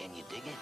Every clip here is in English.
Can you dig it?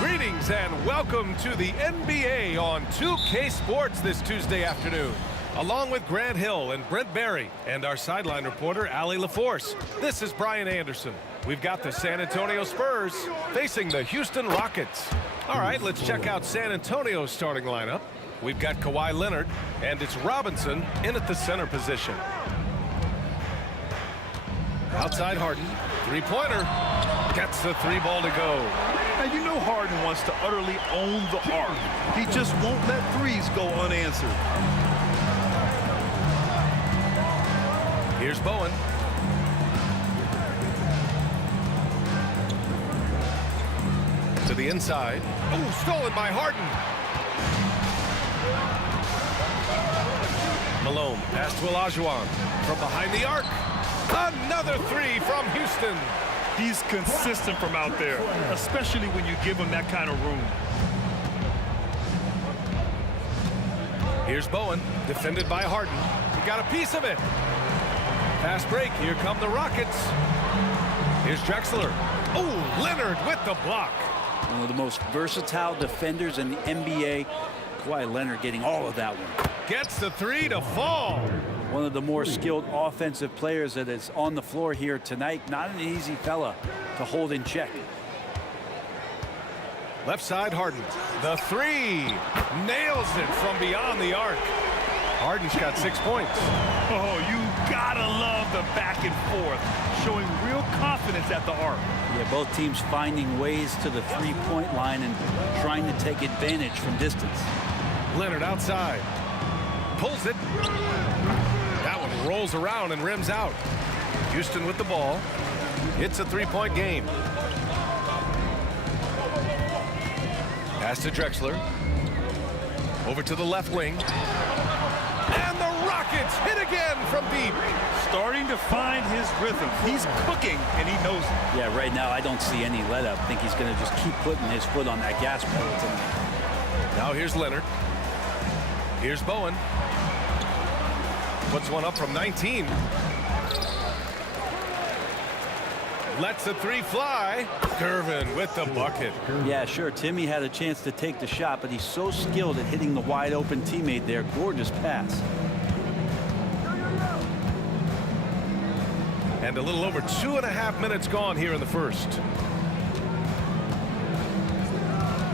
Greetings and welcome to the NBA on 2K Sports this Tuesday afternoon. Along with Grant Hill and Brent Barry and our sideline reporter, Allie LaForce, this is Brian Anderson. We've got the San Antonio Spurs facing the Houston Rockets. All right, let's check out San Antonio's starting lineup. We've got Kawhi Leonard, and it's Robinson in at the center position. Outside Harden, three-pointer, gets the three ball to go. Now, you know Harden wants to utterly own the arc. He just won't let threes go unanswered. Here's Bowen. To the inside. Oh, stolen by Harden. Malone, pass to Olajuwon. From behind the arc. Another three from Houston. He's consistent from out there, especially when you give him that kind of room. Here's Bowen, defended by Harden. He got a piece of it. Fast break, here come the Rockets. Here's Drexler. Oh, Leonard with the block. One of the most versatile defenders in the NBA. Kawhi Leonard getting all of that one. Gets the three to fall. One of the more skilled offensive players that is on the floor here tonight. Not an easy fella to hold in check. Left side, Harden. The three. Nails it from beyond the arc. Harden's got 6 points. Oh, you gotta love the back and forth, showing real confidence at the arc. Yeah, both teams finding ways to the three-point line and trying to take advantage from distance. Leonard outside. Pulls it. That one rolls around and rims out. Houston with the ball. It's a three-point game. Pass to Drexler. Over to the left wing. And the Rockets hit again from deep. Starting to find his rhythm. He's cooking, and he knows it. Yeah, right now I don't see any let-up. I think he's going to just keep putting his foot on that gas pedal tonight. Now here's Leonard. Here's Bowen. Puts one up from 19. Lets the three fly. Gervin with the bucket. Yeah, sure, Timmy had a chance to take the shot, but he's so skilled at hitting the wide-open teammate there. Gorgeous pass. And a little over 2.5 minutes gone here in the first.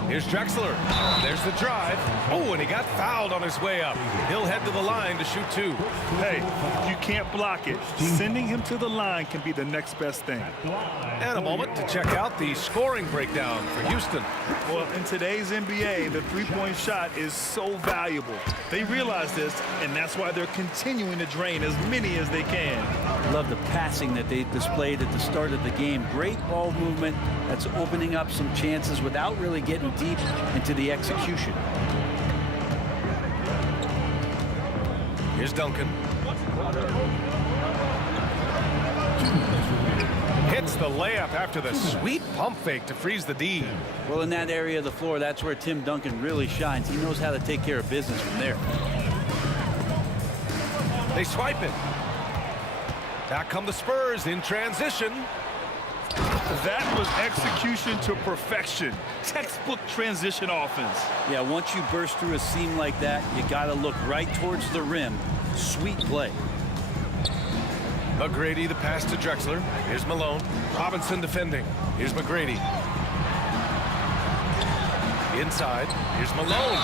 Here's Drexler. There's the drive. Oh, and he got fouled on his way up. He'll head to the line to shoot two. Hey, you can't block it. Sending him to the line can be the next best thing. And a moment to check out the scoring breakdown for Houston. Well, in today's NBA, the three-point shot is so valuable. They realize this, and that's why they're continuing to drain as many as they can. Love the passing that they displayed at the start of the game. Great ball movement that's opening up some chances without really getting deep into the execution. Here's Duncan. Hits the layup after the sweet pump fake to freeze the D. Well, in that area of the floor, that's where Tim Duncan really shines. He knows how to take care of business from there. They swipe it. Back come the Spurs in transition. That was execution to perfection. Textbook transition offense. Yeah, once you burst through a seam like that, you got to look right towards the rim. Sweet play. McGrady, the pass to Drexler. Here's Malone. Robinson defending. Here's McGrady. Inside. Here's Malone.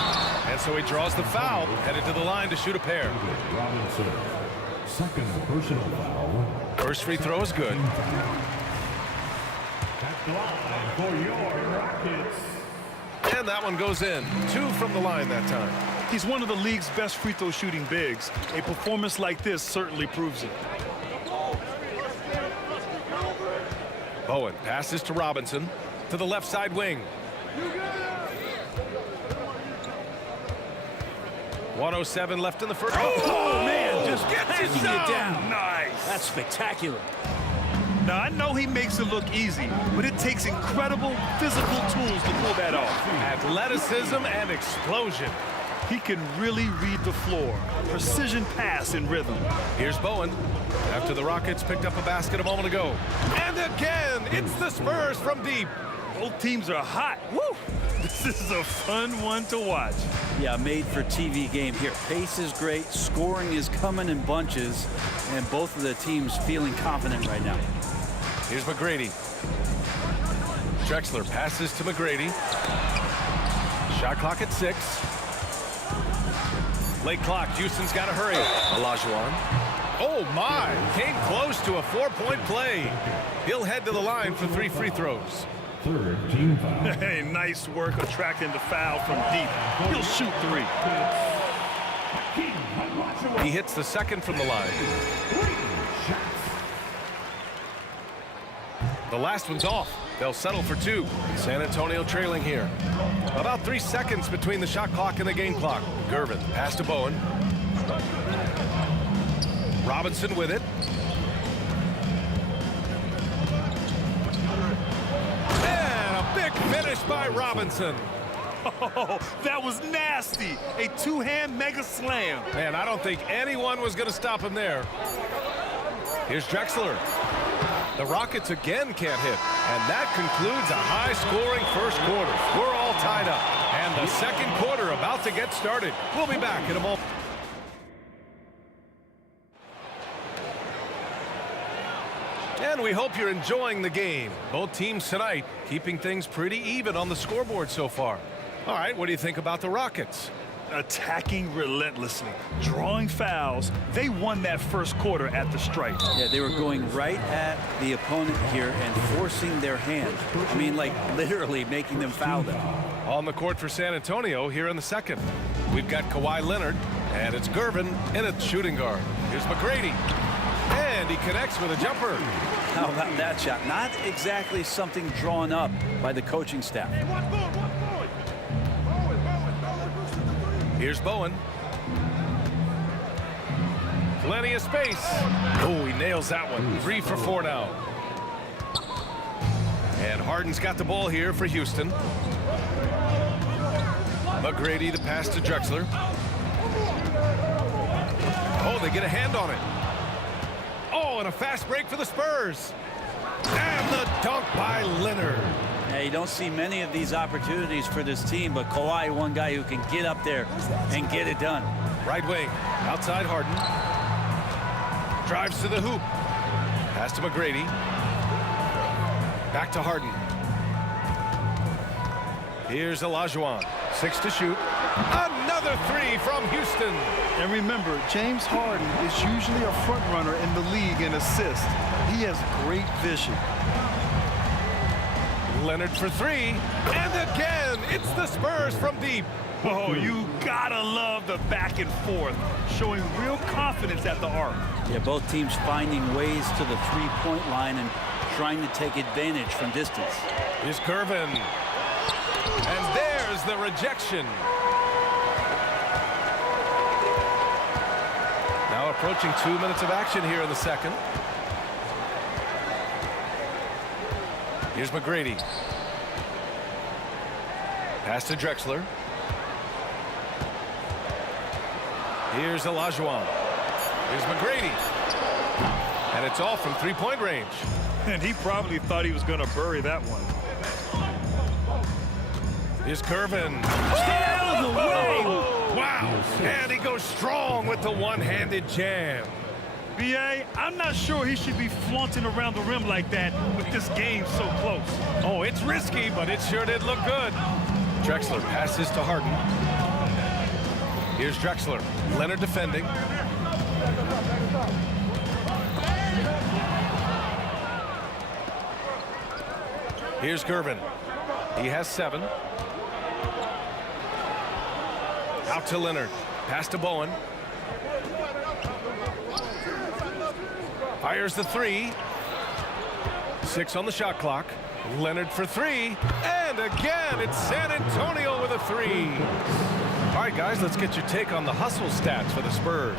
And so he draws the foul. Headed to the line to shoot a pair. Robinson, second personal foul. First free throw is good. At the line for your Rockets. And that one goes in. 2 from the line that time. He's one of the league's best free throw shooting bigs. A performance like this certainly proves it. Bowen passes to Robinson to the left side wing. 1:07 left in the first. Oh, man, just gets hanging it it down. down. Nice. That's spectacular. Now, I know he makes it look easy, but it takes incredible physical tools to pull that off. Athleticism and explosion. He can really read the floor. Precision pass in rhythm. Here's Bowen after the Rockets picked up a basket a moment ago. And again, it's the Spurs from deep. Both teams are hot. Woo! This is a fun one to watch. Yeah, made for TV game here. Pace is great. Scoring is coming in bunches. And both of the teams feeling confident right now. Here's McGrady. Drexler passes to McGrady. Shot clock at 6. Late clock. Houston's got to hurry. Olajuwon. Oh, my. Came close to a 4-point play. He'll head to the line for 3 free throws. Third team foul. Hey, nice work attracting the foul from deep. He'll shoot 3. He hits the second from the line. The last one's off. They'll settle for 2. San Antonio trailing here. About 3 seconds between the shot clock and the game clock. Gervin, pass to Bowen. Robinson with it. And a big finish by Robinson. Oh, that was nasty. A 2-hand mega slam. Man, I don't think anyone was going to stop him there. Here's Drexler. The Rockets again can't hit. And that concludes a high-scoring first quarter. We're all tied up. And the second quarter about to get started. We'll be back in a moment. And we hope you're enjoying the game. Both teams tonight keeping things pretty even on the scoreboard so far. All right, what do you think about the Rockets? Attacking relentlessly, drawing fouls. They won that first quarter at the stripe. Yeah, they were going right at the opponent here and forcing their hand. I mean, like literally making them foul them. On the court for San Antonio here in the second. We've got Kawhi Leonard, and it's Gervin in at shooting guard. Here's McGrady. And he connects with a jumper. How about that shot? Not exactly something drawn up by the coaching staff. Here's Bowen. Plenty of space. Oh, he nails that one. 3 for 4 now. And Harden's got the ball here for Houston. McGrady to pass to Drexler. Oh, they get a hand on it. Oh, and a fast break for the Spurs. And the dunk by Leonard. Now, you don't see many of these opportunities for this team, but Kawhi, one guy who can get up there and get it done. Right wing, outside Harden. Drives to the hoop. Pass to McGrady. Back to Harden. Here's Olajuwon. 6 to shoot. Another 3 from Houston. And remember, James Harden is usually a front runner in the league in assists. He has great vision. Leonard for 3. And again, it's the Spurs from deep. Oh, you gotta love the back and forth, showing real confidence at the arc. Yeah, both teams finding ways to the three-point line and trying to take advantage from distance. Here's Gervin. And there's the rejection. Now approaching 2 minutes of action here in the second. Here's McGrady. Pass to Drexler. Here's Olajuwon. Here's McGrady. And it's all from three-point range. And he probably thought he was going to bury that one. Here's Gervin. Out of the way! Wow. And he goes strong with the one-handed jam. B.A., I'm not sure he should be flaunting around the rim like that with this game so close. Oh, it's risky, but it sure did look good. Drexler passes to Harden. Here's Drexler. Leonard defending. Here's Gervin. He has 7. Out to Leonard. Pass to Bowen. Fires the 3. 6 on the shot clock. Leonard for 3. And again, it's San Antonio with a 3. All right, guys, let's get your take on the hustle stats for the Spurs.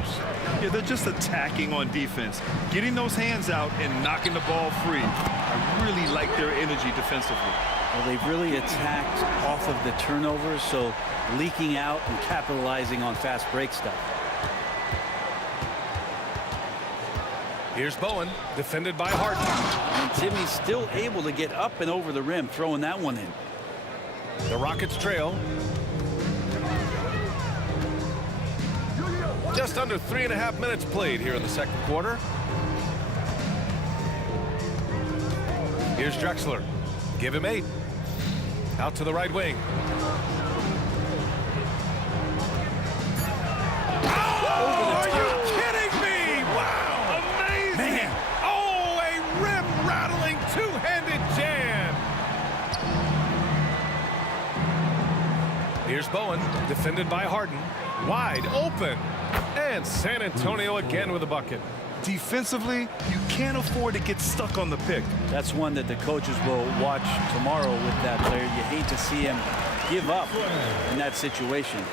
Yeah, they're just attacking on defense, getting those hands out and knocking the ball free. I really like their energy defensively. Well, they've really attacked off of the turnovers, so leaking out and capitalizing on fast break stuff. Here's Bowen, defended by Harden. And Timmy's still able to get up and over the rim, throwing that one in. The Rockets trail. Just under 3.5 minutes played here in the second quarter. Here's Drexler. Give him 8. Out to the right wing. Oh, are you kidding me? Wow. Amazing. Man. Oh, a rim-rattling two-handed jam. Here's Bowen, defended by Harden. Wide open. And San Antonio again with a bucket. Defensively, you can't afford to get stuck on the pick. That's one that the coaches will watch tomorrow with that player. You hate to see him give up in that situation.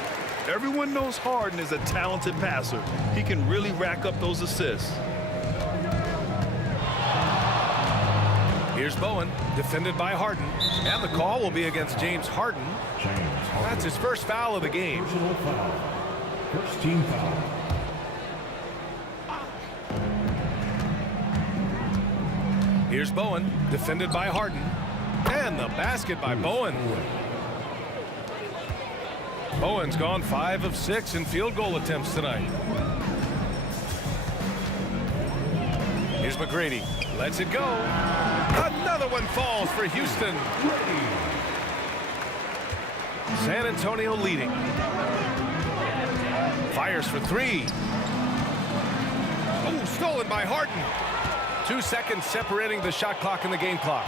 Everyone knows Harden is a talented passer. He can really rack up those assists. Here's Bowen, defended by Harden. And the call will be against James Harden. James Harden. That's his first foul of the game. Personal foul. First team foul. Here's Bowen, defended by Harden. And the basket by Bowen. Bowen's gone 5 of 6 in field goal attempts tonight. Here's McGrady. Lets it go. Another one falls for Houston. San Antonio leading. Fires for 3. Oh, stolen by Harden. 2 seconds separating the shot clock and the game clock.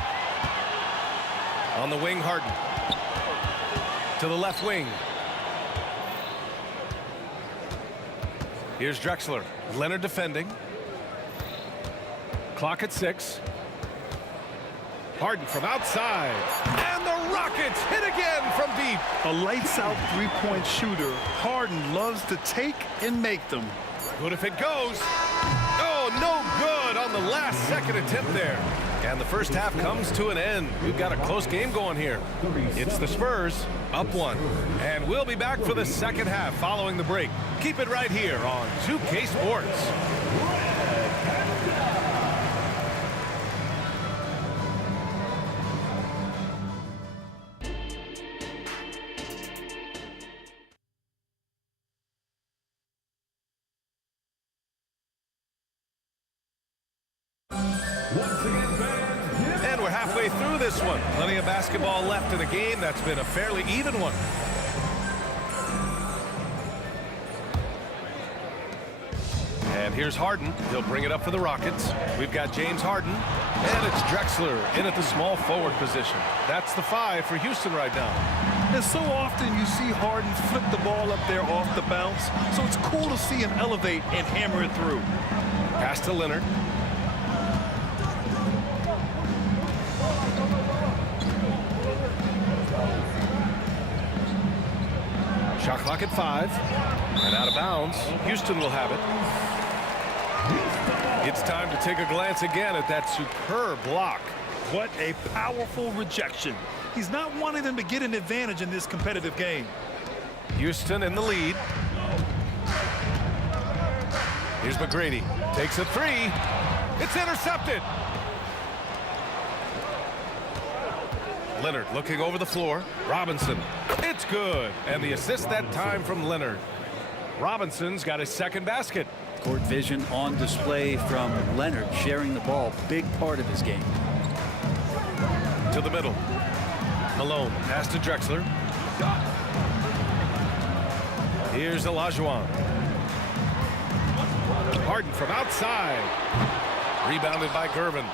On the wing, Harden. To the left wing. Here's Drexler. Leonard defending. Clock at 6. Harden from outside. And the Rockets hit again from deep. A lights-out three-point shooter. Harden loves to take and make them. Good if it goes. Oh, no good on the last second attempt there. And the first half comes to an end. We've got a close game going here. It's the Spurs up 1. And we'll be back for the second half following the break. Keep it right here on 2K Sports. And we're halfway through this one. Plenty of basketball left in a game that's been a fairly even one. And here's Harden. He'll bring it up for the Rockets. We've got James Harden. And it's Drexler in at the small forward position. That's the 5 for Houston right now. And so often you see Harden flip the ball up there off the bounce. So it's cool to see him elevate and hammer it through. Pass to Leonard. Shot clock at 5. And out of bounds. Houston will have it. It's time to take a glance again at that superb block. What a powerful rejection. He's not wanting them to get an advantage in this competitive game. Houston in the lead. Here's McGrady. Takes a 3. It's intercepted. Leonard looking over the floor. Robinson. It's good. And the assist that time from Leonard. Robinson's got his second basket. Court vision on display from Leonard, sharing the ball. Big part of his game. To the middle. Malone. Pass to Drexler. Here's Olajuwon. Harden from outside. Rebounded by Gervin.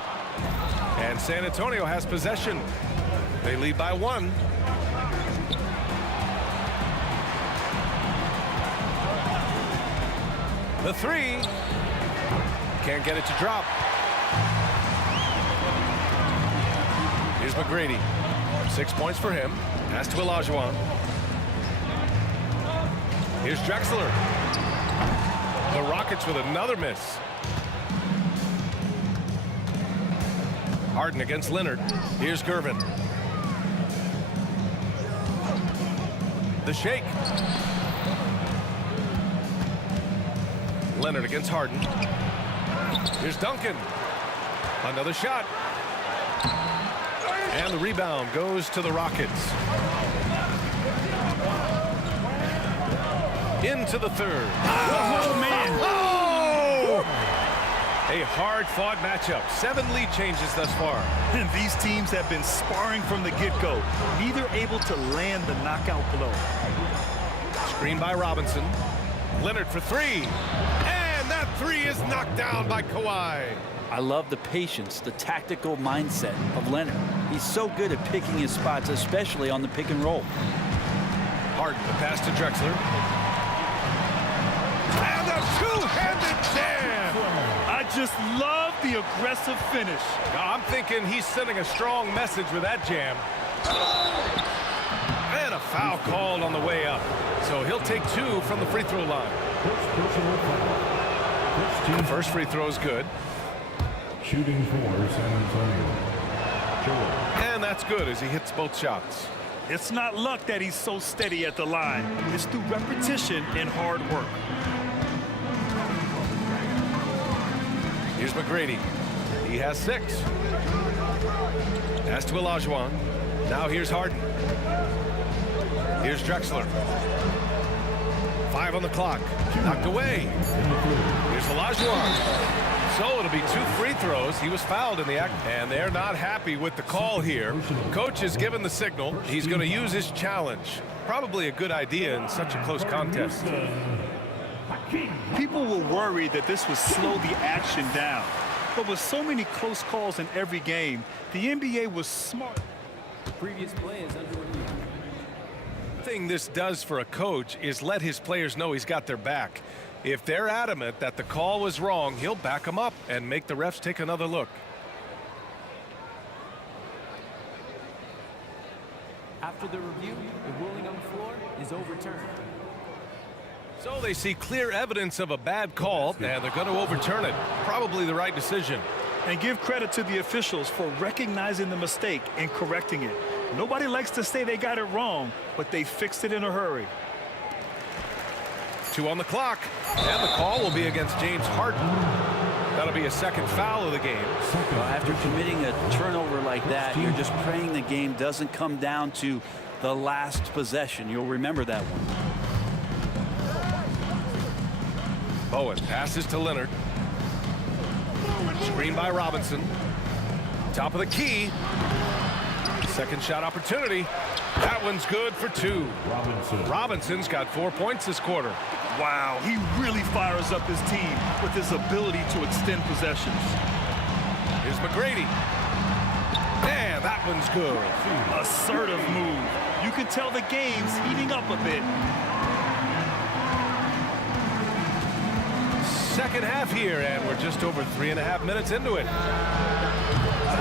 And San Antonio has possession. They lead by 1. The 3. Can't get it to drop. Here's McGrady. 6 points for him. Pass to Olajuwon. Here's Drexler. The Rockets with another miss. Harden against Leonard. Here's Gervin. The shake. Leonard against Harden. Here's Duncan. Another shot. And the rebound goes to the Rockets. Into the 3rd. Oh, man. Oh! A hard-fought matchup. 7 lead changes thus far. And these teams have been sparring from the get-go. Neither able to land the knockout blow. Screen by Robinson. Leonard for 3. And that 3 is knocked down by Kawhi. I love the patience, the tactical mindset of Leonard. He's so good at picking his spots, especially on the pick and roll. Harden, the pass to Drexler. And a two-handed jam. I just love the aggressive finish. I'm thinking he's sending a strong message with that jam. And a foul called on the way up. So he'll take 2 from the free throw line. First free throw is good. Shooting for San Antonio. Joel. And that's good as he hits both shots. It's not luck that he's so steady at the line. It's through repetition and hard work. Here's McGrady. He has 6. Pass to Olajuwon. Now here's Harden. Here's Drexler. 5 on the clock. Knocked away. Here's Olajuwon. So it'll be 2 free throws. He was fouled in the act, and they're not happy with the call here. Coach has given the signal. He's going to use his challenge. Probably a good idea in such a close contest. People were worried that this would slow the action down. But with so many close calls in every game, the NBA was smart. Previous play is under review. Thing this does for a coach is let his players know he's got their back. If they're adamant that the call was wrong, he'll back them up and make the refs take another look. After the review, the ruling on the floor is overturned. So they see clear evidence of a bad call, and they're going to overturn it. Probably the right decision. And give credit to the officials for recognizing the mistake and correcting it. Nobody likes to say they got it wrong, but they fixed it in a hurry. 2 on the clock, and the call will be against James Harden. That'll be a second foul of the game. Well, after committing a turnover like that, you're just praying the game doesn't come down to the last possession. You'll remember that one. Bowen passes to Leonard. Screen by Robinson. Top of the key. Second shot opportunity. That one's good for 2. Robinson's got 4 points this quarter. Wow, he really fires up his team with his ability to extend possessions. Here's McGrady. And that one's good. Assertive move. You can tell the game's heating up a bit. Second half here, and we're just over 3.5 minutes into it.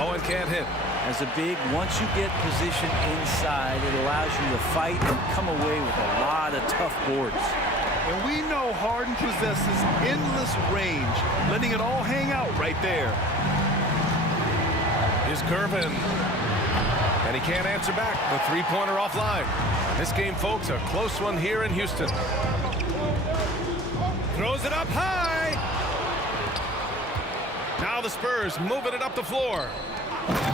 Bowen can't hit. As a big, once you get position inside, it allows you to fight and come away with a lot of tough boards. And we know Harden possesses endless range, letting it all hang out right there. Here's Gervin. And he can't answer back. The three-pointer offline. This game, folks, a close one here in Houston. Throws it up high. Now the Spurs moving it up the floor.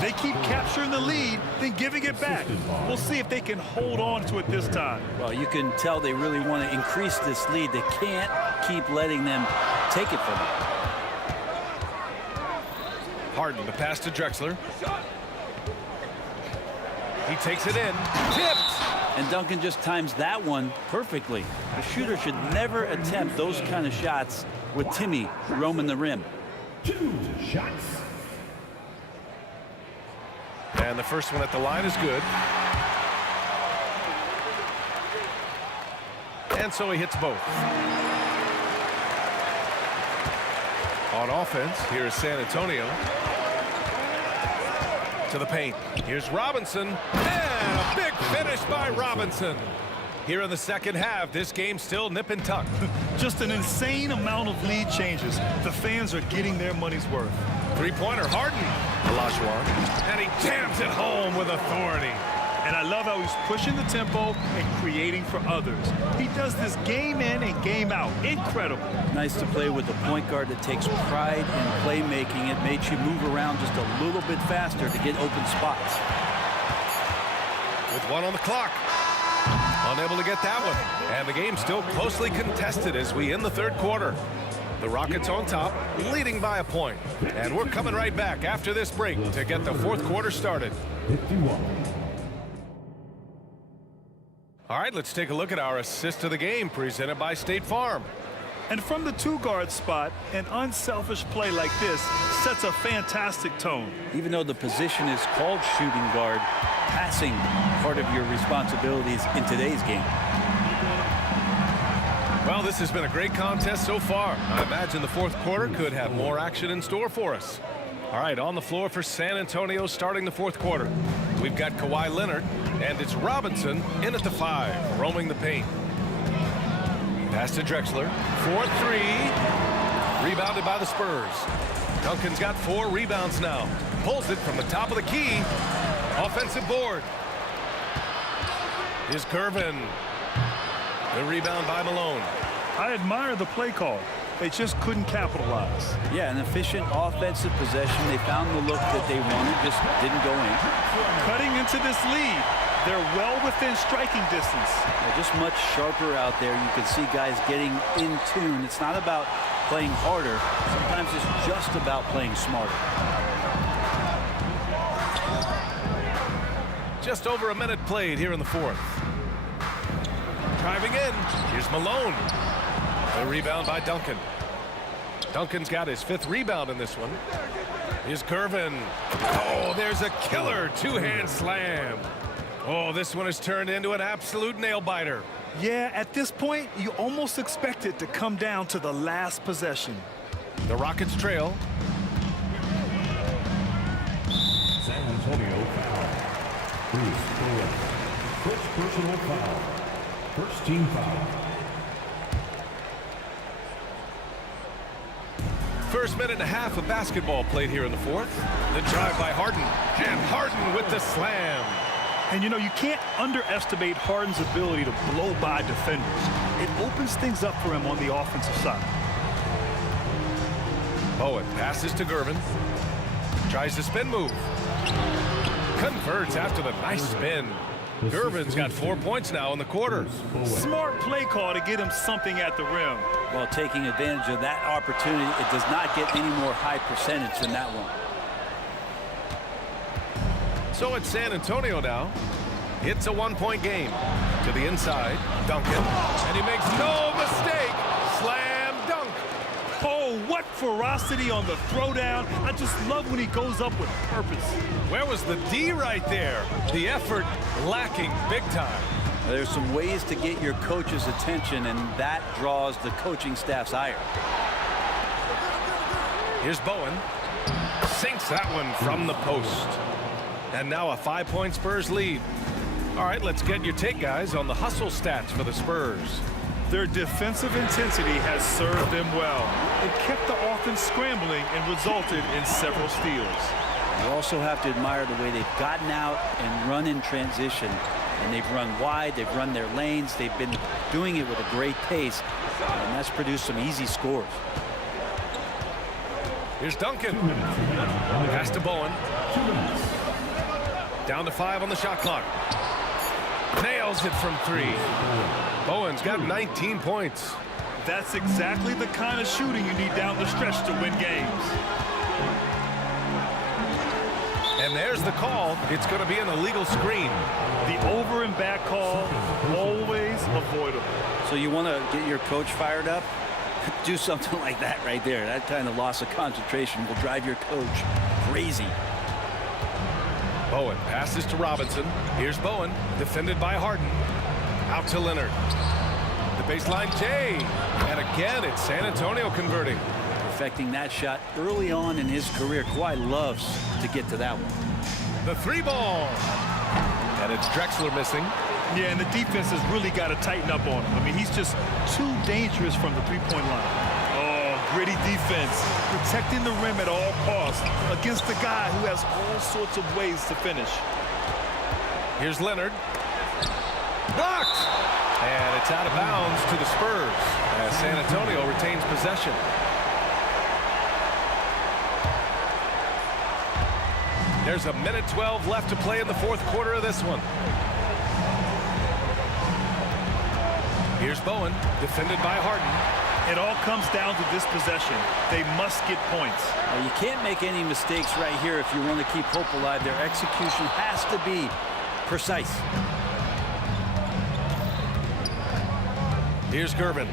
They keep capturing the lead, then giving it back. We'll see if they can hold on to it this time. Well, you can tell they really want to increase this lead. They can't keep letting them take it from them. Harden, the pass to Drexler. He takes it in. Tipped. And Duncan just times that one perfectly. A shooter should never attempt those kind of shots with Timmy roaming the rim. 2 shots. And the first one at the line is good. And so he hits both. On offense, here's San Antonio. To the paint. Here's Robinson. And a big finish by Robinson. Here in the second half, this game still nip and tuck. Just an insane amount of lead changes. The fans are getting their money's worth. Three-pointer, Harden. Olajuwon. And he jams it home with authority. And I love how he's pushing the tempo and creating for others. He does this game in and game out. Incredible. Nice to play with a point guard that takes pride in playmaking. It makes you move around just a little bit faster to get open spots. With 1 on the clock. Unable to get that one. And the game's still closely contested as we end the third quarter. The Rockets on top, leading by a point. And we're coming right back after this break to get the fourth quarter started. 51. All right, let's take a look at our assist of the game presented by State Farm. And from the two-guard spot, an unselfish play like this sets a fantastic tone. Even though the position is called shooting guard, passing part of your responsibilities in today's game. Well, this has been a great contest so far. I imagine the fourth quarter could have more action in store for us. All right, on the floor for San Antonio starting the fourth quarter. We've got Kawhi Leonard, and it's Robinson in at the 5, roaming the paint. Pass to Drexler. 4-3. Rebounded by the Spurs. Duncan's got 4 rebounds now. Pulls it from the top of the key. Offensive board. Here's Gervin. The rebound by Malone. I admire the play call. They just couldn't capitalize. Yeah, an efficient offensive possession. They found the look that they wanted, just didn't go in. Cutting into this lead. They're well within striking distance. They're just much sharper out there. You can see guys getting in tune. It's not about playing harder. Sometimes it's just about playing smarter. Just over a minute played here in the fourth. Driving in. Here's Malone. The rebound by Duncan. Duncan's got his 5th rebound in this one. Here's Gervin. Oh, there's a killer 2-hand slam. Oh, this one has turned into an absolute nail-biter. Yeah, at this point, you almost expect it to come down to the last possession. The Rockets trail. San Antonio foul. Bruce Bowen. First personal foul. First team foul. First minute and a half of basketball played here in the fourth. The drive by Harden. And Harden with the slam. And you know, you can't underestimate Harden's ability to blow by defenders. It opens things up for him on the offensive side. Bowen passes to Gervin. Tries to spin move. Converts after the nice spin. Gervin's got 4 points now in the quarter. Smart play call to get him something at the rim. Well, taking advantage of that opportunity, it does not get any more high percentage than that one. So it's San Antonio now. It's a one-point game. To the inside, Duncan. And he makes no mistake. Slam dunk. Oh, what ferocity on the throwdown. I just love when he goes up with purpose. Where was the D right there? The effort lacking big time. There's some ways to get your coach's attention, and that draws the coaching staff's ire. Here's Bowen. Sinks that one from the post. And now a 5-point Spurs lead. All right, let's get your take, guys, on the hustle stats for the Spurs. Their defensive intensity has served them well. It kept the offense scrambling and resulted in several steals. You also have to admire the way they've gotten out and run in transition. And they've run wide, they've run their lanes, they've been doing it with a great pace, and that's produced some easy scores. Here's Duncan. Pass to Bowen. Down to 5 on the shot clock. Nails it from 3. Bowen's got 19 points. That's exactly the kind of shooting you need down the stretch to win games. And there's the call. It's going to be an illegal screen. The over and back call, always avoidable. So you want to get your coach fired up? Do something like that right there. That kind of loss of concentration will drive your coach crazy. Bowen passes to Robinson. Here's Bowen, defended by Harden. Out to Leonard. The baseline J. And again, it's San Antonio converting. Perfecting that shot early on in his career. Kawhi loves to get to that one. The 3-ball. And it's Drexler missing. Yeah, and the defense has really got to tighten up on him. I mean, he's just too dangerous from the three-point line. Oh, gritty defense. Protecting the rim at all costs against the guy who has all sorts of ways to finish. Here's Leonard. Blocked! And it's out of bounds to the Spurs as San Antonio retains possession. There's a minute 12 left to play in the fourth quarter of this one. Here's Bowen, defended by Harden. It all comes down to this possession. They must get points. Now, you can't make any mistakes right here if you want to keep hope alive. Their execution has to be precise. Here's Gervin.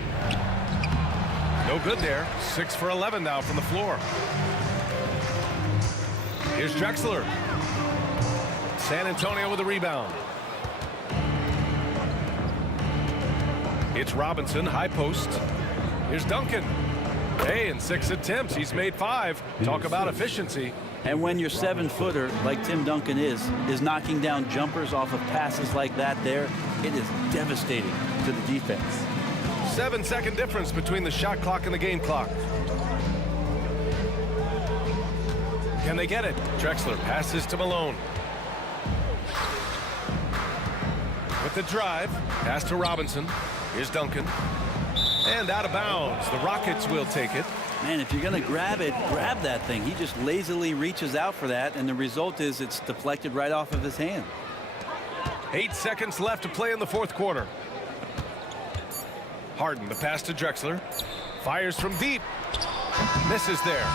No good there. 6 for 11 now from the floor. Here's Drexler. San Antonio with a rebound. It's Robinson, high post. Here's Duncan. Hey, in 6 attempts, he's made 5. Talk about efficiency. And when your 7-footer, like Tim Duncan is knocking down jumpers off of passes like that there, it is devastating to the defense. 7-second difference between the shot clock and the game clock. Can they get it? Drexler passes to Malone. With the drive, pass to Robinson. Here's Duncan. And out of bounds. The Rockets will take it. Man, if you're going to grab it, grab that thing. He just lazily reaches out for that, and the result is it's deflected right off of his hand. 8 seconds left to play in the fourth quarter. Harden, the pass to Drexler. Fires from deep. Misses there.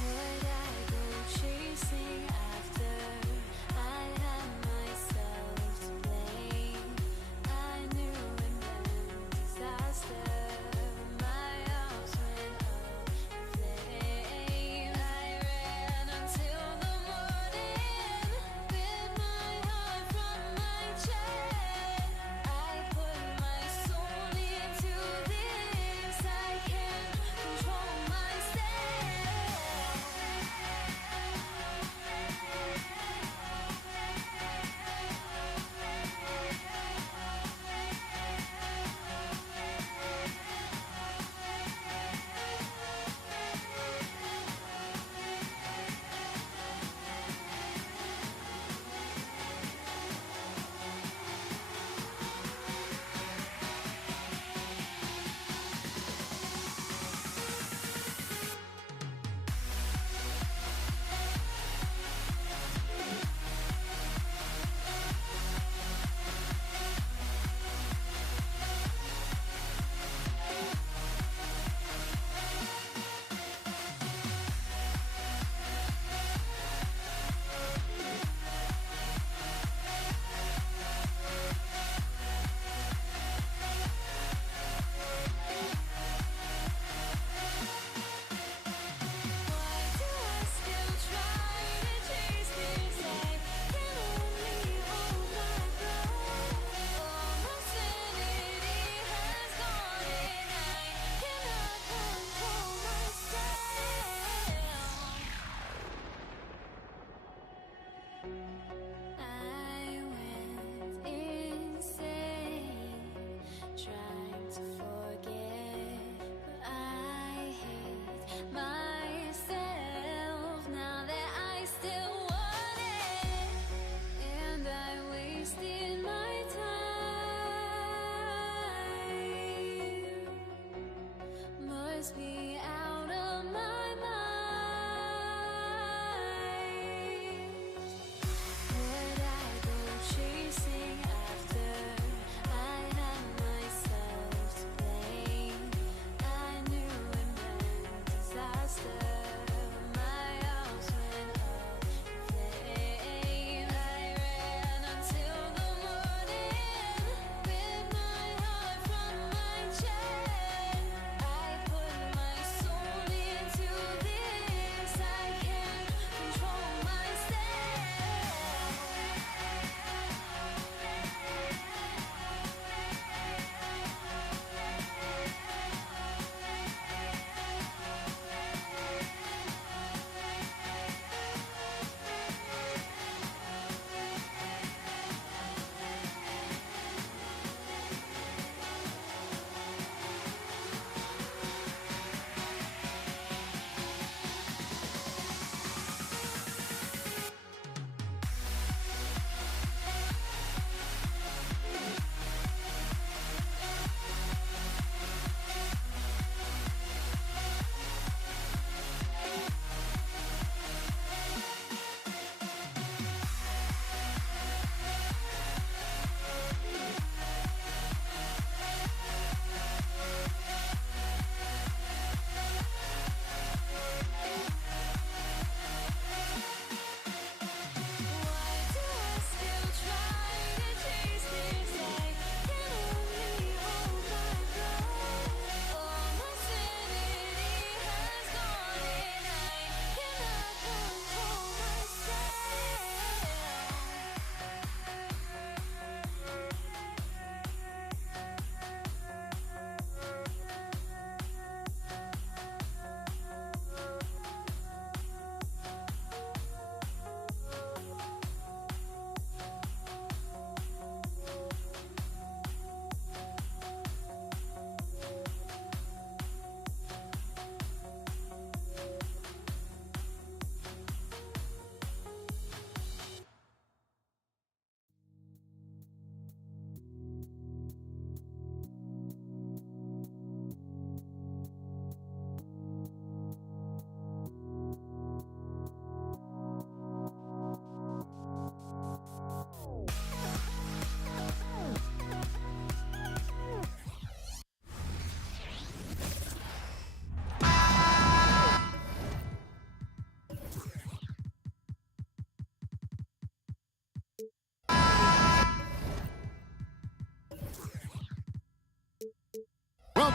Would I go chasing after I have myself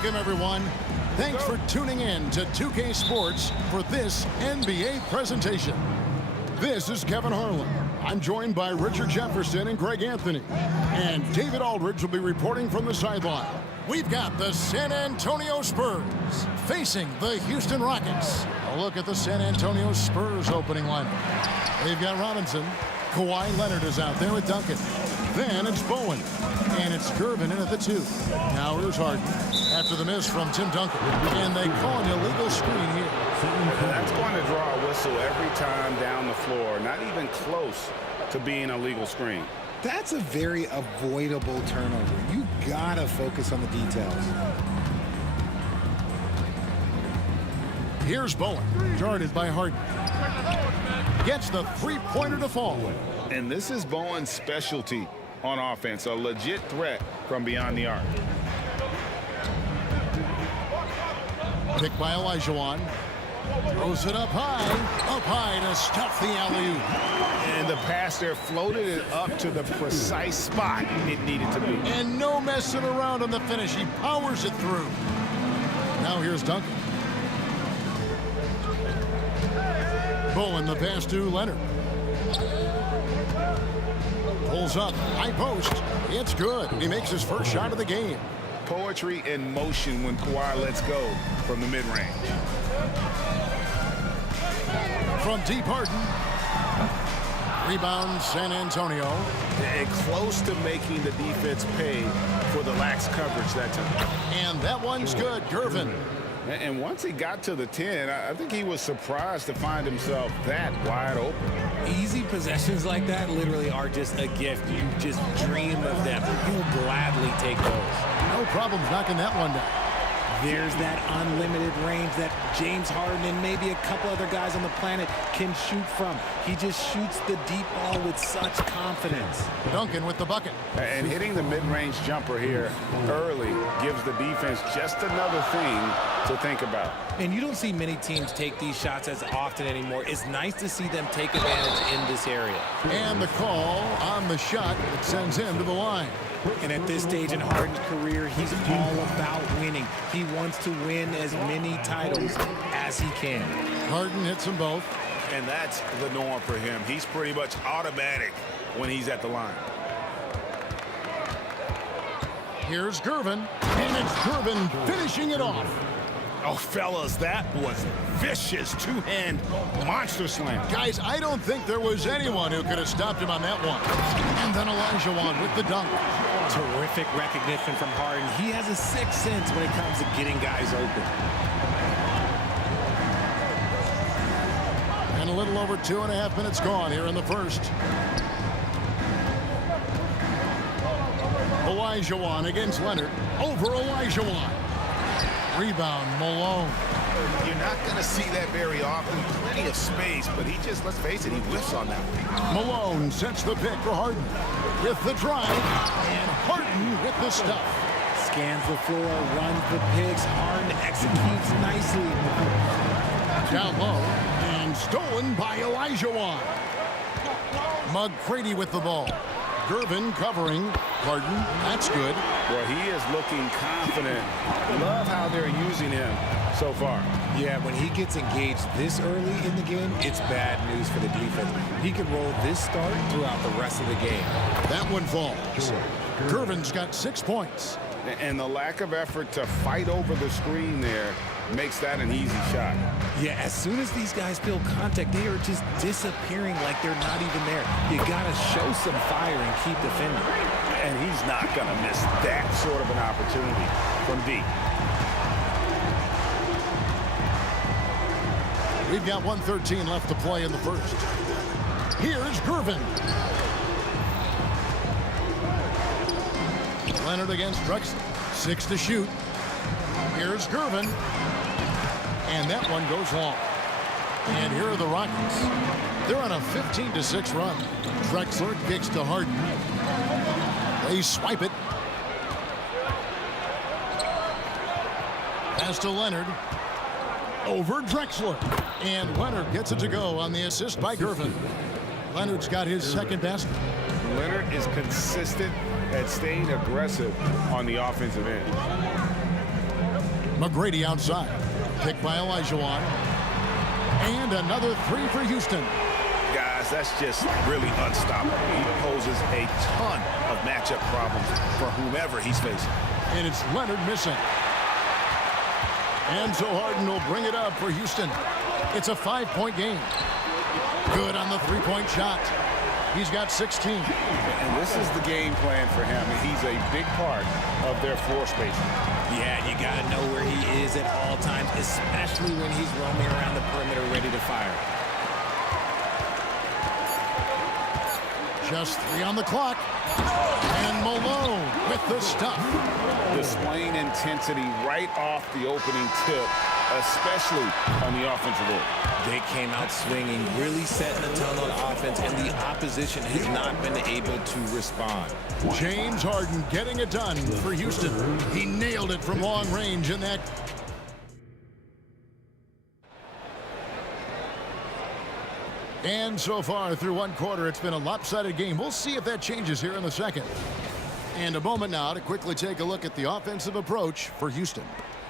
Welcome, everyone. Thanks for tuning in to 2K Sports for this NBA presentation. This is Kevin Harlan. I'm joined by Richard Jefferson and Greg Anthony. And David Aldridge will be reporting from the sideline. We've got the San Antonio Spurs facing the Houston Rockets. A look at the San Antonio Spurs opening lineup. They've got Robinson. Kawhi Leonard is out there with Duncan. Then it's Bowen. And it's Gervin in at the 2. Now here's Harden after the miss from Tim Duncan. And they call an illegal screen here. That's going to draw a whistle every time down the floor. Not even close to being a legal screen. That's a very avoidable turnover. You gotta focus on the details. Here's Bowen, guarded by Harden. Gets the three-pointer to fall. And this is Bowen's specialty on offense, a legit threat from beyond the arc. Picked by Olajuwon. Throws it up high to stuff the alley-oop. And the pass there floated it up to the precise spot it needed to be. And no messing around on the finish. He powers it through. Now here's Duncan. Bowen, the pass to Leonard. Pulls up, high post. It's good. He makes his first shot of the game. Poetry in motion when Kawhi lets go from the mid-range. From deep, Harden. Rebound, San Antonio. And close to making the defense pay for the lax coverage that time. And that one's good, Gervin. And once he got to the 10, I think he was surprised to find himself that wide open. Easy possessions like that literally are just a gift. You just dream of them. You'll gladly take those. No problems knocking that one down. There's that unlimited range that James Harden and maybe a couple other guys on the planet can shoot from. He just shoots the deep ball with such confidence. Duncan with the bucket. And hitting the mid-range jumper here early gives the defense just another thing to think about. And you don't see many teams take these shots as often anymore. It's nice to see them take advantage in this area. And the call on the shot that sends him to the line. And at this stage in Harden's career, he's all about winning. He wants to win as many titles as he can. Harden hits them both. And that's the norm for him. He's pretty much automatic when he's at the line. Here's Gervin. And it's Gervin finishing it off. Oh, fellas, that was vicious two-hand monster slam. Guys, I don't think there was anyone who could have stopped him on that one. And then Olajuwon with the dunk. Terrific recognition from Harden. He has a sixth sense when it comes to getting guys open. And a little over 2.5 minutes gone here in the first. Olajuwon against Leonard. Over Olajuwon. Rebound, Malone. You're not going to see that very often. Plenty of space, but he just, let's face it, he whiffs on that one. Malone sets the pick for Harden. With the drive, and Harden with the stuff. Scans the floor, runs the picks. Harden executes nicely. Down low, and stolen by Olajuwon. McGrady with the ball. Gervin covering. Harden, that's good. Well, he is looking confident. Love how they're using him so far. Yeah, when he gets engaged this early in the game, it's bad news for the defense. He can roll this start throughout the rest of the game. That one falls. Gervin's got 6 points. And the lack of effort to fight over the screen there makes that an easy shot. Yeah, as soon as these guys feel contact, they are just disappearing like they're not even there. You got to show some fire and keep defending. And he's not going to miss that sort of an opportunity from deep. We've got 1:13 left to play in the first. Here's Gervin. Leonard against Drexler. 6 to shoot. Here's Gervin. And that one goes long. And here are the Rockets. They're on a 15-6 run. Drexler kicks to Harden. They swipe it. Pass to Leonard. Over Drexler. And Leonard gets it to go on the assist by Gervin. Leonard's got his second basket. Leonard is consistent at staying aggressive on the offensive end. McGrady outside. Picked by Olajuwon. And another three for Houston. Guys, that's just really unstoppable. He poses a ton of matchup problems for whomever he's facing. And it's Leonard missing. And so Harden will bring it up for Houston. It's a 5-point game. Good on the three-point shot. He's got 16. And this is the game plan for him. And he's a big part of their floor spacing. Yeah, you got to know where he is at all times, especially when he's roaming around the perimeter ready to fire. Just 3 on the clock. And Malone with the stuff. Displaying intensity right off the opening tip, especially on the offensive end. They came out swinging, really setting the tone on offense, and the opposition has not been able to respond. James Harden getting it done for Houston. He nailed it from long range in that. And so far through one quarter, it's been a lopsided game. We'll see if that changes here in the second. And a moment now to quickly take a look at the offensive approach for Houston.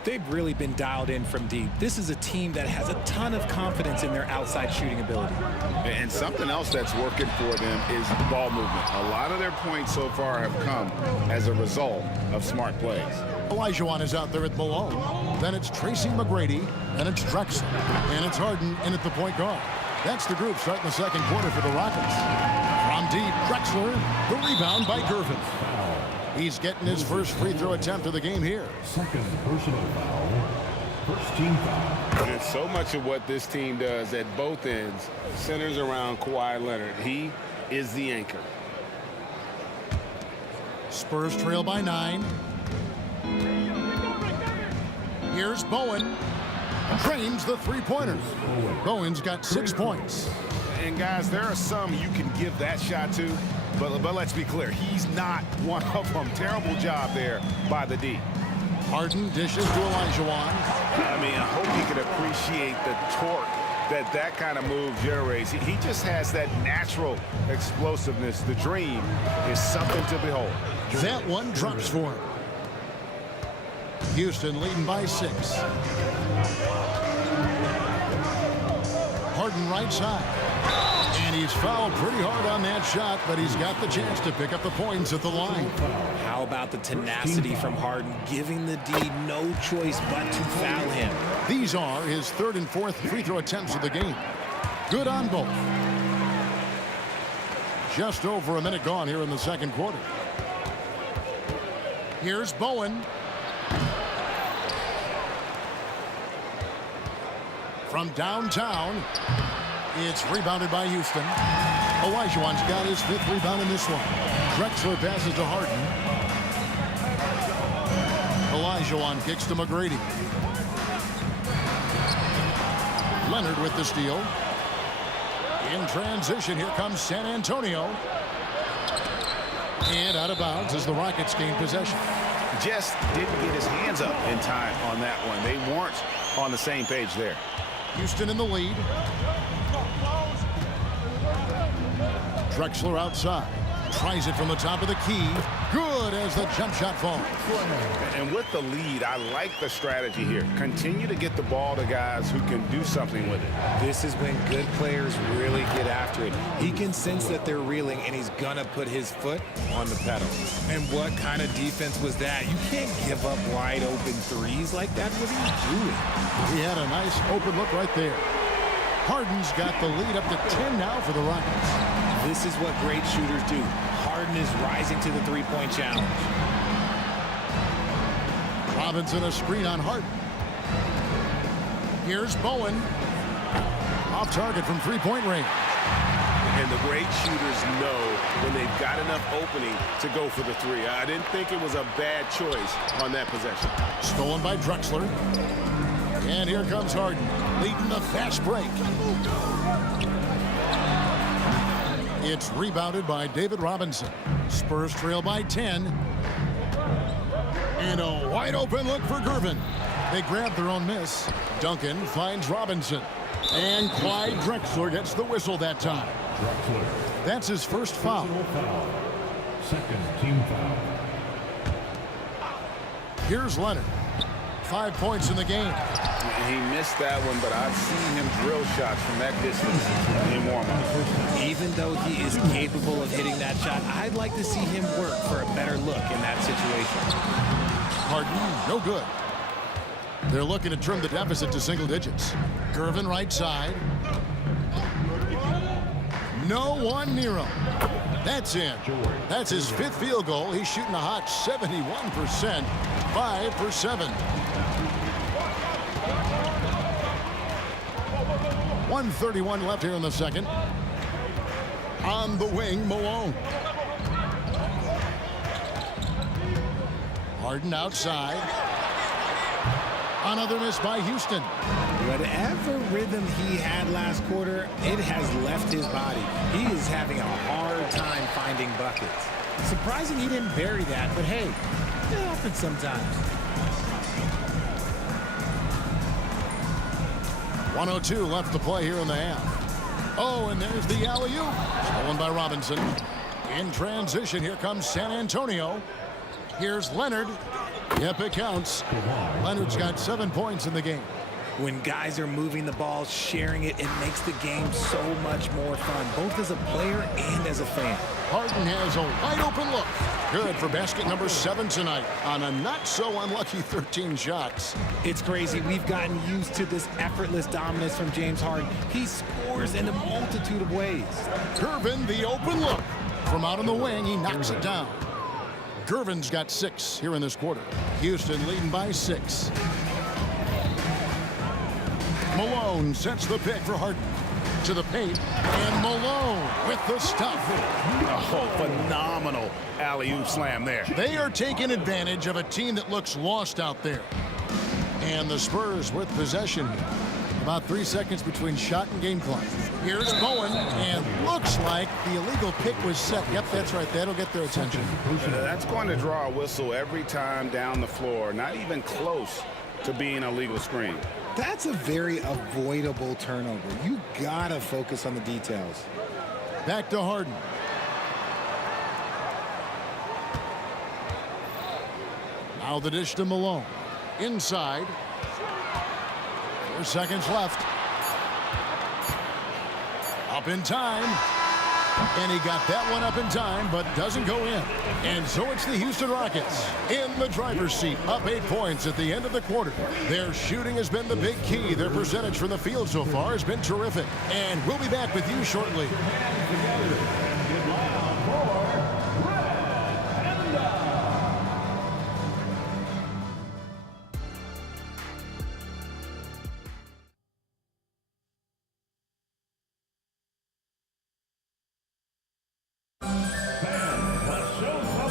They've really been dialed in from deep. This is a team that has a ton of confidence in their outside shooting ability. And something else that's working for them is ball movement. A lot of their points so far have come as a result of smart plays. Olajuwon is out there at Malone. Then it's Tracy McGrady, and it's Drexler, and it's Harden in at the point guard. That's the group starting the second quarter for the Rockets. From deep, Drexler, the rebound by Gervin. He's getting his first free throw attempt of the game here. Second personal foul. First team foul. And so much of what this team does at both ends centers around Kawhi Leonard. He is the anchor. Spurs trail by 9. Here's Bowen. Drains the three-pointers. Bowen's got 6 points. And guys, there are some you can give that shot to, but let's be clear, he's not one of them. Terrible job there by the D. Harden dishes to Olajuwon. I mean, I hope he can appreciate the torque that kind of move generates. He just has that natural explosiveness. The dream is something to behold. That one drops for him. Houston leading by 6. Harden right side. And he's fouled pretty hard on that shot, but he's got the chance to pick up the points at the line. How about the tenacity from Harden, giving the D no choice but to foul him. These are his 3rd and 4th free throw attempts of the game. Good on both. Just over a minute gone here in the second quarter. Here's Bowen. From downtown, it's rebounded by Houston. Olajuwon's got his 5th rebound in this one. Drexler passes to Harden. Olajuwon kicks to McGrady. Leonard with the steal. In transition, here comes San Antonio. And out of bounds as the Rockets gain possession. Just didn't get his hands up in time on that one. They weren't on the same page there. Houston in the lead. Drexler outside. Tries it from the top of the key. Good as the jump shot falls. And with the lead, I like the strategy here. Continue to get the ball to guys who can do something with it. This is when good players really get after it. He can sense that they're reeling, and he's going to put his foot on the pedal. And what kind of defense was that? You can't give up wide open threes like that. What are you doing? He had a nice open look right there. Harden's got the lead up to 10 now for the Rockets. This is what great shooters do. Harden is rising to the three-point challenge. Robinson a screen on Harden. Here's Bowen. Off target from three-point range. And the great shooters know when they've got enough opening to go for the three. I didn't think it was a bad choice on that possession. Stolen by Drexler. And here comes Harden, leading the fast break. It's rebounded by David Robinson. Spurs trail by 10. And a wide open look for Gervin. They grab their own miss. Duncan finds Robinson. And Clyde Drexler gets the whistle that time. Drexler. That's his first foul. Personal foul. Second team foul. Here's Leonard. 5 points in the game. He missed that one, but I've seen him drill shots from that distance in warm-up. Even though he is capable of hitting that shot, I'd like to see him work for a better look in that situation. Harden, no good. They're looking to trim the deficit to single digits. Gervin right side. No one near him. That's in. That's his 5th field goal. He's shooting a hot 71%. 5 for 7. 1:31 left here in the second. On the wing, Malone. Harden outside. Another miss by Houston. Whatever rhythm he had last quarter, it has left his body. He is having a hard time finding buckets. Surprising he didn't bury that, but hey, it happens sometimes. 1:02 left to play here in the half. Oh, and there's the alley-oop. Stolen by Robinson. In transition, here comes San Antonio. Here's Leonard. Yep, it counts. Leonard's got 7 points in the game. When guys are moving the ball, sharing it, it makes the game so much more fun, both as a player and as a fan. Harden has a wide open look. Good for basket number 7 tonight on a not-so-unlucky 13 shots. It's crazy. We've gotten used to this effortless dominance from James Harden. He scores in a multitude of ways. Gervin, the open look. From out on the wing, he knocks it down. Gervin's got 6 here in this quarter. Houston leading by 6. Malone sets the pick for Harden. To the paint, and Malone with the stuff. Oh, phenomenal alley-oop slam there. They are taking advantage of a team that looks lost out there. And the Spurs with possession. About 3 seconds between shot and game clock. Here's Bowen, and looks like the illegal pick was set. Yep, that's right. That'll get their attention. That's going to draw a whistle every time down the floor. Not even close to being a legal screen. That's a very avoidable turnover. You gotta focus on the details. Back to Harden. Now the dish to Malone. Inside. 4 seconds left. Up in time. And he got that one up in time, but doesn't go in. And so it's the Houston Rockets in the driver's seat, up 8 points at the end of the quarter. Their shooting has been the big key. Their percentage from the field so far has been terrific. And we'll be back with you shortly.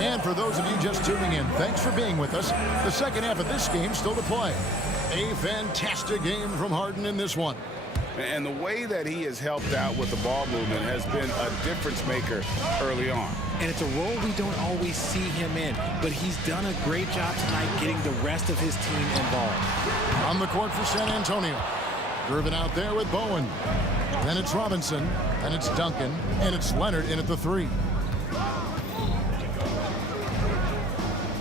And for those of you just tuning in, thanks for being with us. The second half of this game still to play. A fantastic game from Harden in this one. And the way that he has helped out with the ball movement has been a difference maker early on. And it's a role we don't always see him in, but he's done a great job tonight getting the rest of his team involved. On the court for San Antonio. Gervin out there with Bowen. Then it's Robinson. Then it's Duncan. And it's Leonard in at the 3.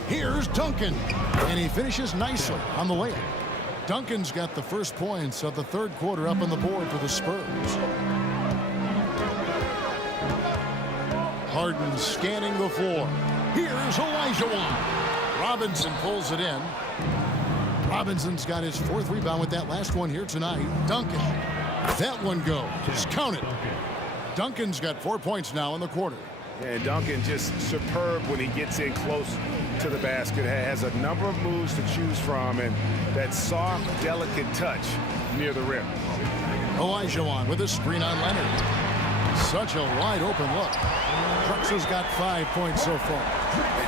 Here's Duncan. And he finishes nicely on the layup. Duncan's got the first points of the third quarter up on the board for the Spurs. Harden scanning the floor. Here's Olajuwon. Robinson pulls it in. Robinson's got his 4th rebound with that last one here tonight. Duncan. That one goes. Just count it. Duncan's got 4 points now in the quarter. And Duncan just superb when he gets in close to the basket. Has a number of moves to choose from, and that soft, delicate touch near the rim. Olajuwon with a screen on Leonard. Such a wide open look. Drexler's got 5 points so far.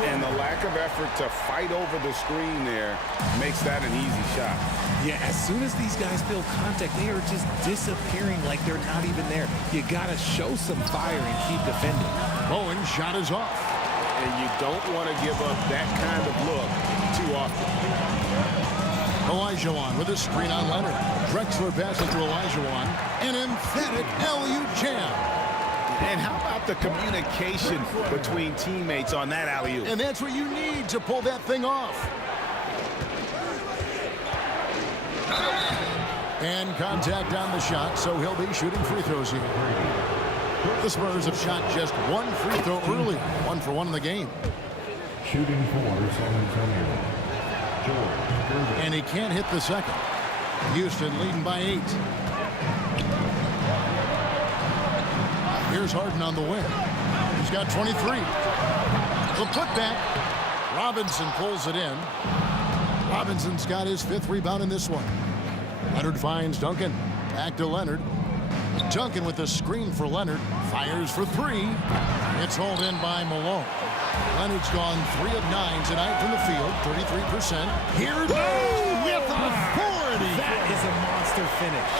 And the lack of effort to fight over the screen there makes that an easy shot. Yeah, as soon as these guys feel contact, they are just disappearing like they're not even there. You gotta show some fire and keep defending. Bowen's shot is off. And you don't want to give up that kind of look too often. Olajuwon with a screen on Leonard. Drexler passes to Olajuwon. An emphatic alley-oop jam. And how about the communication between teammates on that alley-oop? And that's what you need to pull that thing off. And contact on the shot, so he'll be shooting free throws here. The Spurs have shot just one free throw early, 1 for 1 in the game. Shooting for San Antonio, George Gervin. And he can't hit the second. Houston leading by 8. Here's Harden on the wing. He's got 23. The putback. Robinson pulls it in. Robinson's got his 5th rebound in this one. Leonard finds Duncan. Back to Leonard. Duncan with the screen for Leonard. Fires for 3. It's hauled in by Malone. Leonard's gone 3 of 9 tonight from the field. 33%. Here it goes with authority. That is a monster finish.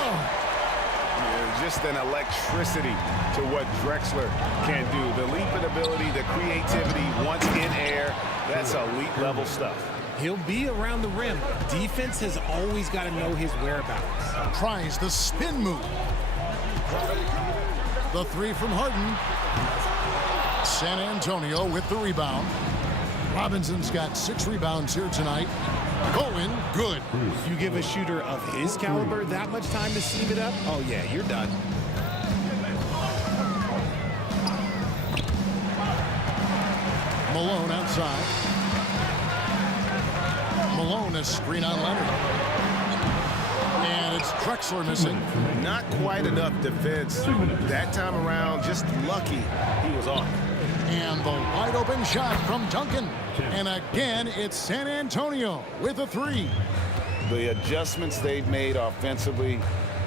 Yeah, just an electricity to what Drexler can do. The leaping ability, the creativity once in air. That's elite level stuff. He'll be around the rim. Defense has always got to know his whereabouts. Tries the spin move. The 3 from Harden. San Antonio with the rebound. Robinson's got 6 rebounds here tonight. Going good. You give a shooter of his caliber that much time to steam it up, oh yeah, you're done. Malone outside. Malone, a screen on Leonard. And it's Drexler missing. Not quite enough defense that time around. Just lucky he was off. And the wide open shot from Duncan. And again, it's San Antonio with a 3. The adjustments they've made offensively,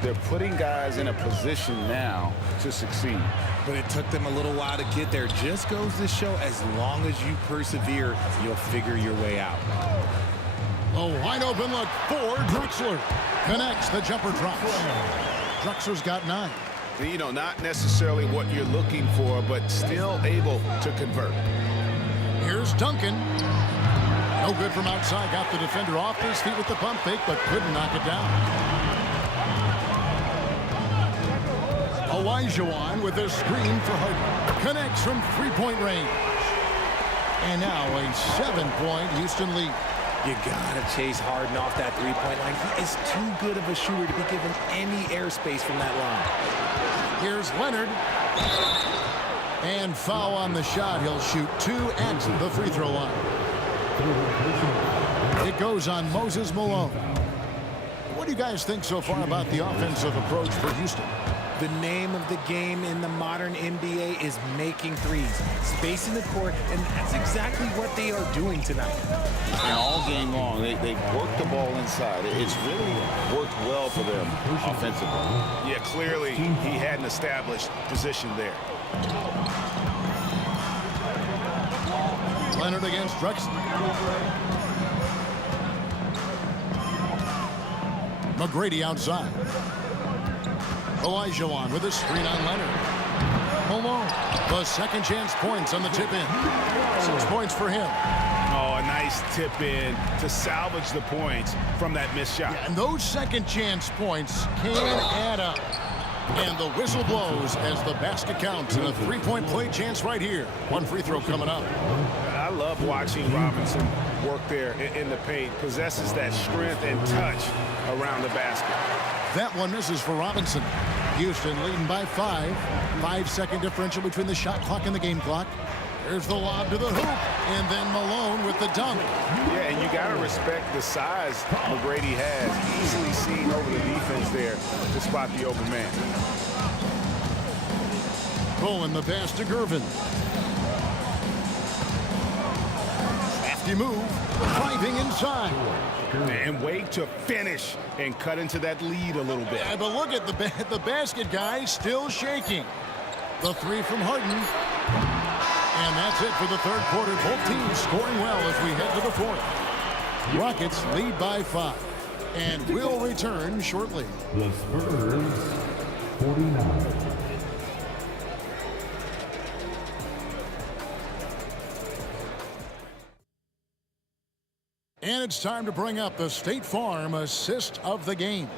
they're putting guys in a position now to succeed. But it took them a little while to get there. Just goes to show, as long as you persevere, you'll figure your way out. A wide open look for Drexler. Connects, the jumper drops. Drexler's got 9. You know, not necessarily what you're looking for, but still able to convert. Here's Duncan. No good from outside. Got the defender off his feet with the pump fake, but couldn't knock it down. Olajuwon with a screen for Harden. Connects from 3-point range. And now a 7-point Houston lead. You gotta chase Harden off that 3-point line. He is too good of a shooter to be given any airspace from that line. Here's Leonard. And foul on the shot. He'll shoot 2 at the free throw line. It goes on Moses Malone. What do you guys think so far about the offensive approach for Houston? The name of the game in the modern NBA is making threes, spacing the court, and that's exactly what they are doing tonight. And all game long, they've worked the ball inside. It's really worked well for them offensively. Yeah, clearly he had an established position there. Leonard against Drexler. McGrady outside. Olajuwon with a screen on Leonard. Malone, the second chance points on the tip in. 6 points for him. Oh, a nice tip in to salvage the points from that missed shot. Yeah, and those second chance points can add up. And the whistle blows as the basket counts and a 3-point play chance right here. 1 free throw coming up. I love watching Robinson work there in the paint. Possesses that strength and touch around the basket. That one misses for Robinson. Houston leading by 5. 5-second differential between the shot clock and the game clock. There's the lob to the hoop, and then Malone with the dunk. Yeah, and you got to respect the size McGrady has. Easily seen over the defense there to spot the open man. Bowen the pass to Gervin. Crafty move, driving inside. And wait to finish and cut into that lead a little bit. Yeah, but look at the basket guy still shaking. The 3 from Harden. And that's it for the third quarter. Both teams scoring well as we head to the fourth. Rockets lead by 5. And will return shortly. The Spurs, 49. And it's time to bring up the State Farm assist of the game.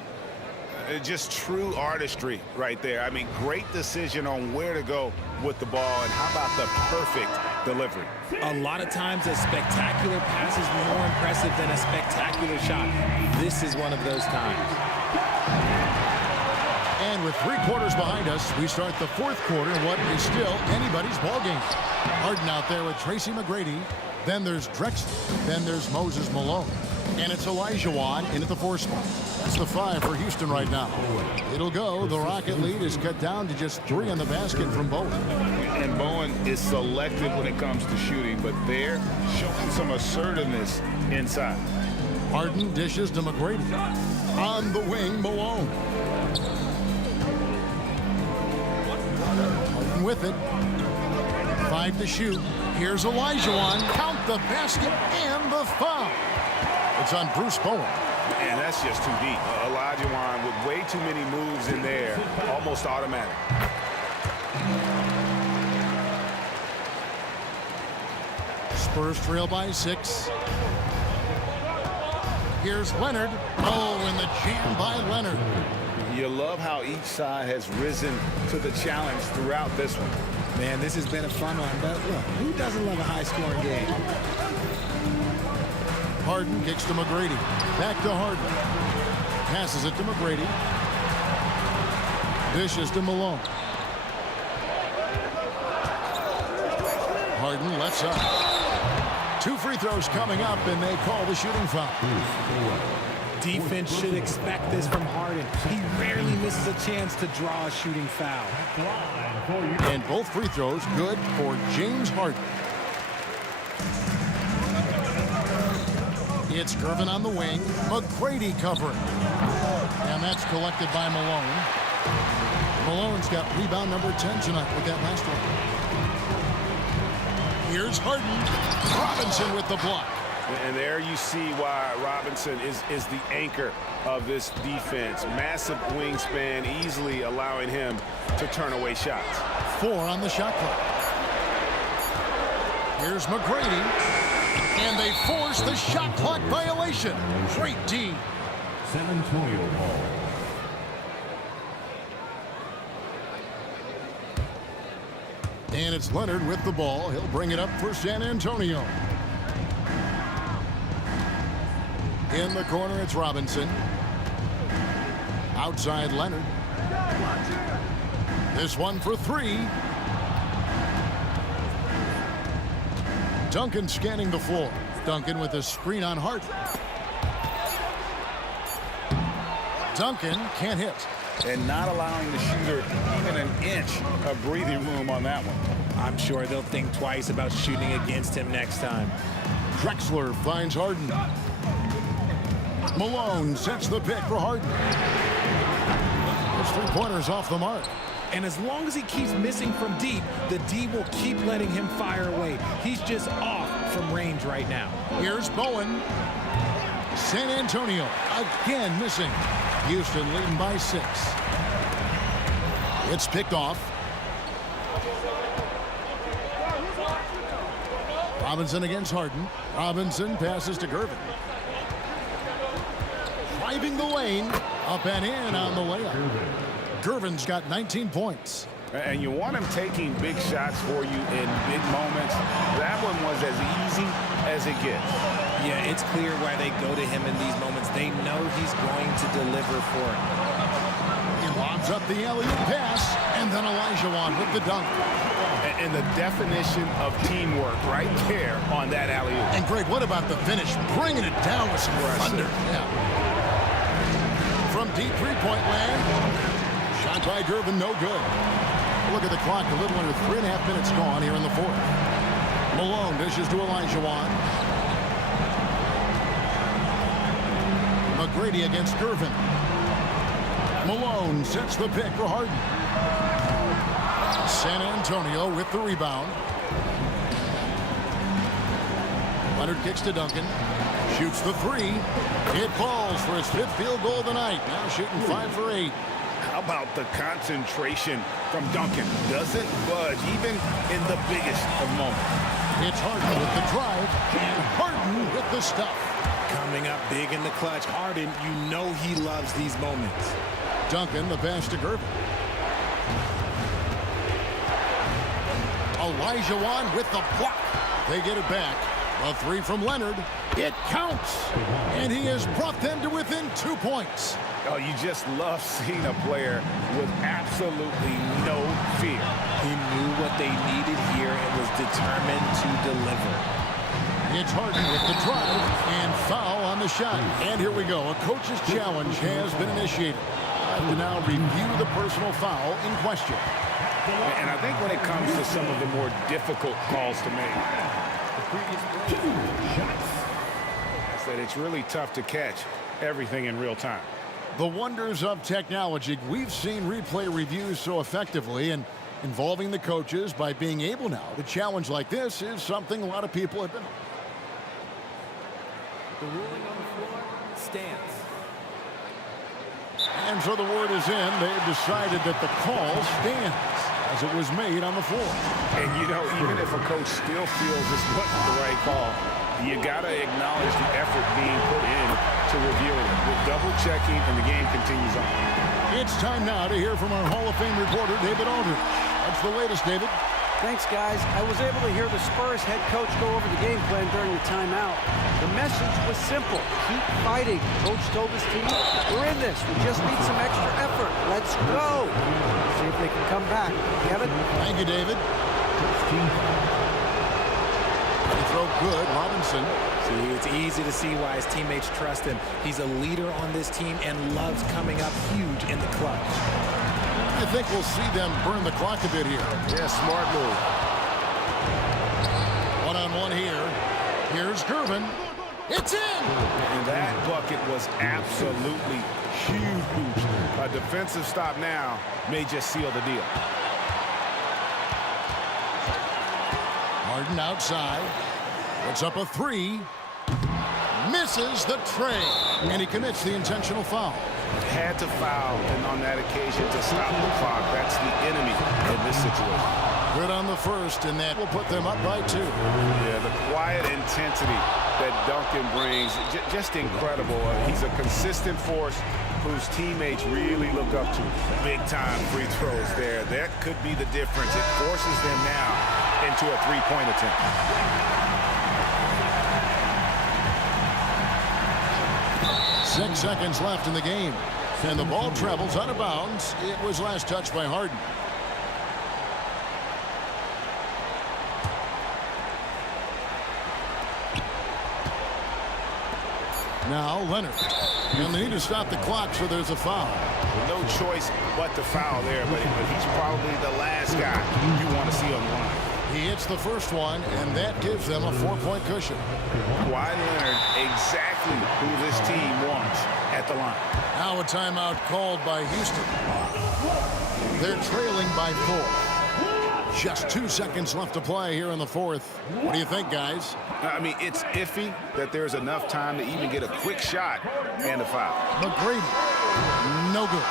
Just true artistry right there. I mean, great decision on where to go with the ball, and how about the perfect delivery? A lot of times a spectacular pass is more impressive than a spectacular shot. This is one of those times. And with 3 quarters behind us, we start the 4th quarter in what is still anybody's ball game. Harden out there with Tracy McGrady. Then there's Drexler. Then there's Moses Malone. And it's Olajuwon in at the 4 spot. That's the 5 for Houston right now. It'll go. The Rocket lead is cut down to just 3 on the basket from Bowen. And Bowen is selective when it comes to shooting, but they're showing some assertiveness inside. Harden dishes to McGrady. On the wing, Malone. Harden with it. 5 to shoot. Here's Olajuwon. Count the basket and the foul. It's on Bruce Bowen. And that's just too deep. Olajuwon with way too many moves in there. Almost automatic. Spurs trail by 6. Here's Leonard. Oh, and the jam by Leonard. You love how each side has risen to the challenge throughout this one. Man, this has been a fun one, but look, who doesn't love a high-scoring game? Harden kicks to McGrady. Back to Harden. Passes it to McGrady. Dishes to Malone. Harden lets up. 2 free throws coming up, and they call the shooting foul. Defense should expect this from Harden. He rarely misses a chance to draw a shooting foul. And both free throws good for James Harden. It's Gervin on the wing. McGrady covering. And that's collected by Malone. Malone's got rebound number 10 tonight with that last one. Here's Harden. Robinson with the block. And there you see why Robinson is the anchor of this defense. Massive wingspan, easily allowing him to turn away shots. 4 on the shot clock. Here's McGrady. And they force the shot clock violation. Great D. San Antonio ball. And it's Leonard with the ball. He'll bring it up for San Antonio. In the corner, it's Robinson. Outside, Leonard. This one for 3. Duncan scanning the floor. Duncan with a screen on Harden. Duncan can't hit. And not allowing the shooter even an inch of breathing room on that one. I'm sure they'll think twice about shooting against him next time. Drexler finds Harden. Malone sets the pick for Harden. Those 3-pointers off the mark. And as long as he keeps missing from deep, the D will keep letting him fire away. He's just off from range right now. Here's Bowen. San Antonio again missing. Houston leading by 6. It's picked off. Robinson against Harden. Robinson passes to Gervin. Driving the lane. Up and in on the layup. Gervin's got 19 points. And you want him taking big shots for you in big moments. That one was as easy as it gets. Yeah, it's clear why they go to him in these moments. They know he's going to deliver for him. He lobs up the alley-oop pass, and then Olajuwon with the dunk. And the definition of teamwork right there on that alley-oop. And Greg, what about the finish? Bringing it down with some thunder. Yeah. From deep three-point land. Shot by Gervin, no good. Look at the clock, a little under 3.5 minutes gone here in the 4th. Malone dishes to Olajuwon. McGrady against Gervin. Malone sets the pick for Harden. San Antonio with the rebound. Leonard kicks to Duncan. Shoots the 3. It falls for his 5th field goal of the night. Now shooting 5 for 8. How about the concentration from Duncan? Doesn't budge, even in the biggest of moments. It's Harden with the drive, and Harden with the stuff. Coming up big in the clutch. Harden, you know he loves these moments. Duncan, the pass to Gervin. Olajuwon with the block. They get it back. A 3 from Leonard. It counts. And he has brought them to within 2 points. Oh, you just love seeing a player with absolutely no fear. He knew what they needed here and was determined to deliver. It's Harden with the drive and foul on the shot. And here we go. A coach's challenge has been initiated. To now review the personal foul in question. And I think when it comes to some of the more difficult calls to make, that it's really tough to catch everything in real time. The wonders of technology. We've seen replay reviews so effectively, and involving the coaches by being able now to challenge like this is something a lot of people have been. The ruling on the floor stands. And so the word is in. They've decided that the call stands as it was made on the floor. And, you know, even if a coach still feels this wasn't the right call, you got to acknowledge the effort being put in to reviewing it. With double-checking, and the game continues on. It's time now to hear from our Hall of Fame reporter, David Aldridge. What's the latest, David? Thanks, guys. I was able to hear the Spurs head coach go over the game plan during the timeout. The message was simple. Keep fighting. Coach told his team, we're in this. We just need some extra effort. Let's go. See if they can come back. Kevin? Thank you, David. They throw good. Robinson. See, it's easy to see why his teammates trust him. He's a leader on this team and loves coming up huge in the clutch. I think we'll see them burn the clock a bit here. Yeah, smart move. One-on-one here. Here's Gervin. It's in! And that bucket was absolutely huge. A defensive stop now may just seal the deal. Harden outside. Puts up a three. Misses the tray. And he commits the intentional foul. Had to foul, and on that occasion to stop the clock. That's the enemy in this situation. Good on the first, and that will put them up by 2. Yeah, the quiet intensity that Duncan brings, just incredible. He's a consistent force whose teammates really look up to. Big-time free throws there. That could be the difference. It forces them now into a three-point attempt. 6 seconds left in the game. And the ball travels out of bounds. It was last touched by Harden. Now Leonard. And they need to stop the clock, so there's a foul. No choice but to foul there, but he's probably the last guy you want to see on the line. He hits the first one, and that gives them a 4-point cushion. Kawhi Leonard, exactly who this team wants at the line. Now a timeout called by Houston. They're trailing by 4. Just 2 seconds left to play here in the fourth. What do you think, guys? I mean, it's iffy that there's enough time to even get a quick shot and a foul. McGrady, no good.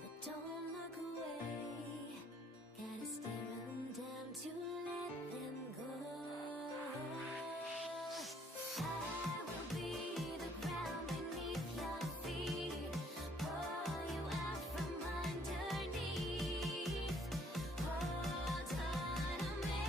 But don't look away. Gotta stare 'em down to let them go. I will be the ground beneath your feet. Pull you out from underneath. Hold on to me.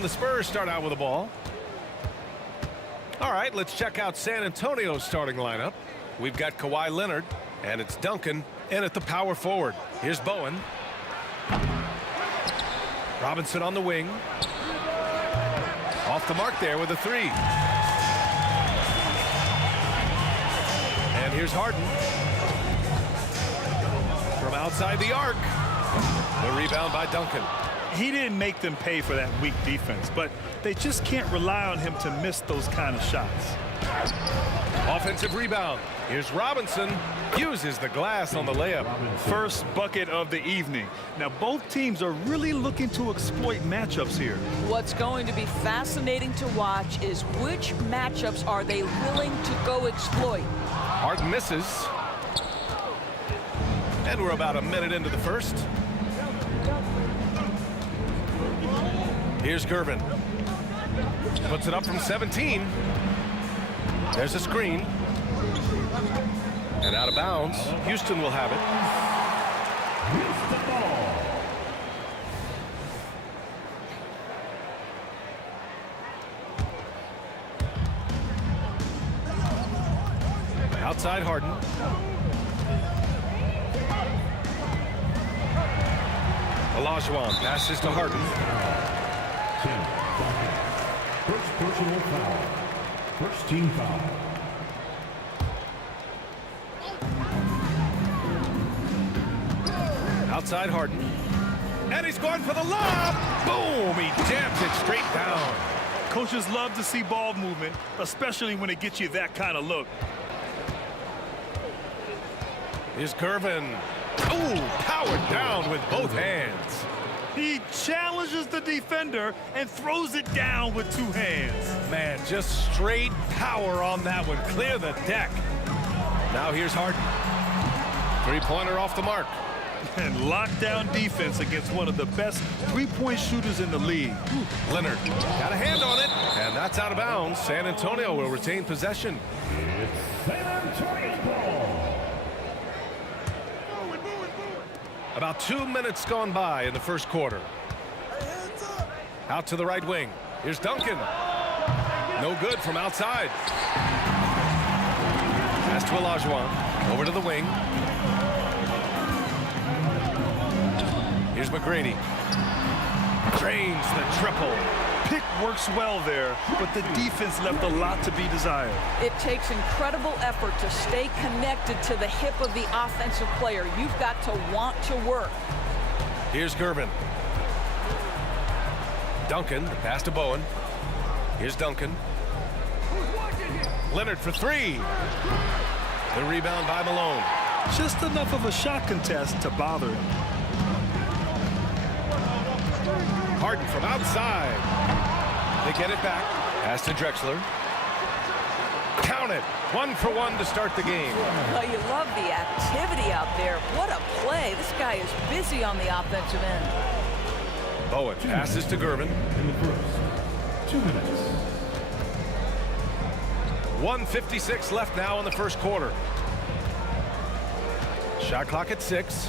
time the Spurs start out with the ball. All right, let's check out San Antonio's starting lineup. We've got Kawhi Leonard, and it's Duncan in at the power forward. Here's Bowen. Robinson on the wing. Off the mark there with a three. And here's Harden. From outside the arc. The rebound by Duncan. He didn't make them pay for that weak defense, but they just can't rely on him to miss those kind of shots. Offensive rebound. Here's Robinson. Uses the glass on the layup. First bucket of the evening. Now both teams are really looking to exploit matchups here. What's going to be fascinating to watch is which matchups are they willing to go exploit. Harden misses. And we're about a minute into the first. Here's Gervin. Puts it up from 17. There's a screen. And out of bounds. Houston will have it. Outside Harden. Olajuwon passes to Harden. First personal foul. First team foul. Outside Harden. And he's going for the lob. Boom! He jams it straight down. Coaches love to see ball movement, especially when it gets you that kind of look. Here's Gervin. Ooh, powered down with both hands. He challenges the defender and throws it down with two hands. Man, just straight power on that one. Clear the deck. Now here's Harden. Three-pointer off the mark. And lockdown defense against one of the best three-point shooters in the league. Leonard got a hand on it, and that's out of bounds. San Antonio will retain possession. It's San Antonio's ball. About 2 minutes gone by in the first quarter. Out to the right wing. Here's Duncan. No good from outside. Pass to Olajuwon. Over to the wing. Here's McGrady. Drains the triple. Pick works well there, but the defense left a lot to be desired. It takes incredible effort to stay connected to the hip of the offensive player. You've got to want to work. Here's Gervin. Duncan, the pass to Bowen. Here's Duncan. Leonard for three. The rebound by Malone. Just enough of a shot contest to bother him. Harden from outside. They get it back. Pass to Drexler. Count it. 1 for 1 to start the game. Well, you love the activity out there. What a play. This guy is busy on the offensive end. Bowen passes to Gervin. In the first 2 minutes. 1:56 left now in the first quarter. Shot clock at 6.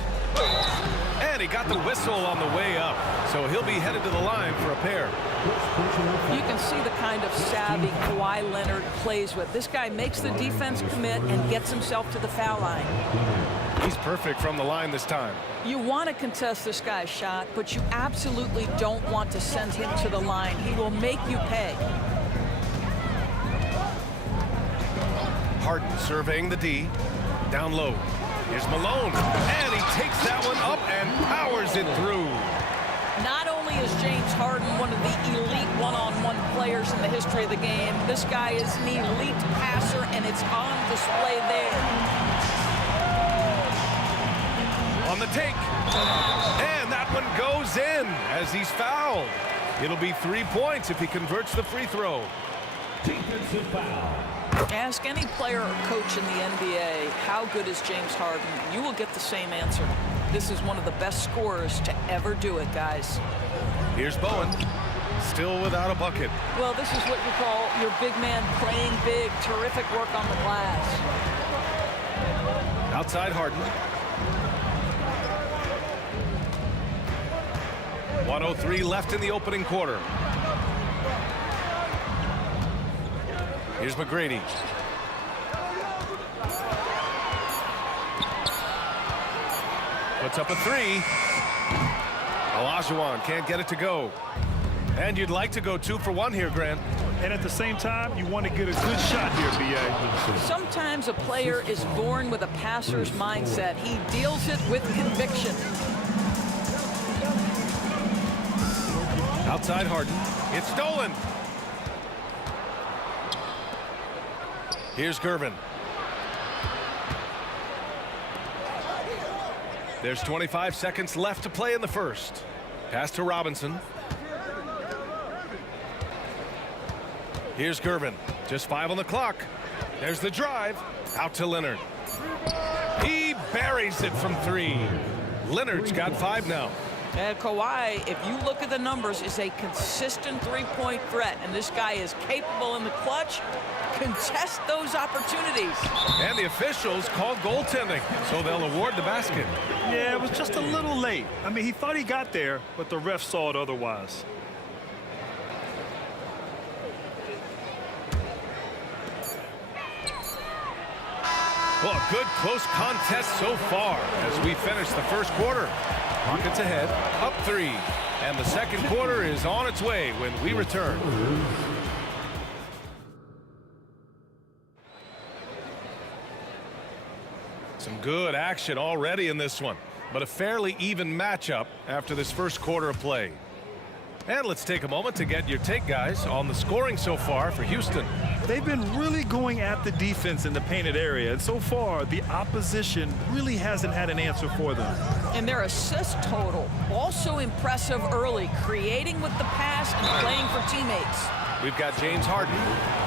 And he got the whistle on the way up. So he'll be headed to the line for a pair. You can see the kind of savvy Kawhi Leonard plays with. This guy makes the defense commit and gets himself to the foul line. He's perfect from the line this time. You want to contest this guy's shot, but you absolutely don't want to send him to the line. He will make you pay. Harden surveying the D. Down low. Here's Malone. And he takes that one up and powers it through. Not only is James Harden one of the elite one-on-one players in the history of the game, this guy is an elite passer, and it's on display there. On the take. And that one goes in as he's fouled. It'll be 3 points if he converts the free throw. Defensive foul. Ask any player or coach in the NBA, how good is James Harden? You will get the same answer. This is one of the best scorers to ever do it, guys. Here's Bowen, still without a bucket. Well, this is what you call your big man playing big. Terrific work on the glass. Outside Harden. 1:03 left in the opening quarter. Here's McGrady. Puts up a three. Olajuwon can't get it to go. And you'd like to go 2 for 1 here, Grant. And at the same time, you want to get a good shot here, B.A. Sometimes a player is born with a passer's mindset. He deals it with conviction. Outside Harden. It's stolen. Here's Gervin. There's 25 seconds left to play in the first. Pass to Robinson. Here's Gervin. Just 5 on the clock. There's the drive. Out to Leonard. He buries it from 3. Leonard's got 5 now. And Kawhi, if you look at the numbers, is a consistent three-point threat. And this guy is capable in the clutch. Contest those opportunities. And the officials called goaltending, so they'll award the basket. Yeah, it was just a little late. I mean, he thought he got there, but the ref saw it otherwise. Well, a good close contest so far as we finish the first quarter. Rockets ahead, up 3. And the second quarter is on its way when we return. Some good action already in this one, but a fairly even matchup after this first quarter of play. And let's take a moment to get your take, guys, on the scoring so far for Houston. They've been really going at the defense in the painted area, and so far the opposition really hasn't had an answer for them. And their assist total also impressive early, creating with the pass and playing for teammates. We've got James Harden,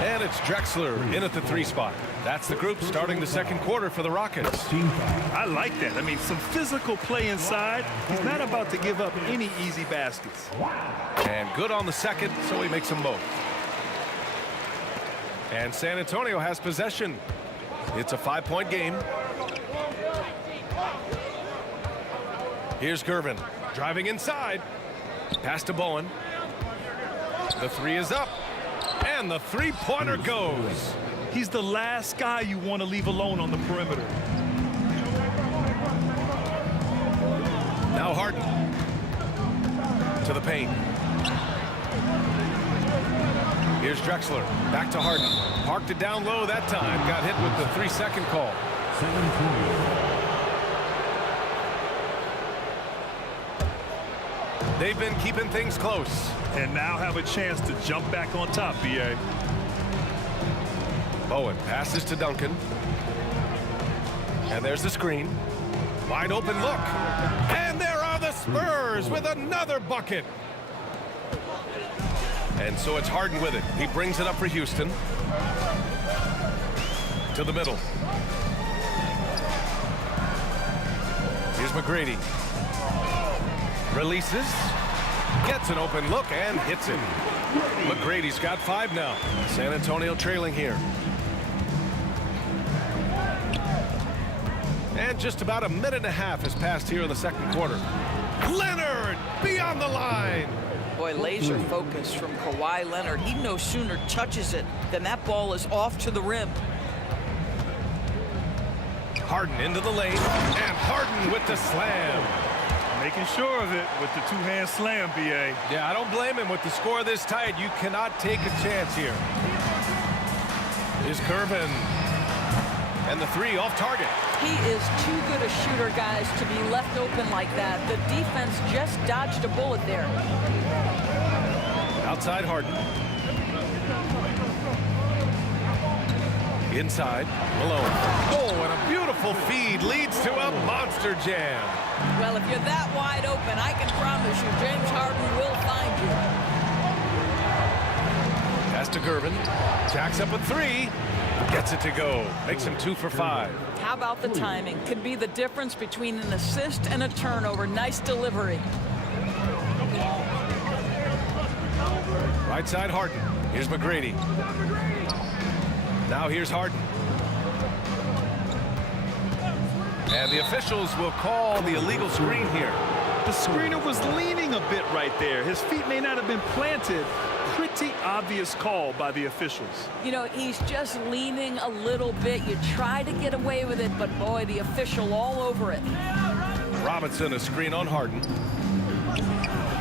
and it's Drexler in at the 3 spot. That's the group starting the second quarter for the Rockets. I like that. I mean, some physical play inside. He's not about to give up any easy baskets. And good on the second, so he makes them both. And San Antonio has possession. It's a 5-point game. Here's Gervin driving inside. Pass to Bowen. The 3 is up. And the 3-pointer goes. He's the last guy you want to leave alone on the perimeter. Now Harden. To the paint. Here's Drexler. Back to Harden. Parked it down low that time. Got hit with the 3-second call. They've been keeping things close. And now have a chance to jump back on top, B.A. Bowen passes to Duncan. And there's the screen. Wide open look. And there are the Spurs with another bucket. And so it's Harden with it. He brings it up for Houston. To the middle. Here's McGrady. Releases. Gets an open look and hits it. McGrady's got 5 now. San Antonio trailing here. And just about a minute and a half has passed here in the second quarter. Leonard beyond the line. Boy, laser focus from Kawhi Leonard. He no sooner touches it than that ball is off to the rim. Harden into the lane, and Harden with the slam. Making sure of it with the 2-hand slam, B.A. Yeah, I don't blame him. With the score this tight, you cannot take a chance here. Here's Gervin. And the 3 off target. He is too good a shooter, guys, to be left open like that. The defense just dodged a bullet there. Outside Harden. Inside, Malone. Oh, and a beautiful feed leads to a monster jam. Well, if you're that wide open, I can promise you James Harden will find you. Pass to Gervin. Jacks up a 3. Gets it to go. Makes him 2 for 5. How about the timing? Could be the difference between an assist and a turnover. Nice delivery. Right side Harden. Here's McGrady. Now here's Harden. And the officials will call the illegal screen here. The screener was leaning a bit right there. His feet may not have been planted. Pretty obvious call by the officials. You know, he's just leaning a little bit. You try to get away with it, but boy, the official all over it. Robinson, a screen on Harden.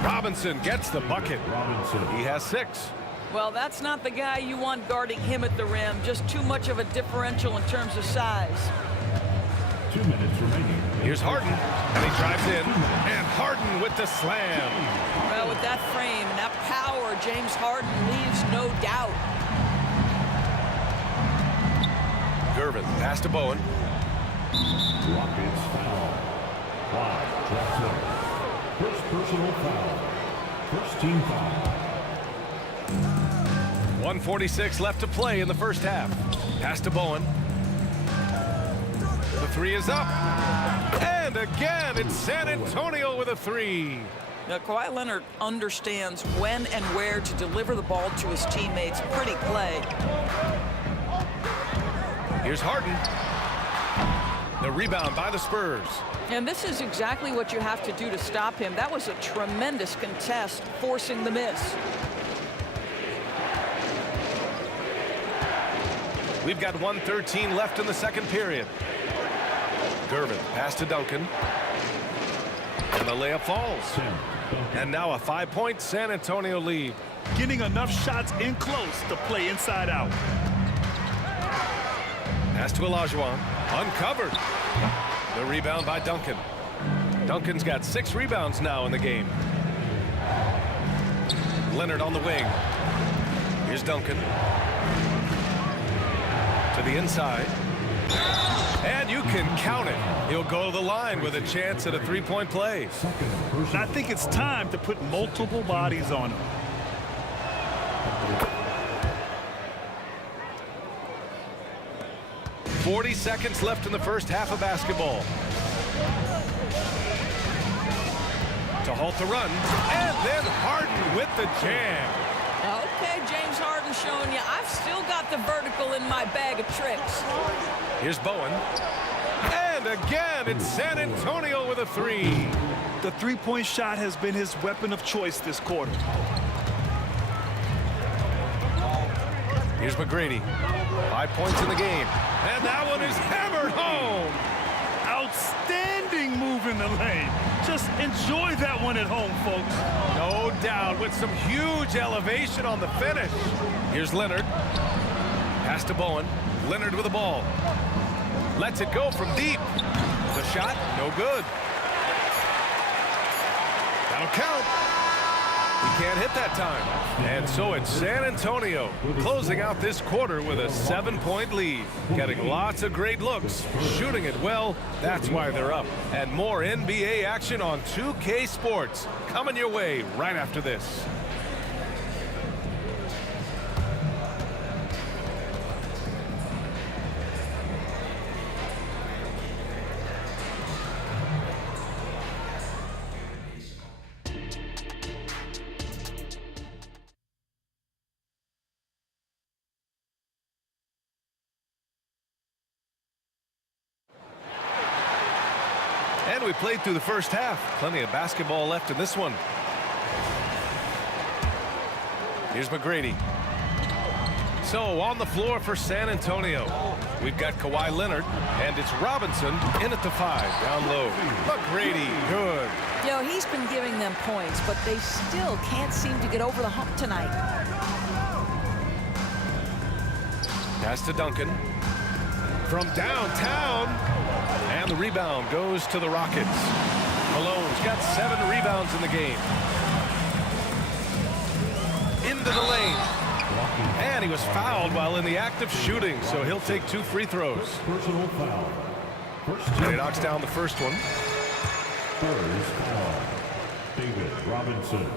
Robinson gets the bucket. Robinson. He has 6. Well, that's not the guy you want guarding him at the rim. Just too much of a differential in terms of size. 2 minutes remaining. Here's Harden, and he drives in, and Harden with the slam. Well, with that frame and that power, James Harden leaves no doubt. Gervin, pass to Bowen. Rockets foul. 5 Drexler. First personal foul. First team foul. 1:46 left to play in the first half. Pass to Bowen. The 3 is up. And again, it's San Antonio with a 3. Now, Kawhi Leonard understands when and where to deliver the ball to his teammates. Pretty play. Here's Harden. The rebound by the Spurs. And this is exactly what you have to do to stop him. That was a tremendous contest, forcing the miss. We've got 1:13 left in the second period. Gervin, pass to Duncan. And the layup falls. And now a 5-point San Antonio lead. Getting enough shots in close to play inside out. Pass to Olajuwon. Uncovered. The rebound by Duncan. Duncan's got 6 rebounds now in the game. Leonard on the wing. Here's Duncan. To the inside. And you can count it. He'll go to the line with a chance at a 3-point play. And I think it's time to put multiple bodies on him. .40 seconds left in the first half of basketball. To halt the run. And then Harden with the jam. Okay, James Harden showing you I've still got the vertical in my bag of tricks. Here's Bowen. And again, it's San Antonio with a 3. The three-point shot has been his weapon of choice this quarter. Here's McGrady. 5 points in the game. And that one is hammered home. Outstanding move in the lane. Just enjoy that one at home, folks. No doubt, with some huge elevation on the finish. Here's Leonard. Pass to Bowen. Leonard with the ball. Lets it go from deep. The shot, no good. That'll count. He can't hit that time. And so it's San Antonio closing out this quarter with a 7-point lead. Getting lots of great looks, shooting it well. That's why they're up. And more NBA action on 2K Sports coming your way right after this. And we played through the first half. Plenty of basketball left in this one. Here's McGrady. So on the floor for San Antonio, we've got Kawhi Leonard, and it's Robinson in at the 5, down low. McGrady, good. You know, he's been giving them points, but they still can't seem to get over the hump tonight. Pass to Duncan. From downtown. And the rebound goes to the Rockets. Malone's got 7 rebounds in the game. Into the lane. And he was fouled while in the act of shooting, so he'll take 2 free throws. Personal foul. And he knocks down the first one. Spurs foul. David Robinson.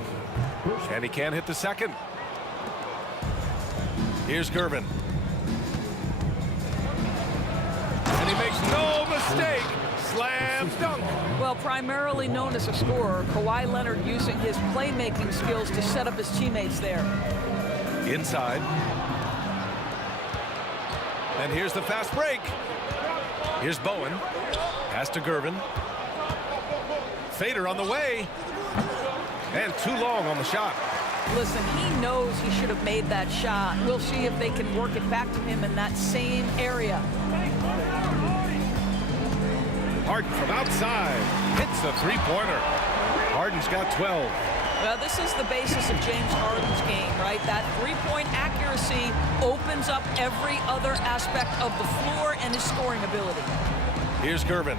And he can't hit the second. Here's Gervin. And he makes no mistake. Slam dunk. Well, primarily known as a scorer, Kawhi Leonard using his playmaking skills to set up his teammates there. Inside. And here's the fast break. Here's Bowen. Pass to Gervin. fader on the way. And too long on the shot. Listen, he knows he should have made that shot. We'll see if they can work it back to him in that same area. Harden from outside hits a three-pointer. Harden's got 12. Well, this is the basis of James Harden's game, right? That three-point accuracy opens up every other aspect of the floor and his scoring ability. Here's Gervin.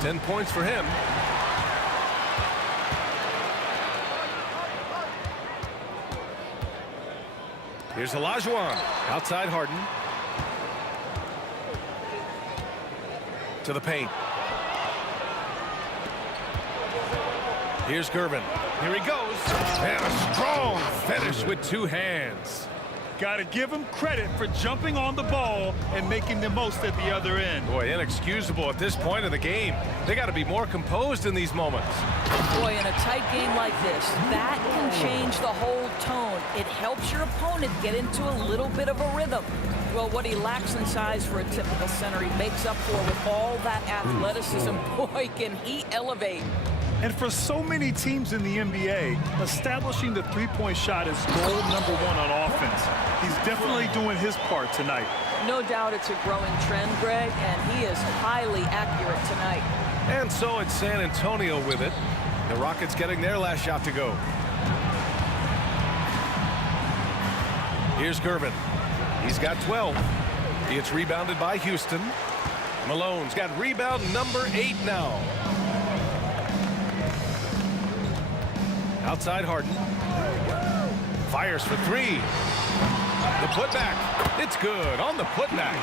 10 points for him. Here's Olajuwon. Outside Harden. To the paint. Here's Gervin. Here he goes. And a strong finish with two hands. Got to give him credit for jumping on the ball and making the most at the other end. Boy, inexcusable at this point of the game. They got to be more composed in these moments. Boy, in a tight game like this, that can change the whole tone. It helps your opponent get into a little bit of a rhythm. Well, what he lacks in size for a typical center, he makes up for with all that athleticism. Boy, can he elevate. And for so many teams in the NBA, establishing the three-point shot is goal number one on offense. He's definitely doing his part tonight. No doubt it's a growing trend, Greg, and he is highly accurate tonight. And so it's San Antonio with it. The Rockets getting their last shot to go. Here's Gervin. He's got 12. He gets rebounded by Houston. Malone's got rebound number 8 now. Outside Harden. Fires for three. The putback. It's good on the putback.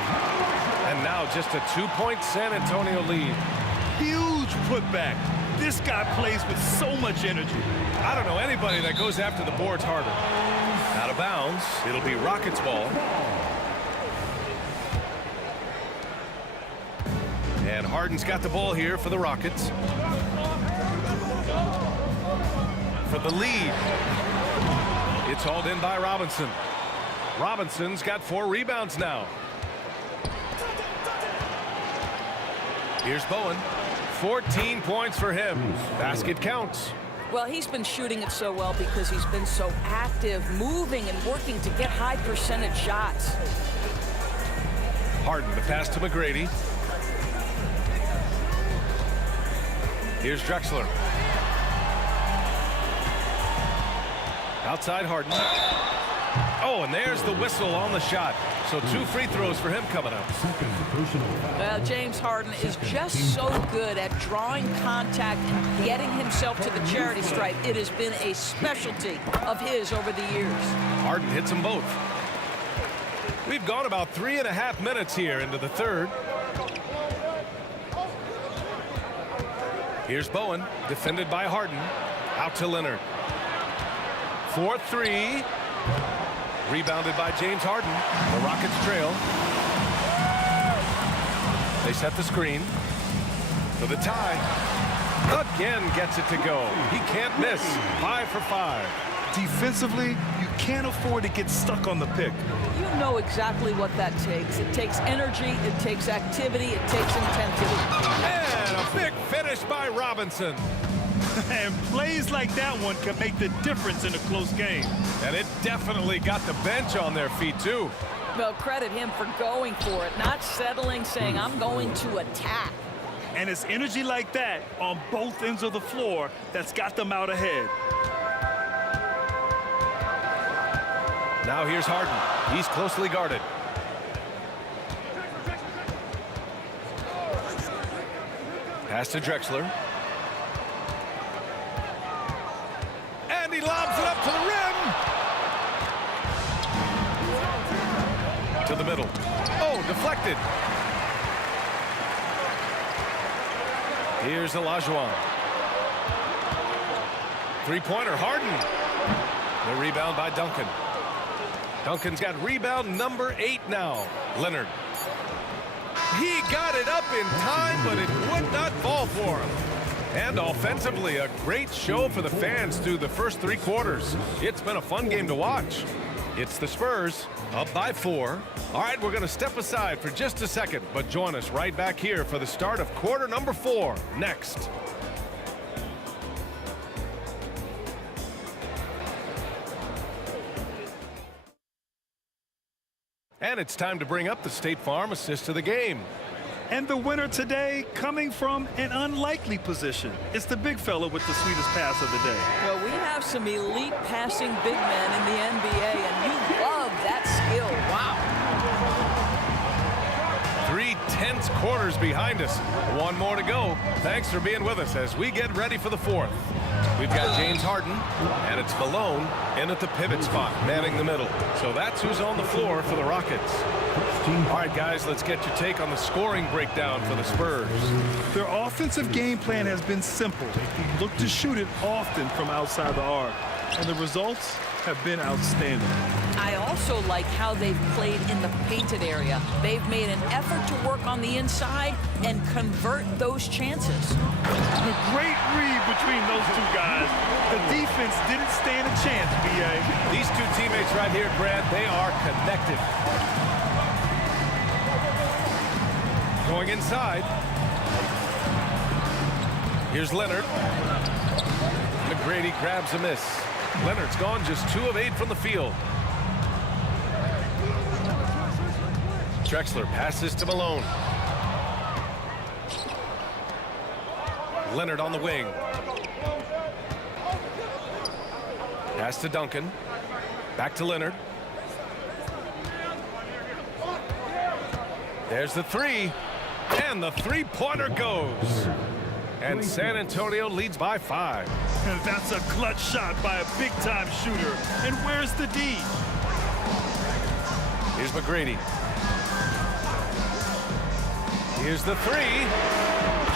And now just a 2-point San Antonio lead. Huge putback. This guy plays with so much energy. I don't know anybody that goes after the boards harder. Out of bounds. It'll be Rockets ball. And Harden's got the ball here for the Rockets. For the lead. It's hauled in by Robinson. Robinson's got 4 rebounds now. Here's Bowen. 14 points for him. Basket counts. Well, he's been shooting it so well because he's been so active, moving and working to get high percentage shots. Harden, the pass to McGrady. Here's Drexler. Outside Harden. Oh, and there's the whistle on the shot. So 2 free throws for him coming up. Well, James Harden is just so good at drawing contact and getting himself to the charity stripe. It has been a specialty of his over the years. Harden hits them both. We've gone about 3.5 minutes here into the third. Here's Bowen, defended by Harden. Out to Leonard. 4-3. Rebounded by James Harden. The Rockets trail. They set the screen for the tie. Again gets it to go. He can't miss. 5 for 5. Defensively, you can't afford to get stuck on the pick. You know exactly what that takes. It takes energy, it takes activity, it takes intensity. And a big finish by Robinson. And plays like that one can make the difference in a close game. And it definitely got the bench on their feet, too. Well, credit him for going for it, not settling, saying, I'm going to attack. And it's energy like that on both ends of the floor that's got them out ahead. Now here's Harden. He's closely guarded. Pass to Drexler. And he lobs it up to the rim. To the middle. Oh, deflected. Here's Olajuwon. Three-pointer, Harden. The rebound by Duncan. Duncan's got rebound number 8 now. Leonard. He got it up in time, but it would not fall for him. And offensively, a great show for the fans through the first 3 quarters. It's been a fun game to watch. It's the Spurs, up by 4. All right, we're going to step aside for just a second, but join us right back here for the start of quarter number 4 next. And it's time to bring up the State Farm assist of the game. And the winner today coming from an unlikely position. It's the big fella with the sweetest pass of the day. Well, we have some elite passing big men in the NBA, and you love that skill. Wow. 3 tense quarters behind us. One more to go. Thanks for being with us as we get ready for the fourth. We've got James Harden, and it's Malone in at the pivot spot, manning the middle. So that's who's on the floor for the Rockets. All right, guys, let's get your take on the scoring breakdown for the Spurs. Their offensive game plan has been simple. Look to shoot it often from outside the arc, and the results have been outstanding. I also like how they've played in the painted area. They've made an effort to work on the inside and convert those chances. A great read between those two guys. The defense didn't stand a chance, B.A. These two teammates right here, Brad, they are connected. Going inside. Here's Leonard. McGrady grabs a miss. Leonard's gone just 2 of 8 from the field. Drexler passes to Malone. Leonard on the wing. Pass to Duncan. Back to Leonard. There's the three. And the three-pointer goes. And San Antonio leads by 5. And that's a clutch shot by a big-time shooter. And where's the D? Here's McGrady. Here's the three.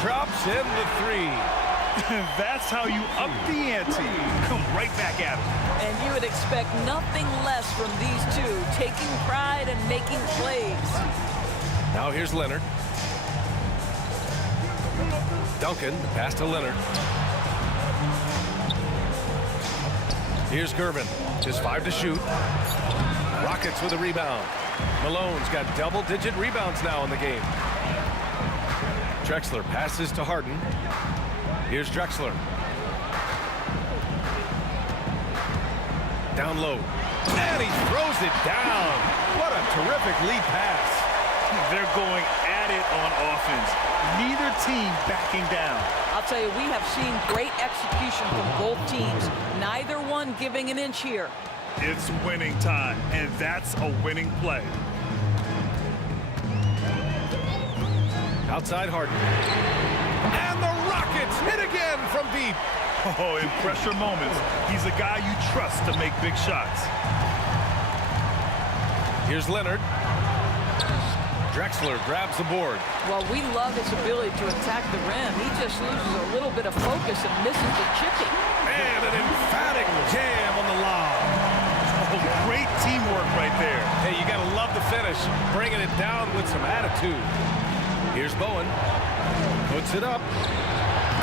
Drops in the three. That's how you up the ante. Come right back at him. And you would expect nothing less from these two, taking pride and making plays. Now here's Leonard. Duncan, pass to Leonard. Here's Gervin. Just 5 to shoot. Rockets with a rebound. Malone's got double-digit rebounds now in the game. Drexler passes to Harden. Here's Drexler. Down low. And he throws it down. What a terrific lead pass. They're going at it on offense. Neither team backing down. I'll tell you, we have seen great execution from both teams. Neither one giving an inch here. It's winning time, and that's a winning play. Outside Harden. And the Rockets hit again from deep. Oh, in pressure moments, he's a guy you trust to make big shots. Here's Leonard. Drexler grabs the board. Well, we love his ability to attack the rim. He just loses a little bit of focus and misses the chipping. And an emphatic jam on the lob. Oh, great teamwork right there. Hey, you got to love the finish. Bringing it down with some attitude. Here's Bowen. Puts it up.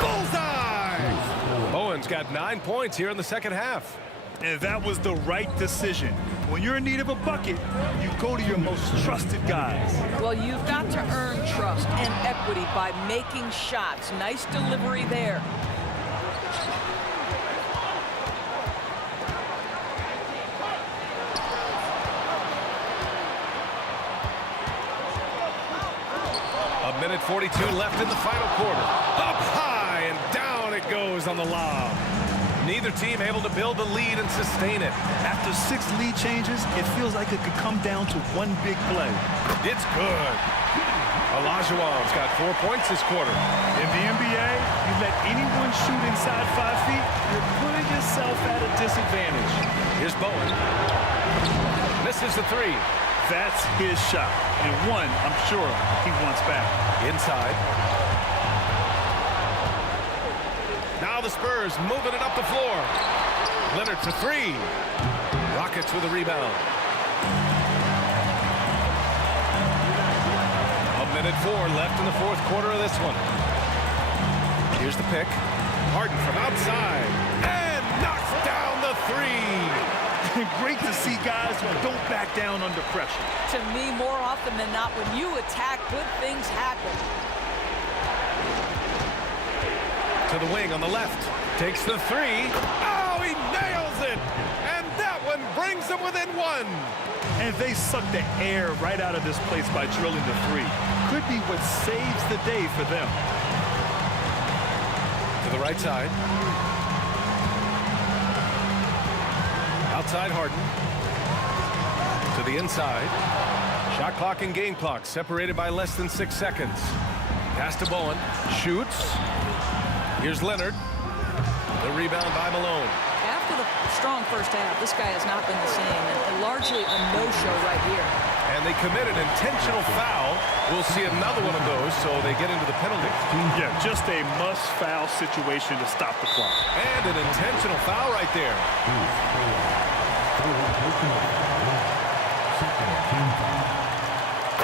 Bullseye! Bowen's got 9 points here in the second half. And that was the right decision. When you're in need of a bucket, you go to your most trusted guys. Well, you've got to earn trust and equity by making shots. Nice delivery there. A minute 42 left in the final quarter. Up high and down it goes on the lob. Neither team able to build a lead and sustain it. After 6 lead changes, it feels like it could come down to one big play. It's good. Olajuwon's got 4 points this quarter. In the NBA, you let anyone shoot inside 5 feet, you're putting yourself at a disadvantage. Here's Bowen. Misses the three. That's his shot. And one, I'm sure, he wants back. Inside. Now the Spurs moving it up the floor. Leonard for three. Rockets with a rebound. A minute 4 left in the fourth quarter of this one. Here's the pick. Harden from outside. And knocks down the three. Great to see guys who don't back down under pressure. To me, more often than not, when you attack, good things happen. To the wing on the left. Takes the three. Oh, he nails it! And that one brings them within 1. And they suck the air right out of this place by drilling the three. Could be what saves the day for them. To the right side. Outside Harden. To the inside. Shot clock and game clock separated by less than 6 seconds. Pass to Bowen. Shoots. Here's Leonard. The rebound by Malone. After the strong first half, this guy has not been the same, and largely a no-show right here. And they commit an intentional foul. We'll see another one of those, so they get into the penalty. Yeah, just a must-foul situation to stop the clock. And an intentional foul right there.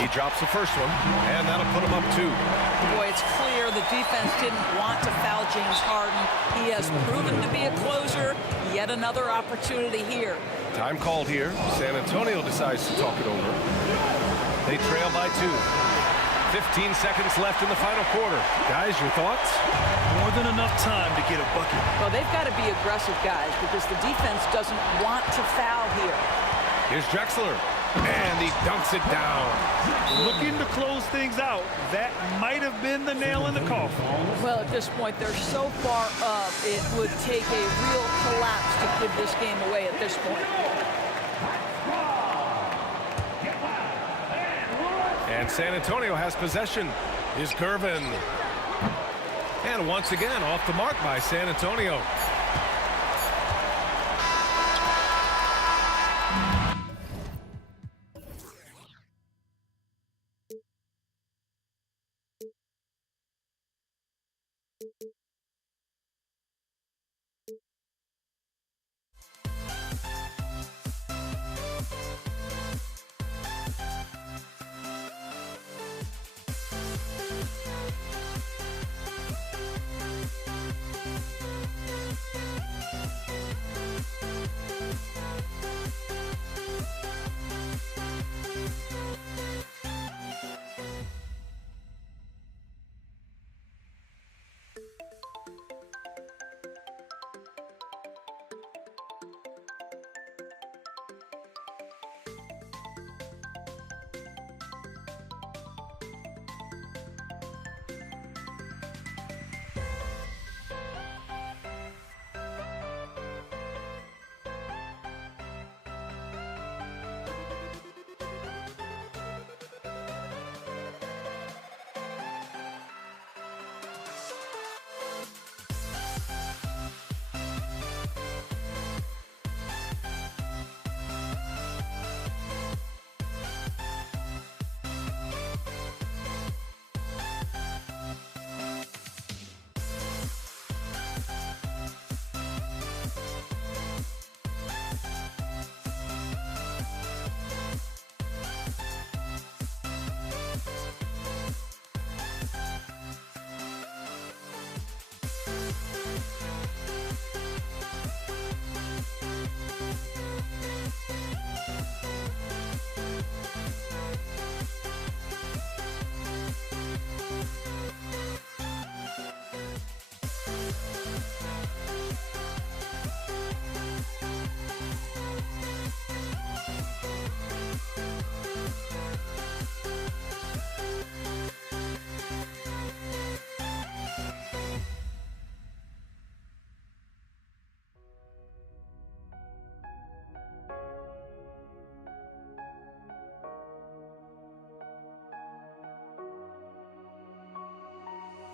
He drops the first one, and that'll put him up 2. Boy, it's clear the defense didn't want to foul James Harden. He has proven to be a closer. Yet another opportunity here. Time called here. San Antonio decides to talk it over. They trail by 2. 15 seconds left in the final quarter. Guys, your thoughts? More than enough time to get a bucket. Well, they've got to be aggressive, guys, because the defense doesn't want to foul here. Here's Drexler. And he dunks it down. Looking to close things out. That might have been the nail in the coffin. Well, at this point, they're so far up, it would take a real collapse to give this game away at this point. And San Antonio has possession. Is Gervin. And once again, off the mark by San Antonio.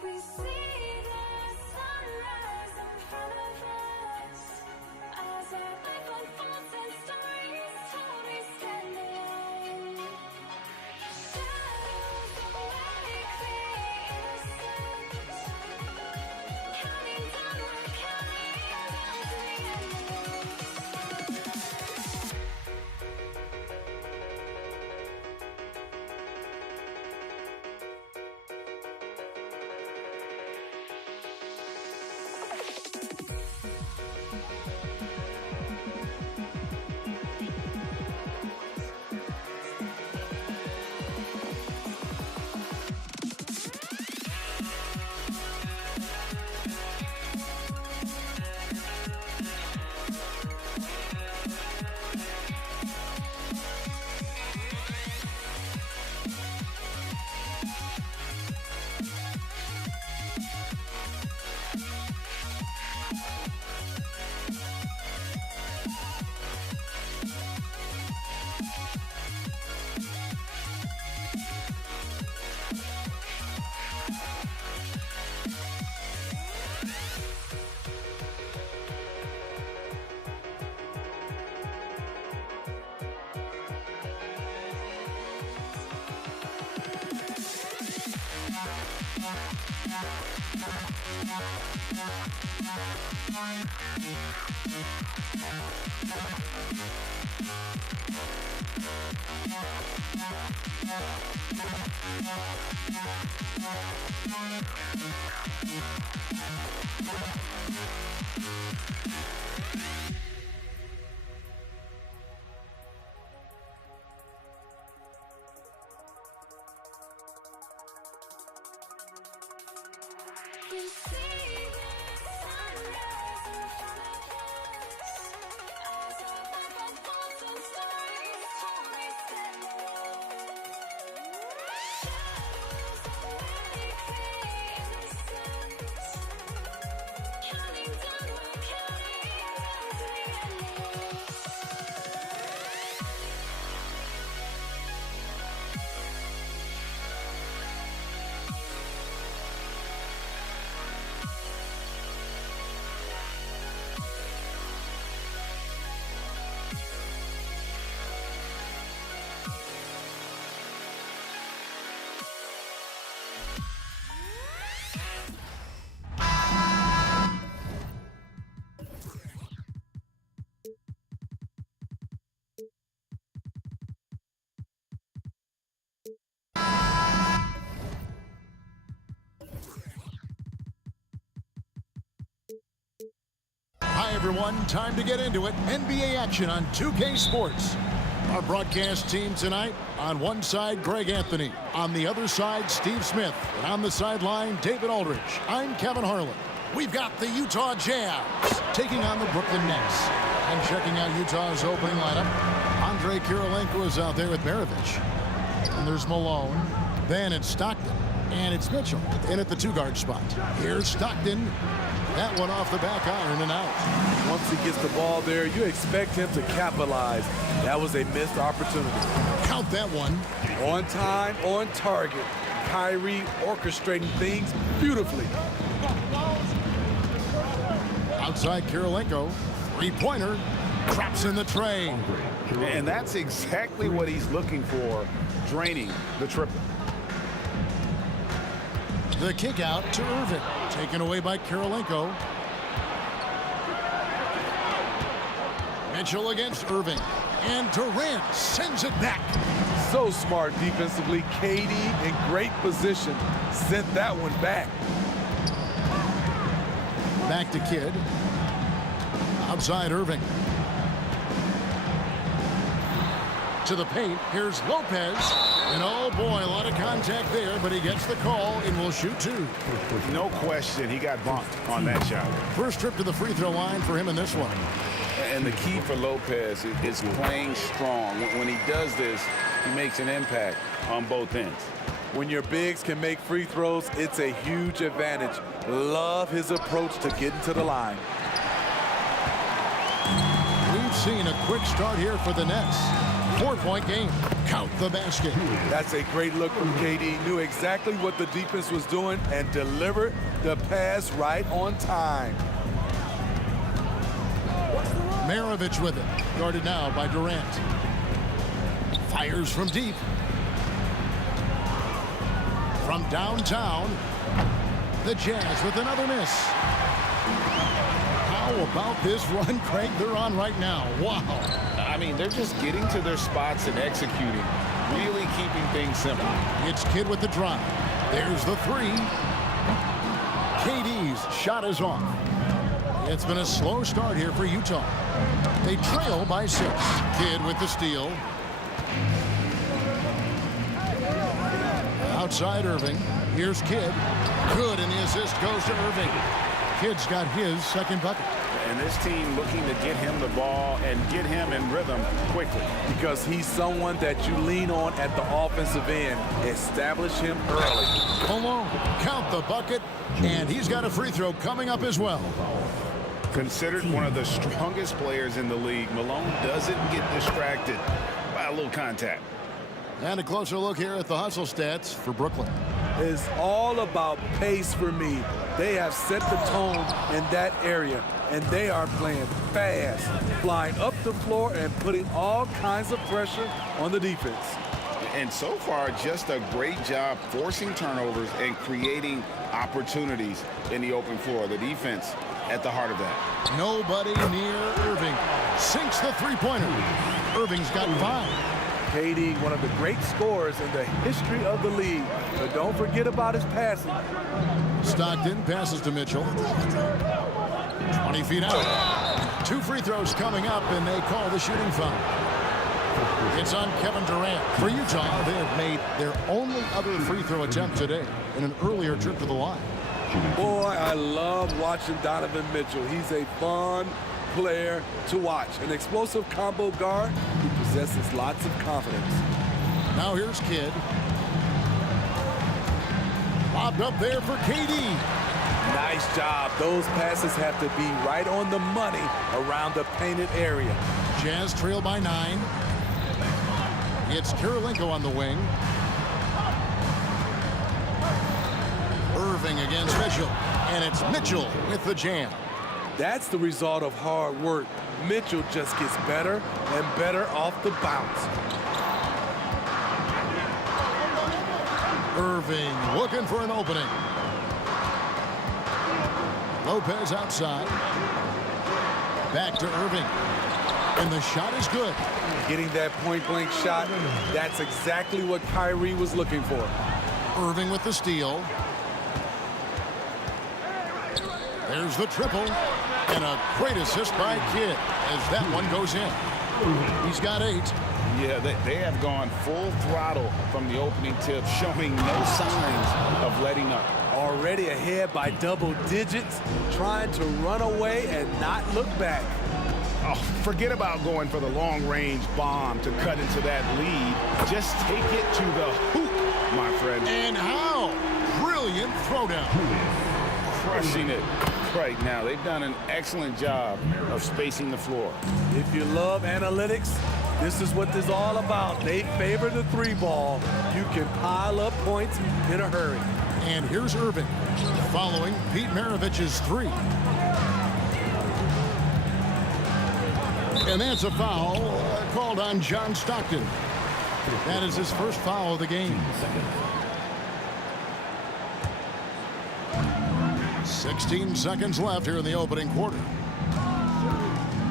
We see the sunrise in front of us as our life unfolds and stories told we stand alone. Shadows away, clear innocence, counting down, we're counting down to the end. You see the sunrise in front of us as our life unfolds and stories told we stand alone. Shadows already fade in the sense, counting down, we're counting down to the end. Hi, everyone. Time to get into it. NBA action on 2K Sports. Our broadcast team tonight, on one side, Greg Anthony. On the other side, Steve Smith. And on the sideline, David Aldridge. I'm Kevin Harlan. We've got the Utah Jazz taking on the Brooklyn Nets. And checking out Utah's opening lineup, Andre Kirilenko is out there with Maravich. And there's Malone. Then it's Stockton. And it's Mitchell in at the two-guard spot. Here's Stockton. That one off the back iron and out. Once he gets the ball there, you expect him to capitalize. That was a missed opportunity. Count that one. On time, on target. Kyrie orchestrating things beautifully. Outside Kirilenko. Three-pointer. Drops in the tray. And that's exactly what he's looking for, draining the triple. The kick out to Irving. Taken away by Kirilenko. Mitchell against Irving. And Durant sends it back. So smart defensively. KD in great position. Sent that one back. Back to Kidd. Outside Irving. To the paint. Here's Lopez. And oh boy, a lot of contact there, but he gets the call and will shoot two. No question, he got bumped on that shot. First trip to the free throw line for him in this one. And the key for Lopez is playing strong. When he does this, he makes an impact on both ends. When your bigs can make free throws, it's a huge advantage. Love his approach to getting to the line. We've seen a quick start here for the Nets. 4-point game. Count the basket. That's a great look from KD. Knew exactly what the defense was doing and delivered the pass right on time. Maravich with it. Guarded now by Durant. Fires from deep. From downtown, the Jazz with another miss. How about this run, Craig, they're on right now? Wow. I mean, they're just getting to their spots and executing, really keeping things simple. It's Kidd with the drive. There's the three. KD's shot is off. It's been a slow start here for Utah. They trail by 6. Kidd with the steal. Outside Irving. Here's Kidd. Good, and the assist goes to Irving. Kidd's got his second bucket. And this team looking to get him the ball and get him in rhythm quickly. Because he's someone that you lean on at the offensive end. Establish him early. Malone, count the bucket, and he's got a free throw coming up as well. Considered one of the strongest players in the league, Malone doesn't get distracted by a little contact. And a closer look here at the hustle stats for Brooklyn. It's all about pace for me. They have set the tone in that area, and they are playing fast, flying up the floor and putting all kinds of pressure on the defense. And so far, just a great job forcing turnovers and creating opportunities in the open floor. The defense at the heart of that. Nobody near Irving. Sinks the three-pointer. Irving's got 5. KD, one of the great scorers in the history of the league. But don't forget about his passing. Stockton passes to Mitchell. 20 feet out. 2 free throws coming up, and they call the shooting foul. It's on Kevin Durant. For Utah, they have made their only other free throw attempt today in an earlier trip to the line. Boy, I love watching Donovan Mitchell. He's a fun player to watch. An explosive combo guard who possesses lots of confidence. Now here's Kidd. Lobbed up there for KD. Nice job. Those passes have to be right on the money around the painted area. Jazz trail by 9. It's Kirilenko on the wing. Irving against Mitchell. And it's Mitchell with the jam. That's the result of hard work. Mitchell just gets better and better off the bounce. Irving looking for an opening. Lopez outside. Back to Irving. And the shot is good. Getting that point-blank shot, that's exactly what Kyrie was looking for. Irving with the steal. There's the triple. And a great assist by Kidd as that one goes in. He's got 8. Yeah, they have gone full throttle from the opening tip, showing no signs of letting up. Already ahead by double digits, trying to run away and not look back. Oh, forget about going for the long-range bomb to cut into that lead. Just take it to the hoop, my friend. And how? Brilliant throwdown. Crushing it right now. They've done an excellent job of spacing the floor. If you love analytics, this is what this is all about. They favor the 3-ball. You can pile up points in a hurry. And here's Irving following Pete Maravich's 3. And that's a foul called on John Stockton. That is his first foul of the game. 16 seconds left here in the opening quarter.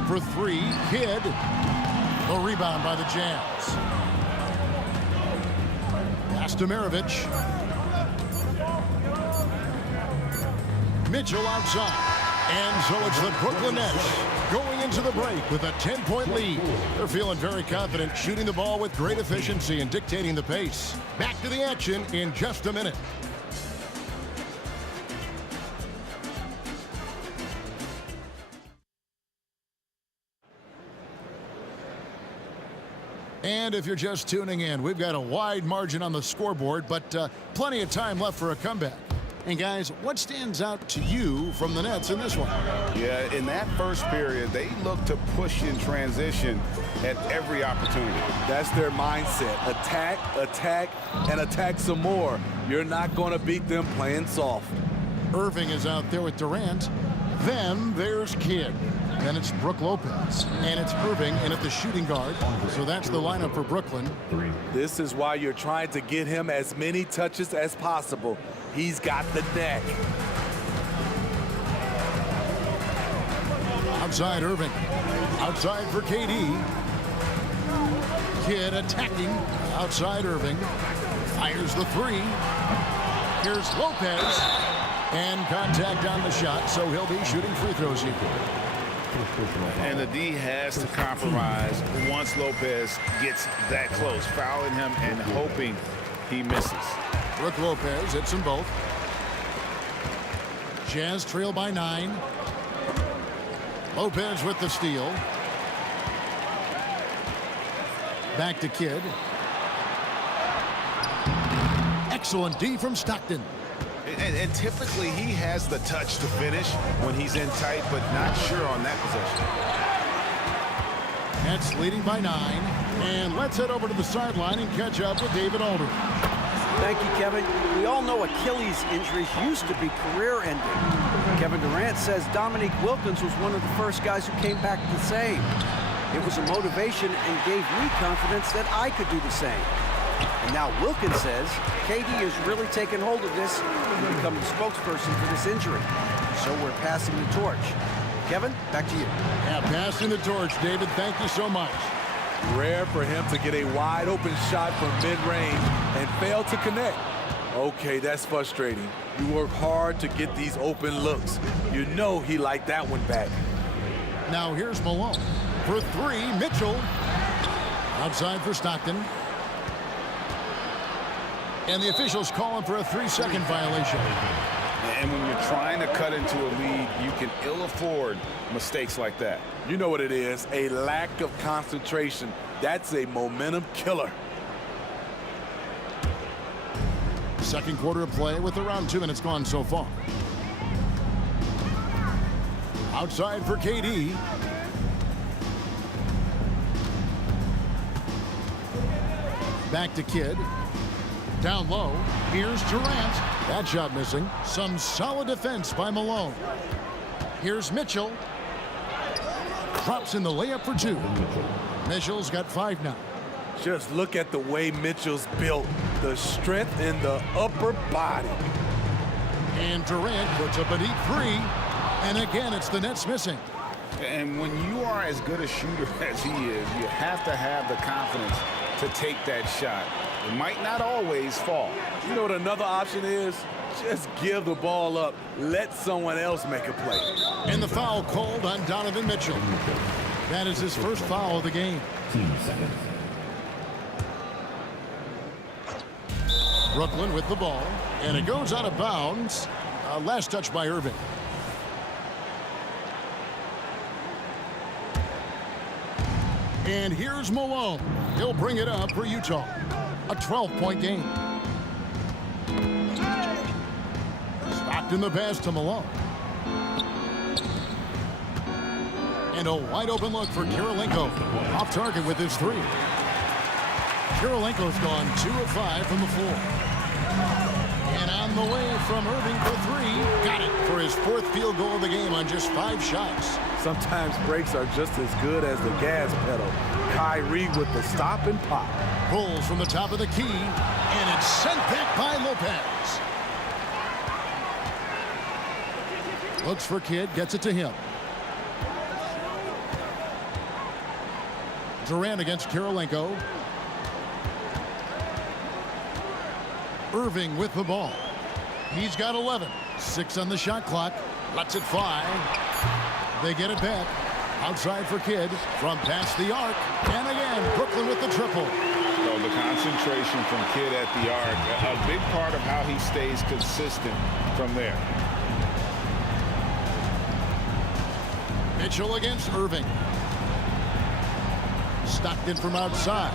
For 3, Kidd. The rebound by the Jazz. Pass to Maravich. Mitchell outside. And so it's the Brooklyn Nets going into the break with a 10-point lead. They're feeling very confident, shooting the ball with great efficiency and dictating the pace. Back to the action in just a minute. And if you're just tuning in, we've got a wide margin on the scoreboard, but plenty of time left for a comeback. And guys, what stands out to you from the Nets in this one? Yeah, in that first period, they looked to push in transition at every opportunity. That's their mindset. Attack, attack, and attack some more. You're not going to beat them playing soft. Irving is out there with Durant. Then there's Kidd. Then it's Brook Lopez. And it's Irving in at the shooting guard. So that's the lineup for Brooklyn. This is why you're trying to get him as many touches as possible. He's got the neck. Outside Irving. Outside for KD. Kidd attacking. Outside Irving. Fires the 3. Here's Lopez. And contact on the shot, so he'll be shooting free throws here. And the D has to compromise once Lopez gets that close, fouling him and hoping he misses. Brook Lopez hits them both. Jazz trail by 9. Lopez with the steal. Back to Kidd. Excellent D from Stockton. And typically he has the touch to finish when he's in tight, but not sure on that possession. Nets leading by 9. And let's head over to the sideline and catch up with David Aldridge. Thank you, Kevin. We all know Achilles injuries used to be career-ending. Kevin Durant says Dominique Wilkins was one of the first guys who came back the same. It was a motivation and gave me confidence that I could do the same. And now Wilkins says KD has really taken hold of this and become the spokesperson for this injury. So we're passing the torch. Kevin, back to you. Yeah, passing the torch, David. Thank you so much. Rare for him to get a wide open shot from mid-range and fail to connect. Okay, that's frustrating. You work hard to get these open looks. You know he liked that one back. Now here's Malone. For three, Mitchell. Outside for Stockton. And the officials calling for a 3-second violation. And when you're trying to cut into a lead, you can ill afford mistakes like that. You know what it is, a lack of concentration. That's a momentum killer. Second quarter of play with around 2 minutes gone so far. Outside for KD. Back to Kidd. Down low. Here's Durant. That shot missing. Some solid defense by Malone. Here's Mitchell. Drops in the layup for 2. Mitchell's got 5 now. Just look at the way Mitchell's built. The strength in the upper body. And Durant puts up a deep 3. And again, it's the Nets missing. And when you are as good a shooter as he is, you have to have the confidence to take that shot. It might not always fall. You know what another option is? Just give the ball up. Let someone else make a play. And the foul called on Donovan Mitchell. That is his first foul of the game. 15 seconds. Brooklyn with the ball. And it goes out of bounds. Last touch by Irving. And here's Malone. He'll bring it up for Utah. A 12-point game. Stockton the pass to Malone. And a wide open look for Kirilenko. Off target with his 3. Kirilenko's gone 2 of 5 from the floor. And on the way from Irving for 3. Got it for his 4th field goal of the game on just 5 shots. Sometimes breaks are just as good as the gas pedal. Kyrie with the stop and pop. Pulls from the top of the key, and it's sent back by Lopez. Looks for Kidd, gets it to him. Durant against Kirilenko. Irving with the ball. He's got 11. 6 on the shot clock. Lets it fly. They get it back. Outside for Kidd from past the arc. And again, Brooklyn with the triple. So the concentration from Kidd at the arc, a big part of how he stays consistent from there. Mitchell against Irving. Stockton from outside.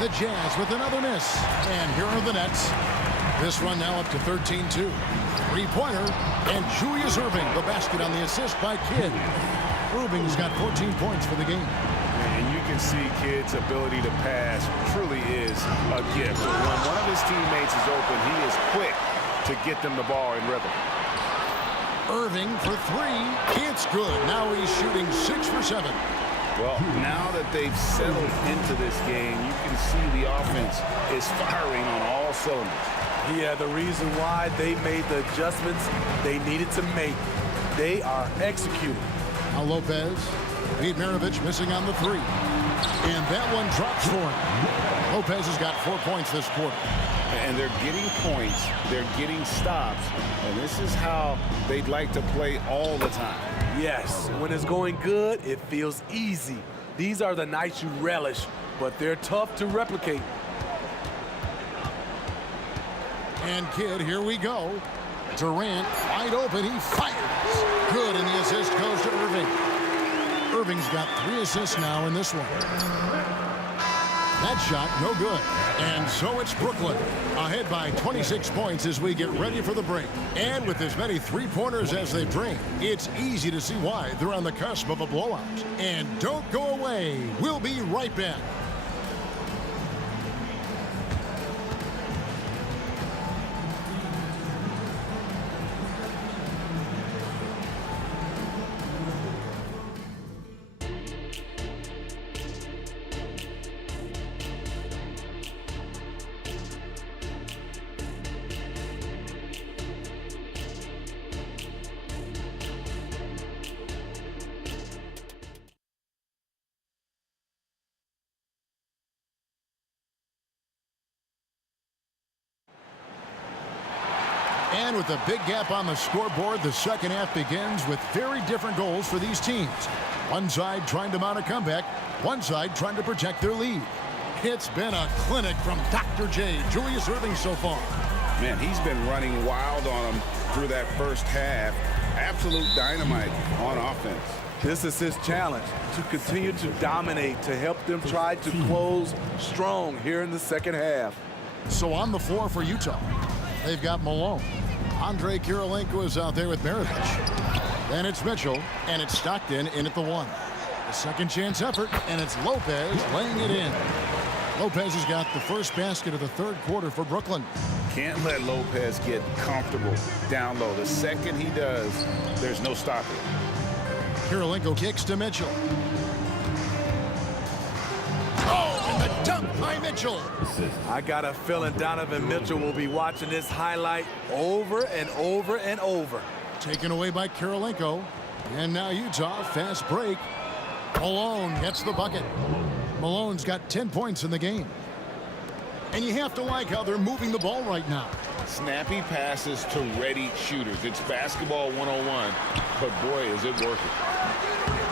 The Jazz with another miss. And here are the Nets. This run now up to 13-2. 3-pointer. And Julius Irving, the basket on the assist by Kidd. Irving's got 14 points for the game. And you can see Kidd's ability to pass truly is a gift. When one of his teammates is open, he is quick to get them the ball in rhythm. Irving for 3. It's good. Now he's shooting 6 for 7. Well, now that they've settled into this game, you can see the offense is firing on all cylinders. Yeah, the reason why they made the adjustments they needed to make. They are executing. Now Lopez. Pete Maravich missing on the 3. And that one drops for him. Lopez has got 4 points this quarter. And they're getting points. They're getting stops. And this is how they'd like to play all the time. Yes, when it's going good, it feels easy. These are the nights you relish, but they're tough to replicate. And Kidd, here we go. Durant, wide open, he fires. Good, and the assist goes to Irving. Irving's got 3 assists now in this one. That shot, no good. And so it's Brooklyn, ahead by 26 points as we get ready for the break. And with as many 3-pointers as they bring, it's easy to see why they're on the cusp of a blowout. And don't go away. We'll be right back. And with a big gap on the scoreboard, the second half begins with very different goals for these teams. One side trying to mount a comeback, one side trying to protect their lead. It's been a clinic from Dr. J, Julius Erving so far. Man, he's been running wild on them through that first half. Absolute dynamite on offense. This is his challenge, to continue to dominate, to help them try to close strong here in the second half. So on the floor for Utah, they've got Malone. Andrei Kirilenko is out there with Maravich. Then it's Mitchell, and it's Stockton in at the 1. A second chance effort, and it's Lopez laying it in. Lopez has got the first basket of the third quarter for Brooklyn. Can't let Lopez get comfortable down low. The second he does, there's no stopping. Kirilenko kicks to Mitchell. Oh, and the dunk by Mitchell. I got a feeling Donovan Mitchell will be watching this highlight over and over and over. Taken away by Kirilenko. And now Utah, fast break. Malone gets the bucket. Malone's got 10 points in the game. And you have to like how they're moving the ball right now. Snappy passes to ready shooters. It's basketball 101, but boy, is it working.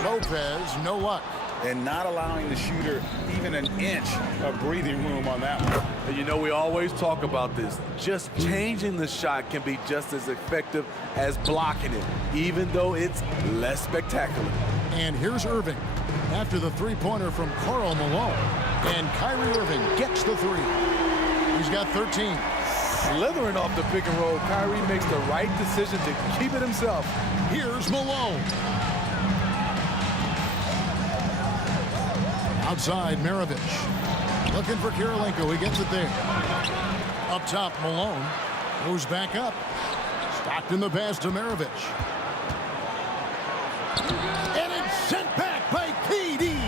Lopez, no luck. And not allowing the shooter even an inch of breathing room on that one. And you know, we always talk about this. Just changing the shot can be just as effective as blocking it, even though it's less spectacular. And here's Erving after the three-pointer from Karl Malone. And Kyrie Irving gets the 3. He's got 13. Slithering off the pick and roll, Kyrie makes the right decision to keep it himself. Here's Malone. Outside, Maravich. Looking for Kirilenko. He gets it there. Up top, Malone goes back up. Stockton the pass to Maravich. And it's sent back by KD.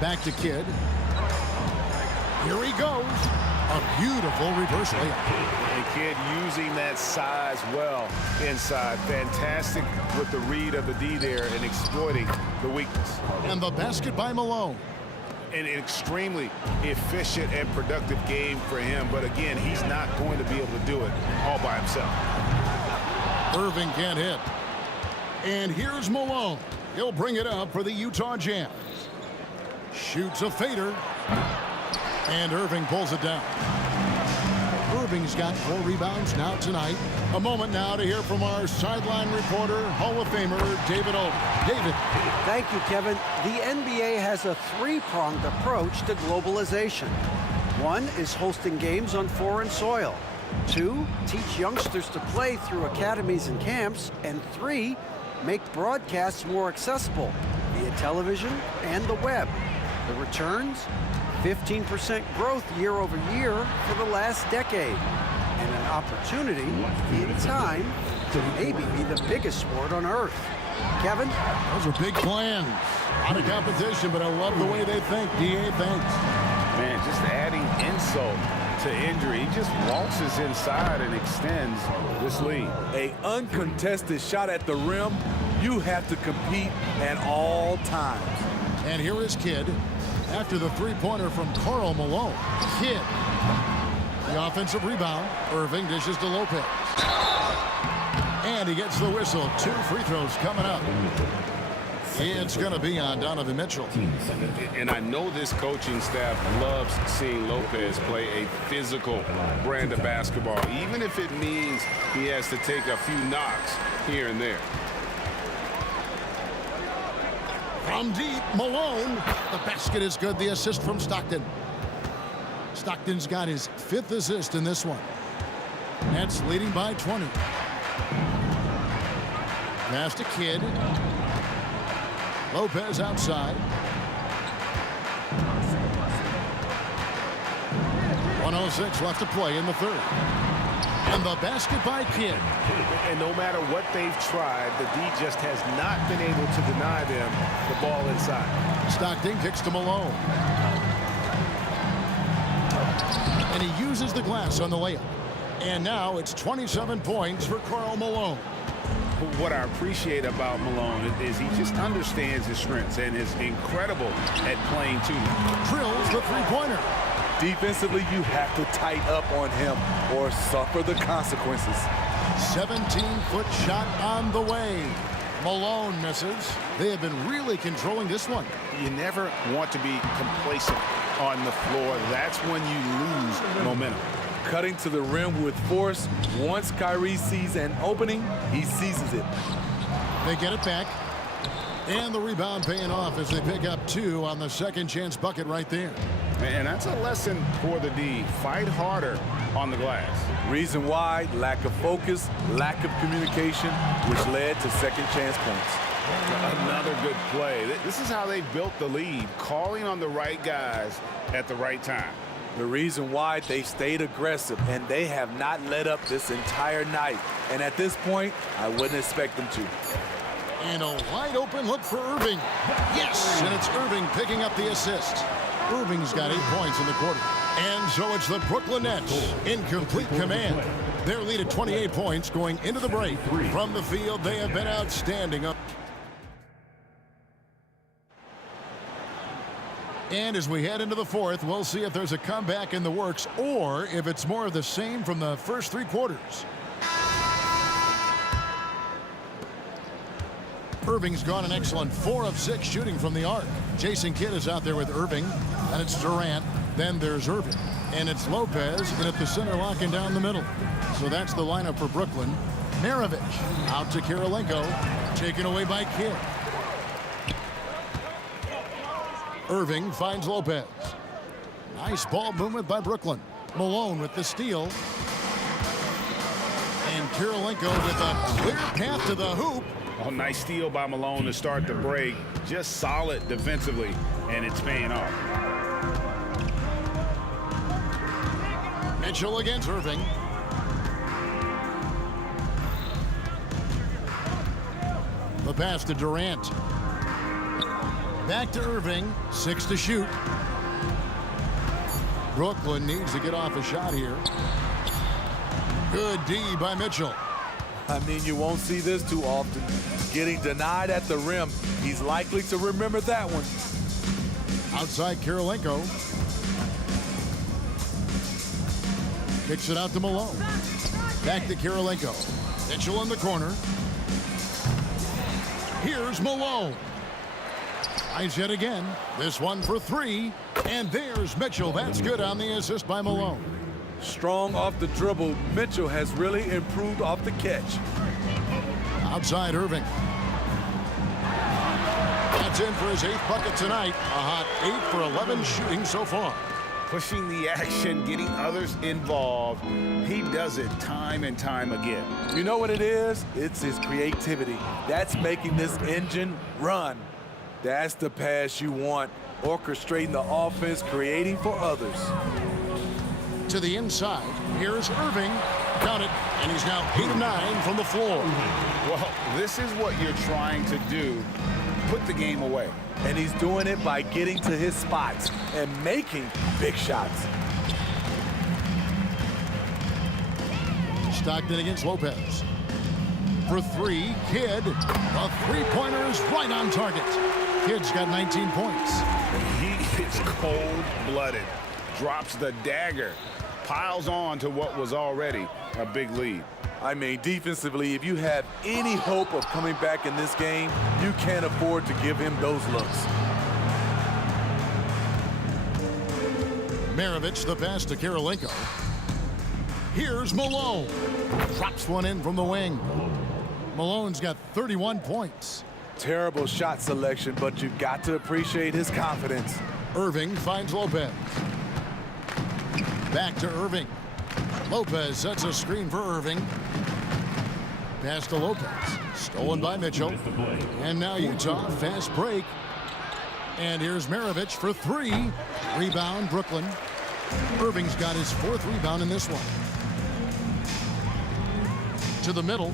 Back to Kidd. Here he goes. A beautiful reverse layup. And Kidd using that size well inside. Fantastic with the read of the D there and exploiting the weakness. And the basket by Malone. An extremely efficient and productive game for him. But again, he's not going to be able to do it all by himself. Irving can't hit. And here's Malone. He'll bring it up for the Utah Jazz. Shoots a fader. And Irving pulls it down. Irving's got 4 rebounds now tonight. A moment now to hear from our sideline reporter, Hall of Famer David Olden. David. Thank you, Kevin. The NBA has a 3-pronged approach to globalization. 1 is hosting games on foreign soil. 2, teach youngsters to play through academies and camps. And 3, make broadcasts more accessible via television and the web. The returns? 15% growth year over year for the last decade. And an opportunity in time to maybe be the biggest sport on earth. Kevin? Those are big plans. A lot of competition, but I love the way they think. DA, thanks. Man, just adding insult to injury. He just waltzes inside and extends this lead. An uncontested shot at the rim, you have to compete at all times. And here is Kidd. After the three-pointer from Karl Malone. Kidd. The offensive rebound. Irving dishes to Lopez. And he gets the whistle. 2 free throws coming up. It's going to be on Donovan Mitchell. And I know this coaching staff loves seeing Lopez play a physical brand of basketball, even if it means he has to take a few knocks here and there. From deep, Malone. The basket is good. The assist from Stockton. Stockton's got his 5th assist in this one. Nets leading by 20. Pass to Kidd. Lopez outside. 1:06 left to play in the 3rd. And the basket by Kidd. And no matter what they've tried, the D just has not been able to deny them the ball inside. Stockton kicks to Malone. And he uses the glass on the layup. And now it's 27 points for Karl Malone. What I appreciate about Malone is he just understands his strengths and is incredible at playing to them. Drills the three-pointer. Defensively, you have to tighten up on him or suffer the consequences. 17-foot shot on the way. Malone misses. They have been really controlling this one. You never want to be complacent on the floor. That's when you lose momentum. Cutting to the rim with force. Once Kyrie sees an opening, he seizes it. They get it back. And the rebound paying off as they pick up 2 on the second chance bucket right there. And that's a lesson for the D. Fight harder on the glass. Reason why: lack of focus, lack of communication, which led to second chance points. Another good play. This is how they built the lead, calling on the right guys at the right time. The reason why: they stayed aggressive, and they have not let up this entire night. And at this point, I wouldn't expect them to. And a wide open look for Irving. Yes, and it's Irving picking up the assist. Irving's got 8 points in the quarter. And so it's the Brooklyn Nets in complete command. Their lead at 28 points going into the break. From the field, they have been outstanding. And as we head into the fourth, we'll see if there's a comeback in the works or if it's more of the same from the first 3 quarters. Irving's gone an excellent 4 of 6 shooting from the arc. Jason Kidd is out there with Irving, and it's Durant. Then there's Irving, and it's Lopez, and at the center locking down the middle. So that's the lineup for Brooklyn. Maravich out to Kirilenko, taken away by Kidd. Irving finds Lopez. Nice ball movement by Brooklyn. Malone with the steal. And Kirilenko with a clear path to the hoop. Oh, nice steal by Malone to start the break. Just solid defensively, and it's paying off. Mitchell against Irving. The pass to Durant. Back to Irving. 6 to shoot. Brooklyn needs to get off a shot here. Good D by Mitchell. I mean, you won't see this too often. Getting denied at the rim. He's likely to remember that one. Outside Kirilenko. Kicks it out to Malone. Back to Kirilenko. Mitchell in the corner. Here's Malone. Tries yet again. This one for 3. And there's Mitchell. That's good on the assist by Malone. Strong off the dribble. Mitchell has really improved off the catch. Outside Irving. That's in for his 8th bucket tonight. A hot 8 for 11 shooting so far. Pushing the action, getting others involved. He does it time and time again. You know what it is? It's his creativity. That's making this engine run. That's the pass you want. Orchestrating the offense, creating for others. To the inside. Here's Irving. Count it. And he's now 8 of 9 from the floor. Well, this is what you're trying to do. Put the game away. And he's doing it by getting to his spots and making big shots. Stockton against Lopez. For 3, Kidd. A 3-pointer is right on target. Kidd's got 19 points. He is cold-blooded. Drops the dagger. Piles on to what was already a big lead. I mean, defensively, if you have any hope of coming back in this game, you can't afford to give him those looks. Maravich, the pass to Kirilenko. Here's Malone. Drops one in from the wing. Malone's got 31 points. Terrible shot selection, but you've got to appreciate his confidence. Irving finds Lopez. Back to Irving. Lopez sets a screen for Irving. Pass to Lopez. Stolen by Mitchell. And now Utah, fast break. And here's Maravich for 3. Rebound, Brooklyn. Irving's got his 4th rebound in this one. To the middle.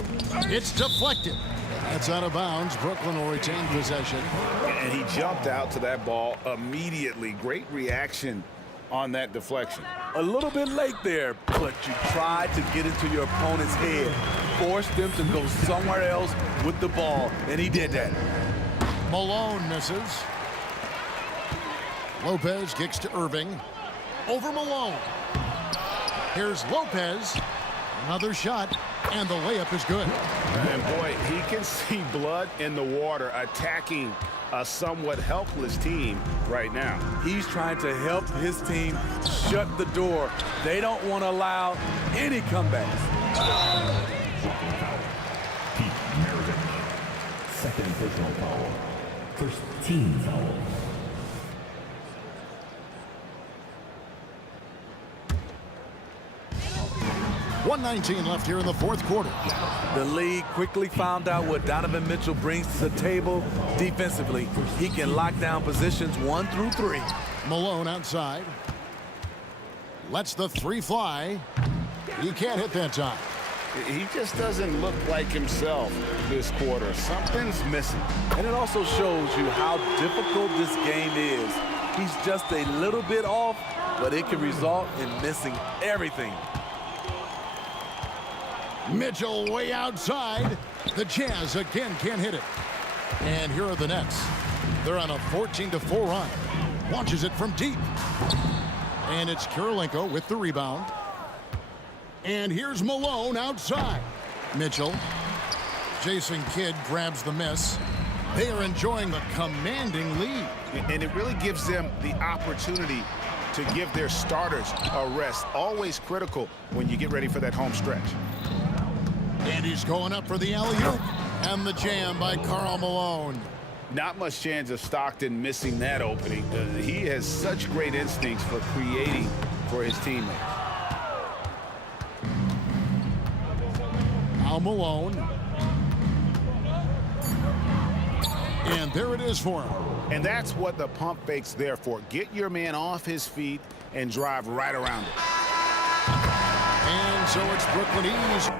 It's deflected. That's out of bounds. Brooklyn will retain possession. And he jumped out to that ball immediately. Great reaction on that deflection. A little bit late there, but you tried to get into your opponent's head. Forced them to go somewhere else with the ball, and he did that. Malone misses. Lopez kicks to Irving. over Malone. Here's Lopez. Another shot, and the layup is good. And boy, he can see blood in the water attacking a somewhat helpless team right now. He's trying to help his team shut the door. They don't want to allow any comebacks. Pete Maravich. Second personal foul. First team foul. .119 left here in the fourth quarter. The league quickly found out what Donovan Mitchell brings to the table defensively. He can lock down positions 1 through 3. Malone outside. Lets the three fly. He can't hit that time. He just doesn't look like himself this quarter. Something's missing. And it also shows you how difficult this game is. He's just a little bit off, but it can result in missing everything. Mitchell way outside. The Jazz again can't hit it. And here are the Nets. They're on a 14-4 run. Launches it from deep. And it's Kirilenko with the rebound. And here's Malone outside. Mitchell. Jason Kidd grabs the miss. They are enjoying the commanding lead. And it really gives them the opportunity to give their starters a rest. Always critical when you get ready for that home stretch. And he's going up for the alley-oop. And the jam by Karl Malone. Not much chance of Stockton missing that opening. He has such great instincts for creating for his teammates. Al Malone. And there it is for him. And that's what the pump fake's there for. Get your man off his feet and drive right around it. And so it's Brooklyn Ease.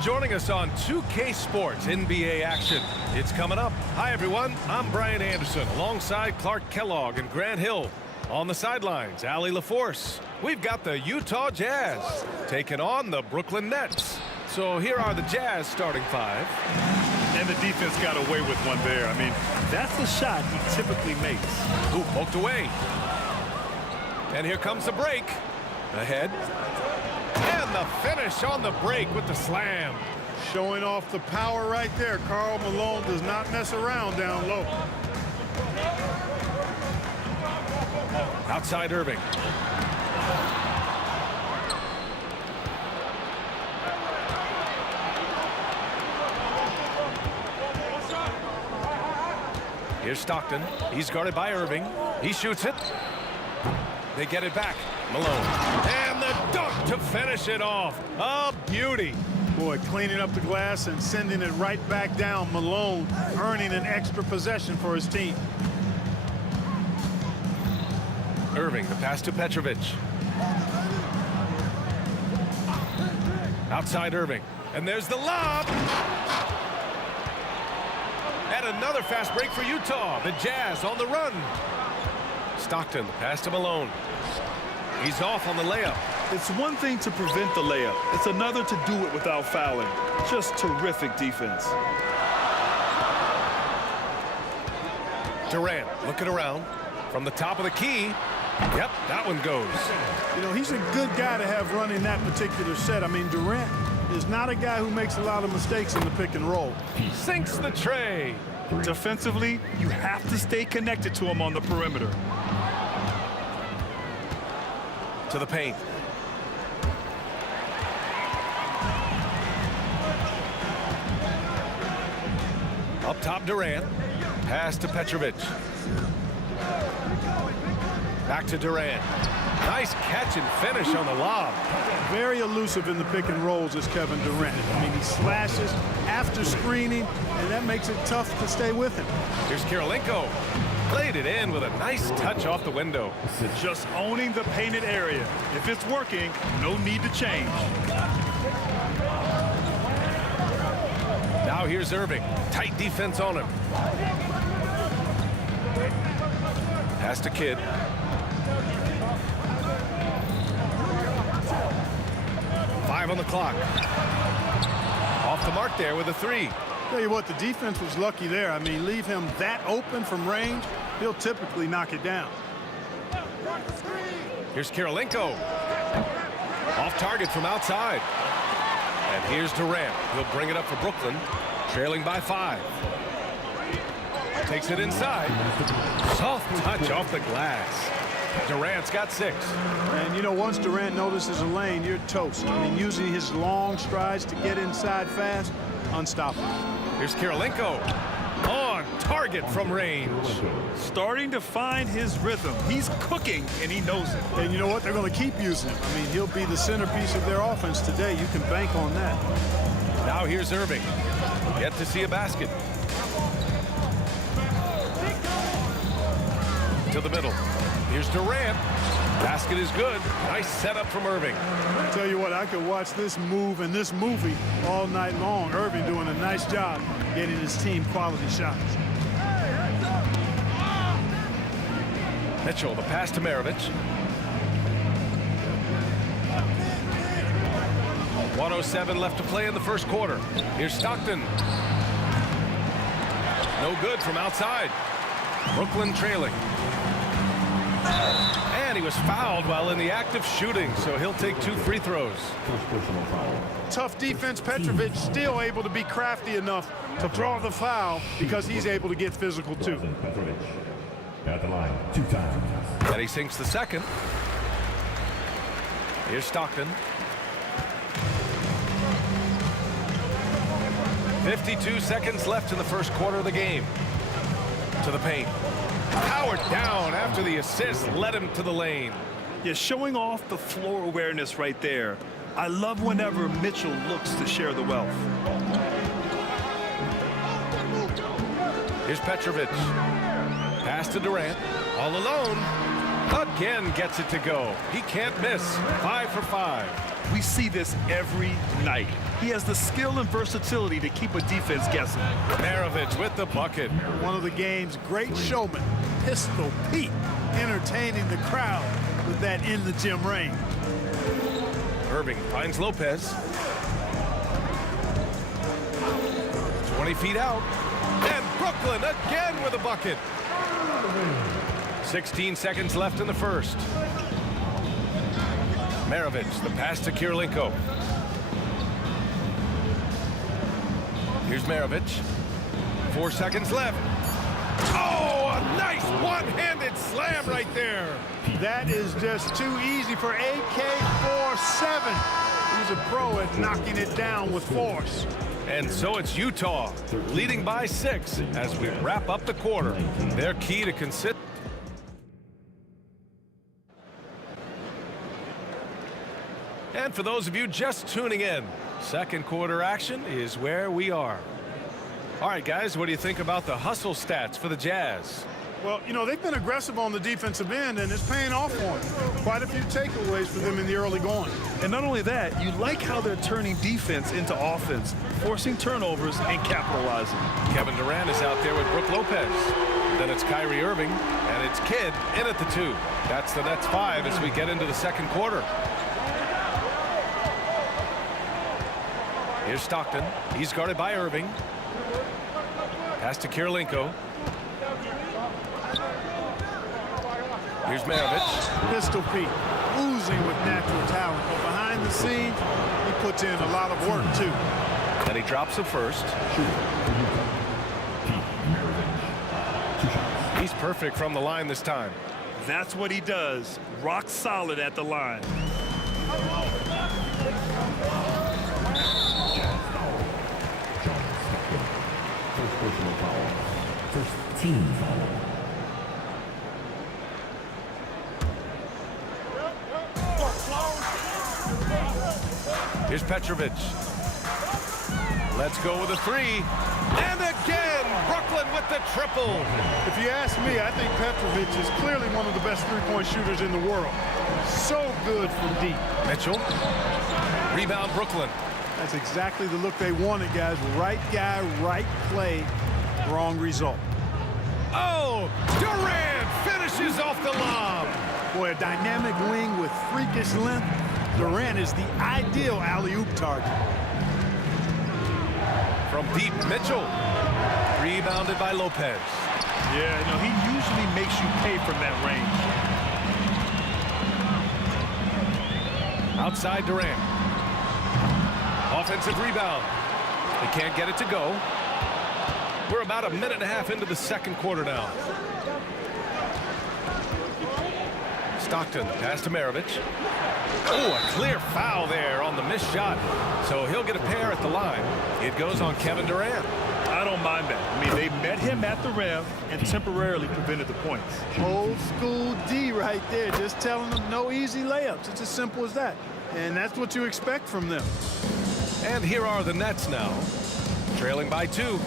joining us on 2K Sports NBA action. It's coming up. Hi, everyone. I'm Brian Anderson alongside Clark Kellogg and Grant Hill. On the sidelines, Allie LaForce. We've got the Utah Jazz taking on the Brooklyn Nets. So here are the Jazz starting five. And the defense got away with one there. I mean, that's the shot he typically makes. Ooh, poked away. And here comes the break. Ahead. And the finish on the break with the slam. Showing off the power right there. Karl Malone does not mess around down low. Outside Irving. Here's Stockton. He's guarded by Irving. He shoots it. They get it back. Malone. And the dunk to finish it off. A beauty. Boy, cleaning up the glass and sending it right back down. Malone earning an extra possession for his team. Irving, the pass to Petrovic. Outside Irving. And there's the lob. And another fast break for Utah. The Jazz on the run. Stockton, the pass to Malone. He's off on the layup. It's one thing to prevent the layup. It's another to do it without fouling. Just terrific defense. Durant looking around from the top of the key. Yep, that one goes. You know, he's a good guy to have running that particular set. I mean, Durant is not a guy who makes a lot of mistakes in the pick and roll. He sinks the tray. Defensively, you have to stay connected to him on the perimeter. To the paint. Up top, Durant. Pass to Petrovic. Back to Durant. Nice catch and finish on the lob. Very elusive in the pick and rolls is Kevin Durant. I mean, he slashes after screening, and that makes it tough to stay with him. Here's Kirilenko. Played it in with a nice touch off the window. Just owning the painted area. If it's working, no need to change. Now here's Irving. Tight defense on him. Pass to Kidd. Five on the clock. Off the mark there with a three. Tell you what, the defense was lucky there. I mean, leave him that open from range, he'll typically knock it down. Here's Kirilenko. Off target from outside. And here's Durant. He'll bring it up for Brooklyn, trailing by 5. Takes it inside. Soft touch off the glass. Durant's got 6. And, you know, once Durant notices a lane, you're toast. I mean, using his long strides to get inside fast, unstoppable. Here's Kirilenko. On target from range. Starting to find his rhythm. He's cooking, and he knows it. And you know what? They're going to keep using him. I mean, he'll be the centerpiece of their offense today. You can bank on that. Now here's Irving. Yet to see a basket. To the middle. Here's Durant. Basket is good. Nice setup from Irving. Tell you what, I could watch this move and this movie all night long. Irving doing a nice job getting his team quality shots. Mitchell, the pass to Maravich. 1:07 left to play in the first quarter. Here's Stockton. No good from outside. Brooklyn trailing. And he was fouled while in the act of shooting, so he'll take 2 free throws. Tough defense. Petrovic still able to be crafty enough to draw the foul because he's able to get physical too. At the line 2 times. And he sinks the second. Here's Stockton. 52 seconds left in the first quarter of the game. To the paint. Powered down after the assist led him to the lane. Yeah, showing off the floor awareness right there. I love whenever Mitchell looks to share the wealth. Here's Petrovic. Pass to Durant. All alone. Again gets it to go. He can't miss. 5 for 5. We see this every night. He has the skill and versatility to keep a defense guessing. Maravich with the bucket. One of the game's great showmen, Pistol Pete, entertaining the crowd with that in-the-gym rain. Irving finds Lopez. 20 feet out. And Brooklyn again with a bucket. 16 seconds left in the first. Maravich, the pass to Kirilenko. Here's Maravich. 4 seconds left. Oh, a nice one-handed slam right there. That is just too easy for AK-47. He's a pro at knocking it down with force. And so it's Utah leading by 6 as we wrap up the quarter. Their key to consider. And for those of you just tuning in, second quarter action is where we are. All right, guys, what do you think about the hustle stats for the Jazz? Well, you know, they've been aggressive on the defensive end, and it's paying off for them. Quite a few takeaways for them in the early going. And not only that, you like how they're turning defense into offense, forcing turnovers and capitalizing. Kevin Durant is out there with Brook Lopez. Then it's Kyrie Irving, and it's Kidd in at the 2. That's the Nets 5 as we get into the second quarter. Here's Stockton. He's guarded by Irving. Pass to Kirilenko. Here's Maravich. Pistol Pete, oozing with natural talent. But behind the scenes, he puts in a lot of work, too. And he drops it first. He's perfect from the line this time. That's what he does. Rock solid at the line. First personal foul. First team foul. Here's Petrovic. Let's go with a 3. And again, Brooklyn with the triple. If you ask me, I think Petrovic is clearly one of the best three-point shooters in the world. So good from deep. Mitchell. Rebound, Brooklyn. That's exactly the look they wanted, guys. Right guy, right play, wrong result. Oh, Durant finishes off the lob. Boy, a dynamic wing with freakish length. Durant is the ideal alley-oop target. From deep, Mitchell. Rebounded by Lopez. Yeah, no, he usually makes you pay from that range. Outside Durant. Offensive rebound. They can't get it to go. We're about a minute and a half into the second quarter now. Stockton, pass to Maravich. Oh, a clear foul there on the missed shot. So he'll get a pair at the line. It goes on Kevin Durant. I don't mind that. I mean, they met him at the rim and temporarily prevented the points. Old school D right there, just telling them no easy layups. It's as simple as that. And that's what you expect from them. And here are the Nets now, trailing by 2.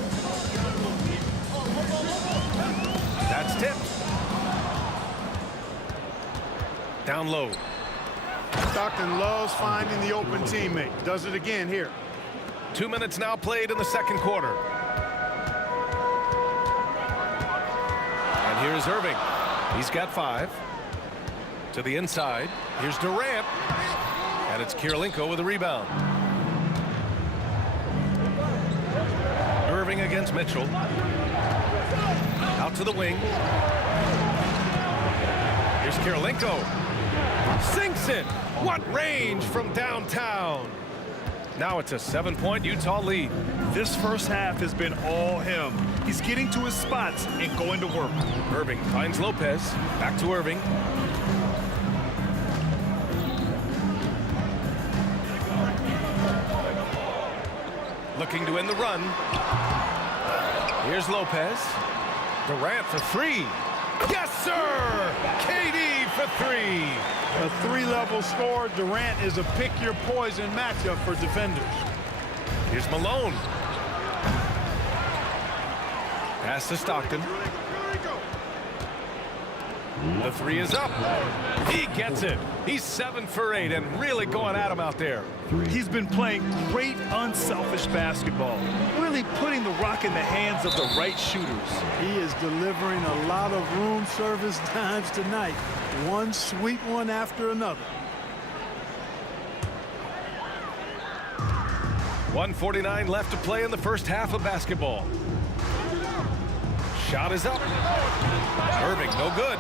That's tipped. Down low. Stockton loves finding the open teammate. Does it again here. 2 minutes now played in the second quarter. And here's Irving. He's got 5. To the inside. Here's Durant. And it's Kirilenko with a rebound. Irving against Mitchell. Out to the wing. Here's Kirilenko. Sinks it. What range from downtown. Now it's a 7-point Utah lead. This first half has been all him. He's getting to his spots and going to work. Irving finds Lopez. Back to Irving. Looking to end the run. Here's Lopez. Durant for 3. Yes, sir! KD for 3. A 3-level score. Durant is a pick-your-poison matchup for defenders. Here's Malone. Pass to Stockton. The three is up. He gets it. He's 7 for 8 and really going at him out there. He's been playing great, unselfish basketball, really putting the rock in the hands of the right shooters. He is delivering a lot of room service times tonight. One sweet one after another. 1:49 left to play in the first half of basketball. Shot is up. Irving, no good.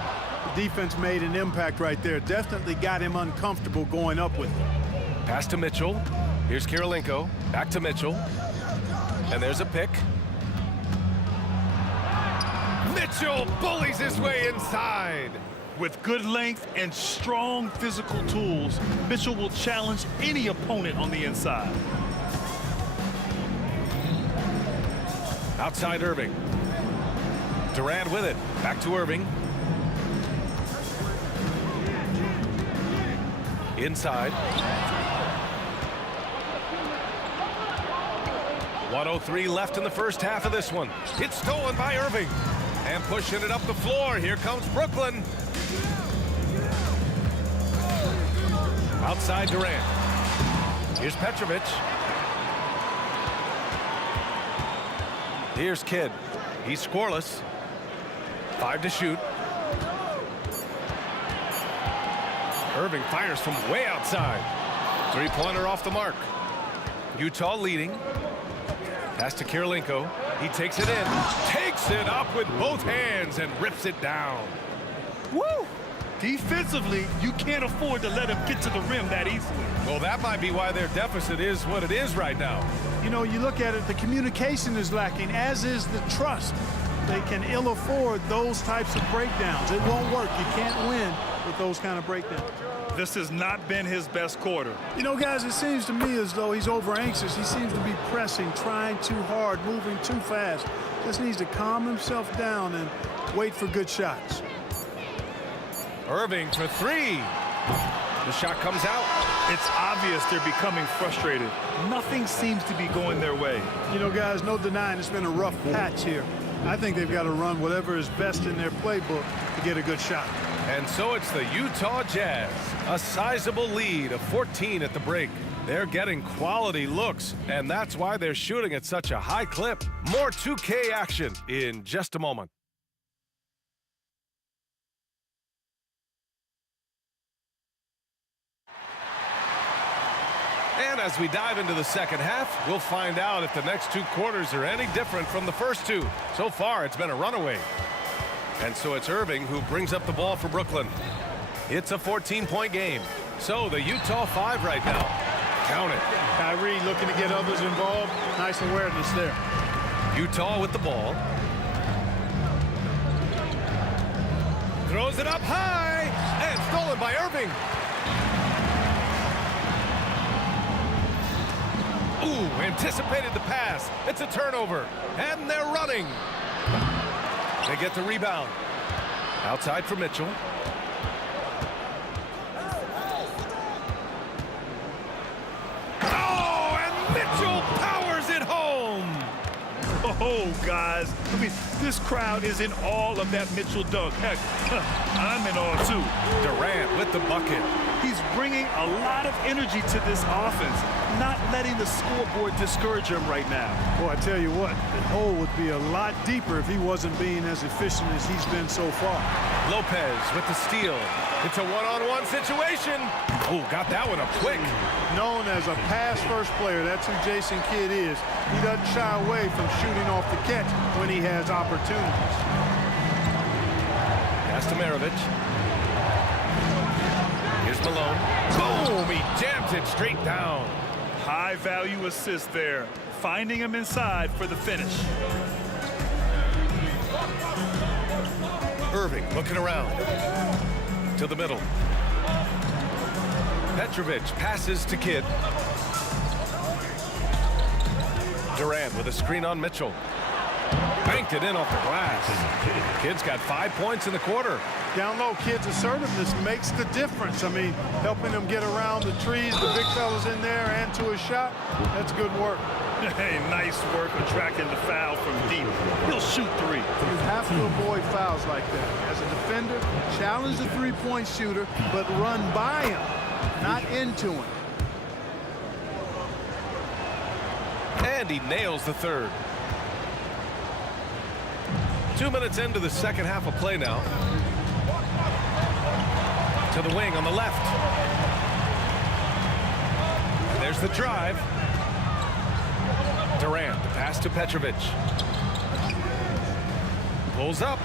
The defense made an impact right there. Definitely got him uncomfortable going up with it. Pass to Mitchell. Here's Kirilenko. Back to Mitchell. And there's a pick. Mitchell bullies his way inside. With good length and strong physical tools, Mitchell will challenge any opponent on the inside. Outside Irving. Durant with it. Back to Irving. Inside. 1:03 left in the first half of this one. It's stolen by Irving. And pushing it up the floor. Here comes Brooklyn. Outside Durant. Here's Petrovic. Here's Kidd. He's scoreless. 5 to shoot. Irving fires from way outside. Three-pointer off the mark. Utah leading. Pass to Kirilenko. He takes it in. Takes it up with both hands and rips it down. Woo! Defensively, you can't afford to let him get to the rim that easily. Well, that might be why their deficit is what it is right now. You know, you look at it, the communication is lacking, as is the trust. They can ill afford those types of breakdowns. It won't work. You can't win with those kind of breakdowns. This has not been his best quarter. You know, guys, it seems to me as though he's over anxious. He seems to be pressing, trying too hard, moving too fast. Just needs to calm himself down and wait for good shots. Irving for 3. The shot comes out. It's obvious they're becoming frustrated. Nothing seems to be going their way. You know, guys, no denying it's been a rough patch here. I think they've got to run whatever is best in their playbook to get a good shot. And so it's the Utah Jazz. A sizable lead of 14 at the break. They're getting quality looks, and that's why they're shooting at such a high clip. More 2K action in just a moment. And as we dive into the second half, we'll find out if the next 2 quarters are any different from the first 2. So far, it's been a runaway. And so it's Irving who brings up the ball for Brooklyn. It's a 14-point game. So the Utah 5 right now. Count it. Kyrie looking to get others involved. Nice awareness there. Utah with the ball. Throws it up high. And stolen by Irving. Ooh, anticipated the pass. It's a turnover. And they're running. They get the rebound. Outside for Mitchell. Oh, and Mitchell powers it home. Oh, guys. I mean, this crowd is in awe of that Mitchell dunk. Heck, I'm in awe, too. Durant with the bucket. He's bringing a lot of energy to this offense, not letting the scoreboard discourage him right now. Boy, I tell you what, the hole would be a lot deeper if he wasn't being as efficient as he's been so far. Lopez with the steal. It's a one-on-one situation. Oh, got that one up quick. Known as a pass-first player, that's who Jason Kidd is. He doesn't shy away from shooting off the catch when he has opportunities. Pass to Maravich. Here's Malone. Boom! He jams it straight down. High-value assist there, finding him inside for the finish. Irving looking around. To the middle. Petrovic passes to Kidd. Durant with a screen on Mitchell. Banked it in off the glass. Kidd's got 5 points in the quarter. Down low, Kidd's assertiveness makes the difference. I mean, helping him get around the trees, the big fellas in there, and to a shot. That's good work. Hey, nice work attracting the foul from deep. He'll shoot three. You have to avoid fouls like that. As a defender, challenge the three-point shooter, but run by him, not into him. And he nails the third. 2 minutes into the second half of play now. To the wing on the left. And there's the drive. Durant, the pass to Petrovic. Pulls up.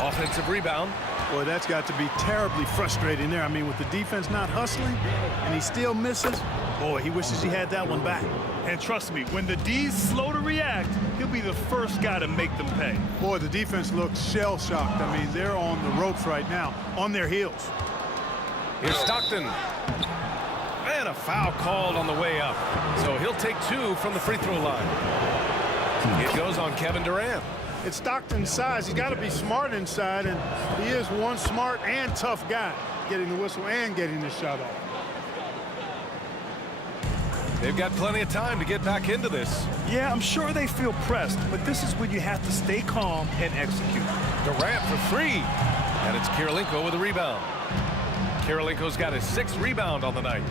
Offensive rebound. Boy, that's got to be terribly frustrating there. I mean, with the defense not hustling and he still misses, boy, he wishes he had that one back. And trust me, when the D's slow to react, he'll be the first guy to make them pay. Boy, the defense looks shell-shocked. I mean, they're on the ropes right now, on their heels. Here's Stockton. And a foul called on the way up. So he'll take 2 from the free throw line. It goes on Kevin Durant. It's Stockton's size. He's got to be smart inside, and he is one smart and tough guy, getting the whistle and getting the shot off. They've got plenty of time to get back into this. Yeah, I'm sure they feel pressed, but this is when you have to stay calm and execute. Durant for 3. And it's Kirilenko with a rebound. Kirilenko's got his 6th rebound on the night.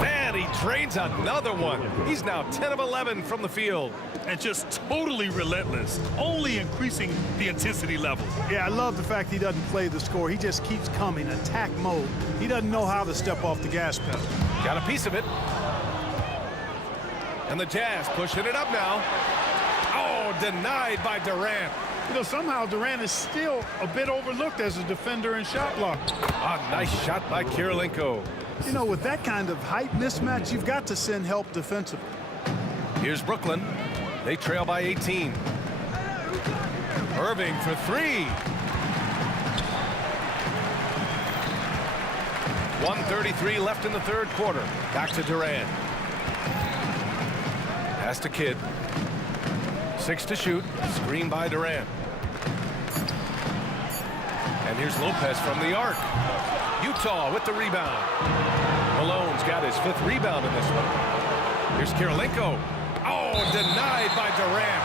Man, he drains another one. He's now 10 of 11 from the field. And just totally relentless, only increasing the intensity level. Yeah, I love the fact he doesn't play the score. He just keeps coming, attack mode. He doesn't know how to step off the gas pedal. Got a piece of it. And the Jazz pushing it up now. Oh, denied by Durant. You know, somehow Durant is still a bit overlooked as a defender and shot blocker. A nice shot by Kirilenko. You know, with that kind of height mismatch, you've got to send help defensively. Here's Brooklyn. They trail by 18. Irving for 3. 1:33 left in the third quarter. Back to Durant. Pass to Kidd. 6 to shoot. Screen by Durant. And here's Lopez from the arc. Utah with the rebound. Malone's got his 5th rebound in this one. Here's Kirilenko. Oh, denied by Durant.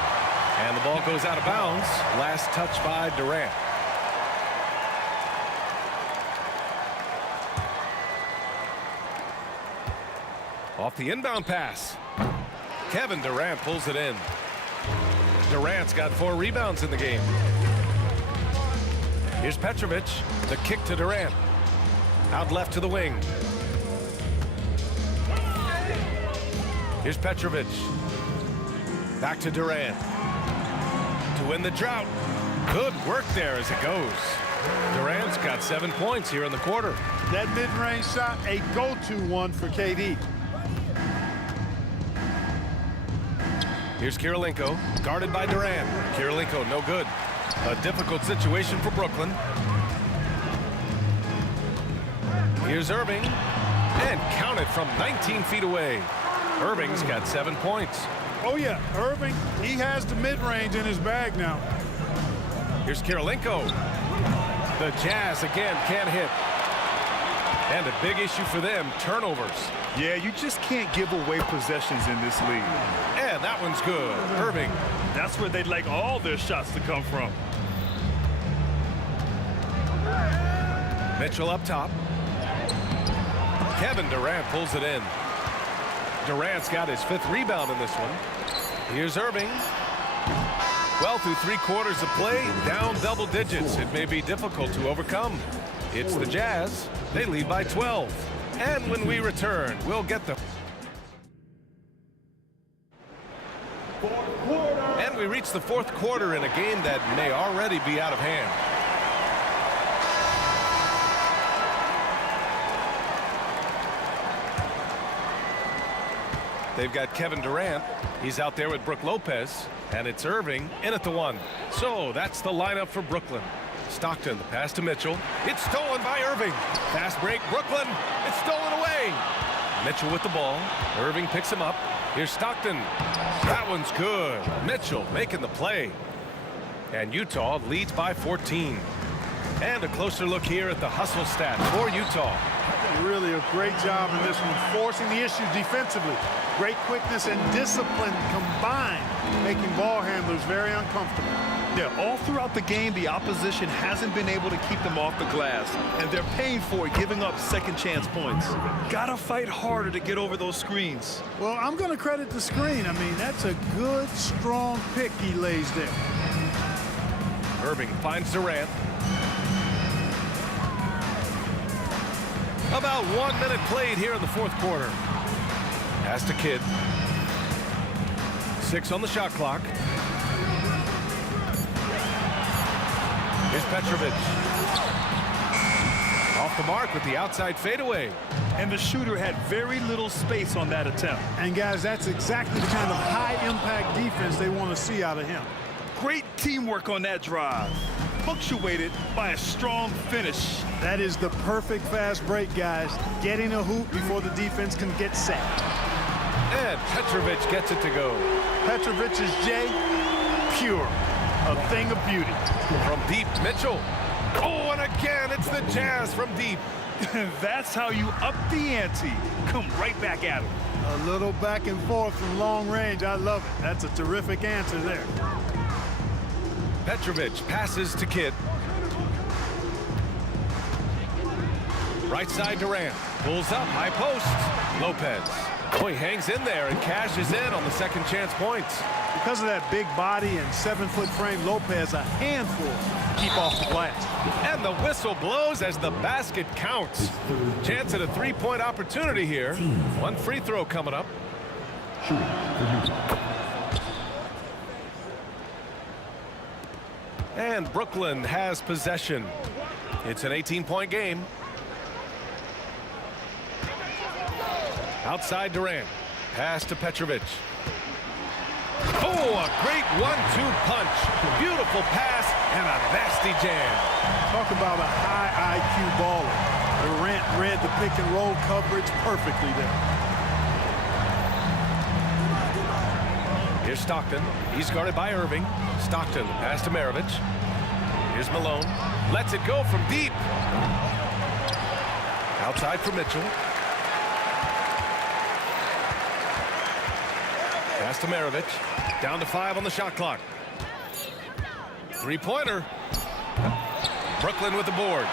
And the ball goes out of bounds. Last touch by Durant. Off the inbound pass. Kevin Durant pulls it in. Durant's got 4 rebounds in the game. Here's Petrovic. The kick to Durant. Out left to the wing. Here's Petrovic. Back to Durant. To win the drought. Good work there as it goes. Durant's got 7 points here in the quarter. That mid-range shot, a go-to one for KD. Here's Kirilenko, guarded by Durant. Kirilenko, no good. A difficult situation for Brooklyn. Here's Irving, and counted from 19 feet away. Irving's got 7 points. Oh, yeah, Irving, he has the mid-range in his bag now. Here's Kirilenko. The Jazz again can't hit. And a big issue for them, turnovers. Yeah, you just can't give away possessions in this league. And that one's good. Irving. That's where they'd like all their shots to come from. Mitchell up top. Kevin Durant pulls it in. Durant's got his 5th rebound in this one. Here's Irving. Well, through 3 quarters of play, down double digits. It may be difficult to overcome. It's the Jazz. They lead by 12. And when we return, we'll get the... And we reach the 4th quarter in a game that may already be out of hand. They've got Kevin Durant. He's out there with Brook Lopez. And it's Irving in at the 1. So that's the lineup for Brooklyn. Stockton, the pass to Mitchell. It's stolen by Irving. Fast break, Brooklyn. It's stolen away. Mitchell with the ball. Irving picks him up. Here's Stockton. That one's good. Mitchell making the play. And Utah leads by 14. And a closer look here at the hustle stats for Utah. Really a great job in this one, forcing the issue defensively. Great quickness and discipline combined, making ball handlers very uncomfortable. Yeah, all throughout the game, the opposition hasn't been able to keep them off the glass, and they're paying for it, giving up second chance points. Gotta fight harder to get over those screens. Well, I'm going to credit the screen. I mean, that's a good, strong pick he lays there. Irving finds Durant. About 1 minute played here in the fourth quarter. Pass to Kidd. 6 on the shot clock. Here's Petrovic. Off the mark with the outside fadeaway. And the shooter had very little space on that attempt. And guys, that's exactly the kind of high-impact defense they want to see out of him. Great teamwork on that drive, punctuated by a strong finish. That is the perfect fast break, guys. Getting a hoop before the defense can get set. And Petrovic gets it to go. Petrovic's J, pure. A thing of beauty. From deep, Mitchell. Oh, and again, it's the Jazz from deep. That's how you up the ante. Come right back at him. A little back and forth from long range. I love it. That's a terrific answer there. Petrovic passes to Kidd. Right side Durant. Pulls up, high post. Lopez. Boy, hangs in there and cashes in on the second chance points. Because of that big body and 7-foot frame, Lopez a handful to keep off the glass. And the whistle blows as the basket counts. Chance at a three-point opportunity here. One free throw coming up. And Brooklyn has possession. It's an 18-point game. Outside Durant. Pass to Petrovic. Oh, a great 1-2 punch. Beautiful pass and a nasty jam. Talk about a high IQ baller. Durant read the pick and roll coverage perfectly there. Here's Stockton. He's guarded by Irving. Stockton, pass to Maravich. Here's Malone. Lets it go from deep. Outside for Mitchell. Pass to Maravich. Down to 5 on the shot clock. Three-pointer. Brooklyn with the board.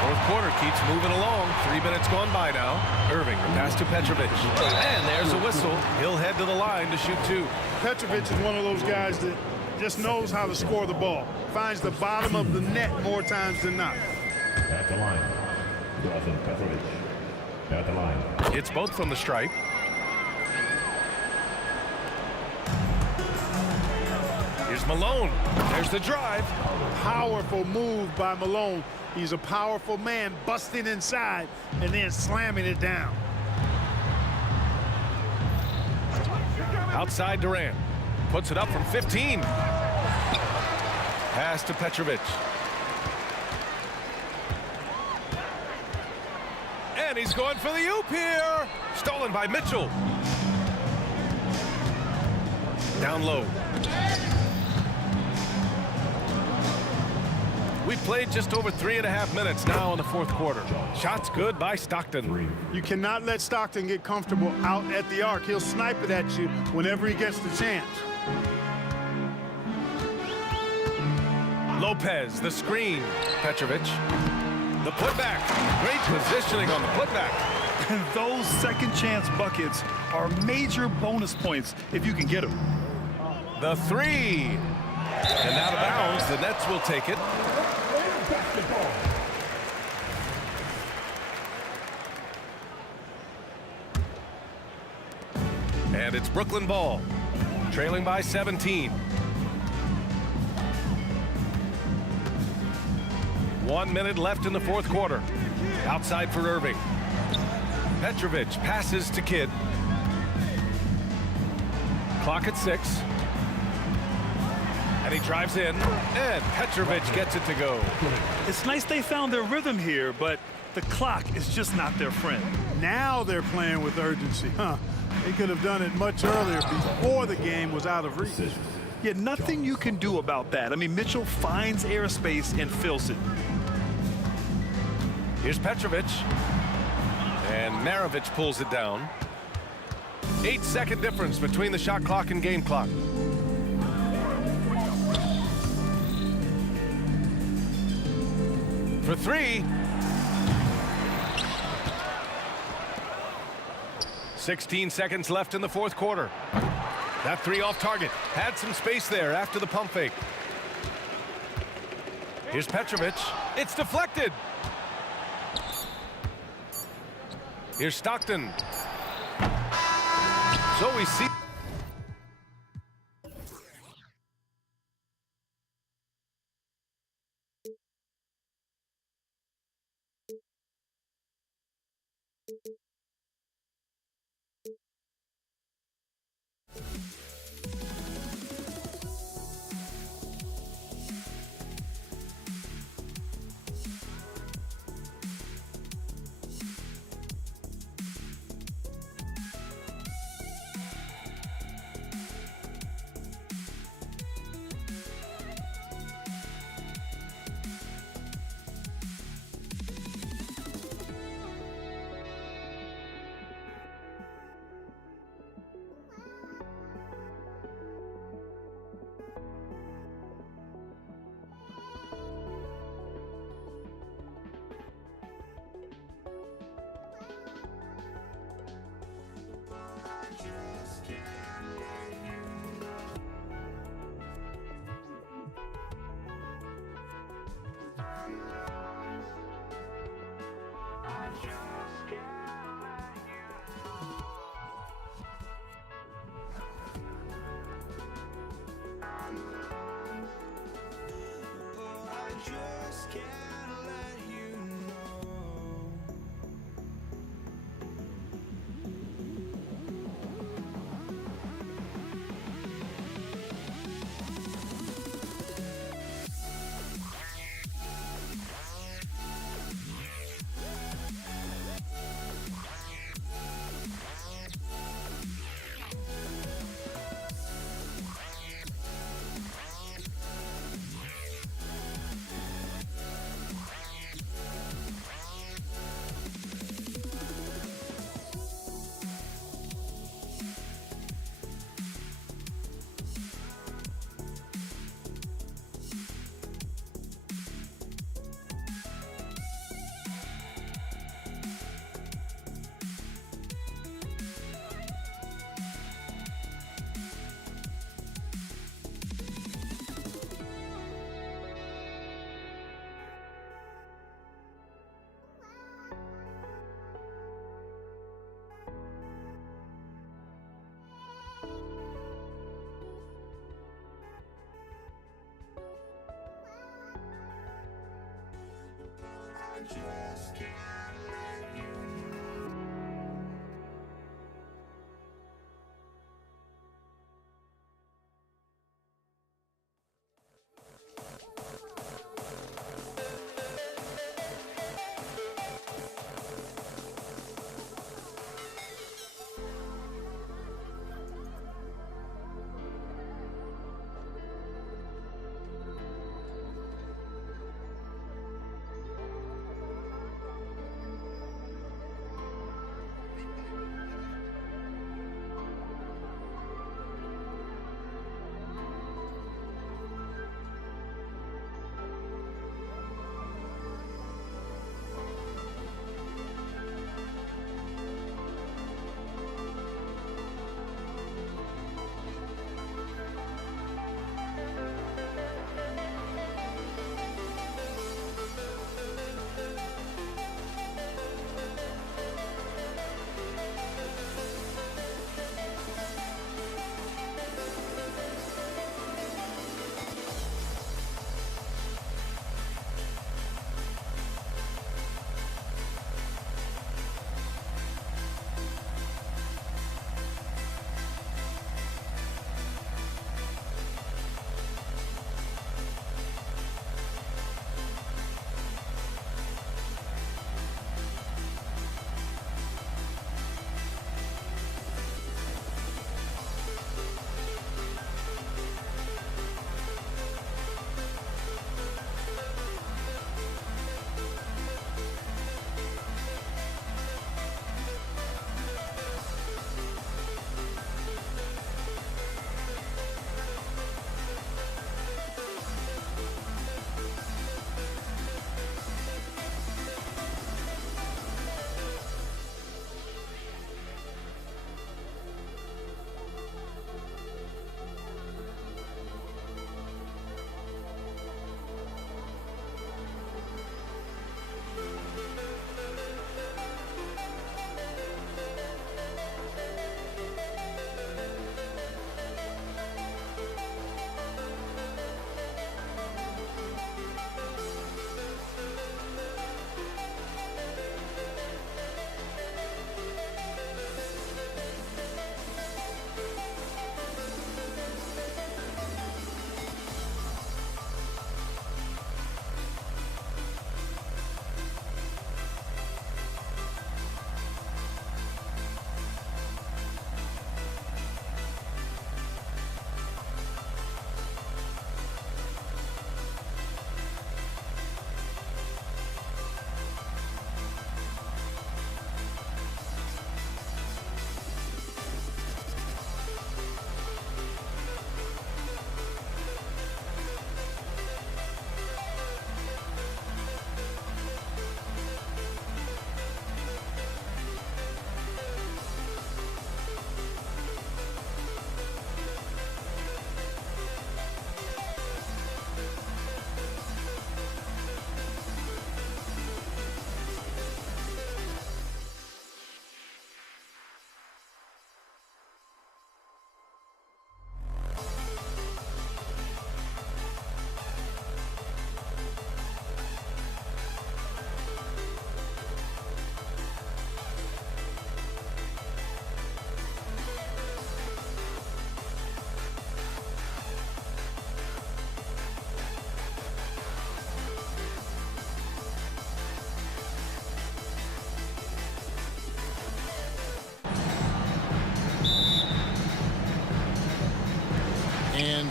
Fourth quarter keeps moving along. 3 minutes gone by now. Irving, the pass to Petrovic. And there's a whistle. He'll head to the line to shoot 2. Petrovic is one of those guys that just knows how to score the ball. Finds the bottom of the net more times than not. At the line, Drazen Petrovic. At the line. It's both from the stripe. Here's Malone. There's the drive. Powerful move by Malone. He's a powerful man, busting inside and then slamming it down. Outside Durant. Puts it up from 15. Pass to Petrovic. And he's going for the oop here. Stolen by Mitchell. Down low. We've played just over 3.5 minutes now in the fourth quarter. Shots good by Stockton. You cannot let Stockton get comfortable out at the arc. He'll snipe it at you whenever he gets the chance. Lopez, the screen. Petrovic. The putback. Great positioning on the putback. And those second chance buckets are major bonus points if you can get them. The 3. And out of bounds. The Nets will take it. And it's Brooklyn ball. Trailing by 17. 1 minute left in the fourth quarter. Outside for Irving. Petrovic passes to Kidd. Clock at 6. And he drives in, and Petrovic gets it to go. It's nice they found their rhythm here, but the clock is just not their friend. Now they're playing with urgency, huh? They could have done it much earlier before the game was out of reach. Yeah, nothing you can do about that. I mean, Mitchell finds airspace and fills it. Here's Petrovic. And Maravich pulls it down. 8-second difference between the shot clock and game clock. For three. 16 seconds left in the fourth quarter. That three off target. Had some space there after the pump fake. Here's Petrovic. It's deflected. Here's Stockton. So we see.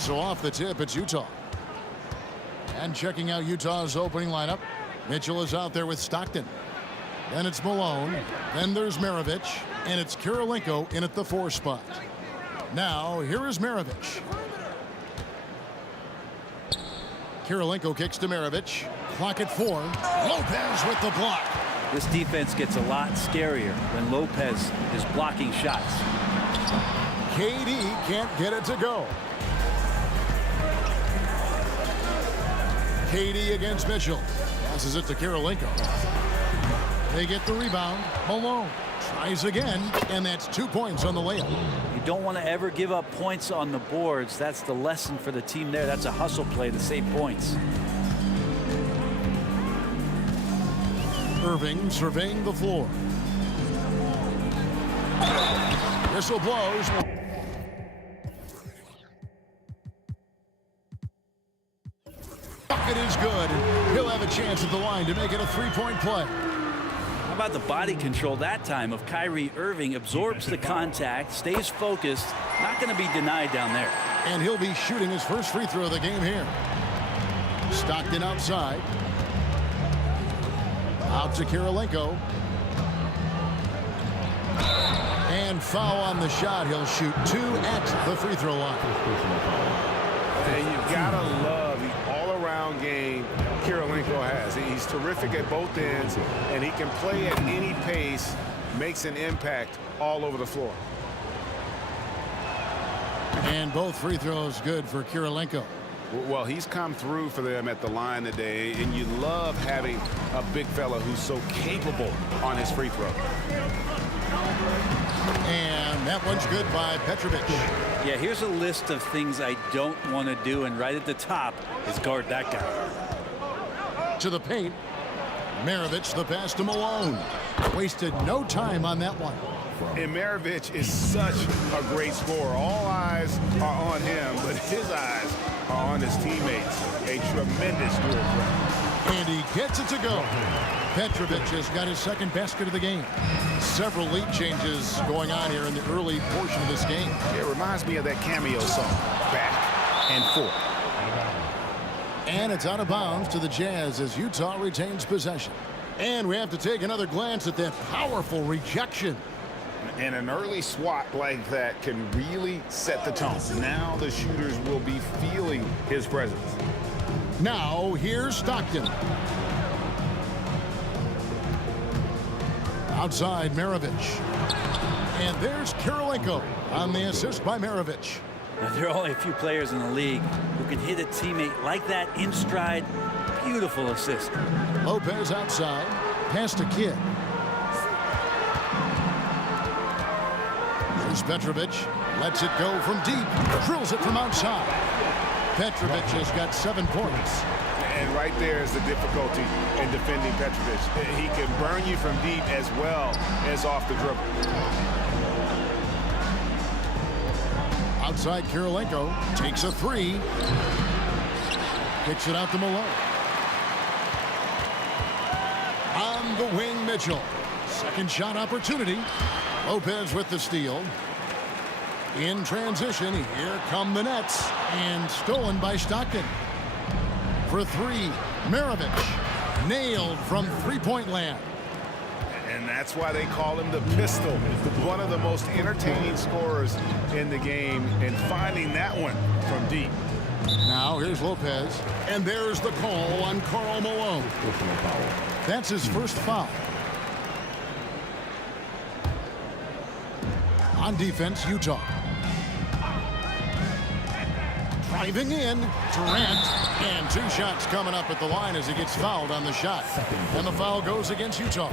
so off the tip, it's Utah. And checking out Utah's opening lineup, Mitchell is out there with Stockton. Then it's Malone. Then there's Maravich. And it's Kirilenko in at the 4 spot. Now, here is Maravich. Kirilenko kicks to Maravich. Clock at 4. Lopez with the block. This defense gets a lot scarier when Lopez is blocking shots. KD can't get it to go. KD against Mitchell. Passes it to Kirilenko. They get the rebound. Malone tries again, and that's 2 points on the layup. You don't want to ever give up points on the boards. That's the lesson for the team there. That's a hustle play to save points. Irving surveying the floor. Whistle blows. It is good. He'll have a chance at the line to make it a 3-point play. How about the body control that time of Kyrie Irving? Absorbs the contact, stays focused, not going to be denied down there. And he'll be shooting his first free throw of the game here. Stockton outside. Out to Kirilenko. And foul on the shot. He'll shoot 2 at the free throw line. And you gotta love the all-around game Kirilenko has. He's terrific at both ends, and he can play at any pace, makes an impact all over the floor. And both free throws good for Kirilenko. Well, he's come through for them at the line today, and you love having a big fella who's so capable on his free throw. And that one's good by Petrovic. Yeah, here's a list of things I don't want to do, and right at the top is guard that guy. To the paint. Maravich, the pass to Malone. Wasted no time on that one. And Maravich is such a great scorer. All eyes are on him, but his eyes are on his teammates. A tremendous dual threat. And he gets it to go. Petrovic has got his second basket of the game. Several lead changes going on here in the early portion of this game. It reminds me of that cameo song, Back and Forth. And it's out of bounds to the Jazz as Utah retains possession. And we have to take another glance at that powerful rejection. And an early swat like that can really set the tone. Now the shooters will be feeling his presence. Now here's Stockton. Outside Maravich. And there's Kirilenko on the assist by Maravich. Now, there are only a few players in the league who can hit a teammate like that in stride. Beautiful assist. Lopez outside. Pass to Kidd. Here's Petrovic. Lets it go from deep. Drills it from outside. Petrovic has got 7 points. And right there is the difficulty in defending Petrovic. He can burn you from deep as well as off the dribble. Outside Kirilenko takes a 3. Kicks it out to Malone. On the wing, Mitchell. Second shot opportunity. Lopez with the steal. In transition, here come the Nets. And stolen by Stockton. For 3, Maravich. Nailed from three-point land. And that's why they call him the pistol. One of the most entertaining scorers in the game. And finding that one from deep. Now here's Lopez. And there's the call on Karl Malone. That's his first foul. On defense, Utah. Driving in, Durant. And 2 shots coming up at the line as he gets fouled on the shot. And the foul goes against Utah.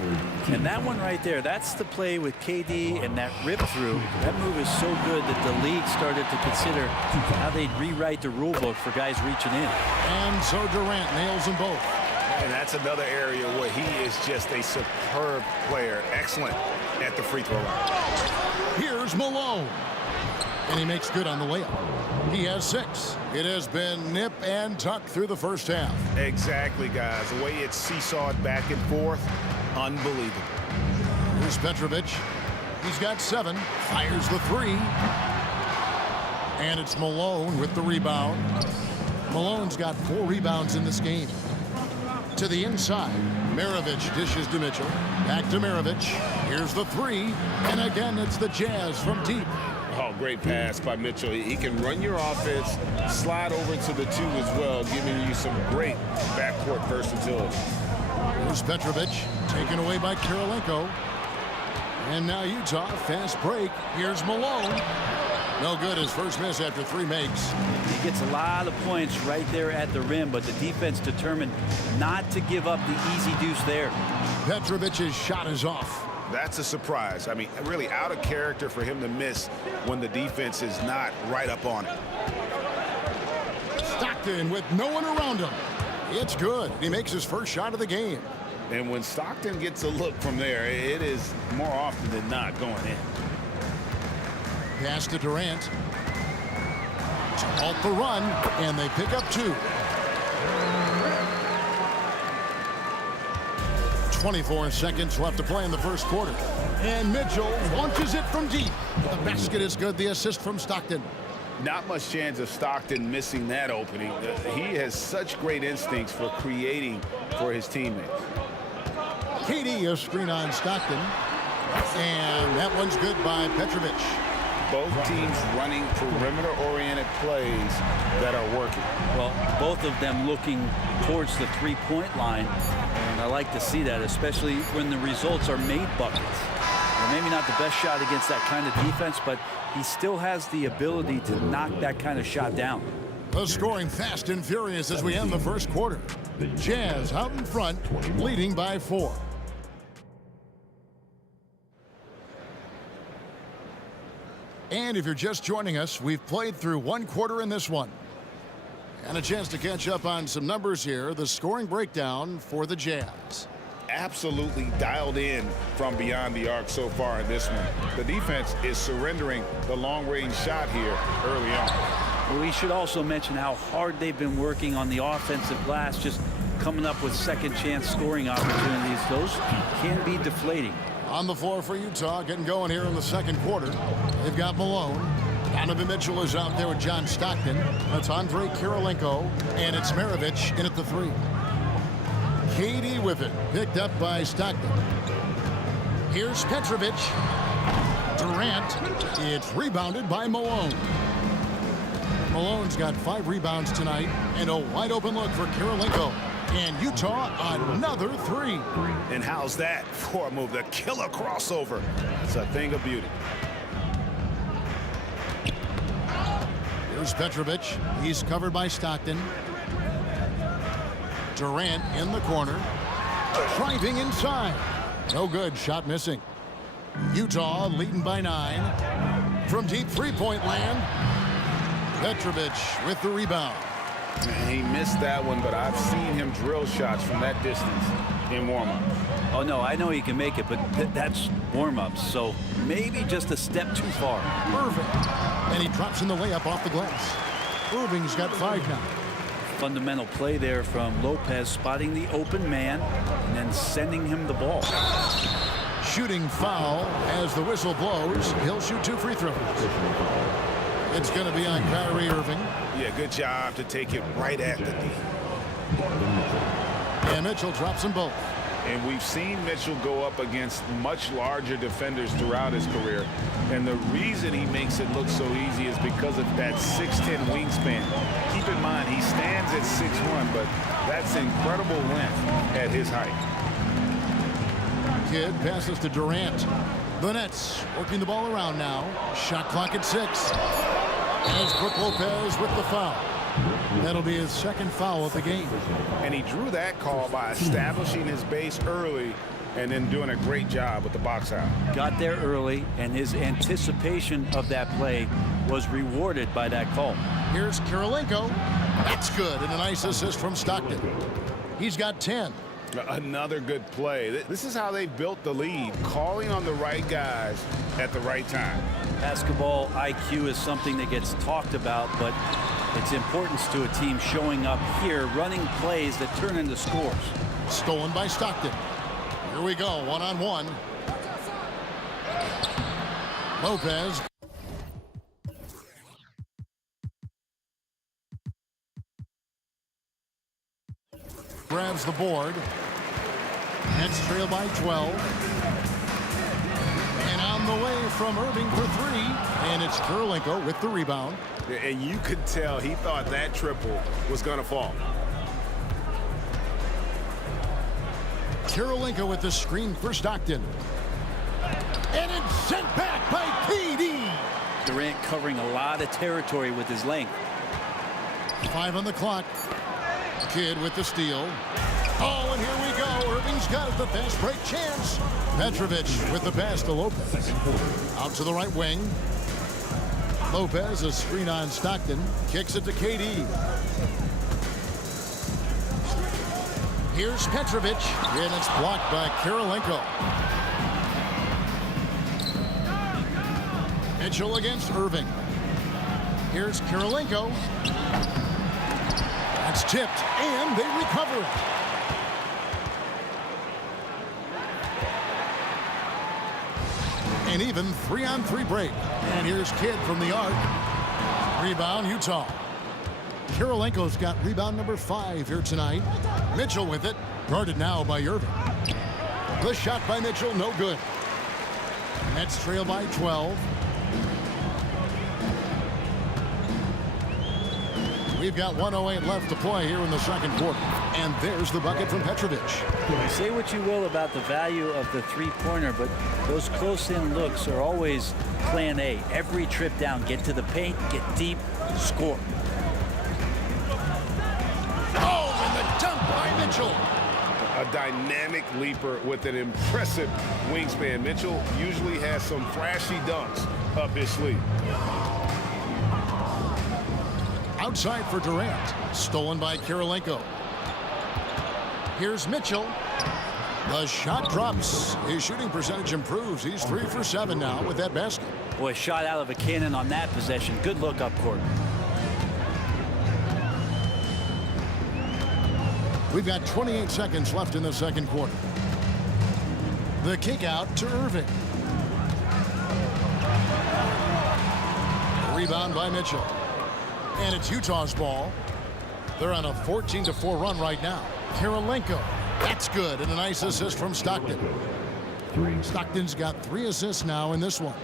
And that one right there, that's the play with KD and that rip through. That move is so good that the league started to consider how they'd rewrite the rule book for guys reaching in. And so Durant nails them both. And that's another area where he is just a superb player. Excellent at the free throw line. Here's Malone. And he makes good on the layup. He has 6. It has been nip and tuck through the first half. Exactly, guys. The way it's seesawed back and forth, unbelievable. Here's Petrovic. He's got 7. Fires the 3. And it's Malone with the rebound. Malone's got 4 rebounds in this game. To the inside, Maravich dishes to Mitchell. Back to Maravich. Here's the 3. And again, it's the Jazz from deep. Oh, great pass by Mitchell. He can run your offense, slide over to the 2 as well, giving you some great backcourt versatility. Here's Petrovic, taken away by Kirilenko. And now Utah, fast break. Here's Malone. No good, his first miss after 3 makes. He gets a lot of points right there at the rim, but the defense determined not to give up the easy deuce there. Petrovic's shot is off. That's a surprise. I mean, really out of character for him to miss when the defense is not right up on it. Stockton with no one around him. It's good. He makes his first shot of the game. And when Stockton gets a look from there, it is more often than not going in. Pass to Durant. To halt the run, and they pick up 2. 24 seconds left to play in the first quarter. And Mitchell launches it from deep. The basket is good. The assist from Stockton. Not much chance of Stockton missing that opening. He has such great instincts for creating for his teammates. KD, a screen on Stockton. And that one's good by Petrovic. Both teams running perimeter-oriented plays that are working. Well, both of them looking towards the three-point line. And I like to see that, especially when the results are made buckets. Well, maybe not the best shot against that kind of defense, but he still has the ability to knock that kind of shot down. The scoring fast and furious as we end the first quarter. Jazz out in front, leading by 4. And if you're just joining us, we've played through 1 quarter in this one. And a chance to catch up on some numbers here. The scoring breakdown for the Jazz. Absolutely dialed in from beyond the arc so far in this one. The defense is surrendering the long-range shot here early on. Well, we should also mention how hard they've been working on the offensive glass, just coming up with second-chance scoring opportunities. Those can be deflating. On the floor for Utah, getting going here in the second quarter. They've got Malone. Donovan Mitchell is out there with John Stockton. That's Andre Kirilenko. And it's Maravich in at the 3. KD with it. Picked up by Stockton. Here's Petrovic. Durant. It's rebounded by Malone. Malone's got 5 rebounds tonight. And a wide open look for Kirilenko. And Utah, another 3. And how's that for a move? The killer crossover. It's a thing of beauty. Here's Petrovic. He's covered by Stockton. Durant in the corner. Driving inside. No good. Shot missing. Utah leading by 9. From deep three-point land. Petrovic with the rebound. He missed that one, but I've seen him drill shots from that distance in warm-up. Oh, no, I know he can make it, but that's warm-ups, so maybe just a step too far. Irving. And he drops in the layup off the glass. Irving's got 5 now. Fundamental play there from Lopez, spotting the open man and then sending him the ball. Shooting foul as the whistle blows. He'll shoot 2 free throws. It's going to be on Kyrie Irving. Yeah, good job to take it right at the D. And Mitchell drops them both. And we've seen Mitchell go up against much larger defenders throughout his career. And the reason he makes it look so easy is because of that 6'10" wingspan. Keep in mind, he stands at 6'1", but that's incredible length at his height. Kidd passes to Durant. The Nets working the ball around now. Shot clock at 6. As Brook Lopez with the foul. That'll be his second foul of the game. And he drew that call by establishing his base early and then doing a great job with the box out. Got there early, and his anticipation of that play was rewarded by that call. Here's Kirilenko. That's good, and a nice assist from Stockton. He's got 10. Another good play. This is how they built the lead, calling on the right guys at the right time. Basketball IQ is something that gets talked about, but its importance to a team showing up here, running plays that turn into scores. Stolen by Stockton. Here we go, one-on-one. Lopez grabs the board. Nets trail by 12. And on the way from Irving for three. And it's Kirilenko with the rebound. And you could tell he thought that triple was going to fall. Kirilenko with the screen for Stockton. And it's sent back by KD. Durant covering a lot of territory with his length. 5 on the clock. Kidd with the steal. Oh, and here we go. Irving's got it, the fast break chance. Petrovic with the pass to Lopez. Out to the right wing. Lopez, a screen on Stockton. Kicks it to KD. Here's Petrovic, and it's blocked by Kirilenko. Mitchell against Irving. Here's Kirilenko. That's tipped, and they recover it. An even 3-on-3 break. And here's Kidd from the arc. Rebound, Utah. Kirilenko's got rebound number 5 here tonight. Mitchell with it. Guarded now by Irving. The shot by Mitchell, no good. Nets trail by 12. We've got 1:08 left to play here in the second quarter. And there's the bucket from Petrovic. Say what you will about the value of the three-pointer, but those close-in looks are always plan A. Every trip down, get to the paint, get deep, score. Oh, and the dunk by Mitchell. A dynamic leaper with an impressive wingspan. Mitchell usually has some flashy dunks up his sleeve. Outside for Durant. Stolen by Kirilenko. Here's Mitchell. The shot drops. His shooting percentage improves. He's 3 for 7 now with that basket. Boy, shot out of a cannon on that possession. Good look up court. We've got 28 seconds left in the second quarter. The kick out to Irving. Rebound by Mitchell. And it's Utah's ball. They're on a 14-4 run right now. Kirilenko. That's good. And a nice assist from Stockton. Stockton's got 3 assists now in this one.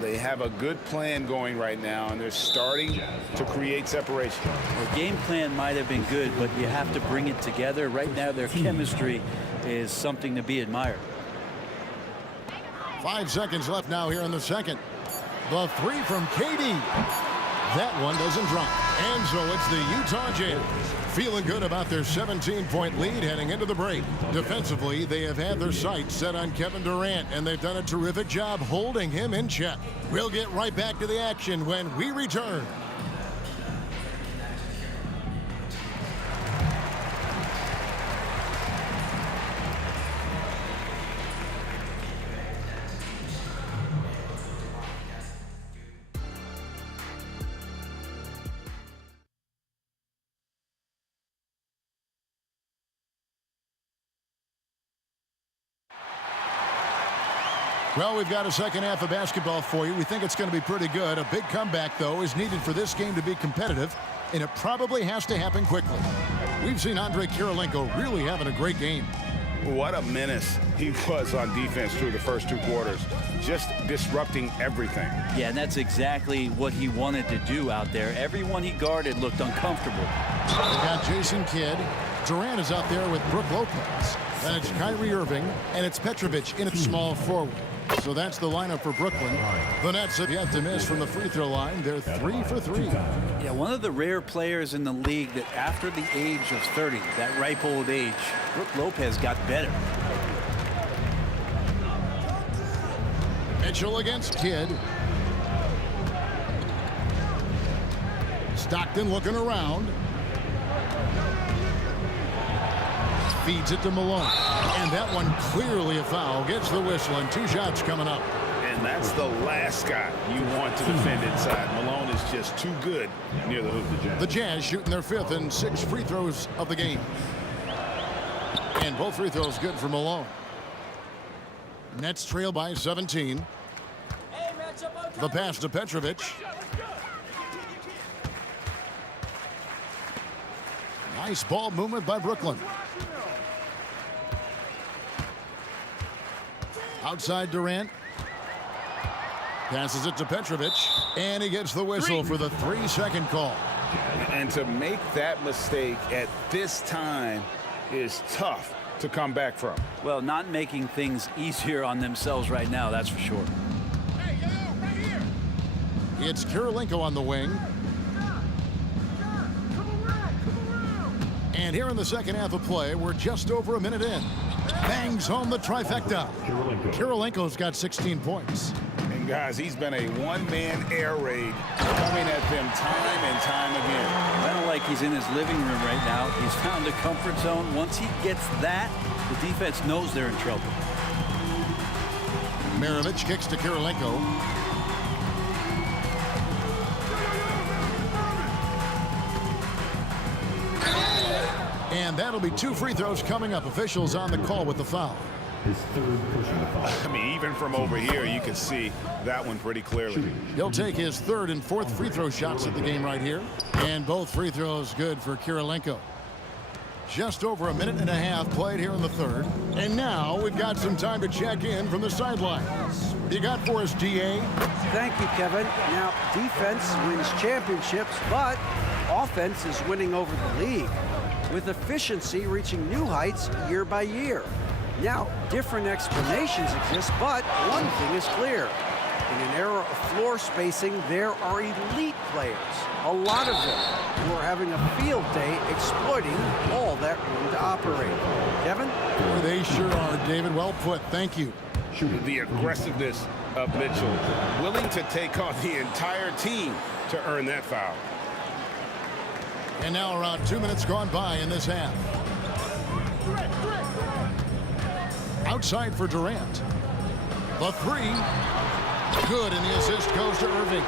They have a good plan going right now, and they're starting to create separation. The game plan might have been good, but you have to bring it together. Right now, their chemistry is something to be admired. 5 seconds left now here in the second. The 3 from KD. That one doesn't drop. And so it's the Utah Jazz feeling good about their 17-point lead heading into the break. Defensively, they have had their sights set on Kevin Durant, and they've done a terrific job holding him in check. We'll get right back to the action when we return. Well, we've got a second half of basketball for you. We think it's going to be pretty good. A big comeback, though, is needed for this game to be competitive, and it probably has to happen quickly. We've seen Andrei Kirilenko really having a great game. What a menace he was on defense through the first 2 quarters, just disrupting everything. Yeah, and that's exactly what he wanted to do out there. Everyone he guarded looked uncomfortable. We've got Jason Kidd. Durant is out there with Brook Lopez. Then it's Kyrie Irving, and it's Petrovic in at small forward. So that's the lineup for Brooklyn. The Nets have yet to miss from the free throw line. They're 3 for 3. Yeah, one of the rare players in the league that after the age of 30, that ripe old age, Brook Lopez got better. Mitchell against Kidd. Stockton looking around. Feeds it to Malone. And that one clearly a foul. Gets the whistle, and 2 shots coming up. And that's the last guy you want to defend inside. Malone is just too good near the hoop. The Jazz shooting their 5th and 6 free throws of the game. And both free throws good for Malone. Nets trail by 17. The pass to Petrovic. Nice ball movement by Brooklyn. Outside Durant. Passes it to Petrovic. And he gets the whistle for the 3-second call. And to make that mistake at this time is tough to come back from. Well, not making things easier on themselves right now, that's for sure. It's Kirilenko on the wing. And here in the second half of play, we're just over a minute in. Bangs home the trifecta. Kirilenko's got 16 points. And guys, he's been a one-man air raid coming at them time and time again. I don't like he's in his living room right now. He's found a comfort zone. Once he gets that, the defense knows they're in trouble. Maravich kicks to Kirilenko. And that'll be 2 free throws coming up. Officials on the call with the foul. His third personal foul. I mean, even from over here, you can see that one pretty clearly. He'll take his 3rd and 4th free throw shots at the game right here. And both free throws good for Kirilenko. Just over a minute and a half played here in the 3rd. And now we've got some time to check in from the sidelines. What do you got for us, DA? Thank you, Kevin. Now, defense wins championships, but offense is winning over the league, with efficiency reaching new heights year by year. Now, different explanations exist, but one thing is clear. In an era of floor spacing, there are elite players, a lot of them, who are having a field day exploiting all that room to operate. Kevin? Boy, they sure are, David. Well put. Thank you. The aggressiveness of Mitchell, willing to take on the entire team to earn that foul. And now around 2 minutes gone by in this half. Outside for Durant. The 3. Good, and the assist goes to Irving.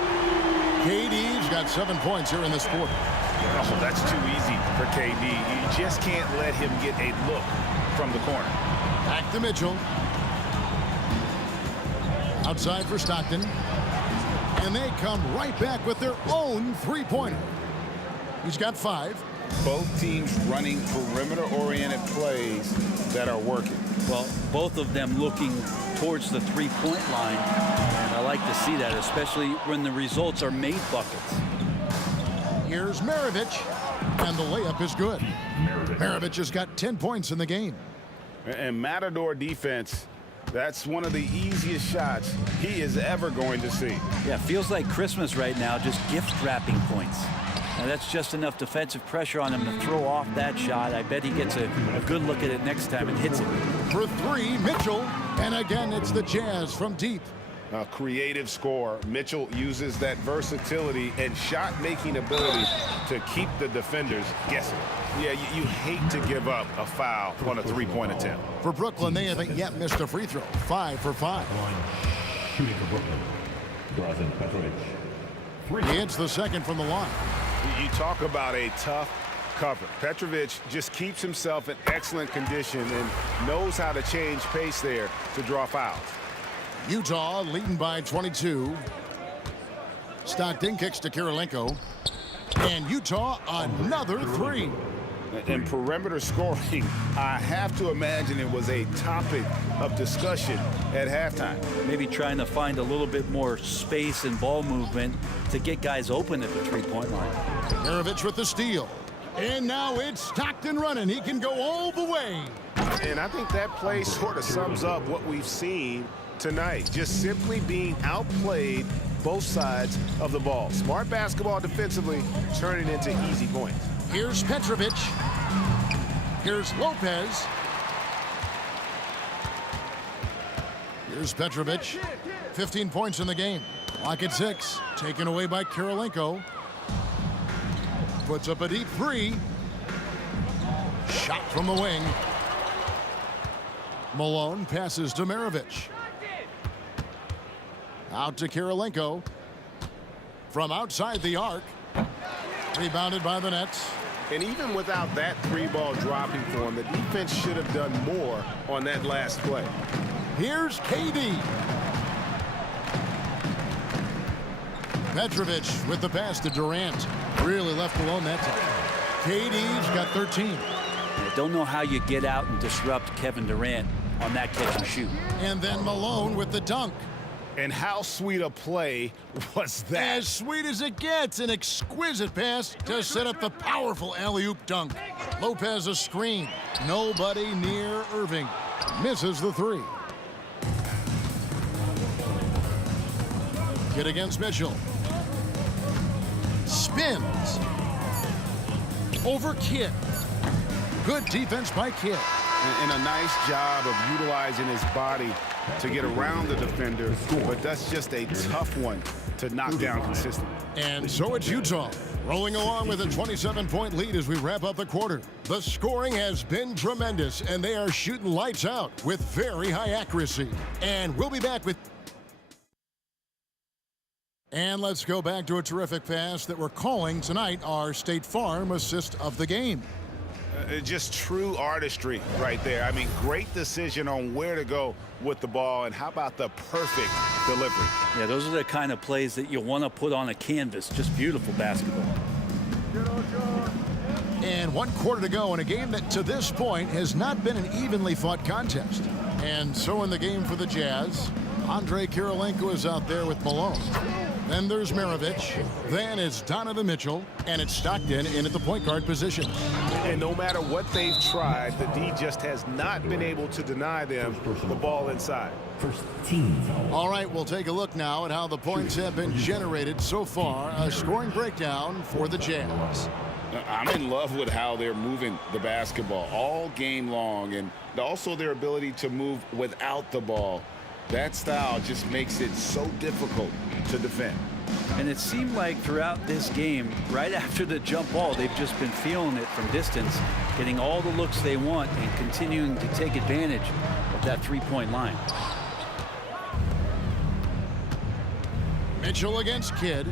KD's got 7 points here in this quarter. Oh, that's too easy for KD. You just can't let him get a look from the corner. Back to Mitchell. Outside for Stockton. And they come right back with their own 3-pointer. He's got 5. Both teams running perimeter-oriented plays that are working. Well, both of them looking towards the 3-point line. And I like to see that, especially when the results are made buckets. Here's Maravich. And the layup is good. Maravich has got 10 points in the game. And Matador defense, that's one of the easiest shots he is ever going to see. Yeah, feels like Christmas right now, just gift wrapping points. And that's just enough defensive pressure on him to throw off that shot. I bet he gets a good look at it next time and hits it. For 3, Mitchell. And again, it's the Jazz from deep. A creative scorer. Mitchell uses that versatility and shot-making ability to keep the defenders guessing. Yeah, you hate to give up a foul on a 3-point attempt. For Brooklyn, they haven't yet missed a free throw. 5 for 5. Shooting for Brooklyn. Drazen Petrovic. 3. He hits the 2nd from the line. You talk about a tough cover. Petrovic just keeps himself in excellent condition and knows how to change pace there to draw fouls. Utah leading by 22. Stockton kicks to Kirilenko. And Utah another 3. And perimeter scoring, I have to imagine it was a topic of discussion at halftime. Maybe trying to find a little bit more space and ball movement to get guys open at the 3-point line. Maravich with the steal. And now it's Stockton running. He can go all the way. And I think that play sort of sums up what we've seen tonight. Just simply being outplayed both sides of the ball. Smart basketball defensively, turning into easy points. Here's Petrovic. Here's Lopez. Here's Petrovic. 15 points in the game. Clock at 6. Taken away by Kirilenko. Puts up a deep 3. Shot from the wing. Malone passes to Maravich. Out to Kirilenko. From outside the arc. Rebounded by the Nets. And even without that 3-ball dropping for him, the defense should have done more on that last play. Here's KD. Petrovic with the pass to Durant. Really left alone that time. KD's got 13. I don't know how you get out and disrupt Kevin Durant on that catch and shoot. And then Malone with the dunk. And how sweet a play was that? As sweet as it gets, an exquisite pass to set up the powerful alley-oop dunk. Lopez a screen. Nobody near Irving. Misses the three. Kidd against Mitchell. Spins. Over Kidd. Good defense by Kidd. And a nice job of utilizing his body to get around the defender, but that's just a tough one to knock down consistently. And so it's Utah, rolling along with a 27-point lead as we wrap up the quarter. The scoring has been tremendous, and they are shooting lights out with very high accuracy. And we'll be back with... And let's go back to a terrific pass that we're calling tonight our State Farm assist of the game. Just true artistry right there. I mean, great decision on where to go with the ball, and how about the perfect delivery? Yeah, those are the kind of plays that you want to put on a canvas. Just beautiful basketball. And 1 quarter to go in a game that to this point has not been an evenly fought contest. And so in the game for the Jazz, Andre Kirilenko is out there with Malone. Then there's Maravich. Then it's Donovan Mitchell. And it's Stockton in at the point guard position. And no matter what they've tried, the D just has not been able to deny them the ball inside. First team. All right, we'll take a look now at how the points have been generated so far. A scoring breakdown for the Jazz. I'm in love with how they're moving the basketball all game long, and also their ability to move without the ball. That style just makes it so difficult to defend. And it seemed like throughout this game, right after the jump ball, they've just been feeling it from distance, getting all the looks they want and continuing to take advantage of that three-point line. Mitchell against Kidd.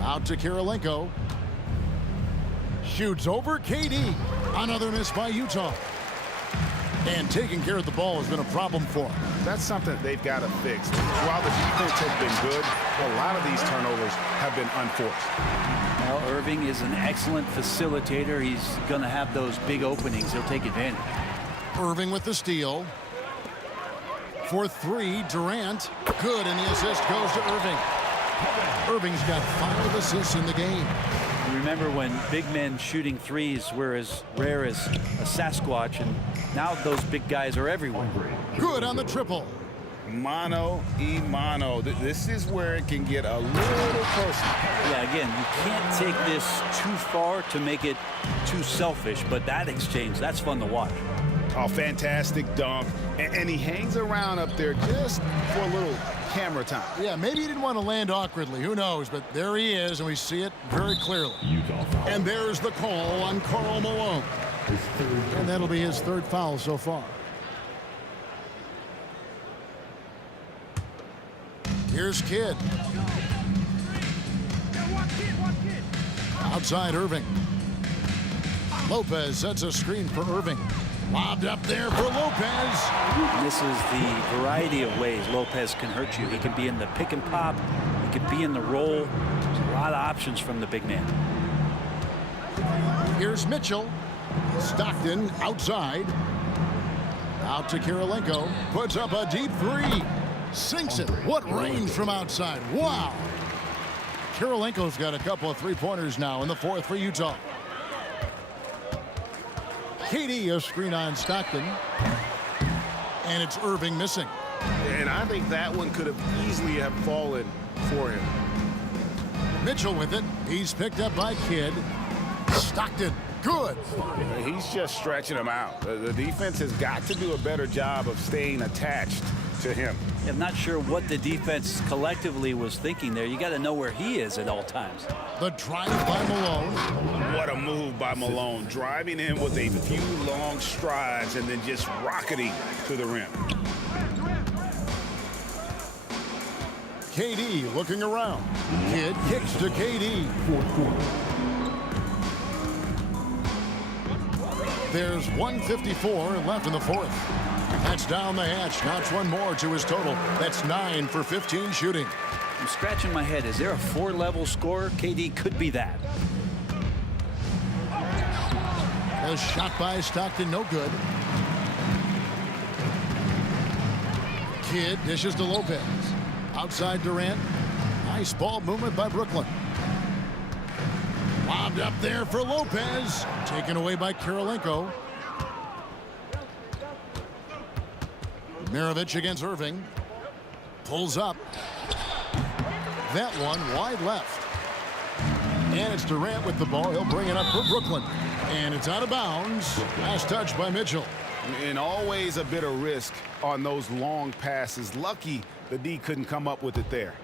Out to Kirilenko. Shoots over KD. Another miss by Utah. And taking care of the ball has been a problem for them. That's something they've got to fix. While the defense has been good, a lot of these turnovers have been unforced. Well, Irving is an excellent facilitator. He's going to have those big openings. He'll take advantage. Irving with the steal. For three, Durant. Good, and the assist goes to Irving. Irving's got 5 assists in the game. Remember when big men shooting threes were as rare as a Sasquatch, and now those big guys are everywhere. Good on the triple. Mano y mano. This is where it can get a little closer. Yeah, again, you can't take this too far to make it too selfish, but that exchange, that's fun to watch. Oh, fantastic dunk. And he hangs around up there just for a little camera time. Yeah, maybe he didn't want to land awkwardly. Who knows? But there he is, and we see it very clearly. And there's the call on Karl Malone. And that'll be his 3rd foul so far. Here's Kidd. Outside Irving. Lopez sets a screen for Irving. Lobbed up there for Lopez. This is the variety of ways Lopez can hurt you. He can be in the pick and pop. He can be in the roll. There's a lot of options from the big man. Here's Mitchell. Stockton outside. Out to Kirilenko. Puts up a deep 3. Sinks it. What range from outside. Wow. Kirilenko's got a couple of 3-pointers now in the 4th for Utah. KD a screen on Stockton. And it's Irving missing. And I think that one could have easily have fallen for him. Mitchell with it. He's picked up by Kidd. Stockton. Good. He's just stretching him out. The defense has got to do a better job of staying attached to him. I'm not sure what the defense collectively was thinking there. You got to know where he is at all times. The drive by Malone. What a move by Malone. Driving in with a few long strides and then just rocketing to the rim. KD looking around. Kidd kicks to KD. There's 1:54 left in the 4th. That's down the hatch. Notch one more to his total. That's 9 for 15 shooting. I'm scratching my head. Is there a 4-level scorer? KD could be that. A shot by Stockton, no good. Kidd dishes to Lopez. Outside Durant. Nice ball movement by Brooklyn. Lobbed up there for Lopez. Taken away by Kirilenko. Mirovic against Irving. Pulls up. That one wide left. And it's Durant with the ball. He'll bring it up for Brooklyn. And it's out of bounds. Last touch by Mitchell. And always a bit of risk on those long passes. Lucky the D couldn't come up with it there.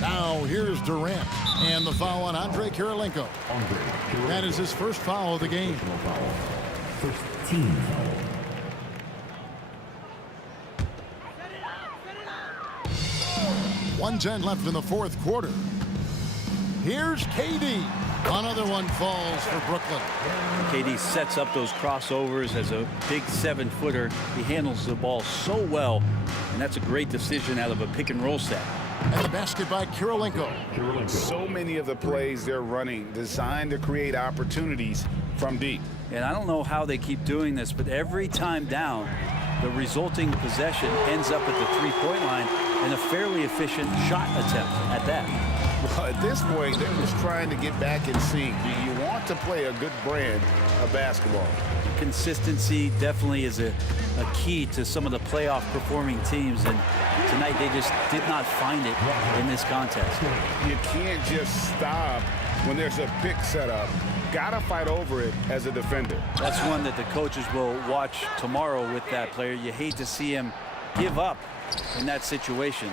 Now here's Durant. And the foul on Andre Kirilenko. That is his first foul of the game. First team foul. .110 left in the fourth quarter. Here's KD. Another one falls for Brooklyn. KD sets up those crossovers as a big 7-footer. He handles the ball so well, and that's a great decision out of a pick-and-roll set. And the basket by Kirilenko. So many of the plays they're running designed to create opportunities from deep. And I don't know how they keep doing this, but every time down, the resulting possession ends up at the three-point line and a fairly efficient shot attempt at that. Well, at this point, they're just trying to get back in sync. You want to play a good brand of basketball. Consistency definitely is a key to some of the playoff performing teams, and tonight they just did not find it in this contest. You can't just stop when there's a pick set up. Gotta fight over it as a defender. That's one that the coaches will watch tomorrow with that player. You hate to see him give up in that situation.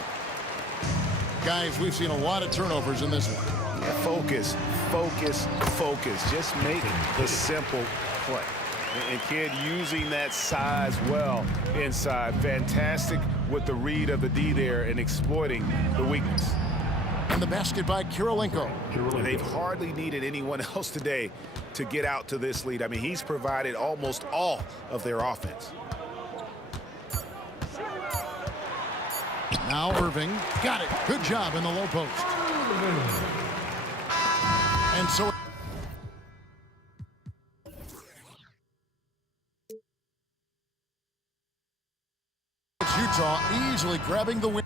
Guys, we've seen a lot of turnovers in this one. Yeah, focus, focus, focus. Just make the simple play. And Kidd using that size well inside. Fantastic with the read of the D there and exploiting the weakness. And the basket by Kirilenko. They've hardly needed anyone else today to get out to this lead. I mean, he's provided almost all of their offense. Now Irving. Got it. Good job in the low post. And so it's Utah easily grabbing the win.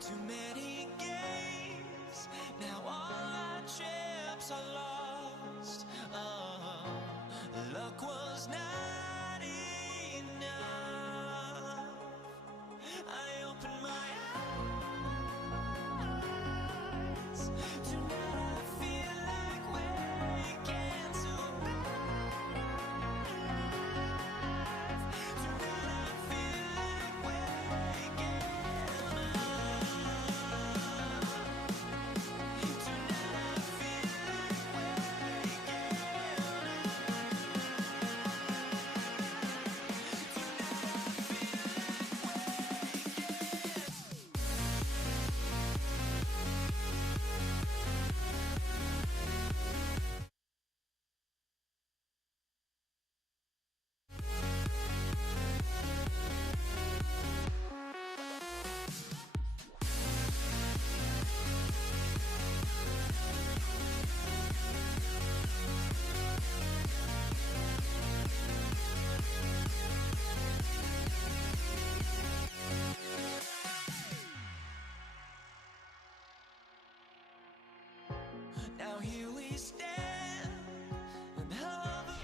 Too many games, now all our chips are lost. Luck was not enough. I opened my eyes. Tonight I feel like waking to life. Tonight I feel like waking now here we stand and hover.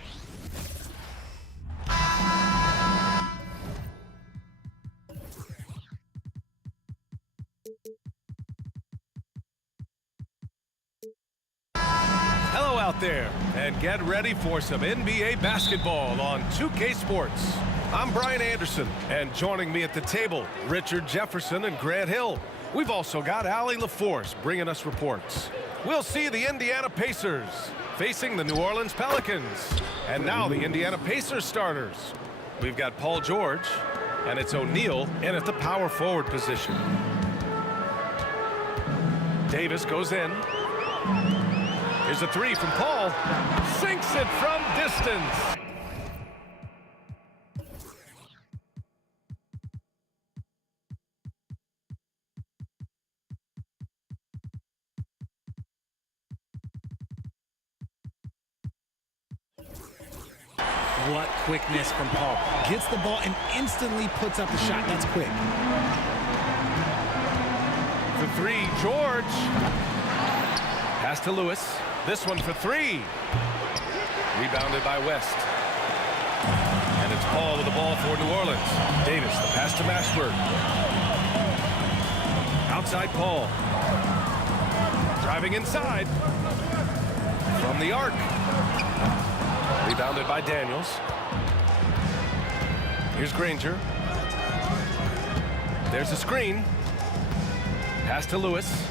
Hello out there, and get ready for some NBA basketball on 2K Sports. I'm Brian Anderson, and joining me at the table, Richard Jefferson and Grant Hill. We've also got Allie LaForce bringing us reports. We'll see the Indiana Pacers facing the New Orleans Pelicans. And now the Indiana Pacers starters. We've got Paul George, and it's O'Neal in at the power forward position. Davis goes in. Here's a three from Paul. Sinks it from distance. What quickness from Paul. Gets the ball and instantly puts up the shot. That's quick. For three, George. Pass to Lewis. This one for three. Rebounded by West. And it's Paul with the ball for New Orleans. Davis, the pass to Mashburn. Outside Paul. Driving inside. From the arc. Rebounded by Daniels. Here's Granger. There's a screen. Pass to Lewis.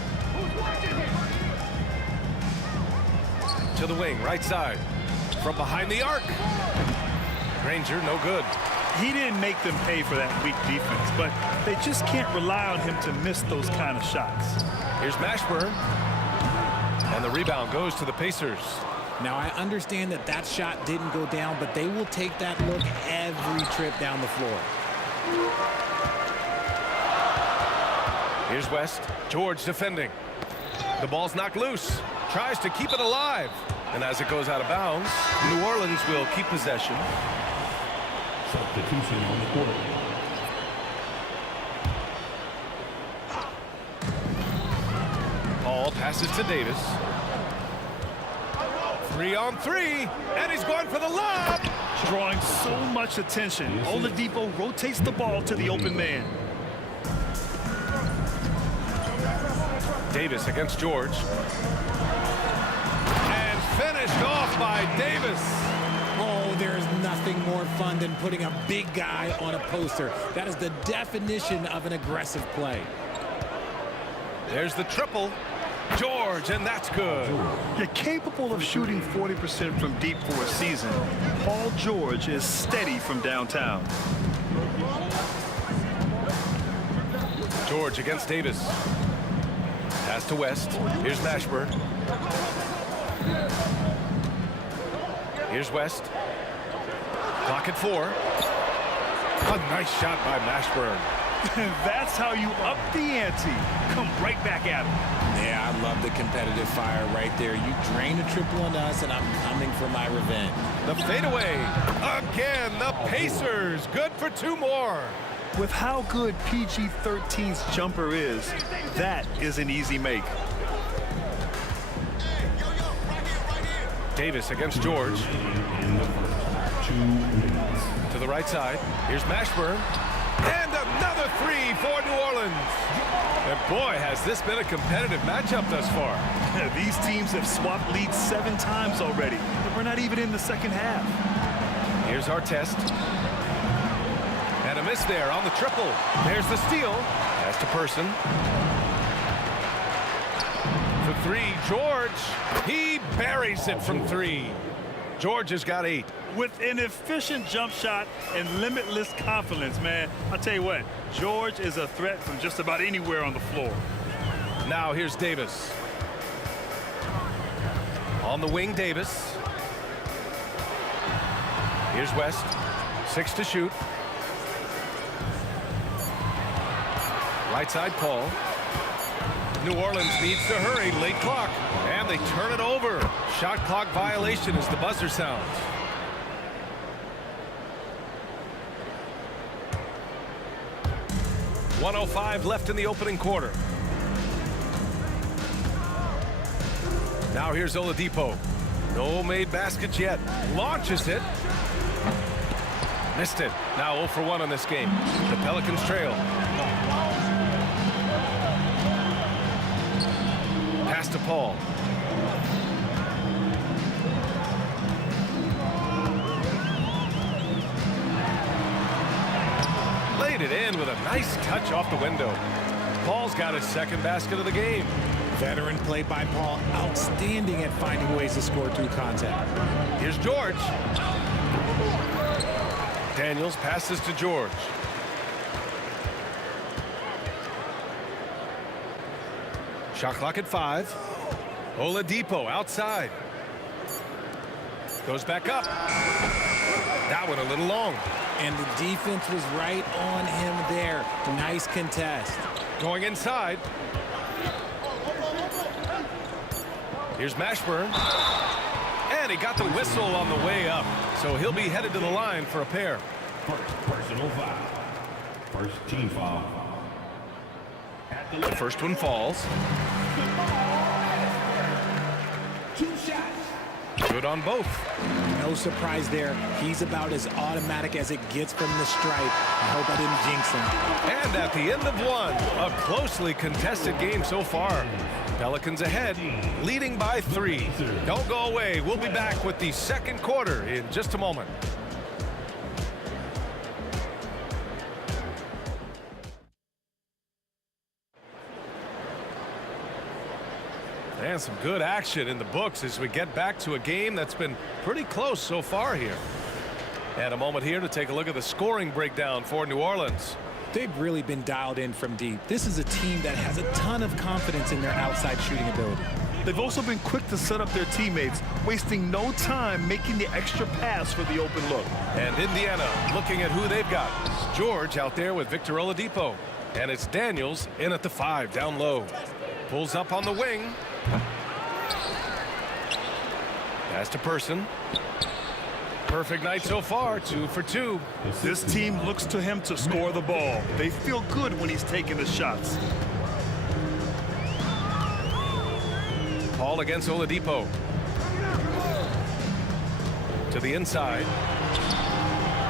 To the wing, right side. From behind the arc. Granger, no good. He didn't make them pay for that weak defense, but they just can't rely on him to miss those kind of shots. Here's Mashburn. And the rebound goes to the Pacers. Now, I understand that that shot didn't go down, but they will take that look every trip down the floor. Here's West. George defending. The ball's knocked loose. Tries to keep it alive. And as it goes out of bounds, New Orleans will keep possession. Substitution on the court. Paul passes to Davis. 3-on-3, and he's going for the lob. Drawing so much attention. Oladipo rotates the ball to the open man. Davis against George. And finished off by Davis. Oh, there's nothing more fun than putting a big guy on a poster. That is the definition of an aggressive play. There's the triple. George, and that's good. You're capable of shooting 40% from deep for a season. Paul George is steady from downtown. George against Davis. Pass to West. Here's Mashburn. Here's West. Clock at 4. A nice shot by Mashburn. That's how you up the ante. Come right back at him. Yeah, I love the competitive fire right there. You drain a triple on us, and I'm coming for my revenge. The fadeaway. Again, the Pacers. Good for 2 more. With how good PG-13's jumper is, that is an easy make. Davis against George. To the right side. Here's Mashburn. And another three for New Orleans. And boy, has this been a competitive matchup thus far. These teams have swapped leads 7 times already. And we're not even in the second half. Here's our test. And a miss there on the triple. There's the steal. Pass to Person. For 3, George. He buries it from 3. George has got 8. With an efficient jump shot and limitless confidence, man, I'll tell you what, George is a threat from just about anywhere on the floor. Now here's Davis. On the wing, Davis. Here's West. 6 to shoot. Right side, Paul. New Orleans needs to hurry. Late clock. And they turn it over. Shot clock violation as the buzzer sounds. .105 left in the opening quarter. Now here's Oladipo. No made baskets yet. Launches it. Missed it. Now 0 for 1 on this game. The Pelicans trail. Pass to Paul. Laid it in with a nice touch off the window. Paul's got his second basket of the game. Veteran play by Paul. Outstanding at finding ways to score through contact. Here's George. Daniels passes to George. Shot clock at 5. Oladipo outside. Goes back up. That one a little long. And the defense was right on him there. Nice contest. Going inside. Here's Mashburn. And he got the whistle on the way up. So he'll be headed to the line for a pair. First personal foul. First team foul. The first one falls. 2 shots. Good on both. No surprise there. He's about as automatic as it gets from the stripe. I hope I didn't jinx him. And at the end of 1, a closely contested game so far. Pelicans ahead, leading by 3. Don't go away. We'll be back with the second quarter in just a moment. And some good action in the books as we get back to a game that's been pretty close so far here. And a moment here to take a look at the scoring breakdown for New Orleans. They've really been dialed in from deep. This is a team that has a ton of confidence in their outside shooting ability. They've also been quick to set up their teammates, wasting no time making the extra pass for the open look. And Indiana looking at who they've got. It's George out there with Victor Oladipo. And it's Daniels in at the 5 down low. Pulls up on the wing. Pass to Person. Perfect night so far, 2 for 2. This team looks to him to score the ball. They feel good when he's taking the shots. Paul against Oladipo. To the inside.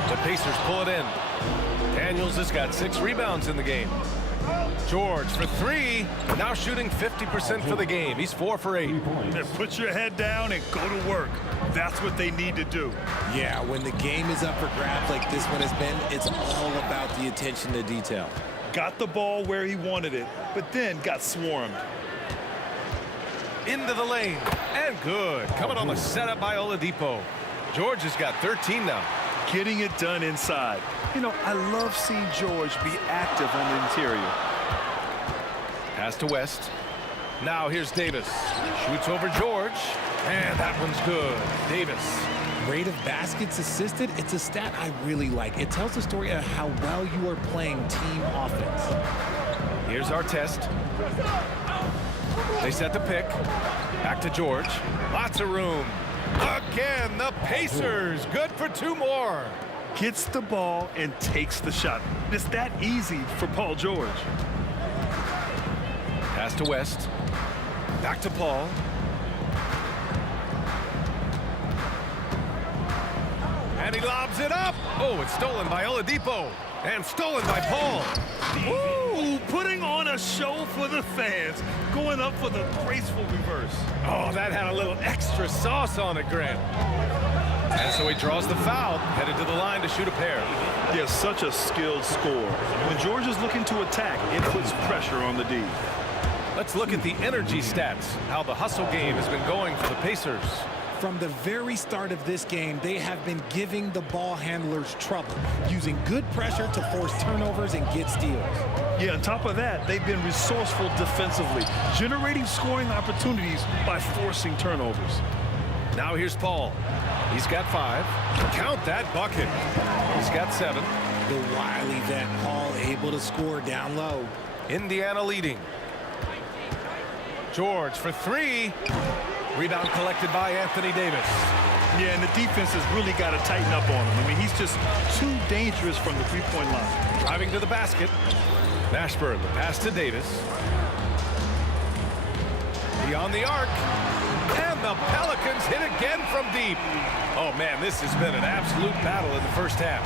The Pacers pull it in. Daniels has got 6 rebounds in the game. George for 3. Now shooting 50% for the game. He's 4 for 8. Put your head down and go to work. That's what they need to do. Yeah, when the game is up for grabs like this one has been, it's all about the attention to detail. Got the ball where he wanted it, but then got swarmed. Into the lane. And good. Coming on the setup by Oladipo. George has got 13 now. Getting it done inside. You know, I love seeing George be active on the interior. Pass to West. Now here's Davis. Shoots over George. And that one's good. Davis. Rate of baskets assisted, it's a stat I really like. It tells the story of how well you are playing team offense. Here's our test. They set the pick. Back to George. Lots of room. Again, the Pacers. Good for 2 more. gets the ball and takes the shot. It's that easy for Paul George. Pass to West. Back to Paul. And he lobs it up. Oh, it's stolen by Oladipo. And stolen by Paul. Ooh, putting on a show for the fans. Going up for the graceful reverse. Oh, that had a little extra sauce on it, Grant. And so he draws the foul, headed to the line to shoot a pair. Yeah, such a skilled scorer. When George is looking to attack, it puts pressure on the D. Let's look at the energy stats, how the hustle game has been going for the Pacers. From the very start of this game, they have been giving the ball handlers trouble, using good pressure to force turnovers and get steals. Yeah, on top of that, they've been resourceful defensively, generating scoring opportunities by forcing turnovers. Now here's Paul. He's got 5. Count that bucket. He's got 7. The wily vet Paul able to score down low. Indiana leading. George for 3. Rebound collected by Anthony Davis. Yeah, and the defense has really got to tighten up on him. I mean, he's just too dangerous from the three-point line. Driving to the basket. Mashburn, the pass to Davis. Beyond the arc. And the Pelicans hit again from deep. Oh, man, this has been an absolute battle in the first half.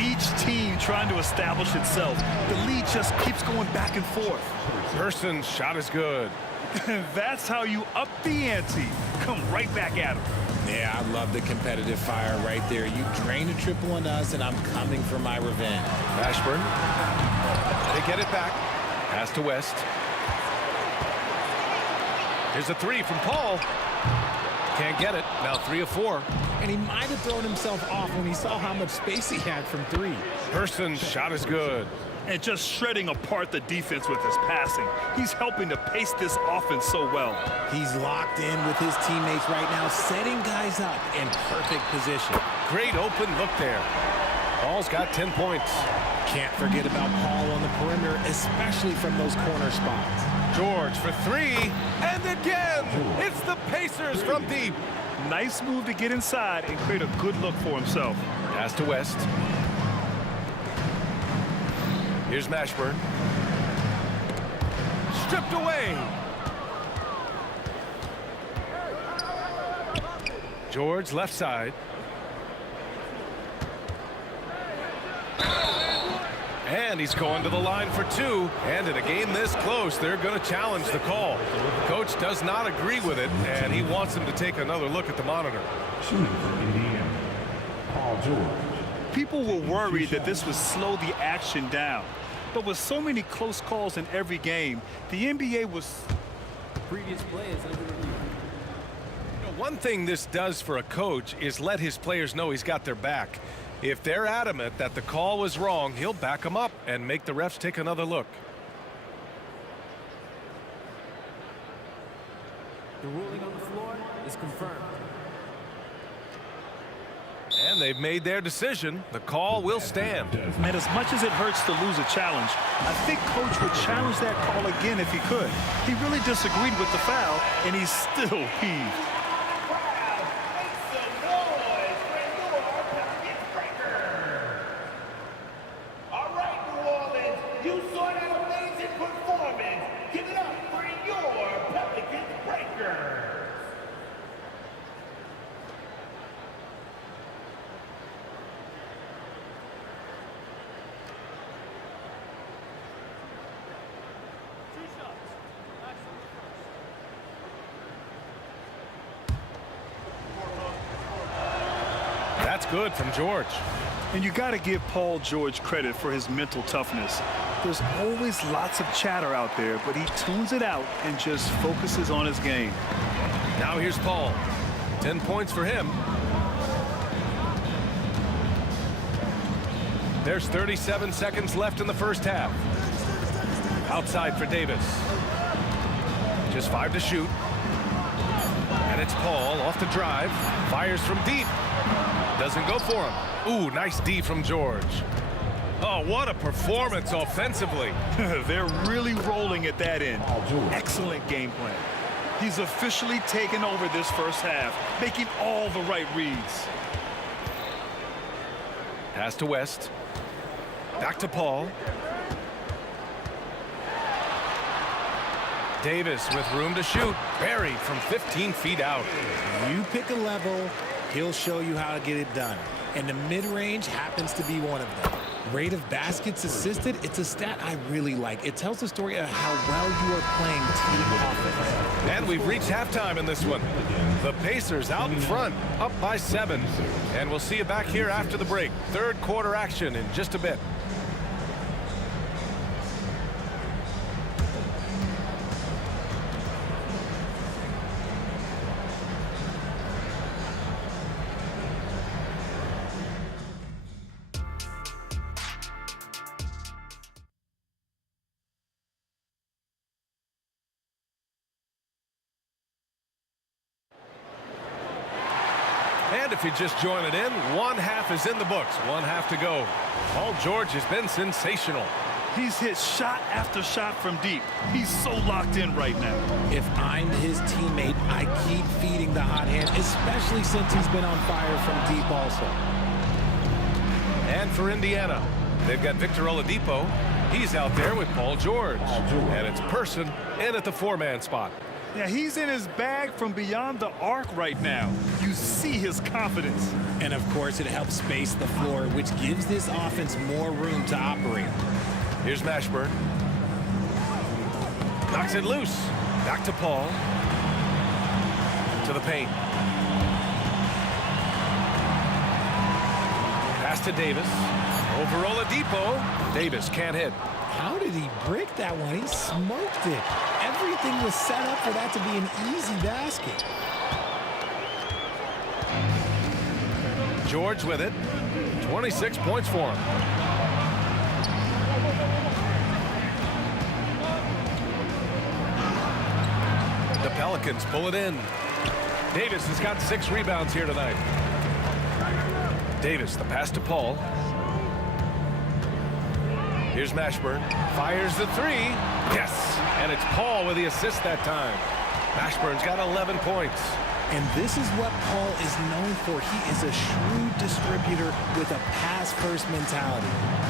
Each team trying to establish itself. The lead just keeps going back and forth. Person's shot is good. That's how you up the ante. Come right back at him. Yeah, I love the competitive fire right there. You drain a triple on us, and I'm coming for my revenge. Mashburn. They get it back. Pass to West. Here's a 3 from Paul. Can't get it. Now 3 of 4. And he might have thrown himself off when he saw how much space he had from 3. Person's shot is good. And just shredding apart the defense with his passing. He's helping to pace this offense so well. He's locked in with his teammates right now, setting guys up in perfect position. Great open look there. Paul's got 10 points. Can't forget about Paul on the perimeter, especially from those corner spots. George for 3, and again, it's the Pacers from deep. Nice move to get inside and create a good look for himself. Pass to West. Here's Mashburn. Stripped away. George left side. And he's going to the line for 2. And in a game this close, they're going to challenge the call. Coach does not agree with it, and he wants him to take another look at the monitor. Shooting for Indiana, Paul George. People were worried that this would slow the action down. But with so many close calls in every game, the NBA was... Previous play is under review. One thing this does for a coach is let his players know he's got their back. If they're adamant that the call was wrong, he'll back them up and make the refs take another look. The ruling on the floor is confirmed. And they've made their decision. The call will stand. And as much as it hurts to lose a challenge, I think Coach would challenge that call again if he could. He really disagreed with the foul, and he's still peeved. That's good from George. And you got to give Paul George credit for his mental toughness. There's always lots of chatter out there, but he tunes it out and just focuses on his game. Now here's Paul. 10 points for him. There's 37 seconds left in the first half. Outside for Davis. Just 5 to shoot. And it's Paul off the drive. Fires from deep. Doesn't go for him. Ooh, nice D from George. Oh, what a performance offensively. They're really rolling at that end. Excellent game plan. He's officially taken over this first half, making all the right reads. Pass to West. Back to Paul. Davis with room to shoot. Buried from 15 feet out. You pick a level, he'll show you how to get it done. And the mid-range happens to be one of them. Rate of baskets assisted, it's a stat I really like. It tells the story of how well you are playing team offense. And we've reached halftime in this one. The Pacers out in front, up by 7. And we'll see you back here after the break. Third quarter action in just a bit. And if you just join it in, one half is in the books. One half to go. Paul George has been sensational. He's hit shot after shot from deep. He's so locked in right now. If I'm his teammate, I keep feeding the hot hand, especially since he's been on fire from deep also. And for Indiana, they've got Victor Oladipo. He's out there with Paul George. And it's Person in at the 4-man spot. Yeah, he's in his bag from beyond the arc right now. You see his confidence. And of course, it helps space the floor, which gives this offense more room to operate. Here's Mashburn. Knocks it loose. Back to Paul. To the paint. Pass to Davis. Over Oladipo. Davis can't hit. How did he break that one? He smoked it. Everything was set up for that to be an easy basket. George with it. 26 points for him. The Pelicans pull it in. Davis has got 6 rebounds here tonight. Davis, the pass to Paul. Here's Mashburn. Fires the 3. Yes! And it's Paul with the assist that time. Mashburn's got 11 points. And this is what Paul is known for. He is a shrewd distributor with a pass-first mentality.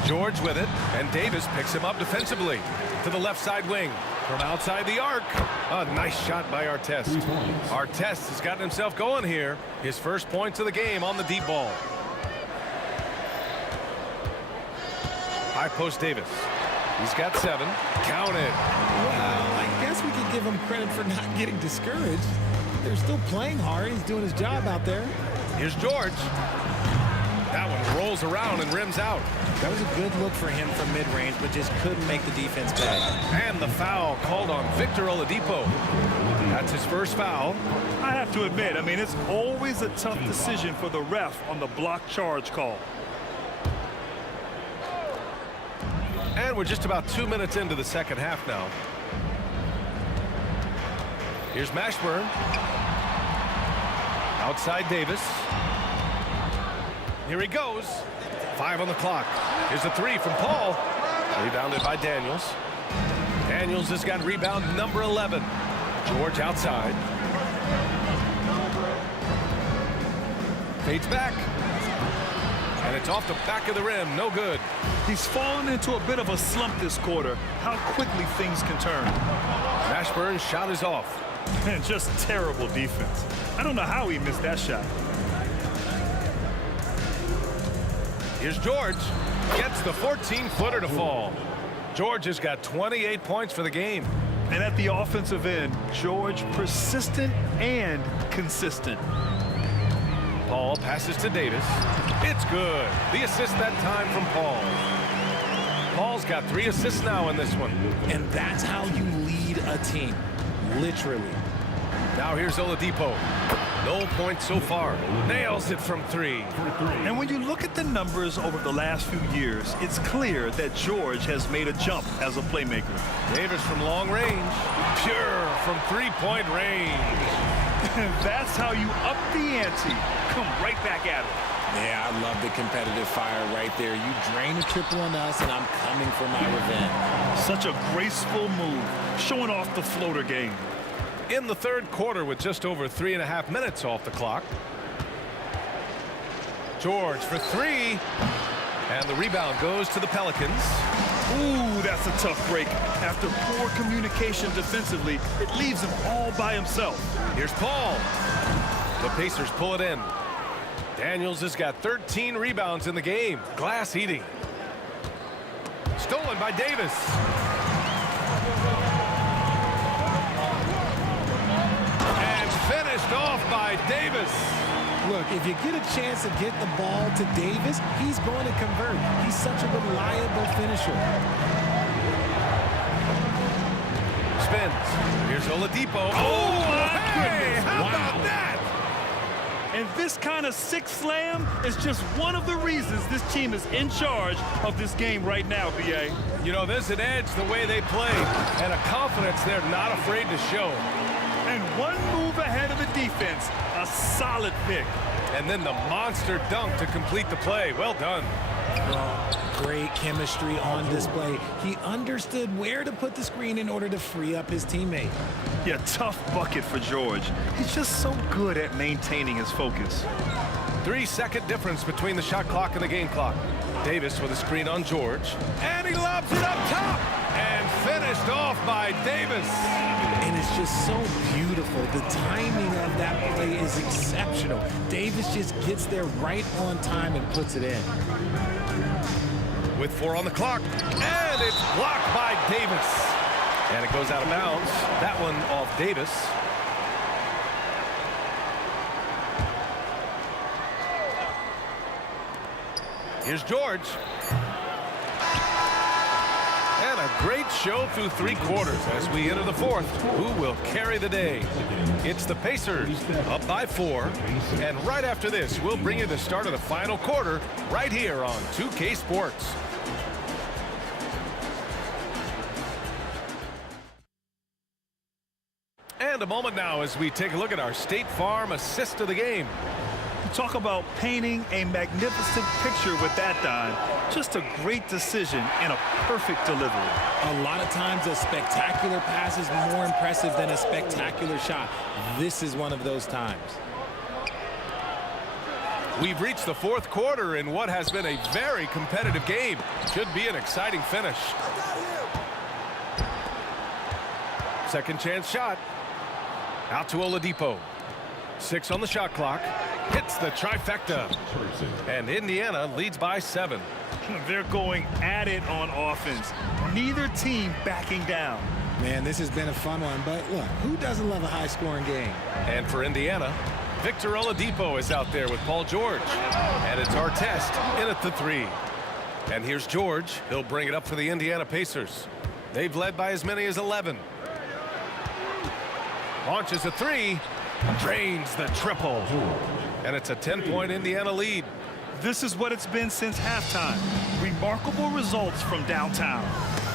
George with it, and Davis picks him up defensively to the left side wing. From outside the arc, a nice shot by Artest. Artest has gotten himself going here. His first points of the game on the deep ball. High post Davis. He's got 7. Count it. Well, I guess we could give him credit for not getting discouraged. They're still playing hard. He's doing his job out there. Here's George. That one rolls around and rims out. That was a good look for him from mid-range, but just couldn't make the defense pay. And the foul called on Victor Oladipo. That's his first foul. I have to admit, I mean, it's always a tough decision for the ref on the block charge call. And we're just about 2 minutes into the second half now. Here's Mashburn. Outside Davis. Here he goes. 5 on the clock. Here's a 3 from Paul. Rebounded by Daniels. Daniels has got rebound number 11. George outside. Fades back. And it's off the back of the rim. No good. He's fallen into a bit of a slump this quarter. How quickly things can turn. Mashburn's shot is off. And just terrible defense. I don't know how he missed that shot. Here's George. Gets the 14-footer to fall. George has got 28 points for the game. And at the offensive end, George persistent and consistent. Paul passes to Davis. It's good. The assist that time from Paul. Paul's got 3 assists now in this one. And that's how you lead a team. Literally. Now here's Oladipo. No points so far. Nails it from 3. And when you look at the numbers over the last few years, it's clear that George has made a jump as a playmaker. Davis from long range. Pure from 3-point range. That's how you up the ante. Come right back at it. Yeah, I love the competitive fire right there. You drain a triple on us, and I'm coming for my revenge. Such a graceful move, showing off the floater game. In the third quarter with just over 3.5 minutes off the clock. George for 3. And the rebound goes to the Pelicans. Ooh, that's a tough break. After poor communication defensively, it leaves him all by himself. Here's Paul. The Pacers pull it in. Daniels has got 13 rebounds in the game. Glass eating. Stolen by Davis. And finished off by Davis. Look, if you get a chance to get the ball to Davis, he's going to convert. He's such a reliable finisher. Spins. Here's Oladipo. Oh, my goodness. How about that? And this kind of sick slam is just one of the reasons this team is in charge of this game right now, B.A. You know, there's an edge the way they play and a confidence they're not afraid to show. And one move ahead of the defense, a solid pick. And then the monster dunk to complete the play. Well done. Great chemistry on display. He understood where to put the screen in order to free up his teammate. Yeah, tough bucket for George. He's just so good at maintaining his focus. 3-second difference between the shot clock and the game clock. Davis with a screen on George. And he lobs it up top. And finished off by Davis. And it's just so beautiful. The timing of that play is exceptional. Davis just gets there right on time and puts it in. With 4 on the clock. And it's blocked by Davis. And it goes out of bounds. That one off Davis. Here's George. And a great show through 3 quarters as we enter the 4th. Who will carry the day? It's the Pacers up by 4. And right after this, we'll bring you the start of the final quarter right here on 2K Sports. And a moment now as we take a look at our State Farm assist of the game. You talk about painting a magnificent picture with that dime. Just a great decision and a perfect delivery. A lot of times a spectacular pass is more impressive than a spectacular shot. This is one of those times. We've reached the 4th quarter in what has been a very competitive game. Should be an exciting finish. Second chance shot. Out to Oladipo. 6 on the shot clock. Hits the trifecta. And Indiana leads by 7. They're going at it on offense. Neither team backing down. Man, this has been a fun one, but look, who doesn't love a high-scoring game? And for Indiana, Victor Oladipo is out there with Paul George. And it's Artest in at the 3. And here's George. He'll bring it up for the Indiana Pacers. They've led by as many as 11. Launches a 3. Drains the triple. And it's a 10-point Indiana lead. This is what it's been since halftime. Remarkable results from downtown.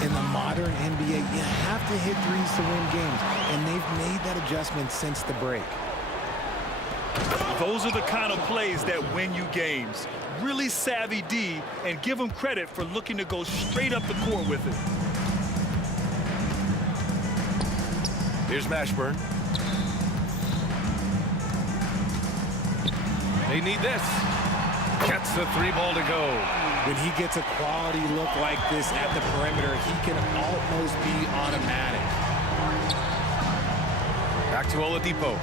In the modern NBA, you have to hit threes to win games, and they've made that adjustment since the break. Those are the kind of plays that win you games. Really savvy D, and give him credit for looking to go straight up the court with it. Here's Mashburn. They need this. Gets the 3 ball to go. When he gets a quality look like this at the perimeter, he can almost be automatic. Back to Oladipo.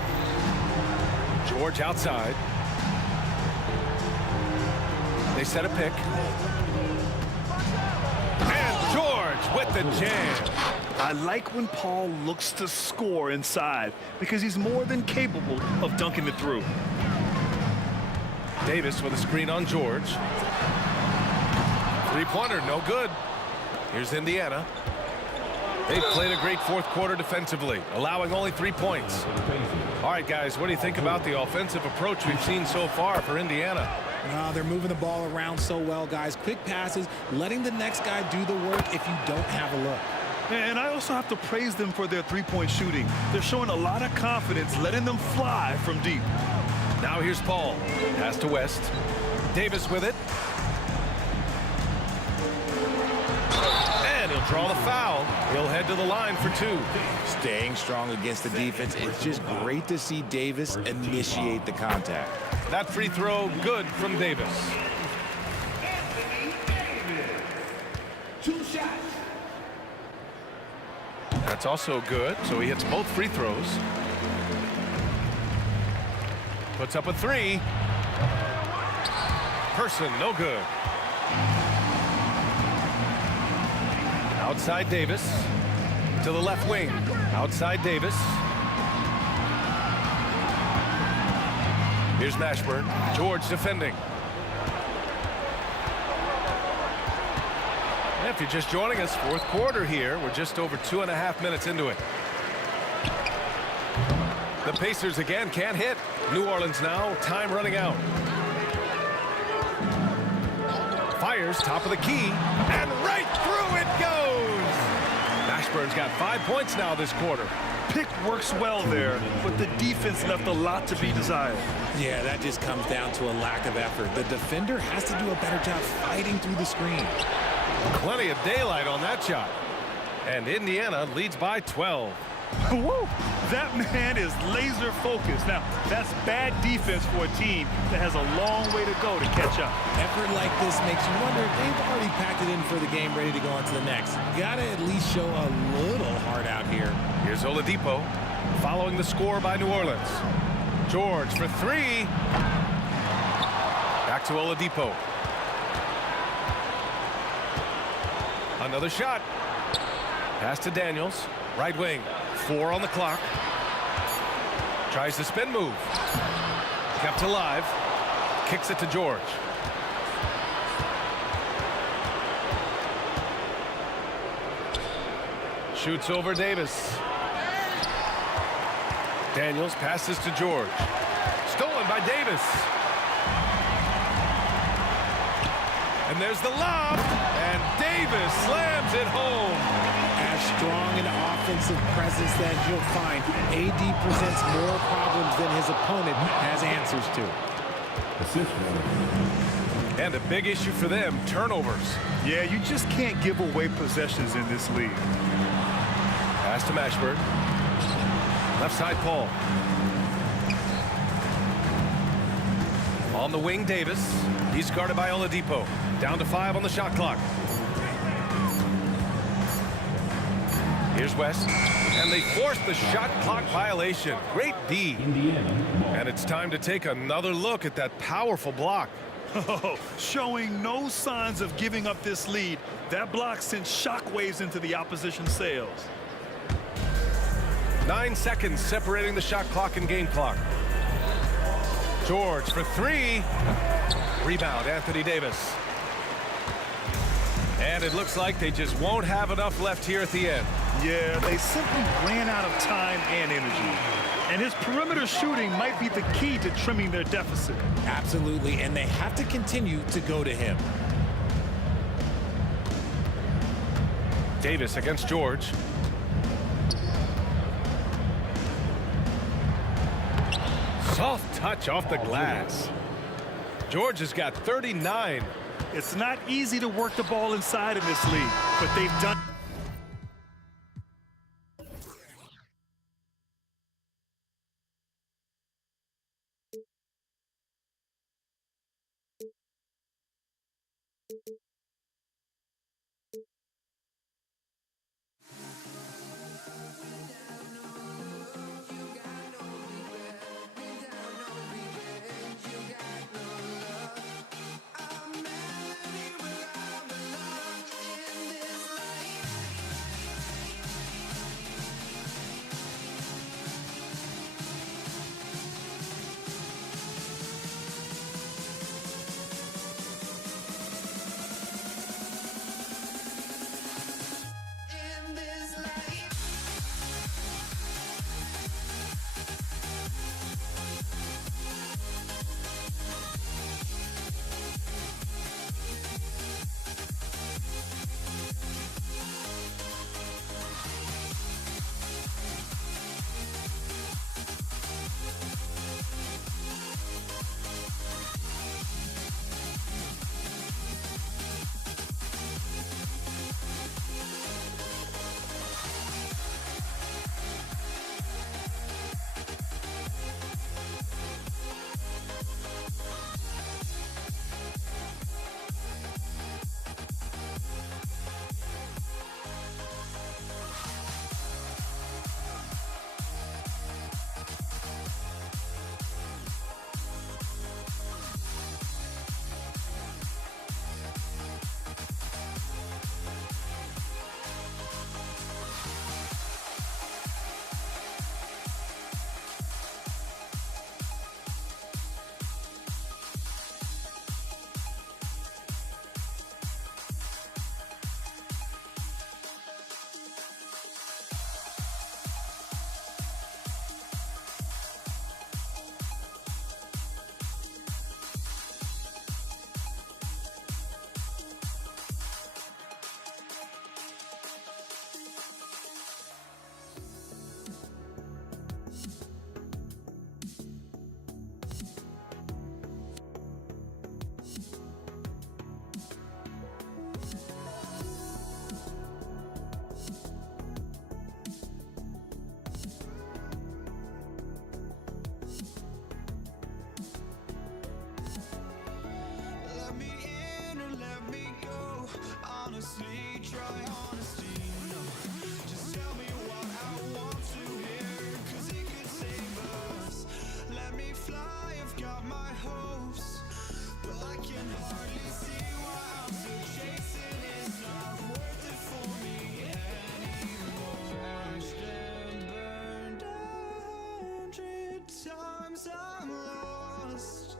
George outside. They set a pick. And George with the jam. I like when Paul looks to score inside because he's more than capable of dunking it through. Davis with a screen on George. 3-pointer, no good. Here's Indiana. They've played a great 4th quarter defensively, allowing only 3 points. All right, guys, what do you think about the offensive approach we've seen so far for Indiana? They're moving the ball around so well, guys. Quick passes, letting the next guy do the work if you don't have a look. And I also have to praise them for their 3-point shooting. They're showing a lot of confidence, letting them fly from deep. Now here's Paul. Pass to West. Davis with it. And he'll draw the foul. He'll head to the line for 2. Staying strong against the defense. It's just great to see Davis initiate the contact. That free throw good from Davis. That's also good. So he hits both free throws. Puts up a three. Person, no good. Outside Davis. To the left wing. Outside Davis. Here's Mashburn. George defending. If you're just joining us, fourth quarter here. We're just over 2.5 minutes into it. The Pacers again can't hit. New Orleans now, time running out. Fires, top of the key, and right through it goes! Mashburn's got 5 points now this quarter. Pick works well there, but the defense left a lot to be desired. Yeah, that just comes down to a lack of effort. The defender has to do a better job fighting through the screen. Plenty of daylight on that shot. And Indiana leads by 12. Woo! That man is laser focused. Now, that's bad defense for a team that has a long way to go to catch up. Effort like this makes you wonder if they've already packed it in for the game, ready to go on to the next. Gotta at least show a little heart out here. Here's Oladipo following the score by New Orleans. George for three. Back to Oladipo. Another shot. Pass to Daniels. Right wing. 4 on the clock. Tries the spin move. Kept alive. Kicks it to George. Shoots over Davis. Daniels passes to George. Stolen by Davis. And there's the lob. And Davis slams it home. As strong an offensive presence that you'll find, AD presents more problems than his opponent has answers to. And a big issue for them, turnovers. Yeah, you just can't give away possessions in this league. Pass to Mashburn. Left side, Paul. On the wing, Davis. He's guarded by Oladipo. Down to 5 on the shot clock. Here's West. And they force the shot clock violation. Great D. And it's time to take another look at that powerful block. Showing no signs of giving up this lead. That block sent shockwaves into the opposition sails. 9 seconds separating the shot clock and game clock. George for three. Rebound, Anthony Davis. And it looks like they just won't have enough left here at the end. Yeah, they simply ran out of time and energy. And his perimeter shooting might be the key to trimming their deficit. Absolutely, and they have to continue to go to him. Davis against George. Soft touch off the glass. George has got 39. It's not easy to work the ball inside in this league, but they've done. let me go. Honestly, try honesty. No, just tell me what I want to hear, 'cause it could save us. Let me fly, I've got my hopes, but I can hardly see why I'm still chasing. It's not worth it for me anymore. Crashed and burned 100 times, I'm lost.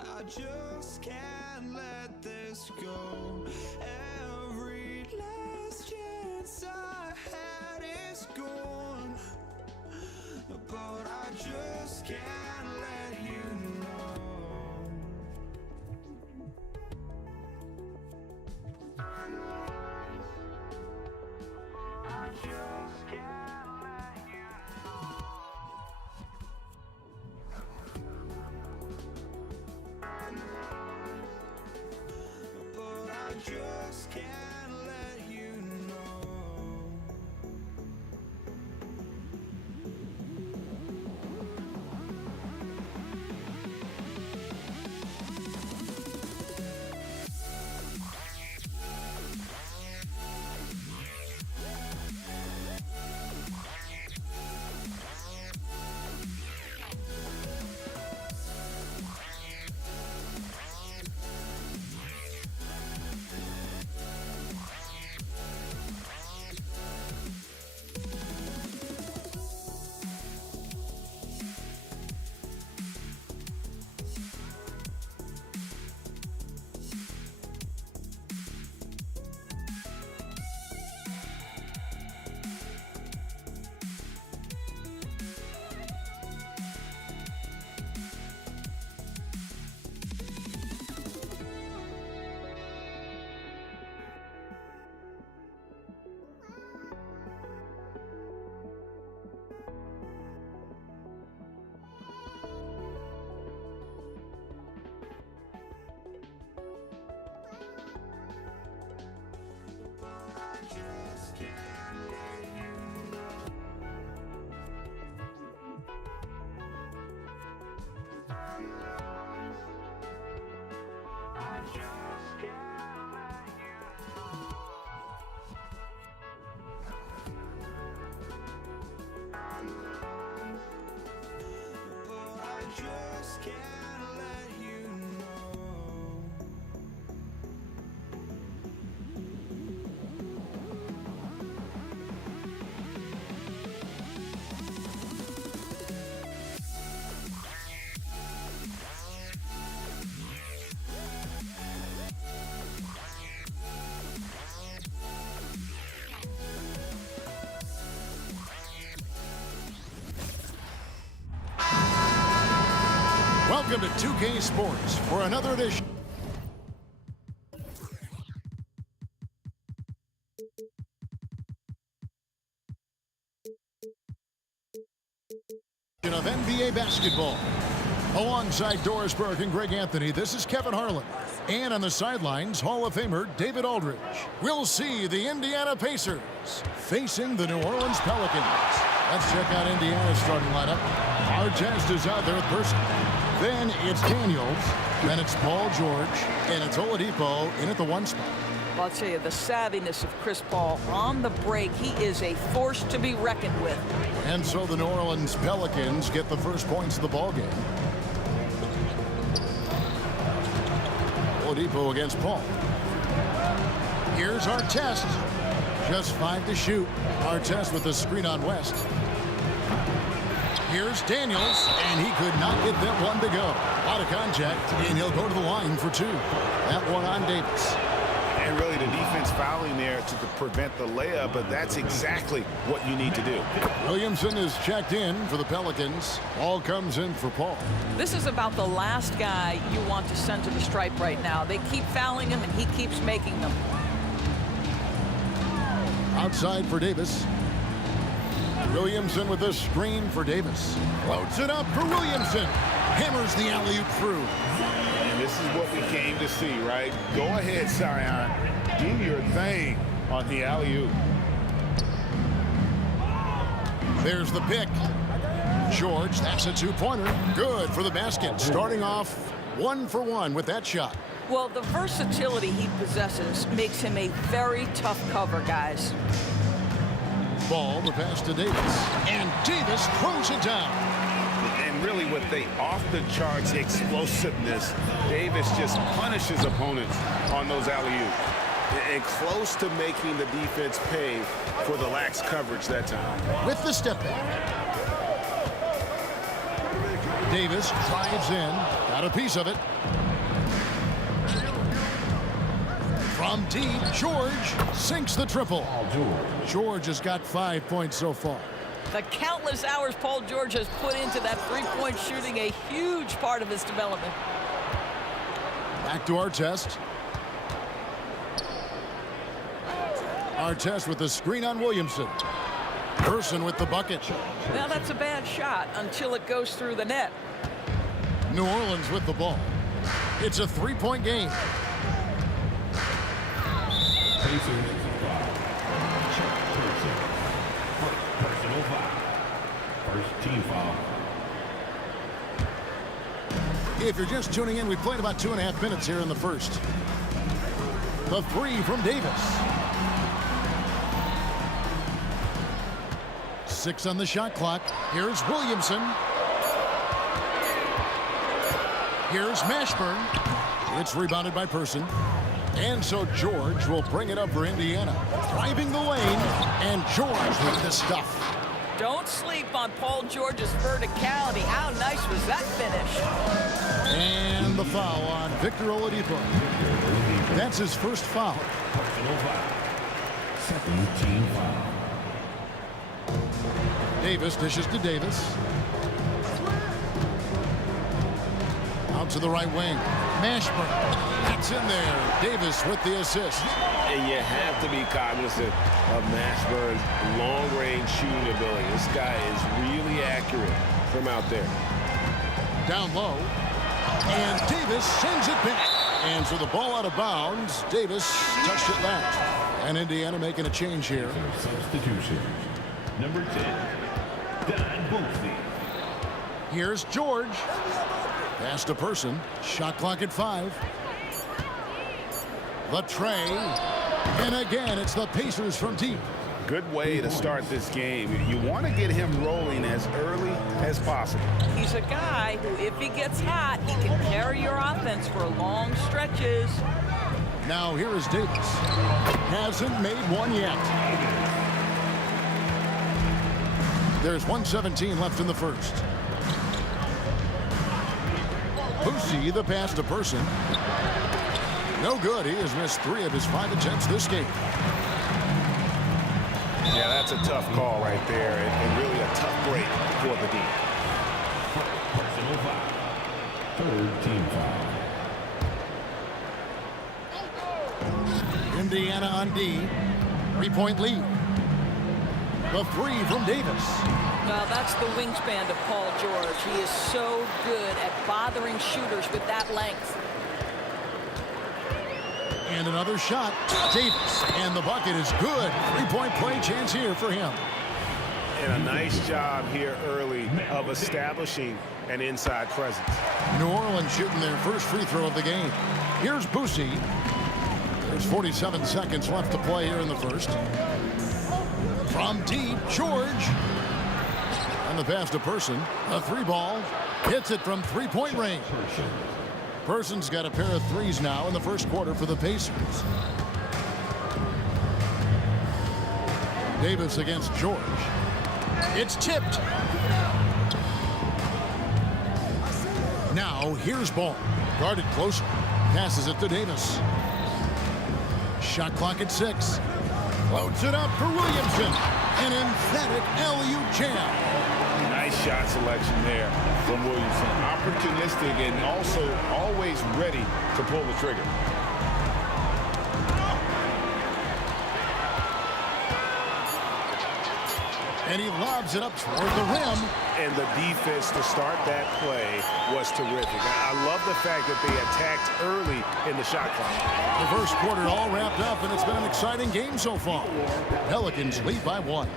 I just can't let this go. Every last chance I had is gone, but I just can't let you know. I just can't let you know. But I just can't let you know. Just can't let you know. Welcome to 2K Sports for another edition of NBA basketball. Alongside Doris Burke and Greg Anthony, this is Kevin Harlan. And on the sidelines, Hall of Famer David Aldridge. We'll see the Indiana Pacers facing the New Orleans Pelicans. Let's check out Indiana's starting lineup. Artest is out there with Person. Then it's Daniels. Then it's Paul George. And it's Oladipo in at the 1 spot. Well, I'll tell you, the savviness of Chris Paul on the break, he is a force to be reckoned with. And so the New Orleans Pelicans get the first points of the ballgame. Oladipo against Paul. Here's Artest. Just 5 to shoot. Artest with the screen on West. Here's Daniels, and he could not get that one to go. Out of contact, and he'll go to the line for 2. That one on Davis. And really the defense fouling there to prevent the layup, but that's exactly what you need to do. Williamson is checked in for the Pelicans. Ball comes in for Paul. This is about the last guy you want to send to the stripe right now. They keep fouling him, and he keeps making them. Outside for Davis. Williamson with a screen for Davis. Floats it up for Williamson. Hammers the alley-oop through. And this is what we came to see, right? Go ahead, Zion. Do your thing on the alley-oop. There's the pick. George, that's a 2-pointer. Good for the basket. Starting off 1 for 1 with that shot. Well, the versatility he possesses makes him a very tough cover, guys. Ball, the pass to Davis. And Davis throws it down. And really with the off-the-charts explosiveness, Davis just punishes opponents on those alley-oops. And close to making the defense pay for the lax coverage that time. With the step back. Davis drives in. Got a piece of it. From deep, George sinks the triple. George has got 5 points so far. The countless hours Paul George has put into that three-point shooting, a huge part of his development. Back to Artest. Artest with the screen on Williamson. Person with the bucket. Now that's a bad shot until it goes through the net. New Orleans with the ball. It's a three-point game. Personal foul. First team foul. If you're just tuning in, we played about 2.5 minutes here in the first. The three from Davis. 6 on the shot clock. Here's Williamson. Here's Mashburn. It's rebounded by Person. And so George will bring it up for Indiana. Driving the lane, and George with the stuff. Don't sleep on Paul George's verticality. How nice was that finish? And the foul on Victor Oladipo. That's his first foul. Personal foul. Second team foul. Davis dishes to Davis. Out to the right wing. Mashburn. That's in there. Davis with the assist. And you have to be cognizant of Mashburn's long-range shooting ability. This guy is really accurate from out there. Down low. And Davis sends it back. And so the ball out of bounds. Davis touched it left. And Indiana making a change here. Substitution. Number 10, Don Boosie. Here's George. Pass to Person. Shot clock at 5. The tray. And again, it's the Pacers from deep. Good way to start this game. You want to get him rolling as early as possible. He's a guy who, if he gets hot, he can carry your offense for long stretches. Now here is Davis. Hasn't made one yet. There's 1:17 left in the first. Boosie, the pass to Person. No good. He has missed 3 of his 5 attempts this game. Yeah, that's a tough call right there, and really a tough break for the D. Personal foul. Third team foul. Indiana on D. 3-point lead. The 3 from Davis. Well, that's the wingspan of Paul George. He is so good at bothering shooters with that length. And another shot. Davis. And the bucket is good. 3-point play chance here for him. And a nice job here early of establishing an inside presence. New Orleans shooting their first free throw of the game. Here's Boosie. There's 47 seconds left to play here in the first. From deep, George. And the pass to Person. A 3-ball. Hits it from 3-point range. Person's got a pair of 3s now in the first quarter for the Pacers. Davis against George. It's tipped. Now here's Ball. Guarded closer. Passes it to Davis. Shot clock at 6. Floats it up for Williamson. An emphatic LU jam. Nice shot selection there from Williamson. Opportunistic and also always ready to pull the trigger. And he lobs it up toward the rim. And the defense to start that play was terrific. I love the fact that they attacked early in the shot clock. The first quarter all wrapped up, and it's been an exciting game so far. Pelicans lead by 1.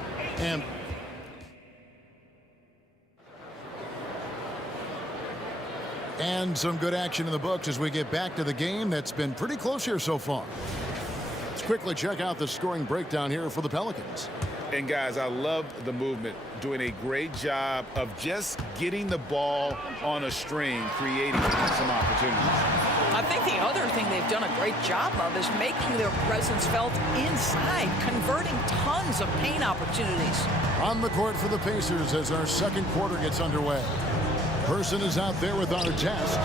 And some good action in the books as we get back to the game that's been pretty close here so far. Let's quickly check out the scoring breakdown here for the Pelicans. And guys, I love the movement, doing a great job of just getting the ball on a string, creating some opportunities. I think the other thing they've done a great job of is making their presence felt inside, converting tons of paint opportunities. On the court for the Pacers as our second quarter gets underway. Person is out there with Artest.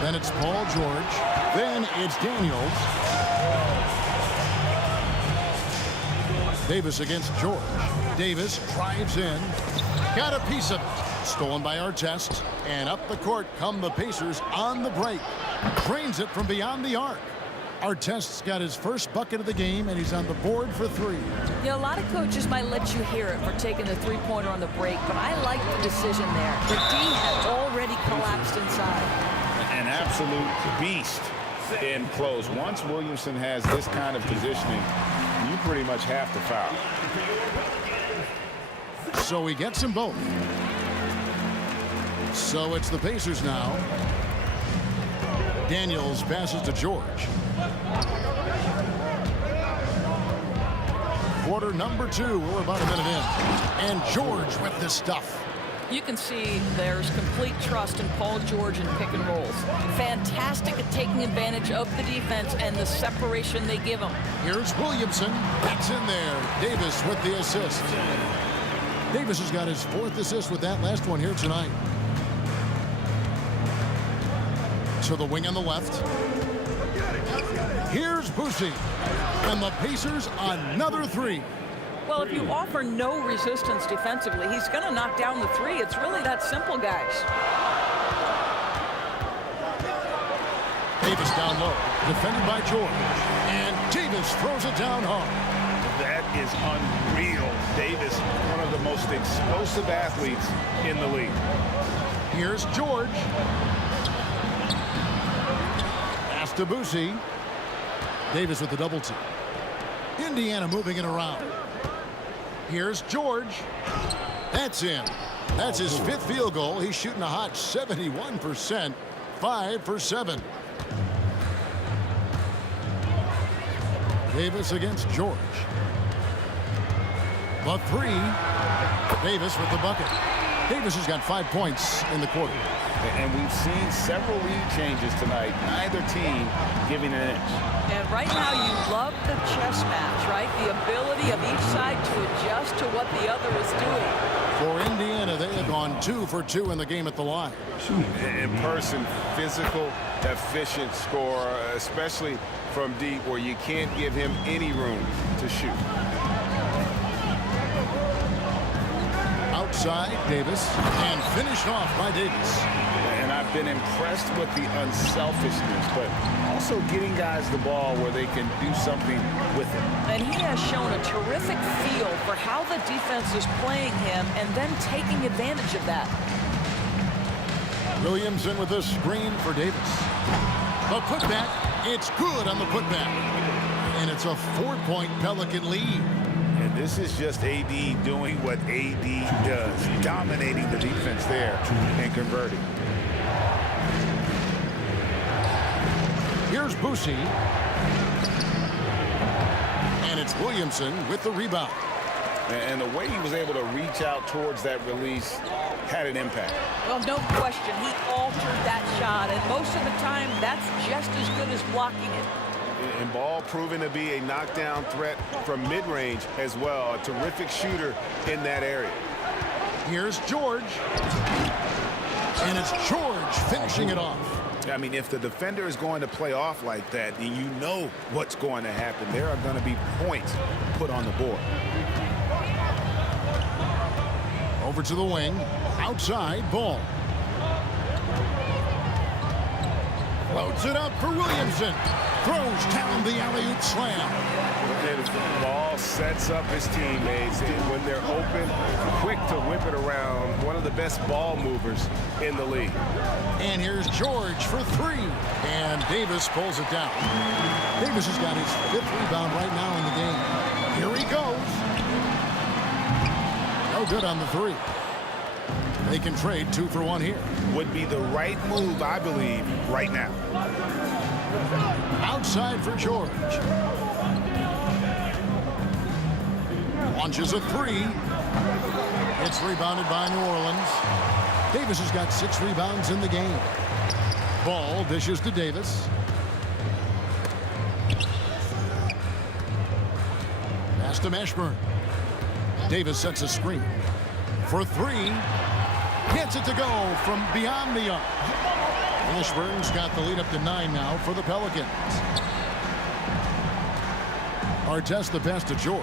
Then it's Paul George. Then it's Daniels. Davis against George. Davis drives in. Got a piece of it. Stolen by Artest. And up the court come the Pacers on the break. Drains it from beyond the arc. Artest's got his first bucket of the game, and he's on the board for 3. You know, a lot of coaches might let you hear it for taking the three-pointer on the break, but I like the decision there. The D had already collapsed inside. An absolute beast in close. Once Williamson has this kind of positioning, you pretty much have to foul. So he gets them both. So it's the Pacers now. Daniels passes to George. Quarter number 2. We're about a minute in. And George with this stuff. You can see there's complete trust in Paul George in pick and rolls. Fantastic at taking advantage of the defense and the separation they give him. Here's Williamson. That's in there. Davis with the assist. Davis has got his 4th assist with that last one here tonight. To the wing on the left. Here's Boucher. And the Pacers another 3. Well, if you offer no resistance defensively, he's going to knock down the 3. It's really that simple, guys. Davis down low. Defended by George. And Davis throws it down hard. That is unreal. Davis, one of the most explosive athletes in the league. Here's George. Pass to Boucher. Davis with the double team. Indiana moving it around. Here's George. That's in. That's his 5th field goal. He's shooting a hot 71%. 5 for 7. Davis against George. The 3. Davis with the bucket. Davis has got 5 points in the quarter. And we've seen several lead changes tonight. Neither team giving an inch. And right now you love the chess match, right? The ability of each side to adjust to what the other is doing. For Indiana, they have gone 2 for 2 in the game at the line. In person, physical, efficient scorer, especially from deep where you can't give him any room to shoot. Outside, Davis, and finished off by Davis. And I've been impressed with the unselfishness, but also getting guys the ball where they can do something with it. And he has shown a terrific feel for how the defense is playing him and then taking advantage of that. Williamson with a screen for Davis. The putback, it's good on the putback. And it's a 4-point Pelican lead. And this is just AD doing what AD does, dominating the defense there and converting. Here's Boucher. And it's Williamson with the rebound. And the way he was able to reach out towards that release had an impact. Well, no question. He altered that shot, and most of the time, that's just as good as blocking it. And Ball proving to be a knockdown threat from mid-range as well. A terrific shooter in that area. Here's George. And it's George finishing it off. I mean, if the defender is going to play off like that, then you know what's going to happen. There are going to be points put on the board. Over to the wing. Outside, Ball. Loads it up for Williamson. Throws down the alley-oop slam. Ball sets up his teammates, and when they're open, quick to whip it around. One of the best ball movers in the league. And here's George for 3. And Davis pulls it down. Davis has got his 5th rebound right now in the game. Here he goes. No good on the 3. They can trade 2 for 1 here. Would be the right move, I believe, right now. Outside for George. Launches a 3. It's rebounded by New Orleans. Davis has got 6 rebounds in the game. Ball dishes to Davis. Pass to Mashburn. Davis sets a screen. For 3. Gets it to go from beyond the arc. Mashburn's got the lead up to 9 now for the Pelicans. Artest the pass to George.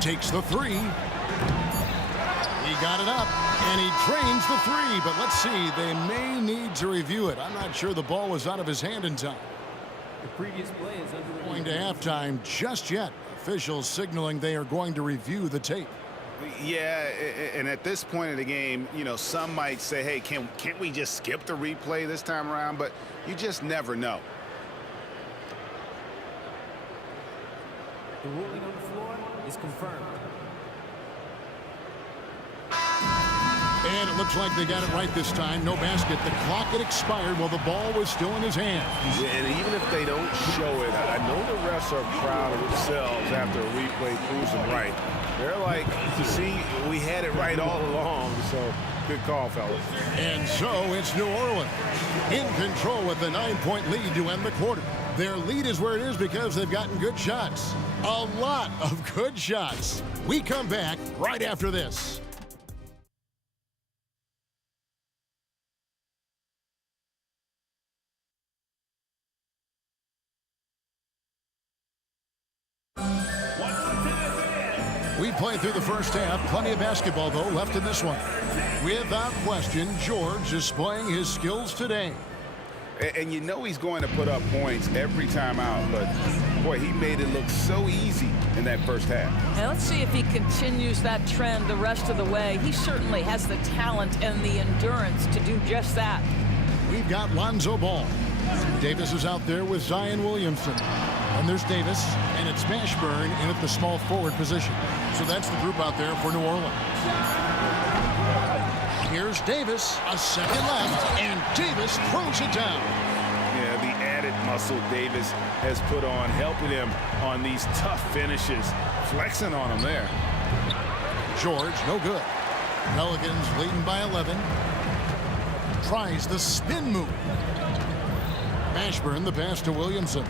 Takes the 3. He got it up, and he drains the 3. But let's see, they may need to review it. I'm not sure the ball was out of his hand in time. The previous play is under review. Going to halftime just yet. Officials signaling they are going to review the tape. Yeah, and at this point in the game, you know, some might say, hey, can't we just skip the replay this time around? But you just never know. The ruling on the floor is confirmed. And it looks like they got it right this time. No basket. The clock had expired while the ball was still in his hand. Yeah, and even if they don't show it, I know the refs are proud of themselves after a replay proves them right. They're like, see, we had it right all along. So good call, fellas. And so it's New Orleans in control with the 9-point lead to end the quarter. Their lead is where it is because they've gotten good shots. A lot of good shots. We come back right after this. We played through the first half. Plenty of basketball, though, left in this one. Without question, George displaying his skills today. And you know he's going to put up points every time out, but boy, he made it look so easy in that first half. And let's see if he continues that trend the rest of the way. He certainly has the talent and the endurance to do just that. We've got Lonzo Ball. Davis is out there with Zion Williamson. And there's Davis, and it's Mashburn in at the small forward position. So that's the group out there for New Orleans. Here's Davis, a second left, and Davis throws it down. Yeah, the added muscle Davis has put on, helping him on these tough finishes, flexing on him there. George, no good. Pelicans leading by 11. Tries the spin move. Mashburn, the pass to Williamson.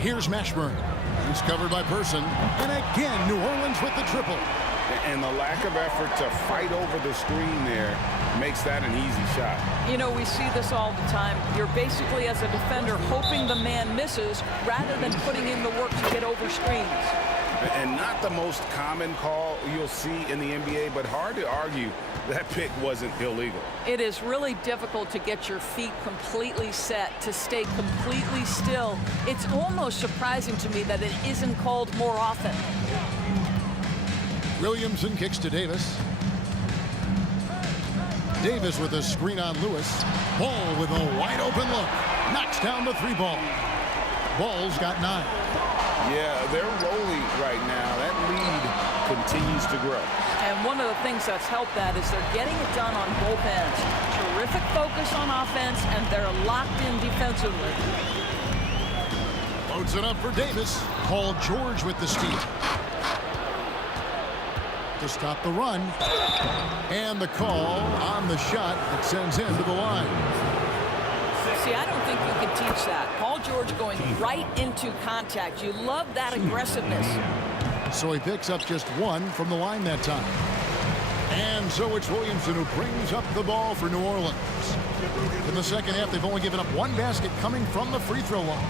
Here's Mashburn. He's covered by Person. And again, New Orleans with the triple. And the lack of effort to fight over the screen there makes that an easy shot. You know, we see this all the time. You're basically, as a defender, hoping the man misses rather than putting in the work to get over screens. And not the most common call you'll see in the NBA, but hard to argue that pick wasn't illegal. It is really difficult to get your feet completely set, to stay completely still. It's almost surprising to me that it isn't called more often. Williamson kicks to Davis. Davis with a screen on Lewis. Ball with a wide open look. Knocks down the 3 ball. Ball's got 9. Yeah, they're rolling right now. That lead continues to grow. And one of the things that's helped that is they're getting it done on both ends. Terrific focus on offense, and they're locked in defensively. Loads it up for Davis. Paul George with the steal. To stop the run. And the call on the shot that sends him to the line. See, I don't think you can teach that. Paul George going right into contact. You love that aggressiveness. So he picks up just 1 from the line that time. And so it's Williamson who brings up the ball for New Orleans. In the second half, they've only given up 1 basket coming from the free throw line.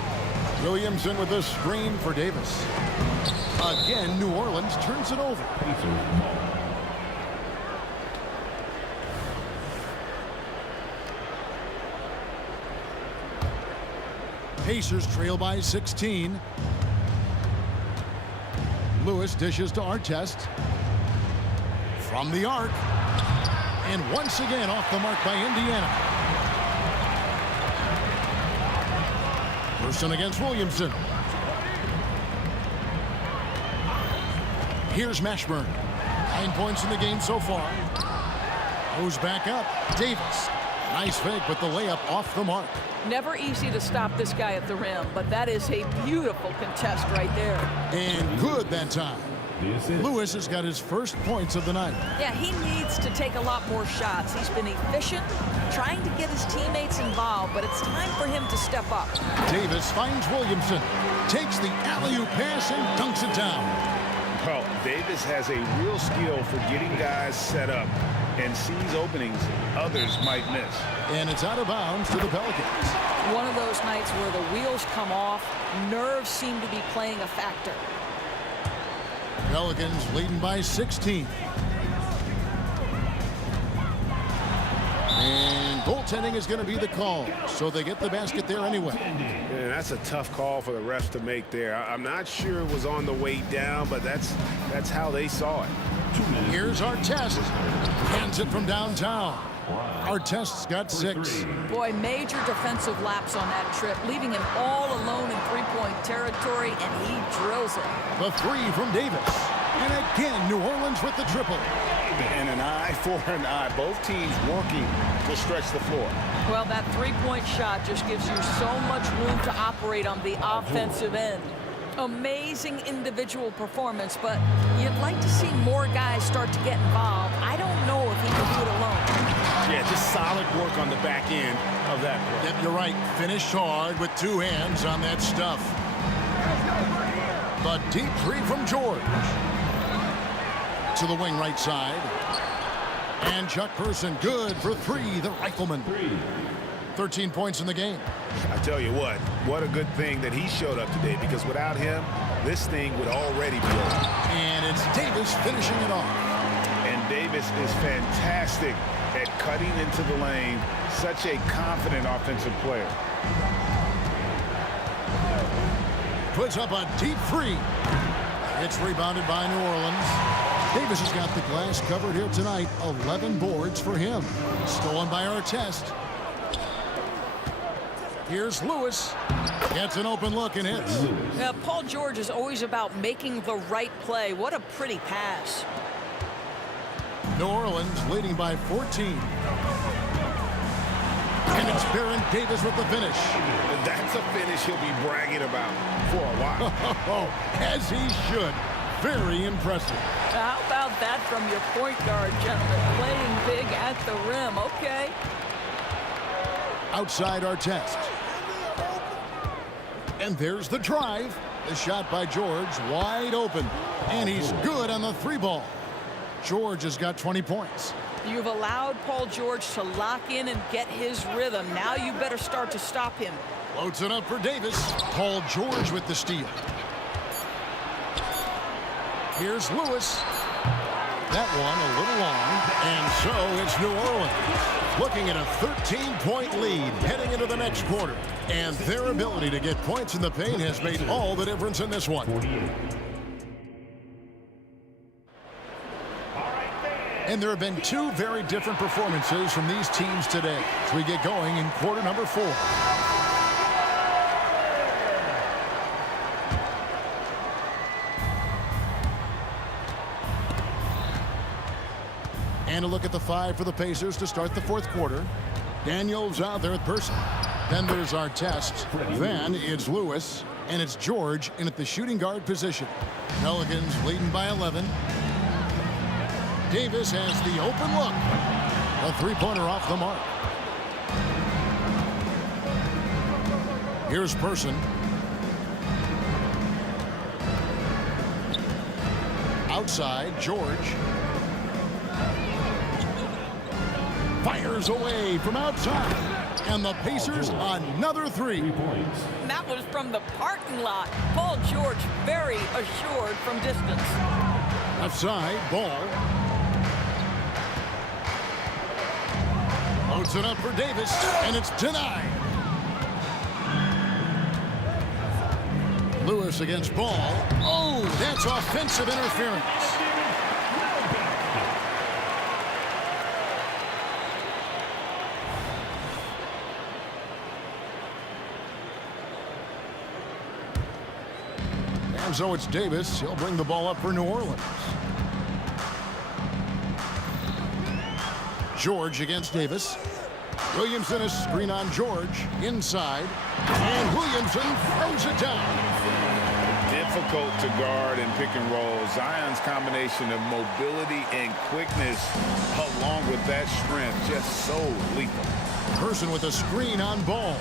Williamson with a screen for Davis. Again, New Orleans turns it over. Pacers trail by 16. Lewis dishes to Artest. From the arc. And once again off the mark by Indiana. Person against Williamson. Here's Mashburn. 9 points in the game so far. Goes back up. Davis. Nice fake, but the layup off the mark. Never easy to stop this guy at the rim, but that is a beautiful contest right there. And good that time. Lewis has got his first points of the night. Yeah, he needs to take a lot more shots. He's been efficient, trying to get his teammates involved, but it's time for him to step up. Davis finds Williamson, takes the alley-oop pass and dunks it down. Well, Davis has a real skill for getting guys set up and sees openings others might miss. And it's out of bounds to the Pelicans. One of those nights where the wheels come off, nerves seem to be playing a factor. Pelicans leading by 16. And goaltending is going to be the call, so they get the basket there anyway. Yeah, that's a tough call for the refs to make there. I'm not sure it was on the way down, but that's how they saw it. Here's Artest. Hands it from downtown. Artest's got 6. Boy, major defensive lapse on that trip, leaving him all alone in three-point territory, and he drills it. The 3 from Davis. And again, New Orleans with the triple. And an eye for an eye. Both teams working to stretch the floor. Well, that three-point shot just gives you so much room to operate on the offensive end. Amazing individual performance, but you'd like to see more guys start to get involved. I don't know if he can do it alone. Yeah, just solid work on the back end of that play. Yep, you're right. Finished hard with 2 hands on that stuff. The deep 3 from George. To the wing right side. And Chuck Person good for 3, the rifleman. 13 points in the game. I tell you what a good thing that he showed up today, because without him, this thing would already be over. And it's Davis finishing it off. And Davis is fantastic at cutting into the lane. Such a confident offensive player. Puts up a deep 3. It's rebounded by New Orleans. Davis has got the glass covered here tonight. 11 boards for him. Stolen by Artest. Here's Lewis. Gets an open look and hits. Now, Paul George is always about making the right play. What a pretty pass. New Orleans leading by 14. And it's Baron Davis with the finish. That's a finish he'll be bragging about for a while. As he should. Very impressive. How about that from your point guard, gentlemen? Playing big at the rim. Okay. Outside Artest. And there's the drive. The shot by George, wide open. And he's good on the 3 ball. George has got 20 points. You've allowed Paul George to lock in and get his rhythm. Now you better start to stop him. Floats it up for Davis. Paul George with the steal. Here's Lewis. That one a little long. And so it's New Orleans looking at a 13-point lead heading into the next quarter. And their ability to get points in the paint has made all the difference in this one. And there have been 2 very different performances from these teams today as we get going in quarter number 4. And a look at the 5 for the Pacers to start the 4th quarter. Daniels out there at Person. Then there's Artest. Then it's Lewis. And it's George in at the shooting guard position. Pelicans leading by 11. Davis has the open look. A 3-pointer off the mark. Here's Person. Outside, George. Fires away from outside. And the Pacers another 3. That was from the parking lot. Paul George very assured from distance. Left side, Ball. Loads it up for Davis, and it's denied. Lewis against Ball. Oh, that's offensive interference. And so it's Davis. He'll bring the ball up for New Orleans. George against Davis. Williamson is screen on George. Inside. And Williamson throws it down. Difficult to guard and pick and roll. Zion's combination of mobility and quickness along with that strength just so lethal. Person with a screen on Ball.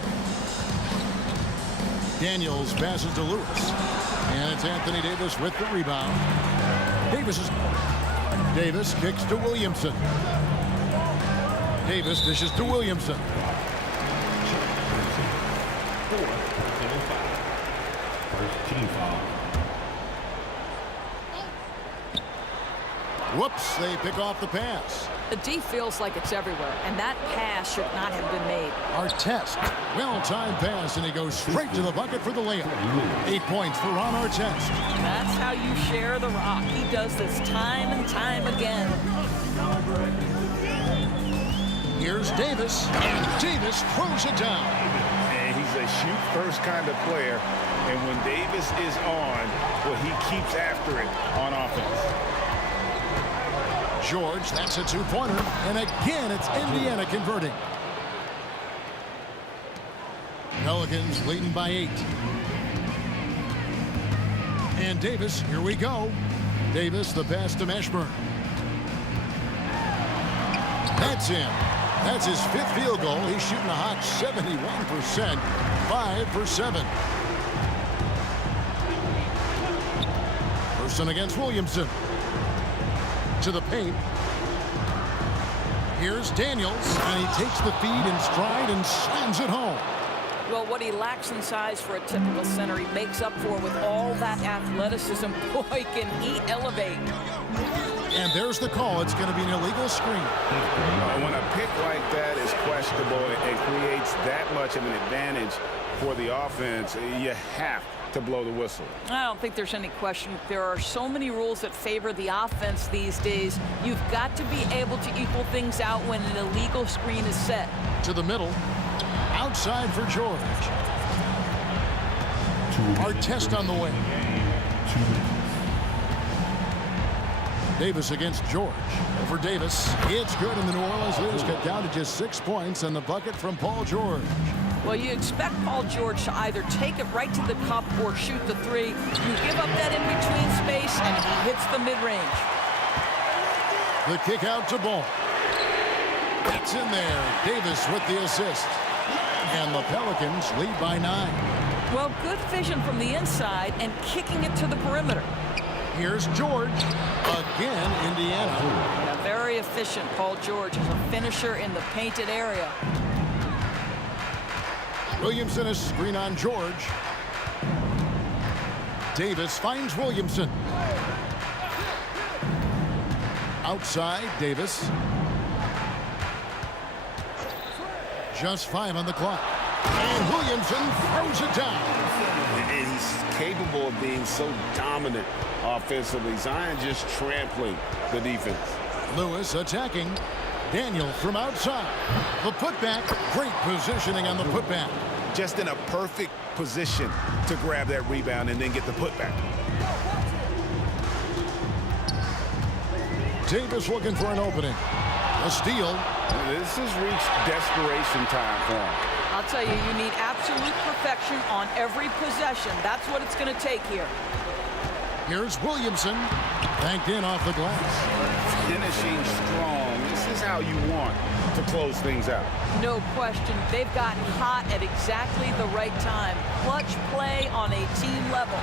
Daniels passes to Lewis. And it's Anthony Davis with the rebound. Davis kicks to Williamson. Davis dishes to Williamson. First team foul. Whoops, they pick off the pass. The D feels like it's everywhere, and that pass should not have been made. Artest, well-timed pass, and he goes straight to the bucket for the layup. 8 points for Ron Artest. That's how you share the rock. He does this time and time again. Here's Davis, and Davis throws it down. And he's a shoot-first kind of player, and when Davis is on, well, he keeps after it on offense. George, that's a two-pointer, and again it's Indiana converting. Pelicans leading by 8. And Davis, here we go. Davis, the pass to Mashburn. That's in. That's his 5th field goal. He's shooting a hot 71%, 5 for 7. Person against Williamson. To the paint. Here's Daniels, and he takes the feed in stride and slams it home. Well, what he lacks in size for a typical center, he makes up for with all that athleticism. Boy, can he elevate. And there's the call. It's going to be an illegal screen. When a pick like that is questionable and creates that much of an advantage for the offense, you have to blow the whistle. I don't think there's any question. There are so many rules that favor the offense these days. You've got to be able to equal things out when an illegal screen is set. To the middle. Outside for George. Artest on the way. Davis against George. Over Davis. It's good, and the New Orleans leaders cut down to just 6 points and the bucket from Paul George. Well, you expect Paul George to either take it right to the cup or shoot the three. You give up that in-between space, and he hits the mid-range. The kick out to Ball. It's in there. Davis with the assist. And the Pelicans lead by 9. Well, good vision from the inside and kicking it to the perimeter. Here's George. Again, Indiana. Yeah, very efficient. Paul George is a finisher in the painted area. Williamson is screen on George. Davis finds Williamson. Outside, Davis. Just 5 on the clock. And Williamson throws it down. And he's capable of being so dominant offensively. Zion just trampling the defense. Lewis attacking. Daniel from outside. The putback. Great positioning on the putback. Just in a perfect position to grab that rebound and then get the putback. Davis looking for an opening. A steal. This has reached desperation time for him. I'll tell you, you need absolute perfection on every possession. That's what it's going to take here. Here's Williamson. Banked in off the glass. Finishing strong. This is how you want to close things out. No question. They've gotten hot at exactly the right time. Clutch play on a team level.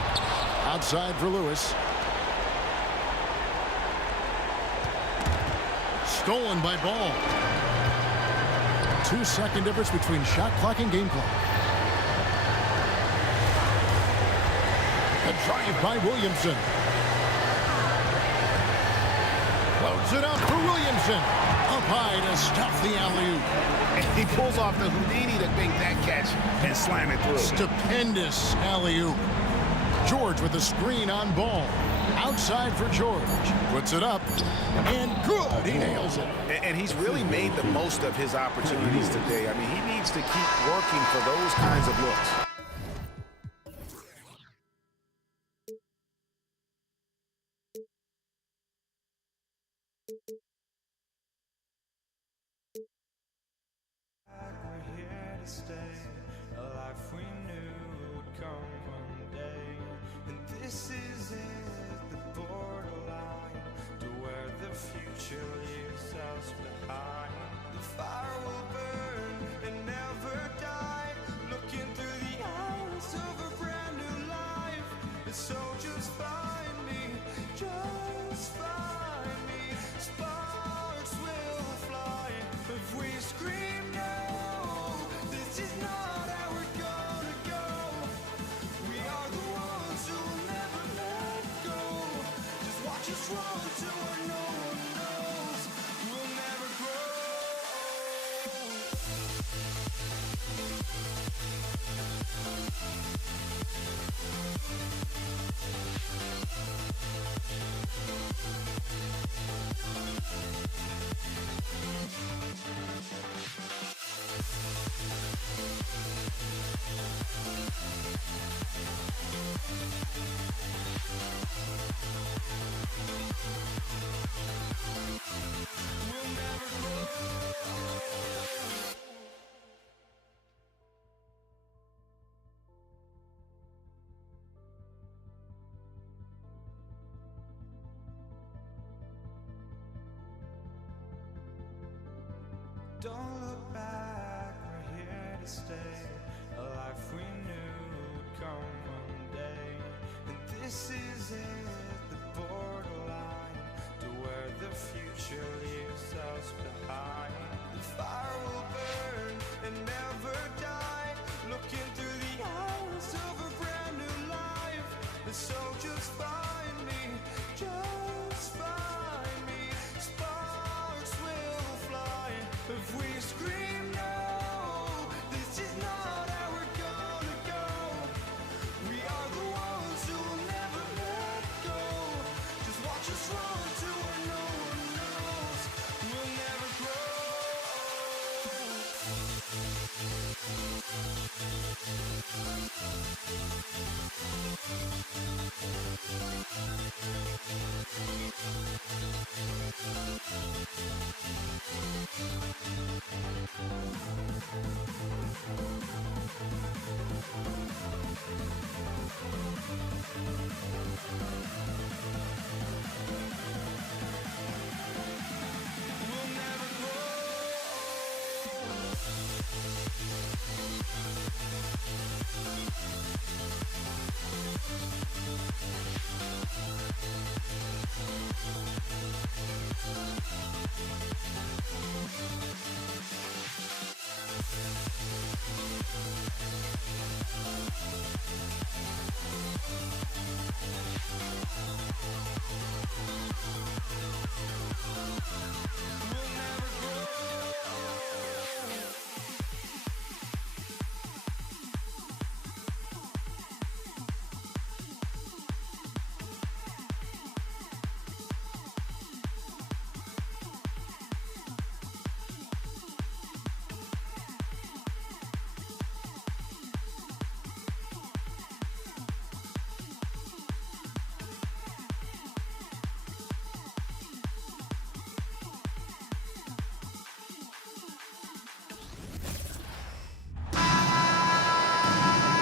Outside for Lewis. Stolen by Ball. 2-second difference between shot clock and game clock. A drive by Williamson. Floats it up for Williamson. Up high to stop the alley-oop. And he pulls off the Houdini to make that catch and slam it through. Stupendous alley-oop. George with the screen on Ball. Outside for George. Puts it up. And good. He nails it. And he's really made the most of his opportunities today. I mean, he needs to keep working for those kinds of looks. to stay, a life we knew would come one day. And this is it, the borderline to where the future leaves us behind. The fire will burn and never die, looking through the eyes of a brand new life. And so just find me, just find me. Sparks will fly if we scream no. This is not how we're gonna go. We are the ones who will never let go. Just watch us run to where no one knows. We'll never grow. We'll never grow. Don't look back, we're here to stay. A life we knew would come one day. And this is it, the borderline to where the future leaves us behind. The fire will burn and never die, looking through the eyes of a brand new life. And so just find me, just find me. Sparks will fly if we scream no. This is not how we're gonna go. We are the ones who will never let go. Just watch us run to where no one knows. We'll never grow. We'll never grow. We'll never grow.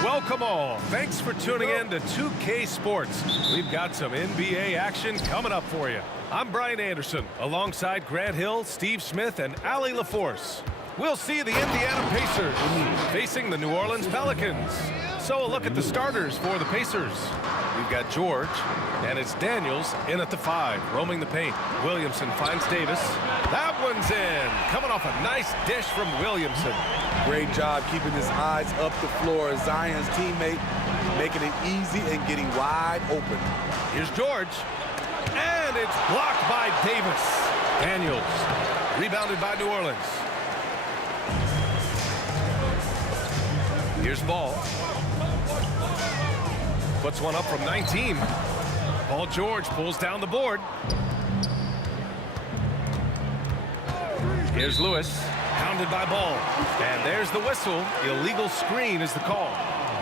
Welcome all. Thanks for tuning in to 2K Sports. We've got some NBA action coming up for you. I'm Brian Anderson, alongside Grant Hill, Steve Smith, and Allie LaForce. We'll see the Indiana Pacers facing the New Orleans Pelicans. So a look at the starters for the Pacers. We've got George, and it's Daniels in at the 5, roaming the paint. Williamson finds Davis. That one's in. Coming off a nice dish from Williamson. Great job keeping his eyes up the floor. Zion's teammate making it easy and getting wide open. Here's George. And it's blocked by Davis. Daniels, rebounded by New Orleans. Here's Ball. Puts one up from 19. Paul George pulls down the board. Here's Lewis, pounded by Ball. And there's the whistle. Illegal screen is the call.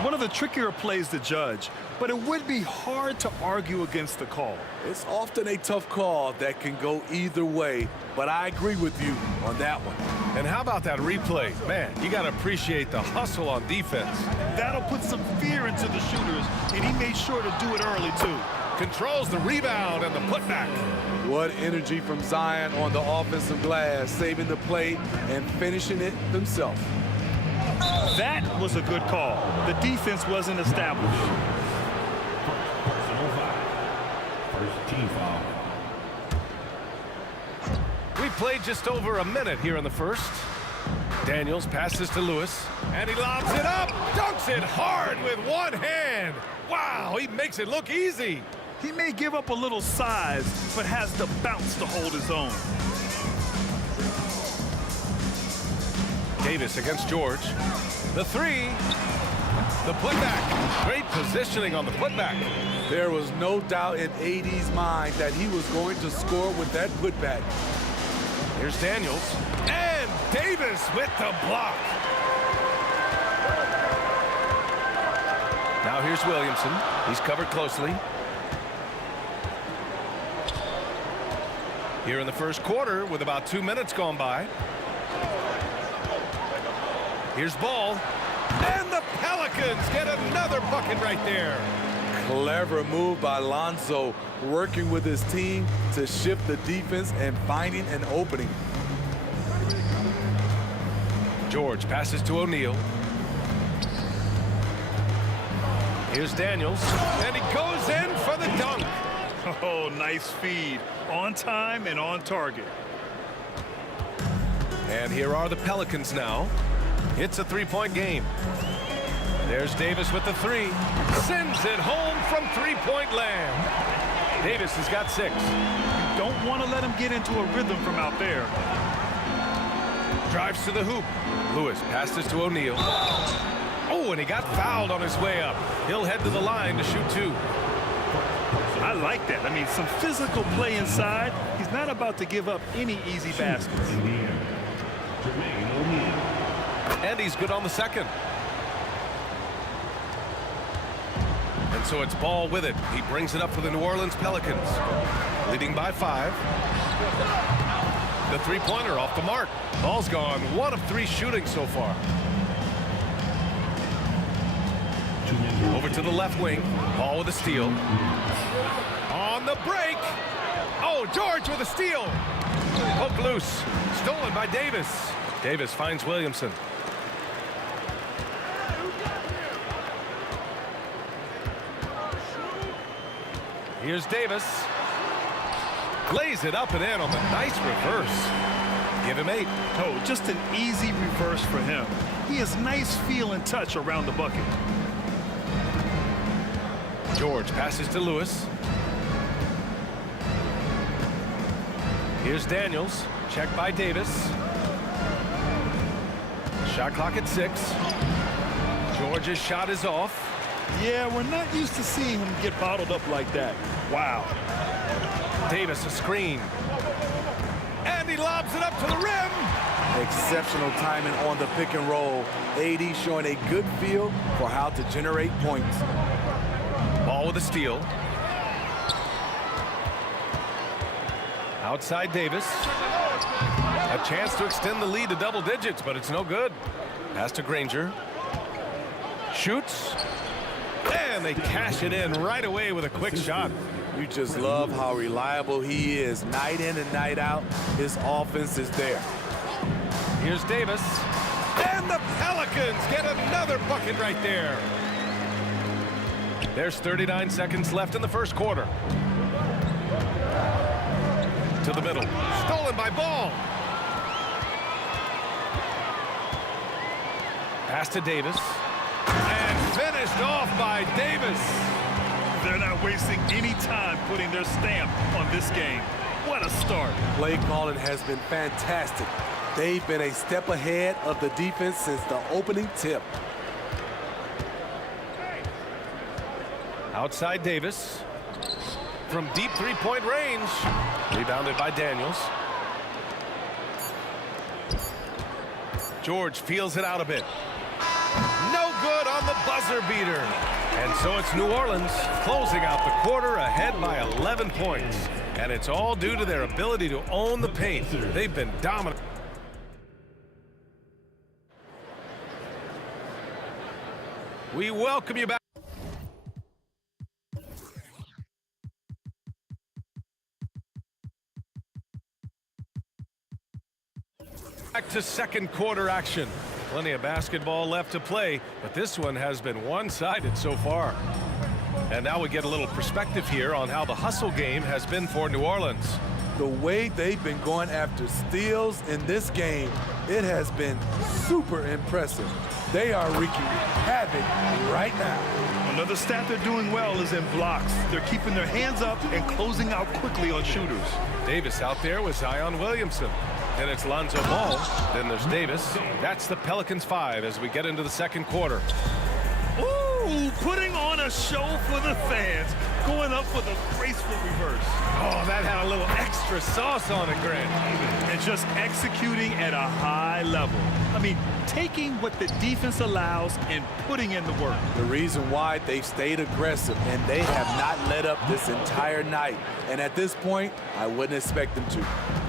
One of the trickier plays to judge, but it would be hard to argue against the call. It's often a tough call that can go either way, but I agree with you on that one. And how about that replay? Man, you got to appreciate the hustle on defense. That'll put some fear into the shooters, and he made sure to do it early, too. Controls the rebound and the putback. What energy from Zion on the offensive glass, saving the play and finishing it himself. That was a good call. The defense wasn't established. Personal foul. First team foul. We played just over a minute here in the first. Daniels passes to Lewis, and he lobs it up, dunks it hard with one hand. Wow, he makes it look easy. He may give up a little size, but has the bounce to hold his own. Davis against George. The three. The putback. Great positioning on the putback. There was no doubt in AD's mind that he was going to score with that putback. Here's Daniels. And Davis with the block. Now here's Williamson. He's covered closely. Here in the first quarter with about 2 minutes gone by. Here's Ball. And the Pelicans get another bucket right there. Clever move by Lonzo, working with his team to shift the defense and finding an opening. George passes to O'Neal. Here's Daniels, and he goes in for the dunk. Oh, nice feed. On time and on target. And here are the Pelicans now. It's a three-point game. There's Davis with the three. Sends it home from three-point land. Davis has got 6. You don't want to let him get into a rhythm from out there. Drives to the hoop. Lewis passes to O'Neal. Oh, and he got fouled on his way up. He'll head to the line to shoot 2. I like that. I mean, some physical play inside. He's not about to give up any easy baskets. And he's good on the second. And so it's Ball with it. He brings it up for the New Orleans Pelicans. Leading by 5. The three-pointer off the mark. Ball's gone 1 of 3 shooting so far. Over to the left wing. Ball with a steal. On the break. Oh, George with a steal. Hook loose. Stolen by Davis. Davis finds Williamson. Here's Davis. Lays it up and in on the nice reverse. Give him 8. Oh, just an easy reverse for him. He has nice feel and touch around the bucket. George passes to Lewis. Here's Daniels. Check by Davis. Shot clock at 6. George's shot is off. Yeah, we're not used to seeing him get bottled up like that. Wow. Davis a screen. And he lobs it up to the rim. Exceptional timing on the pick and roll. AD showing a good feel for how to generate points. Ball with a steal. Outside Davis. A chance to extend the lead to double digits, but it's no good. Pass to Granger. Shoots. And they cash it in right away with a quick shot. You just love how reliable he is. Night in and night out, his offense is there. Here's Davis. And the Pelicans get another bucket right there. There's 39 seconds left in the first quarter. To the middle. Stolen by Ball. Pass to Davis. And finished off by Davis. They're not wasting any time putting their stamp on this game. What a start. Play calling has been fantastic. They've been a step ahead of the defense since the opening tip. Outside Davis. From deep three-point range. Rebounded by Daniels. George feels it out a bit. No good on the buzzer beater. And so it's New Orleans closing out the quarter ahead by 11 points. And it's all due to their ability to own the paint. They've been dominant. We welcome you back. Back to second quarter action. Plenty of basketball left to play, but this one has been one-sided so far. And now we get a little perspective here on how the hustle game has been for New Orleans. The way they've been going after steals in this game, it has been super impressive. They are wreaking havoc right now. Another stat they're doing well is in blocks. They're keeping their hands up and closing out quickly on shooters. Davis out there with Zion Williamson. Then it's Lonzo Ball. Then there's Davis. That's the Pelicans 5 as we get into the second quarter. Ooh, putting on a show for the fans. Going up for the graceful reverse. Oh, that had a little extra sauce on it, Grant. And just executing at a high level. I mean, taking what the defense allows and putting in the work. The reason why they've stayed aggressive and they have not let up this entire night. And at this point, I wouldn't expect them to.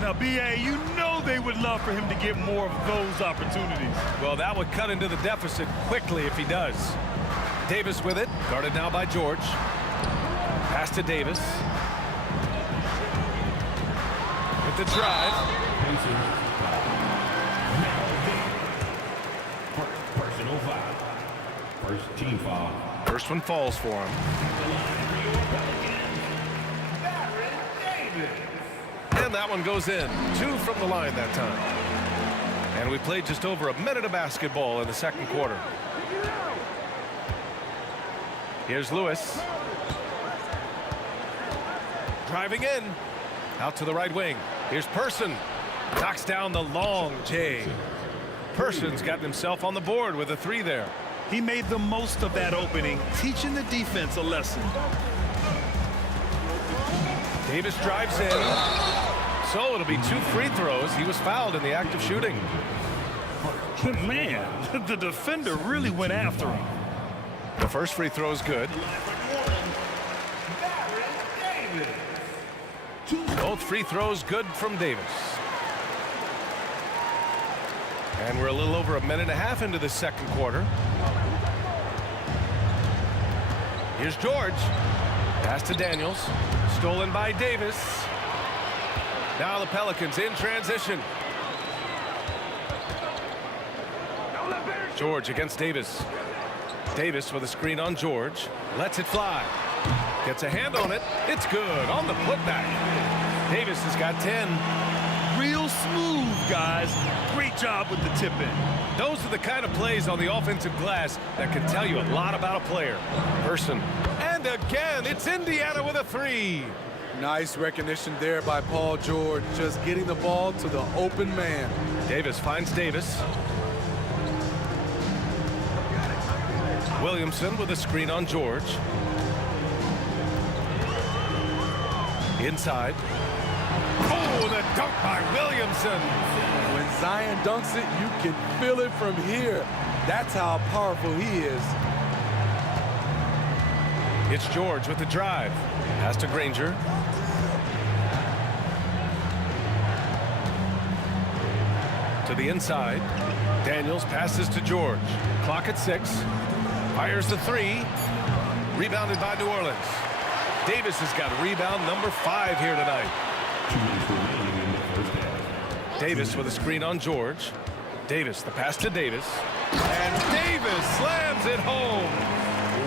Now, B.A., you know they would love for him to get more of those opportunities. Well, that would cut into the deficit quickly if he does. Davis with it, guarded now by George. Pass to Davis. With the drive. Personal foul. First team foul. First one falls for him. And that one goes in. 2 from the line that time. And we played just over a minute of basketball in the second quarter. Here's Lewis. Driving in. Out to the right wing. Here's Person. Knocks down the long J. Person's got himself on the board with a 3 there. He made the most of that opening, teaching the defense a lesson. Davis drives in. So it'll be 2 free throws. He was fouled in the act of shooting. Man, the defender really went after him. The first free throw is good. Both free throws good from Davis. And we're a little over a minute and a half into the second quarter. Here's George. Pass to Daniels. Stolen by Davis. Now the Pelicans in transition. George against Davis. Davis with a screen on George. Lets it fly. Gets a hand on it. It's good on the putback. Davis has got 10. Real smooth, guys. Great job with the tip in. Those are the kind of plays on the offensive glass that can tell you a lot about a player. Person. And again, it's Indiana with a 3. Nice recognition there by Paul George, just getting the ball to the open man. Davis finds Davis. Williamson with a screen on George. Inside. Oh, the dunk by Williamson. When Zion dunks it, you can feel it from here. That's how powerful he is. It's George with the drive. Pass to Granger. To the inside. Daniels passes to George. Clock at 6. Fires the 3. Rebounded by New Orleans. Davis has got rebound number 5 here tonight. 2 minutes remaining in the first half. Davis with a screen on George. Davis, the pass to Davis. And Davis slams it home.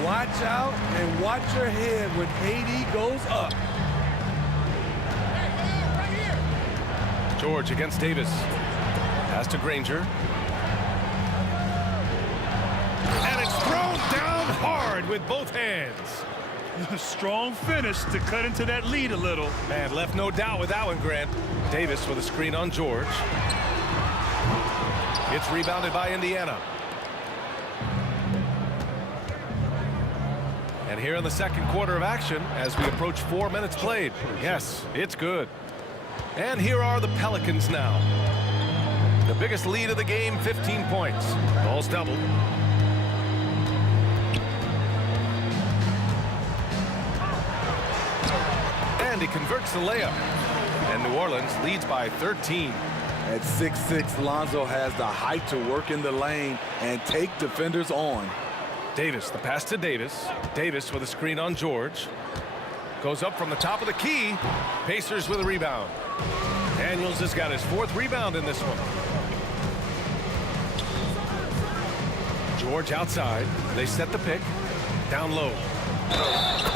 Watch out and watch your head when AD goes up. George against Davis. Pass to Granger. And it's thrown down hard with both hands. Strong finish to cut into that lead a little. Man, left no doubt with that one, Grant. Davis with a screen on George. It's rebounded by Indiana. And here in the second quarter of action, as we approach 4 minutes played. Yes, it's good. And here are the Pelicans now. The biggest lead of the game, 15 points. Ball's doubled. And he converts the layup. And New Orleans leads by 13. At 6'6", Lonzo has the height to work in the lane and take defenders on. Davis, the pass to Davis. Davis with a screen on George. Goes up from the top of the key. Pacers with a rebound. Daniels has got his 4th rebound in this one. George outside. They set the pick. Down low.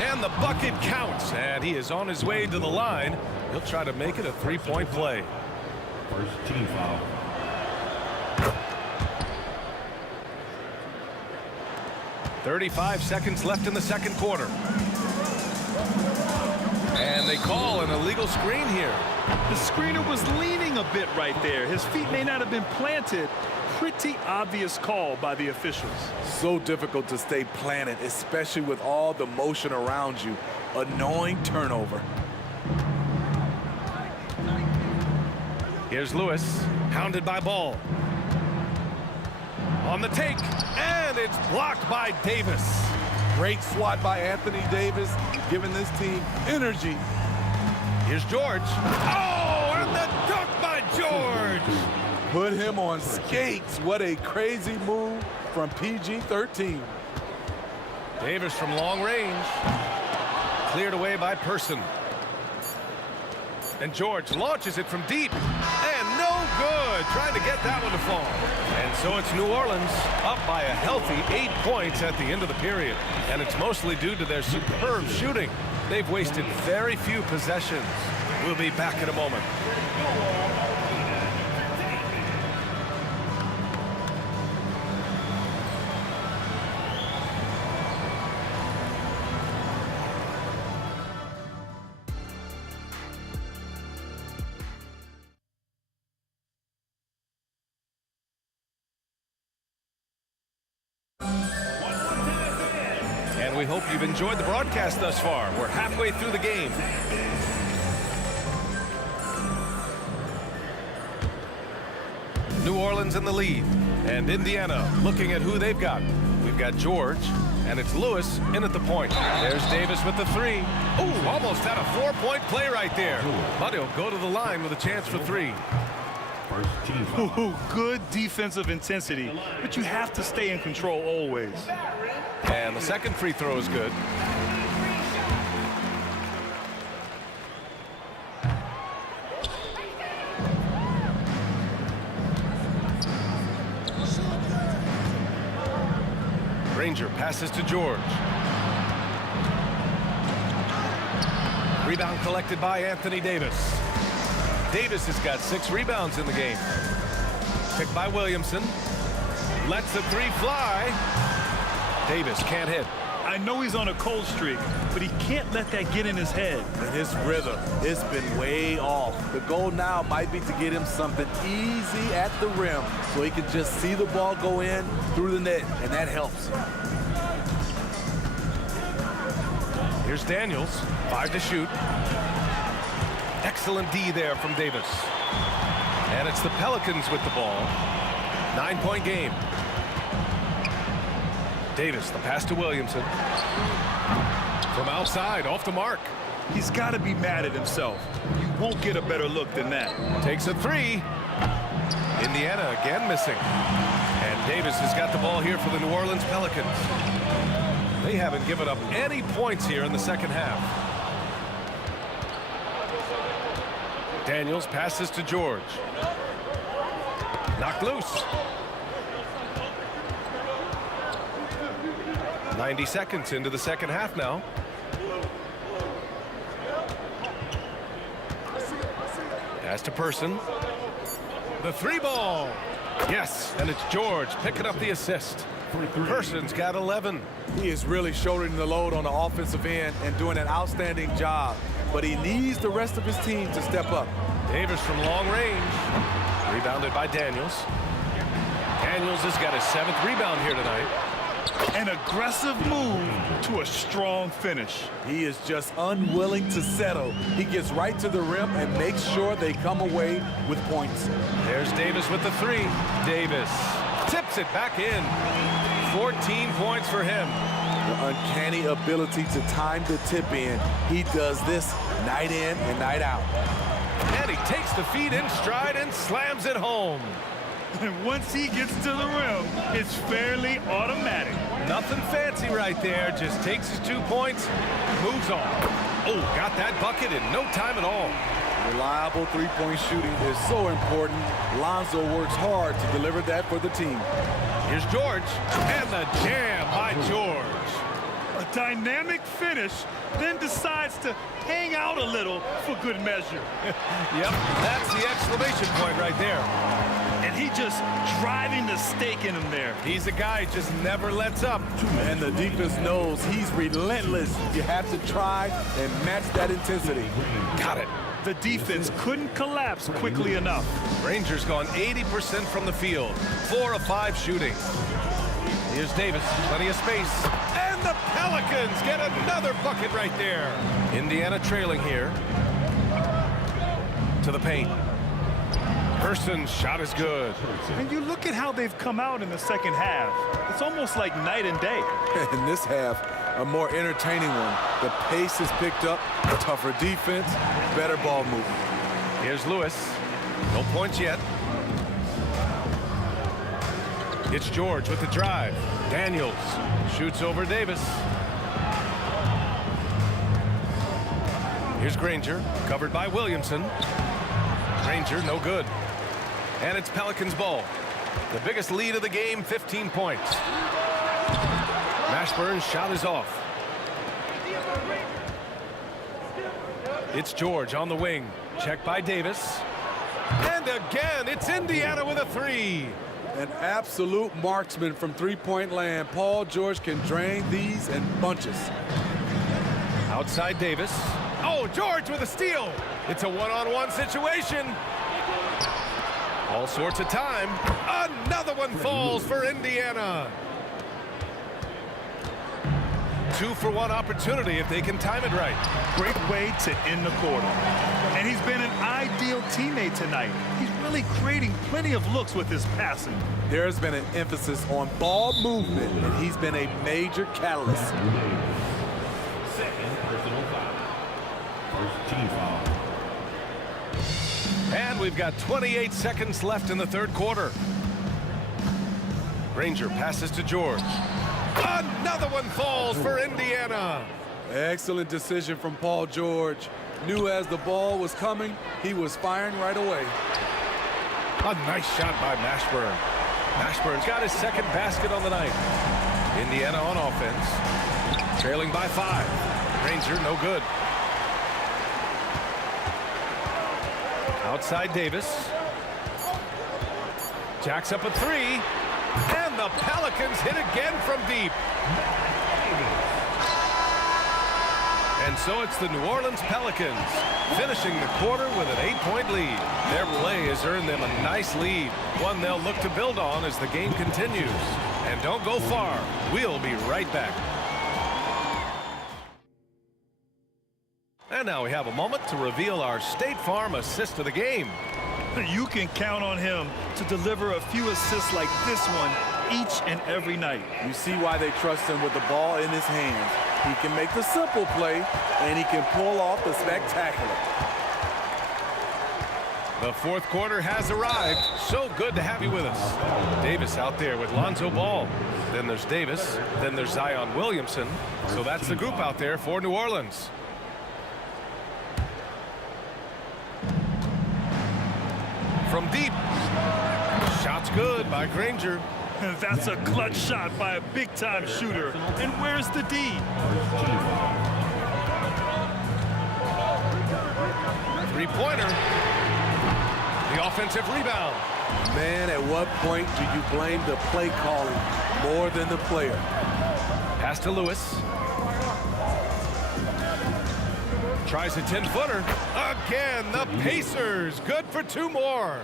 And the bucket counts. And he is on his way to the line. He'll try to make it a 3-point play. First team foul. .35 seconds left in the second quarter. And they call an illegal screen here. The screener was leaning a bit right there. His feet may not have been planted. Pretty obvious call by the officials. So difficult to stay planted, especially with all the motion around you. Annoying turnover. Here's Lewis, hounded by Ball. On the take, and it's blocked by Davis. Great swat by Anthony Davis, giving this team energy. Here's George. Oh, and the dunk by George. Put him on skates. What a crazy move from PG-13. Davis from long range. Cleared away by Person. And George launches it from deep. And no good. Trying to get that one to fall. And so it's New Orleans up by a healthy 8 points at the end of the period. And it's mostly due to their superb shooting. They've wasted very few possessions. We'll be back in a moment. And we hope you've enjoyed the broadcast thus far. We're halfway through the game. New Orleans in the lead. And Indiana looking at who they've got. We've got George, and it's Lewis in at the point. There's Davis with the 3. Ooh, almost had a 4-point play right there. But he'll go to the line with a chance for 3. First team foul. Ooh, good defensive intensity, but you have to stay in control always. And the second free throw is good. Ranger passes to George. Rebound collected by Anthony Davis. Davis has got 6 rebounds in the game. Picked by Williamson. Lets the 3 fly. Davis can't hit. I know he's on a cold streak, but he can't let that get in his head. And his rhythm, it's been way off. The goal now might be to get him something easy at the rim so he can just see the ball go in through the net, and that helps. Here's Daniels, 5 to shoot. Excellent D there from Davis. And it's the Pelicans with the ball. 9-point game. Davis, the pass to Williamson. From outside, off the mark. He's got to be mad at himself. You won't get a better look than that. Takes a 3. Indiana again missing. And Davis has got the ball here for the New Orleans Pelicans. They haven't given up any points here in the second half. Daniels passes to George. Knocked loose. 90 seconds into the second half now. Pass to Person. The 3 ball. Yes, and it's George picking up the assist. Person's got 11. He is really shouldering the load on the offensive end and doing an outstanding job. But he needs the rest of his team to step up. Davis from long range. Rebounded by Daniels. Daniels has got his 7th rebound here tonight. An aggressive move to a strong finish. He is just unwilling to settle. He gets right to the rim and makes sure they come away with points. There's Davis with the 3. Davis tips it back in. 14 points for him. The uncanny ability to time the tip in. He does this night in and night out. And he takes the feed in stride and slams it home. And once he gets to the rim, it's fairly automatic. Nothing fancy right there. Just takes his 2 points, moves on. Oh, got that bucket in no time at all. Reliable three-point shooting is so important. Lonzo works hard to deliver that for the team. Here's George, and the jam by George. A dynamic finish, then decides to hang out a little for good measure. Yep, that's the exclamation point right there. And he just driving the stake in him there. He's a guy who just never lets up. And the defense knows he's relentless. You have to try and match that intensity. Got it. The defense couldn't collapse quickly enough. Rangers gone 80% from the field. 4 of 5 shooting. Here's Davis, plenty of space. And the Pelicans get another bucket right there. Indiana trailing here. To the paint. Person's shot is good. And you look at how they've come out in the second half. It's almost like night and day. In this half, a more entertaining one. The pace is picked up, tougher defense, better ball movement. Here's Lewis. No points yet. It's George with the drive. Daniels shoots over Davis. Here's Granger, covered by Williamson. Granger, no good. And it's Pelicans ball. The biggest lead of the game, 15 points. Mashburn's shot is off. It's George on the wing. Checked by Davis. And again, it's Indiana with a 3. An absolute marksman from three-point land. Paul George can drain these in bunches. Outside Davis. Oh, George with a steal. It's a one-on-one situation. All sorts of time. Another one falls for Indiana. 2-for-1 opportunity if they can time it right. Great way to end the quarter. And he's been an ideal teammate tonight. He's really creating plenty of looks with his passing. There's been an emphasis on ball movement, and he's been a major catalyst. Second personal foul. First team foul. And we've got 28 seconds left in the third quarter. Granger passes to George. Another one falls for Indiana. Excellent decision from Paul George. Knew as the ball was coming, he was firing right away. A nice shot by Mashburn. Mashburn's got his second basket on the night. Indiana on offense. Trailing by 5. Granger, no good. Outside Davis. Jacks up a 3. And the Pelicans hit again from deep. And so it's the New Orleans Pelicans finishing the quarter with an 8-point lead. Their play has earned them a nice lead, one they'll look to build on as the game continues. And don't go far. We'll be right back. And now we have a moment to reveal our State Farm assist of the game. You can count on him to deliver a few assists like this one each and every night. You see why they trust him with the ball in his hands. He can make the simple play, and he can pull off the spectacular. The fourth quarter has arrived. So good to have you with us. Davis out there with Lonzo Ball. Then there's Davis. Then there's Zion Williamson. So that's the group out there for New Orleans. From deep. Shot's good by Granger. That's a clutch shot by a big-time shooter. And where's the D? Three-pointer. The offensive rebound. Man, at what point do you blame the play calling more than the player? Pass to Lewis. Tries a 10-footer. Again, the Pacers. Good for 2 more.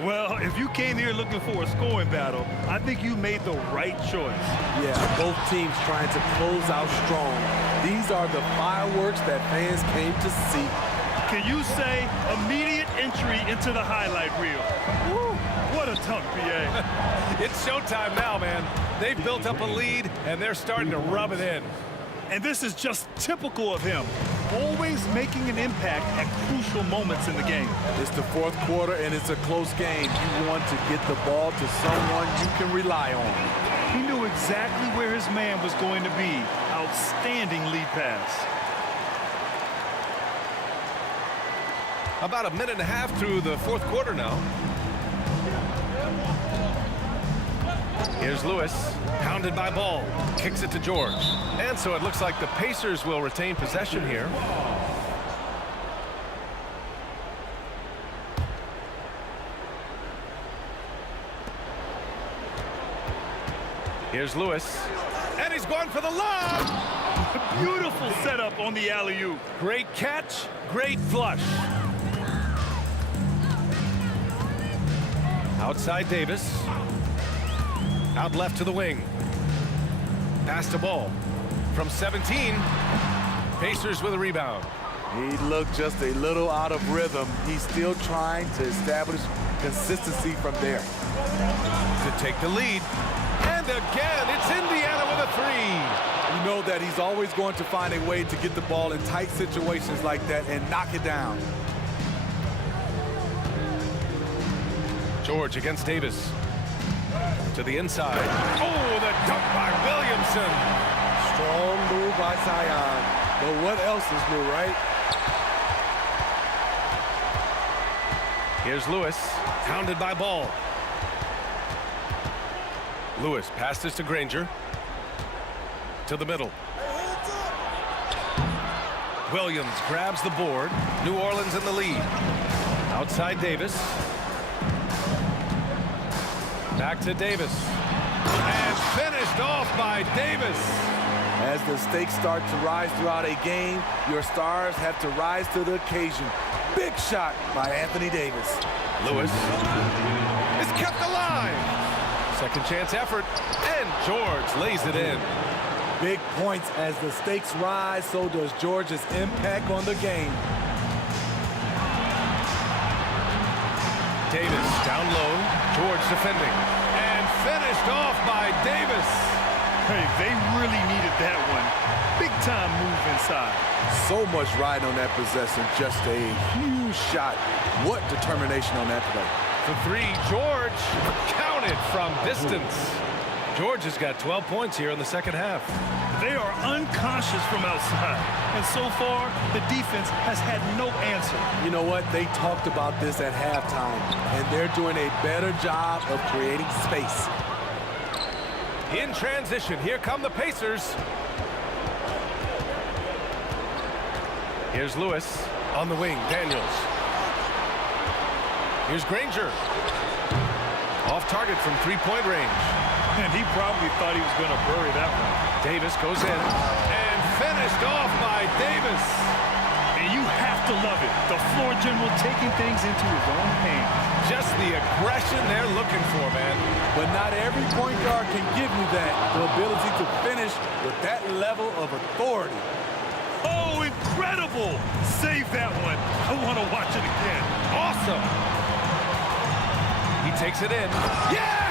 Well, if you came here looking for a scoring battle, I think you made the right choice. Yeah, both teams trying to close out strong. These are the fireworks that fans came to see. Can you say immediate entry into the highlight reel? Woo, what a dunk, BA. It's showtime now, man. They've built up a lead, and they're starting to rub it in. And this is just typical of him. Always making an impact at crucial moments in the game. It's the fourth quarter, and it's a close game. You want to get the ball to someone you can rely on. He knew exactly where his man was going to be. Outstanding lead pass. About a minute and a half through the fourth quarter now. Here's Lewis, pounded by Ball, kicks it to George. And so it looks like the Pacers will retain possession here. Here's Lewis, and he's going for the lob. Beautiful setup on the alley-oop. Great catch, great flush. Outside Davis. Out left to the wing. Pass to Ball. From 17. Pacers with a rebound. He looked just a little out of rhythm. He's still trying to establish consistency from there. To take the lead. And again, it's Indiana with a three. You know that he's always going to find a way to get the ball in tight situations like that and knock it down. George against Davis. To the inside. Oh, the dunk by Williamson. Strong move by Zion. But what else is new, right? Here's Lewis, pounded by Ball. Lewis passes to Granger. To the middle. Williams grabs the board. New Orleans in the lead. Outside Davis. Back to Davis. And finished off by Davis. As the stakes start to rise throughout a game, your stars have to rise to the occasion. Big shot by Anthony Davis. Lewis is kept alive. Second chance effort, and George lays it in. Big points as the stakes rise, so does George's impact on the game. Davis down low, George defending, and finished off by Davis. Hey, they really needed that one. Big time move inside. So much riding on that possession, just a huge shot. What determination on that play. For three, George counted from distance. George has got 12 points here in the second half. They are unconscious from outside, and so far, the defense has had no answer. You know what? They talked about this at halftime, and they're doing a better job of creating space. In transition, here come the Pacers. Here's Lewis on the wing, Daniels. Here's Granger. Off target from three-point range. And he probably thought he was going to bury that one. Davis goes in and finished off by Davis. And you have to love it. The floor general taking things into his own hands. Just the aggression they're looking for, man. But not every point guard can give you that. The ability to finish with that level of authority. Oh, incredible. Save that one. I want to watch it again. Awesome. He takes it in. Yes!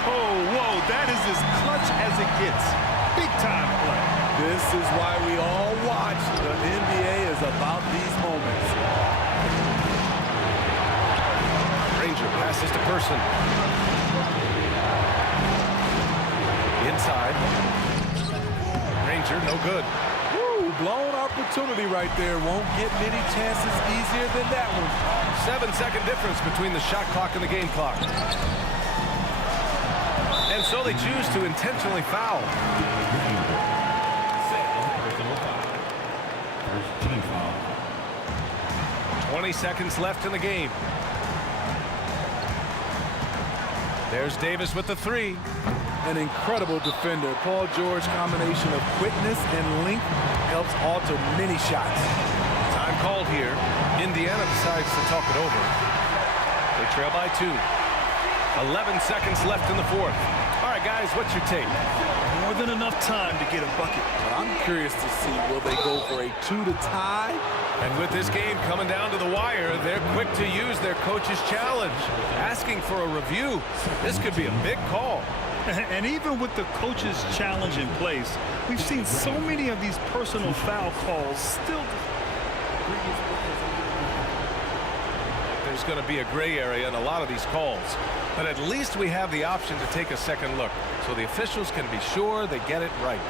Whoa, that is as clutch as it gets. Big time play. This is why we all watch. The NBA is about these moments. Granger passes to Person. Inside. Granger, no good. Woo, blown opportunity right there. Won't get many chances easier than that one. 7-second difference between the shot clock and the game clock. And so they choose to intentionally foul. First team foul. 20 seconds left in the game. There's Davis with the three. An incredible defender. Paul George combination of quickness and length helps alter many shots. Time called here. Indiana decides to talk it over. They trail by 2. 11 seconds left in the fourth. All right, guys, what's your take? More than enough time to get a bucket. I'm curious to see, will they go for a 2 to tie? And with this game coming down to the wire, they're quick to use their coach's challenge, asking for a review. This could be a big call. And even with the coach's challenge in place, we've seen so many of these personal foul calls still. There's always going to be a gray area in a lot of these calls. But at least we have the option to take a second look, so the officials can be sure they get it right.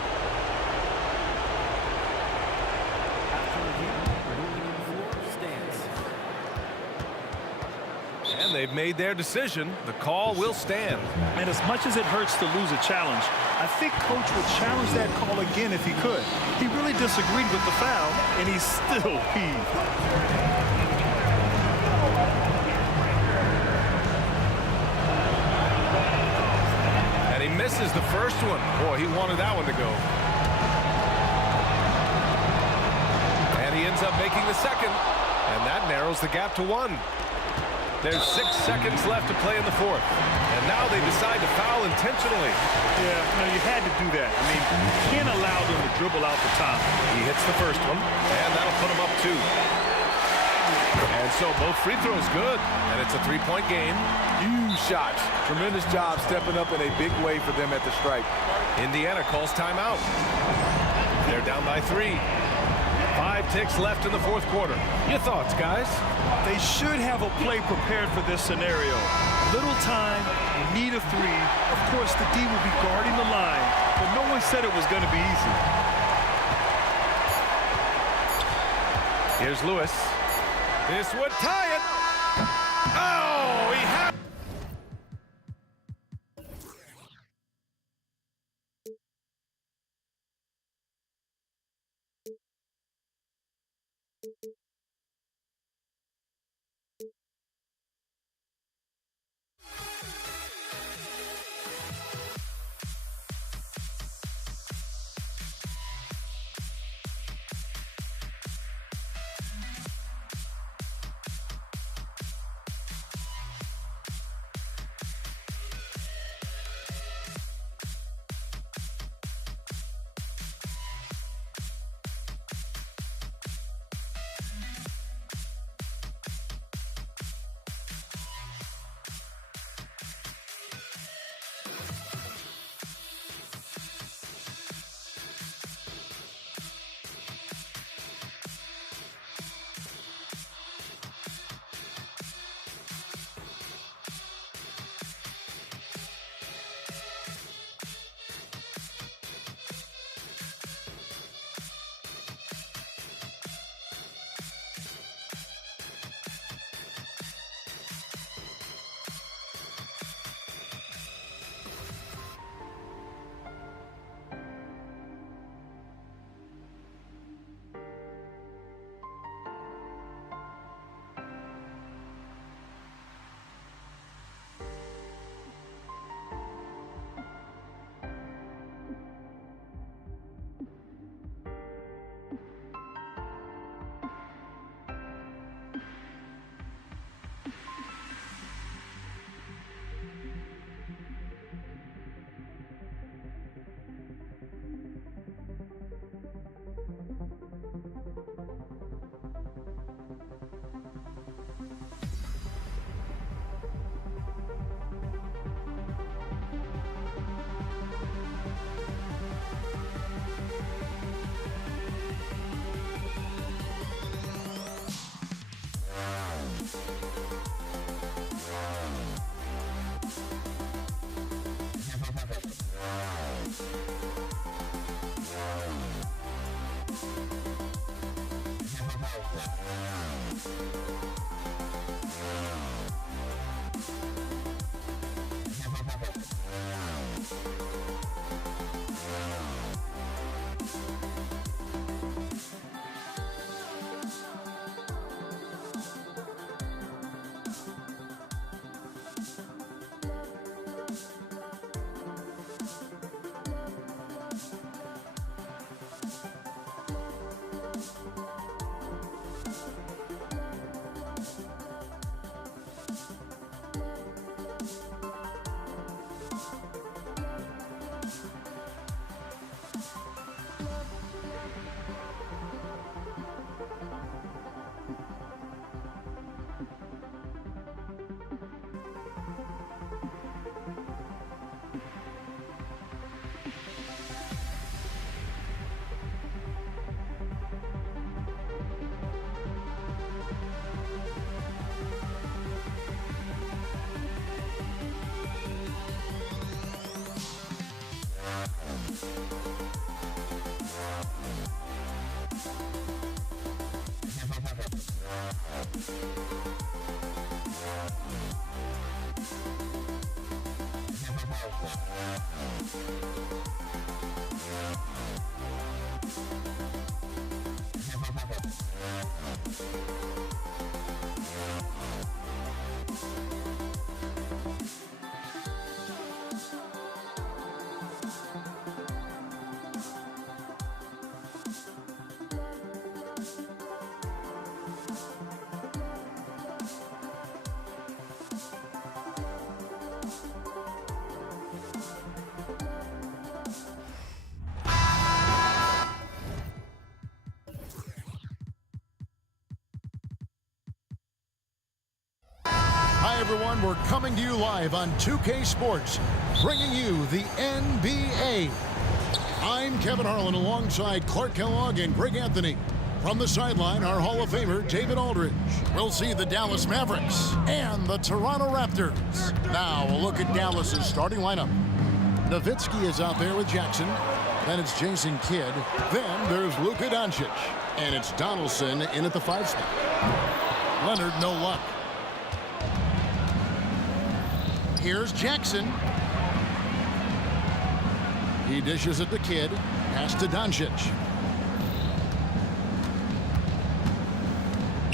And they've made their decision. The call will stand. And as much as it hurts to lose a challenge, I think Coach would challenge that call again if he could. He really disagreed with the foul, and he's still peeved. And he misses the first one. Boy, he wanted that one to go. And he ends up making the second. And that narrows the gap to 1. There's 6 seconds left to play in the fourth. And now they decide to foul intentionally. Yeah, no, you had to do that. I mean, you can't allow them to dribble out the top. He hits the first one, and that'll put him up 2. And so both free throws good, and it's a 3-point game. Huge shots. Tremendous job stepping up in a big way for them at the stripe. Indiana calls timeout. They're down by 3. 5 ticks left in the fourth quarter. Your thoughts, guys? They should have a play prepared for this scenario. Little time, you need a 3. Of course, the D will be guarding the line, but no one said it was going to be easy. Here's Lewis. This would tie it. Oh, he had. Hi, everyone. We're coming to you live on 2K Sports, bringing you the NBA. I'm Kevin Harlan alongside Clark Kellogg and Greg Anthony. From the sideline, our Hall of Famer, David Aldridge. We'll see the Dallas Mavericks and the Toronto Raptors. Now, a look at Dallas's starting lineup. Nowitzki is out there with Jackson. Then it's Jason Kidd. Then there's Luka Doncic. And it's Donaldson in at the 5 spot. Leonard, no luck. Here's Jackson. He dishes it to Kidd. Pass to Doncic.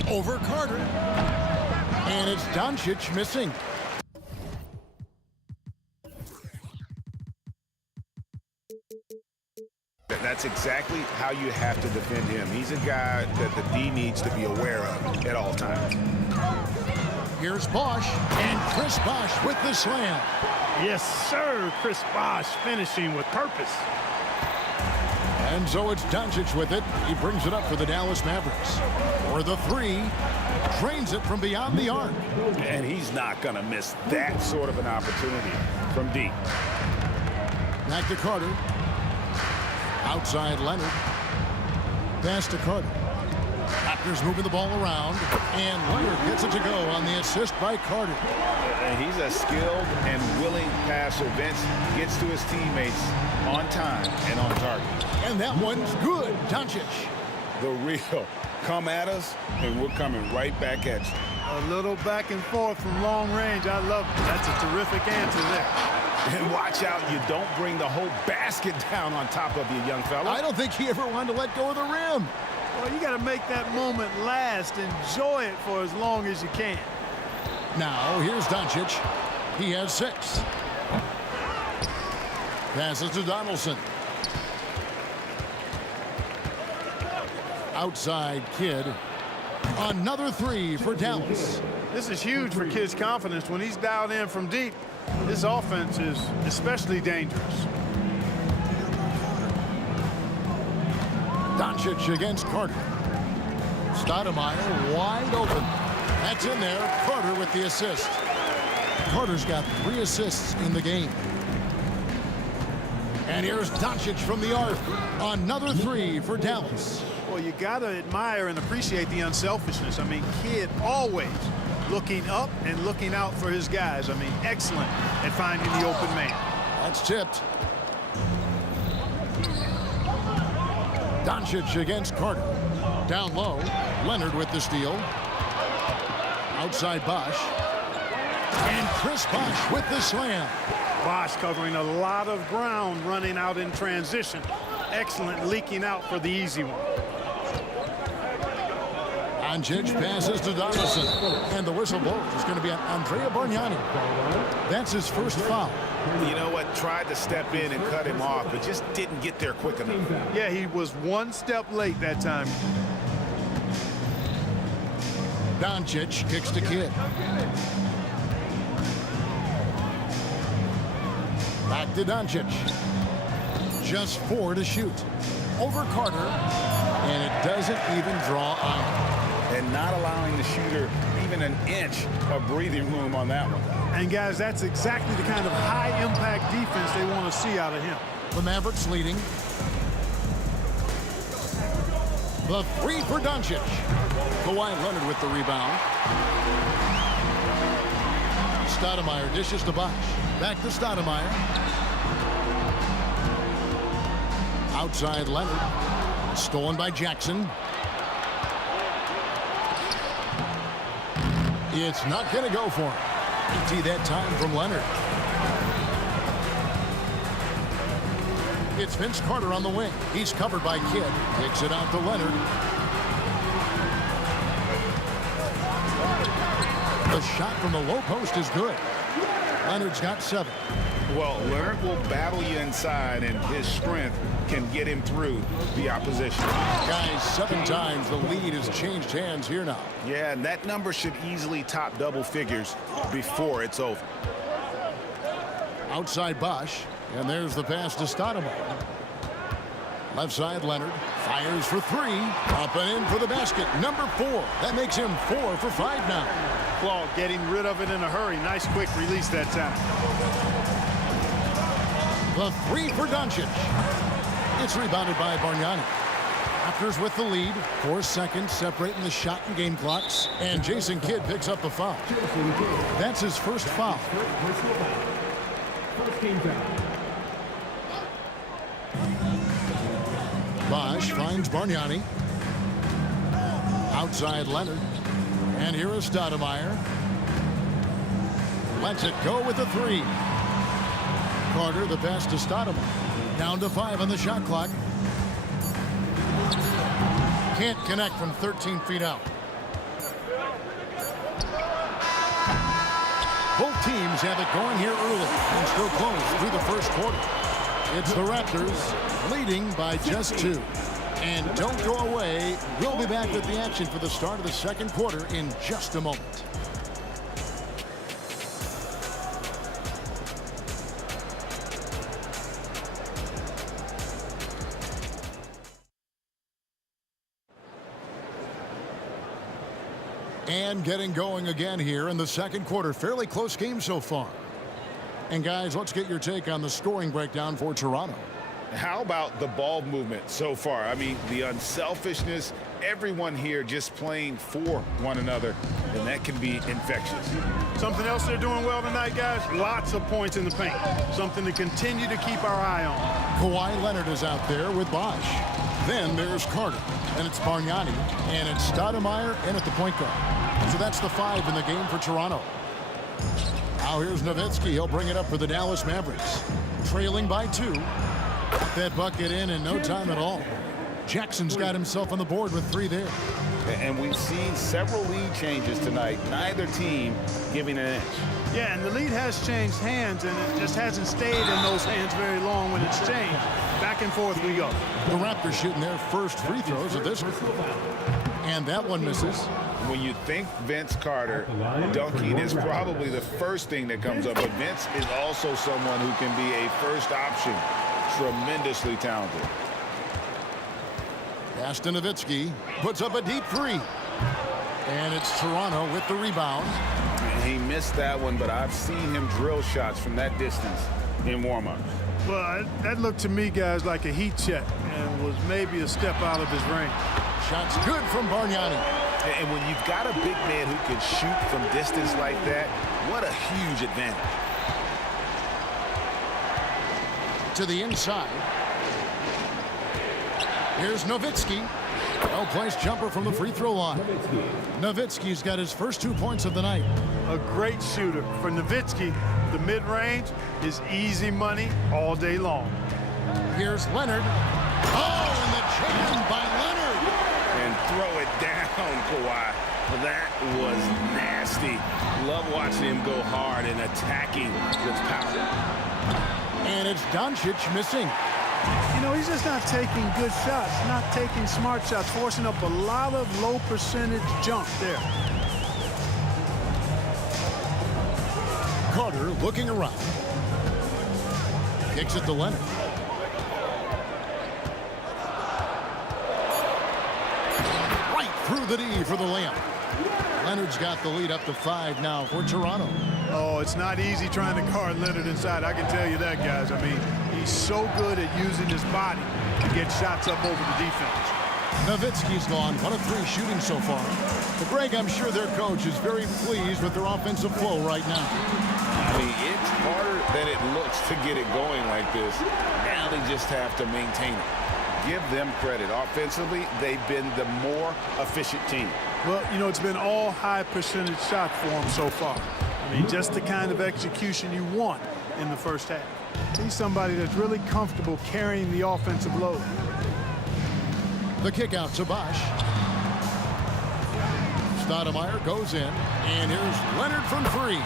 Over Carter. And it's Doncic missing. That's exactly how you have to defend him. He's a guy that the D needs to be aware of at all times. Here's Bosh, and Chris Bosh with the slam. Yes, sir. Chris Bosh finishing with purpose. And so it's Doncic with it. He brings it up for the Dallas Mavericks. For the 3, drains it from beyond the arc. And he's not going to miss that sort of an opportunity from deep. Back to Carter. Outside Leonard. Pass to Carter. Raptors moving the ball around, and Leonard gets it to go on the assist by Carter. He's a skilled and willing passer. Vince gets to his teammates on time and on target. And that one's good. Doncic. The real. Come at us, and we're coming right back at you. A little back and forth from long range. I love it. That's a terrific answer there. And watch out, you don't bring the whole basket down on top of you, young fella. I don't think he ever wanted to let go of the rim. Well, you got to make that moment last. Enjoy it for as long as you can. Now, here's Doncic. He has 6. Passes to Donaldson. Outside Kidd. Another 3 for Dallas. This is huge for Kidd's confidence. When he's dialed in from deep, this offense is especially dangerous. Doncic against Carter. Stoudemire wide open. That's in there. Carter with the assist. Carter's got 3 assists in the game. And here's Doncic from the arc. Another 3 for Dallas. Well, you got to admire and appreciate the unselfishness. I mean, Kidd always looking up and looking out for his guys. I mean, excellent at finding the open man. That's tipped. Doncic against Carter. Down low. Leonard with the steal. Outside Bosh. And Chris Bosh with the slam. Bosh covering a lot of ground running out in transition. Excellent leaking out for the easy one. Doncic passes to Donaldson. And the whistle blows. It's going to be on Andrea Bargnani. That's his first foul. You know what? Tried to step in and cut him off, but just didn't get there quick enough. Yeah, he was one step late that time. Doncic kicks to Kidd. Back to Doncic. Just 4 to shoot. Over Carter. And it doesn't even draw iron. And not allowing the shooter even an inch of breathing room on that one. And guys, that's exactly the kind of high-impact defense they want to see out of him. The Mavericks leading. The 3 for Doncic. Kawhi Leonard with the rebound. Stoudemire dishes to Bosh. Back to Stoudemire. Outside Leonard. Stolen by Jackson. It's not going to go for him. Empty that time from Leonard. It's Vince Carter on the wing. He's covered by Kidd. Kicks it out to Leonard. The shot from the low post is good. Leonard's got 7. Well, Leonard will battle you inside, and his strength can get him through the opposition. Guys, 7 times the lead has changed hands here now. Yeah, and that number should easily top double figures before it's over. Outside Bosch, and there's the pass to Stoudemire. Left side Leonard fires for 3, up and in for the basket. Number 4. That makes him 4 for 5 now. Claude getting rid of it in a hurry. Nice quick release that time. The 3 for Doncic. It's rebounded by Bargnani. Raptors with the lead. 4 seconds separating the shot and game clocks. And Jason Kidd picks up the foul. That's his first foul. Bosch finds Bargnani. Outside Leonard. And here is Stoudemire. Lets it go with the 3. Carter, the pass to Stoudemire. Down to 5 on the shot clock. Can't connect from 13 feet out. Both teams have it going here early and still close through the first quarter. It's the Raptors leading by just 2. And don't go away. We'll be back with the action for the start of the second quarter in just a moment. And getting going again here in the second quarter. Fairly close game so far. And guys, let's get your take on the scoring breakdown for Toronto. How about the ball movement so far? I mean, the unselfishness, everyone here just playing for one another, and that can be infectious. Something else they're doing well tonight, guys, lots of points in the paint. Something to continue to keep our eye on. Kawhi Leonard is out there with Bosch. Then there's Carter, and it's Bargnani, and it's Stoudemire in at the point guard. So that's the 5 in the game for Toronto. Now here's Nowitzki. He'll bring it up for the Dallas Mavericks. Trailing by 2. Got that bucket in no time at all. Jackson's got himself on the board with 3 there. And we've seen several lead changes tonight. Neither team giving an inch. Yeah, and the lead has changed hands, and it just hasn't stayed in those hands very long when it's changed. Back and forth we go. The Raptors shooting their first free throws of this. And that one misses. When you think Vince Carter, dunking is probably the first thing that comes up. But Vince is also someone who can be a first option. Tremendously talented. Pass to Nowitzki. Puts up a deep 3. And it's Toronto with the rebound. He missed that one, but I've seen him drill shots from that distance in warm-ups. Well, that looked to me, guys, like a heat check and was maybe a step out of his range. Shots good from Bargnani. And when you've got a big man who can shoot from distance like that, what a huge advantage. To the inside. Here's Nowitzki. Well-placed jumper from the free throw line. Nowitzki's got his first 2 points of the night. A great shooter. For Nowitzki, the mid-range is easy money all day long. Here's Leonard. Oh, and the jam by Leonard. And throw it down, Kawhi. That was nasty. Love watching him go hard and attacking with power. And it's Doncic missing. You know, he's just not taking good shots, not taking smart shots, forcing up a lot of low percentage jump there. Carter looking around. Kicks it to Leonard. Right through the D for the layup. Leonard's got the lead up to 5 now for Toronto. Oh, it's not easy trying to guard Leonard inside. I can tell you that, guys. I mean, he's so good at using his body to get shots up over the defense. Nowitzki's gone 1 of 3 shooting so far. But Greg, I'm sure their coach is very pleased with their offensive flow right now. I mean, it's harder than it looks to get it going like this. Now they just have to maintain it. Give them credit. Offensively, they've been the more efficient team. Well, you know, it's been all high percentage shots for them so far. I mean, just the kind of execution you want in the first half. He's somebody that's really comfortable carrying the offensive load. The kick out to Bosch. Stoudemire goes in, and here's Leonard from three.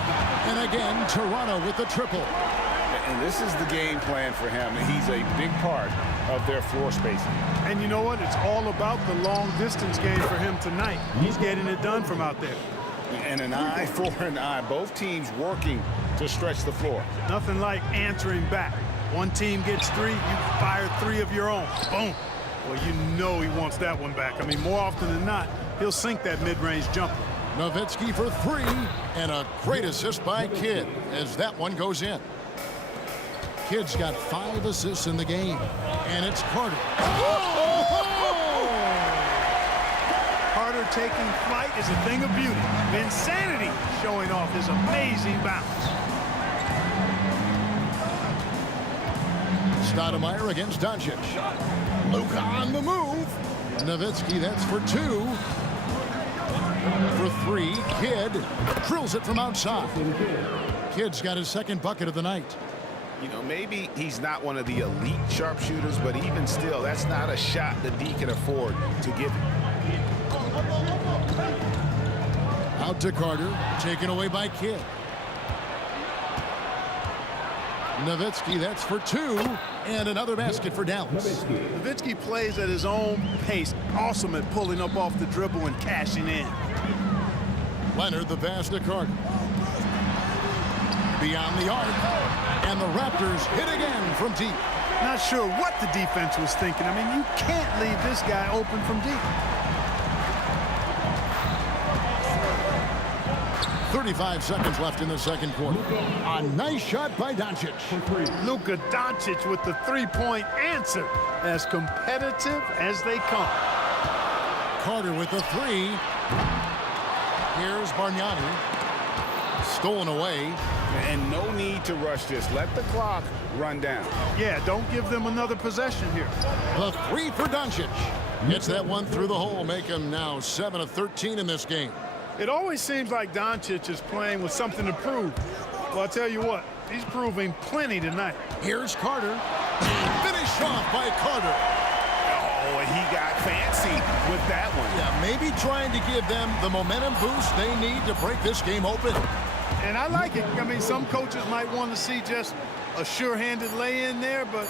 And again, Toronto with the triple. And this is the game plan for him. He's a big part of their floor spacing. And you know what? It's all about the long distance game for him tonight. He's getting it done from out there. And an eye for an eye. Both teams working to stretch the floor. Nothing like answering back. One team gets three, you fire three of your own. Boom. Well, you know he wants that one back. I mean, more often than not, he'll sink that mid-range jumper. Nowitzki for three, and a great assist by Kidd as that one goes in. Kidd's got 5 assists in the game, and it's Carter. Carter taking flight is a thing of beauty. Insanity showing off his amazing bounce. Stoudemire against Doncic. Luka on the move. Nowitzki, that's for 2. For 3, Kidd drills it from outside. Kidd's got his second bucket of the night. You know, maybe he's not one of the elite sharpshooters, but even still, that's not a shot that D can afford to give him. Out to Carter, taken away by Kidd. Nowitzki, that's for 2, and another basket for Dallas. Nowitzki plays at his own pace. Awesome at pulling up off the dribble and cashing in. Leonard, the pass to Carter. Beyond the arc, and the Raptors hit again from deep. Not sure what the defense was thinking. I mean, you can't leave this guy open from deep. 35 seconds left in the second quarter. A nice shot by Doncic. Luka Doncic with the three-point answer. As competitive as they come. Carter with the 3. Here's Bargnani. Stolen away. And no need to rush this. Let the clock run down. Yeah, don't give them another possession here. The 3 for Doncic. Gets that one through the hole, make him now 7 of 13 in this game. It always seems like Doncic is playing with something to prove. Well, I'll tell you what, he's proving plenty tonight. Here's Carter. Finished off by Carter. Oh, he got fancy with that one. Yeah, maybe trying to give them the momentum boost they need to break this game open. And I like it. I mean, some coaches might want to see just a sure-handed lay-in there, but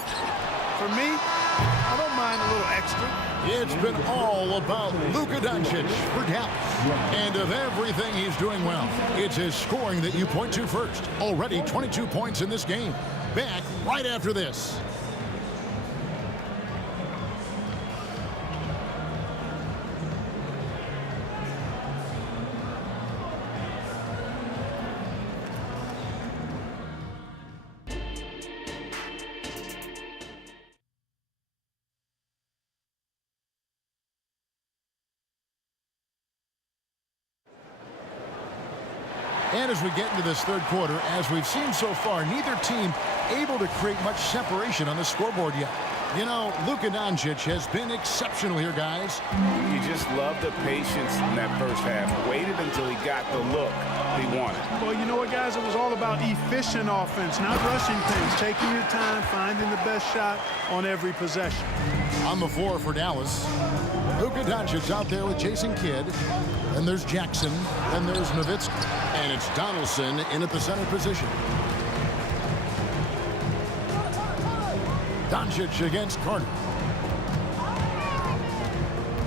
for me, I don't mind a little extra. It's been all about Luka Doncic for Dallas. And of everything he's doing well, it's his scoring that you point to first. Already 22 points in this game. Back right after this. And as we get into this third quarter, as we've seen so far, neither team able to create much separation on the scoreboard yet. You know, Luka Doncic has been exceptional here, guys. You just love the patience in that first half. Waited until he got the look he wanted. Well, you know what, guys? It was all about efficient offense, not rushing things, taking your time, finding the best shot on every possession. On the floor for Dallas, Luka Doncic out there with Jason Kidd. Then there's Jackson. Then there's Nowitzki. And it's Donaldson in at the center position. Doncic against Carter.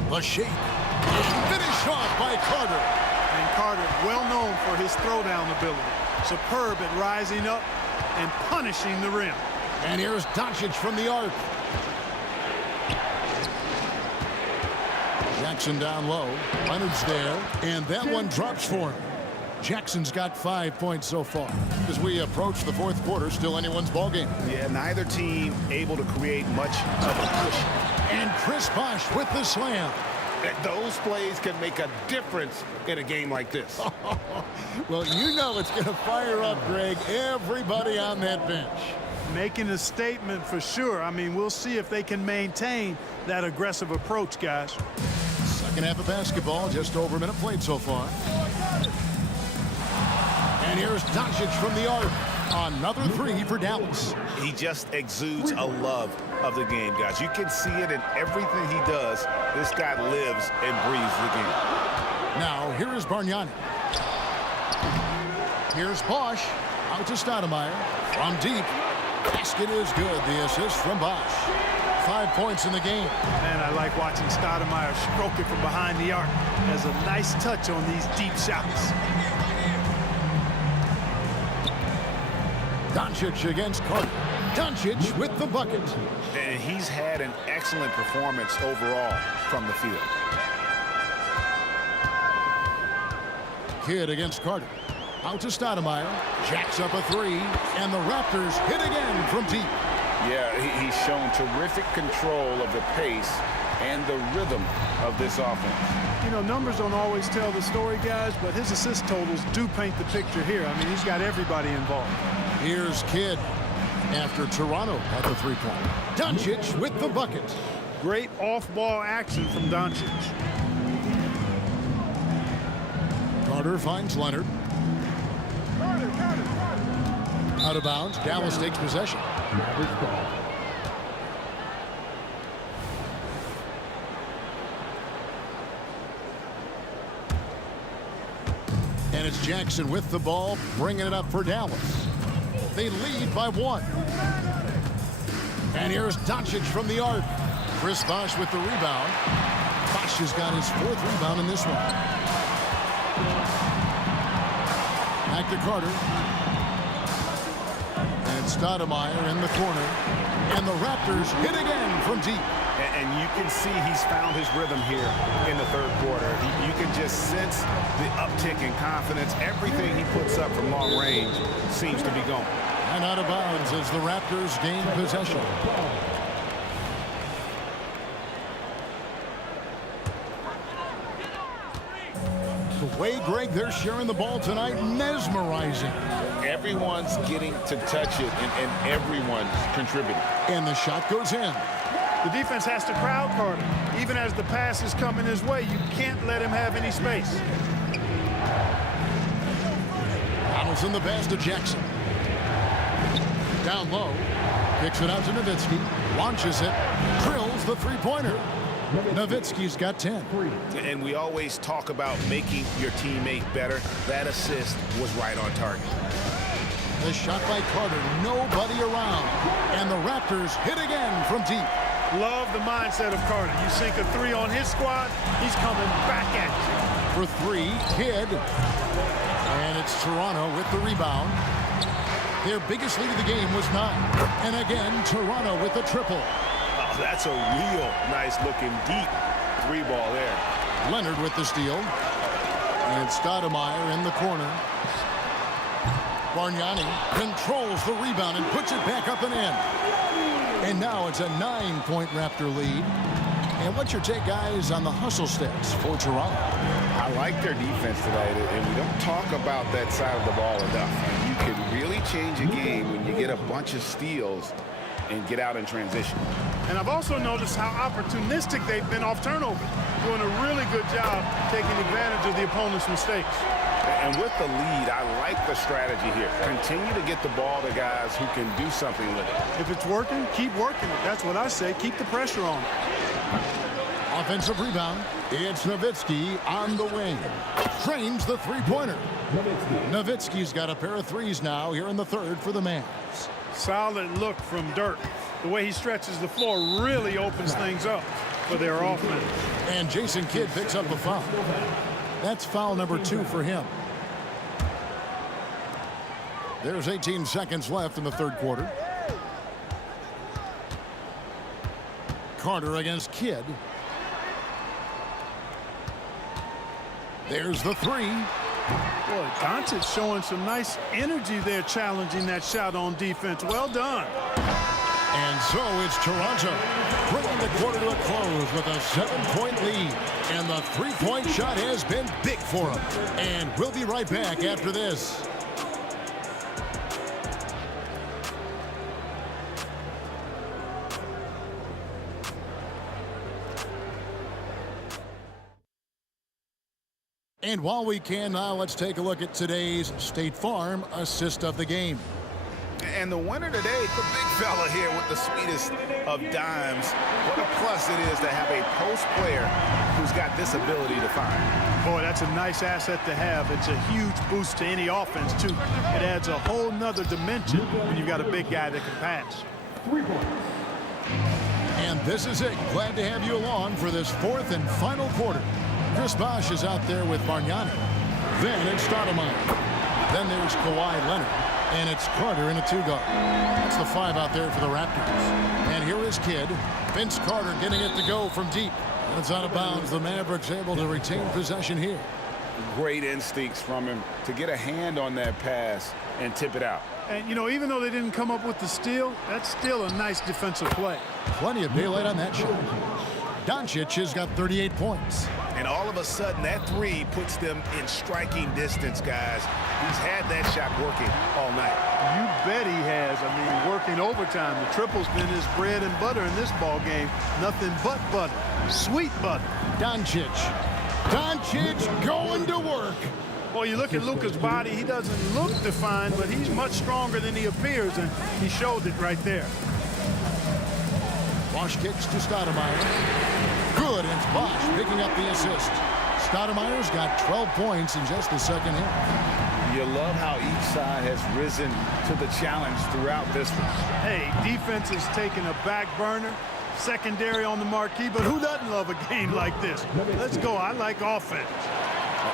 The shake. Finished off by Carter. And Carter, well known for his throwdown ability. Superb at rising up and punishing the rim. And here's Doncic from the arc. Jackson down low. Leonard's there. And that one drops for him. Jackson's got 5 points so far. As we approach the fourth quarter, still anyone's ballgame. Yeah, neither team able to create much of a push. And Chris Bosh with the slam. Those plays can make a difference in a game like this. Well, you know it's going to fire up, Greg, everybody on that bench. Making a statement for sure. I mean, we'll see if they can maintain that aggressive approach, guys. Second half of basketball, just over a minute played so far. And here's Doncic from the arc. Another three for Dallas. He just exudes a love of the game, guys. You can see it in everything he does. This guy lives and breathes the game. Now, here is Bargnani. Here's Bosch. Out to Stoudemire. From deep. Basket is good. The assist from Bosch. 5 points in the game. Man, I like watching Stoudemire stroke it from behind the arc. Has a nice touch on these deep shots. Doncic against Carter. Doncic with the bucket. And he's had an excellent performance overall from the field. Kidd against Carter. Out to Stoudemire. Jacks up a three. And the Raptors hit again from deep. Yeah, he's shown terrific control of the pace and the rhythm of this offense. You know, numbers don't always tell the story, guys, but his assist totals do paint the picture here. I mean, he's got everybody involved. Here's Kidd after Toronto at the three-point. Doncic with the bucket. Great off-ball action from Doncic. Carter finds Leonard. Out of bounds. Dallas takes possession. And it's Jackson with the ball, bringing it up for Dallas. They lead by 1. And here's Doncic from the arc. Chris Bosh with the rebound. Bosh has got his 4th rebound in this one. Back to Carter. And Stoudemire in the corner. And the Raptors hit again from deep. And you can see he's found his rhythm here in the third quarter. You can just sense the uptick in confidence. Everything he puts up from long range seems to be going. And out of bounds as the Raptors gain possession. The way, Greg, they're sharing the ball tonight, mesmerizing. Everyone's getting to touch it, and everyone's contributing. And the shot goes in. The defense has to crowd Carter. Even as the pass is coming his way, you can't let him have any space. Donaldson the pass to Jackson. Down low. Kicks it out to Nowitzki. Launches it. Drills the three-pointer. Nowitzki's got 10. And we always talk about making your teammate better. That assist was right on target. The shot by Carter. Nobody around. And the Raptors hit again from deep. Love the mindset of Carter. You sink a 3 on his squad, he's coming back at you. For 3, Kidd. And it's Toronto with the rebound. Their biggest lead of the game was 9. And again, Toronto with the triple. Oh, that's a real nice-looking deep 3-ball there. Leonard with the steal. And Stoudemire in the corner. Bargnani controls the rebound and puts it back up and in. And now it's a 9-point Raptor lead. And what's your take, guys, on the hustle stats for Toronto? I like their defense tonight, and we don't talk about that side of the ball enough. You can really change a game when you get a bunch of steals and get out in transition. And I've also noticed how opportunistic they've been off turnover, doing a really good job taking advantage of the opponent's mistakes. And with the lead, I like the strategy here. Continue to get the ball to guys who can do something with it. If it's working, keep working it. That's what I say. Keep the pressure on. Offensive rebound. It's Nowitzki on the wing. Trains the three-pointer. Nowitzki's got a pair of threes now here in the third for the Mavs. Solid look from Dirk. The way he stretches the floor really opens things up for their offense. And Jason Kidd picks up a foul. That's foul number 2 for him. There's 18 seconds left in the third quarter. Carter against Kidd. There's the 3. Boy, Doncic showing some nice energy there, challenging that shot on defense. Well done. And so it's Toronto bringing the quarter to a close with a 7-point lead. And the three-point shot has been big for them. And we'll be right back after this. And while we can now, let's take a look at today's State Farm assist of the game. And the winner today, the big fella here with the sweetest of dimes. What a plus it is to have a post player who's got this ability to find. Boy, that's a nice asset to have. It's a huge boost to any offense, too. It adds a whole nother dimension when you've got a big guy that can pass. And this is it. Glad to have you along for this fourth and final quarter. Chris Bosh is out there with Bargnani. Then it's Stoudemire. Then there's Kawhi Leonard. And it's Carter in a two-guard. That's the 5 out there for the Raptors. And here is Kidd. Vince Carter getting it to go from deep. And it's out of bounds. The Mavericks able to retain possession here. Great instincts from him to get a hand on that pass and tip it out. And, you know, even though they didn't come up with the steal, that's still a nice defensive play. Plenty of daylight on that shot. Doncic has got 38 points. And all of a sudden, that 3 puts them in striking distance, guys. He's had that shot working all night. You bet he has. I mean, working overtime. The triple's been his bread and butter in this ball game. Nothing but butter. Sweet butter. Doncic going to work. Well, you look at Luka's body. He doesn't look defined, but he's much stronger than he appears, and he showed it right there. Bosh kicks to Stoudemire. Good, and it's Bosh picking up the assist. Stoudemire's got 12 points in just the second half. You love how each side has risen to the challenge throughout this one. Hey, defense is taking a back burner, secondary on the marquee, but who doesn't love a game like this? Let's go. I like offense.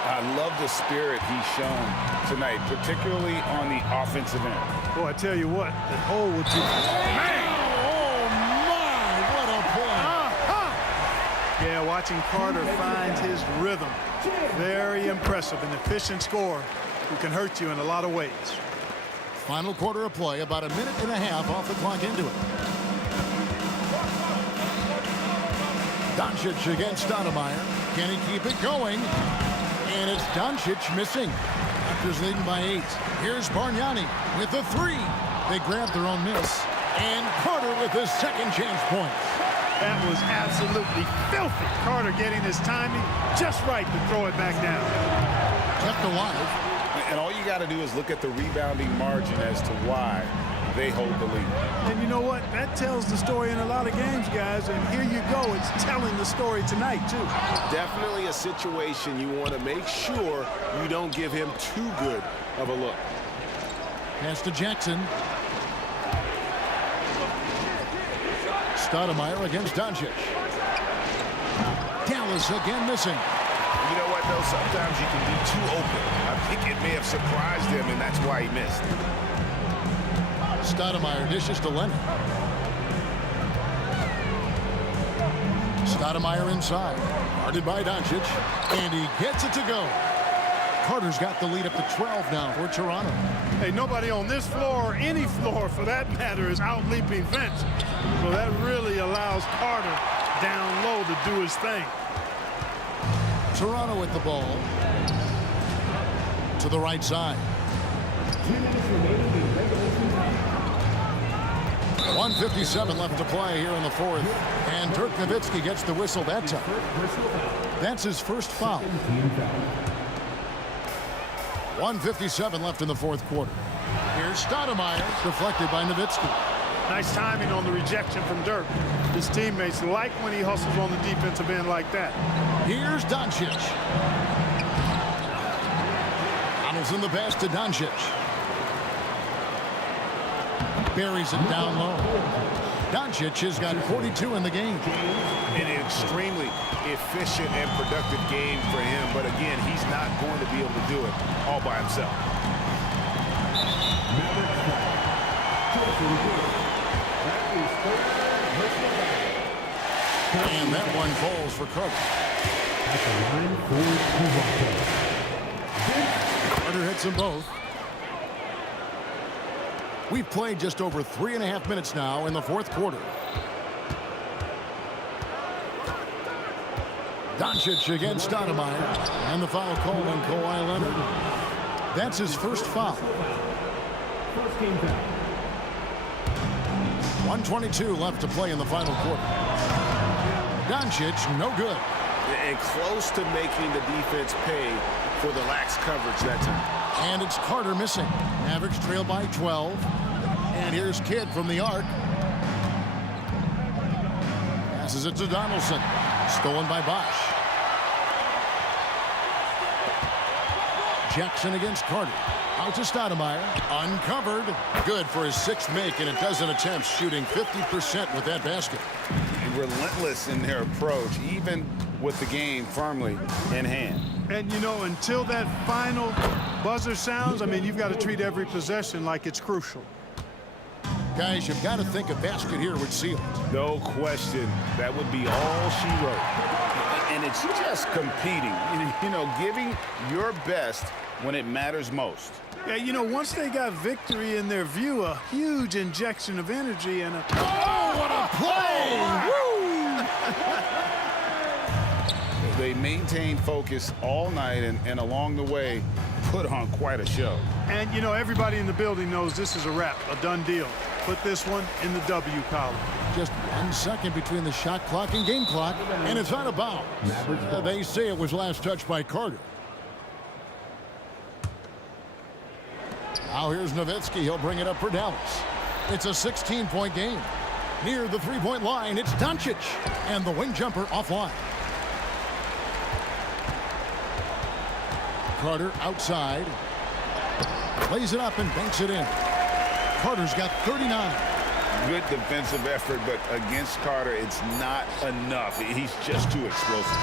I love the spirit he's shown tonight, particularly on the offensive end. Boy, I tell you what, the hole would be... Man! Yeah, watching Carter find his rhythm. Very impressive, an efficient scorer who can hurt you in a lot of ways. Final quarter of play, about a minute and a half off the clock into it. Doncic against Stoudemire. Can he keep it going? And it's Doncic missing. Raptors leading by 8. Here's Bargnani with the 3. They grab their own miss. And Carter with his second chance points. That was absolutely filthy. Carter getting his timing just right to throw it back down. Kept alive. And all you got to do is look at the rebounding margin as to why they hold the lead. And you know what? That tells the story in a lot of games, guys. And here you go. It's telling the story tonight, too. Definitely a situation you want to make sure you don't give him too good of a look. Pass to Jackson. Stoudemire against Doncic. Dallas again missing. You know what, though? Sometimes you can be too open. I think it may have surprised him, and that's why he missed. Stoudemire dishes to Leonard. Stoudemire inside. Guarded by Doncic. And he gets it to go. Carter's got the lead up to 12 now for Toronto. Hey, nobody on this floor, or any floor for that matter, is out-leaping Vince. So that really allows Carter down low to do his thing. Toronto with the ball. To the right side. 1:57 left to play here in the fourth. And Dirk Nowitzki gets the whistle that time. That's his first foul. 1:57 left in the fourth quarter. Here's Stoudemire, deflected by Nowitzki. Nice timing on the rejection from Dirk. His teammates like when he hustles on the defensive end like that. Here's Doncic. Donaldson the pass to Doncic. Buries it down low. Doncic has got 42 in the game. An extremely efficient and productive game for him, but again, he's not going to be able to do it all by himself. And that one falls for Carter. Carter hits them both. We've played just over 3.5 minutes now in the fourth quarter. Doncic against Stoudemire. And the foul called on Kawhi Leonard. That's his first foul. 1:22 left to play in the final quarter. Doncic, no good. And close to making the defense pay for the lax coverage that time. And it's Carter missing. Mavericks trail by 12. And here's Kidd from the arc. Passes it to Donaldson. Stolen by Bosch. Jackson against Carter. Out to Stoudemire. Uncovered. Good for his 6th make, and a dozen attempts, shooting 50% with that basket. Relentless in their approach, even with the game firmly in hand. And, you know, until that final buzzer sounds, I mean, you've got to treat every possession like it's crucial. Guys, you've got to think a basket here would seal it. No question. That would be all she wrote. And it's just competing, you know, giving your best when it matters most. Yeah, you know, once they got victory in their view, a huge injection of energy and a... Oh, what a play! They maintained focus all night and along the way put on quite a show. And, you know, everybody in the building knows this is a wrap, a done deal. Put this one in the W column. Just 1 second between the shot clock and game clock, and it's out of bounds. They say it was last touched by Carter. Now here's Nowitzki. He'll bring it up for Dallas. It's a 16-point game. Near the three-point line, it's Doncic. And the wing jumper offline. Carter outside. Plays it up and banks it in. Carter's got 39. Good defensive effort, but against Carter, it's not enough. He's just too explosive.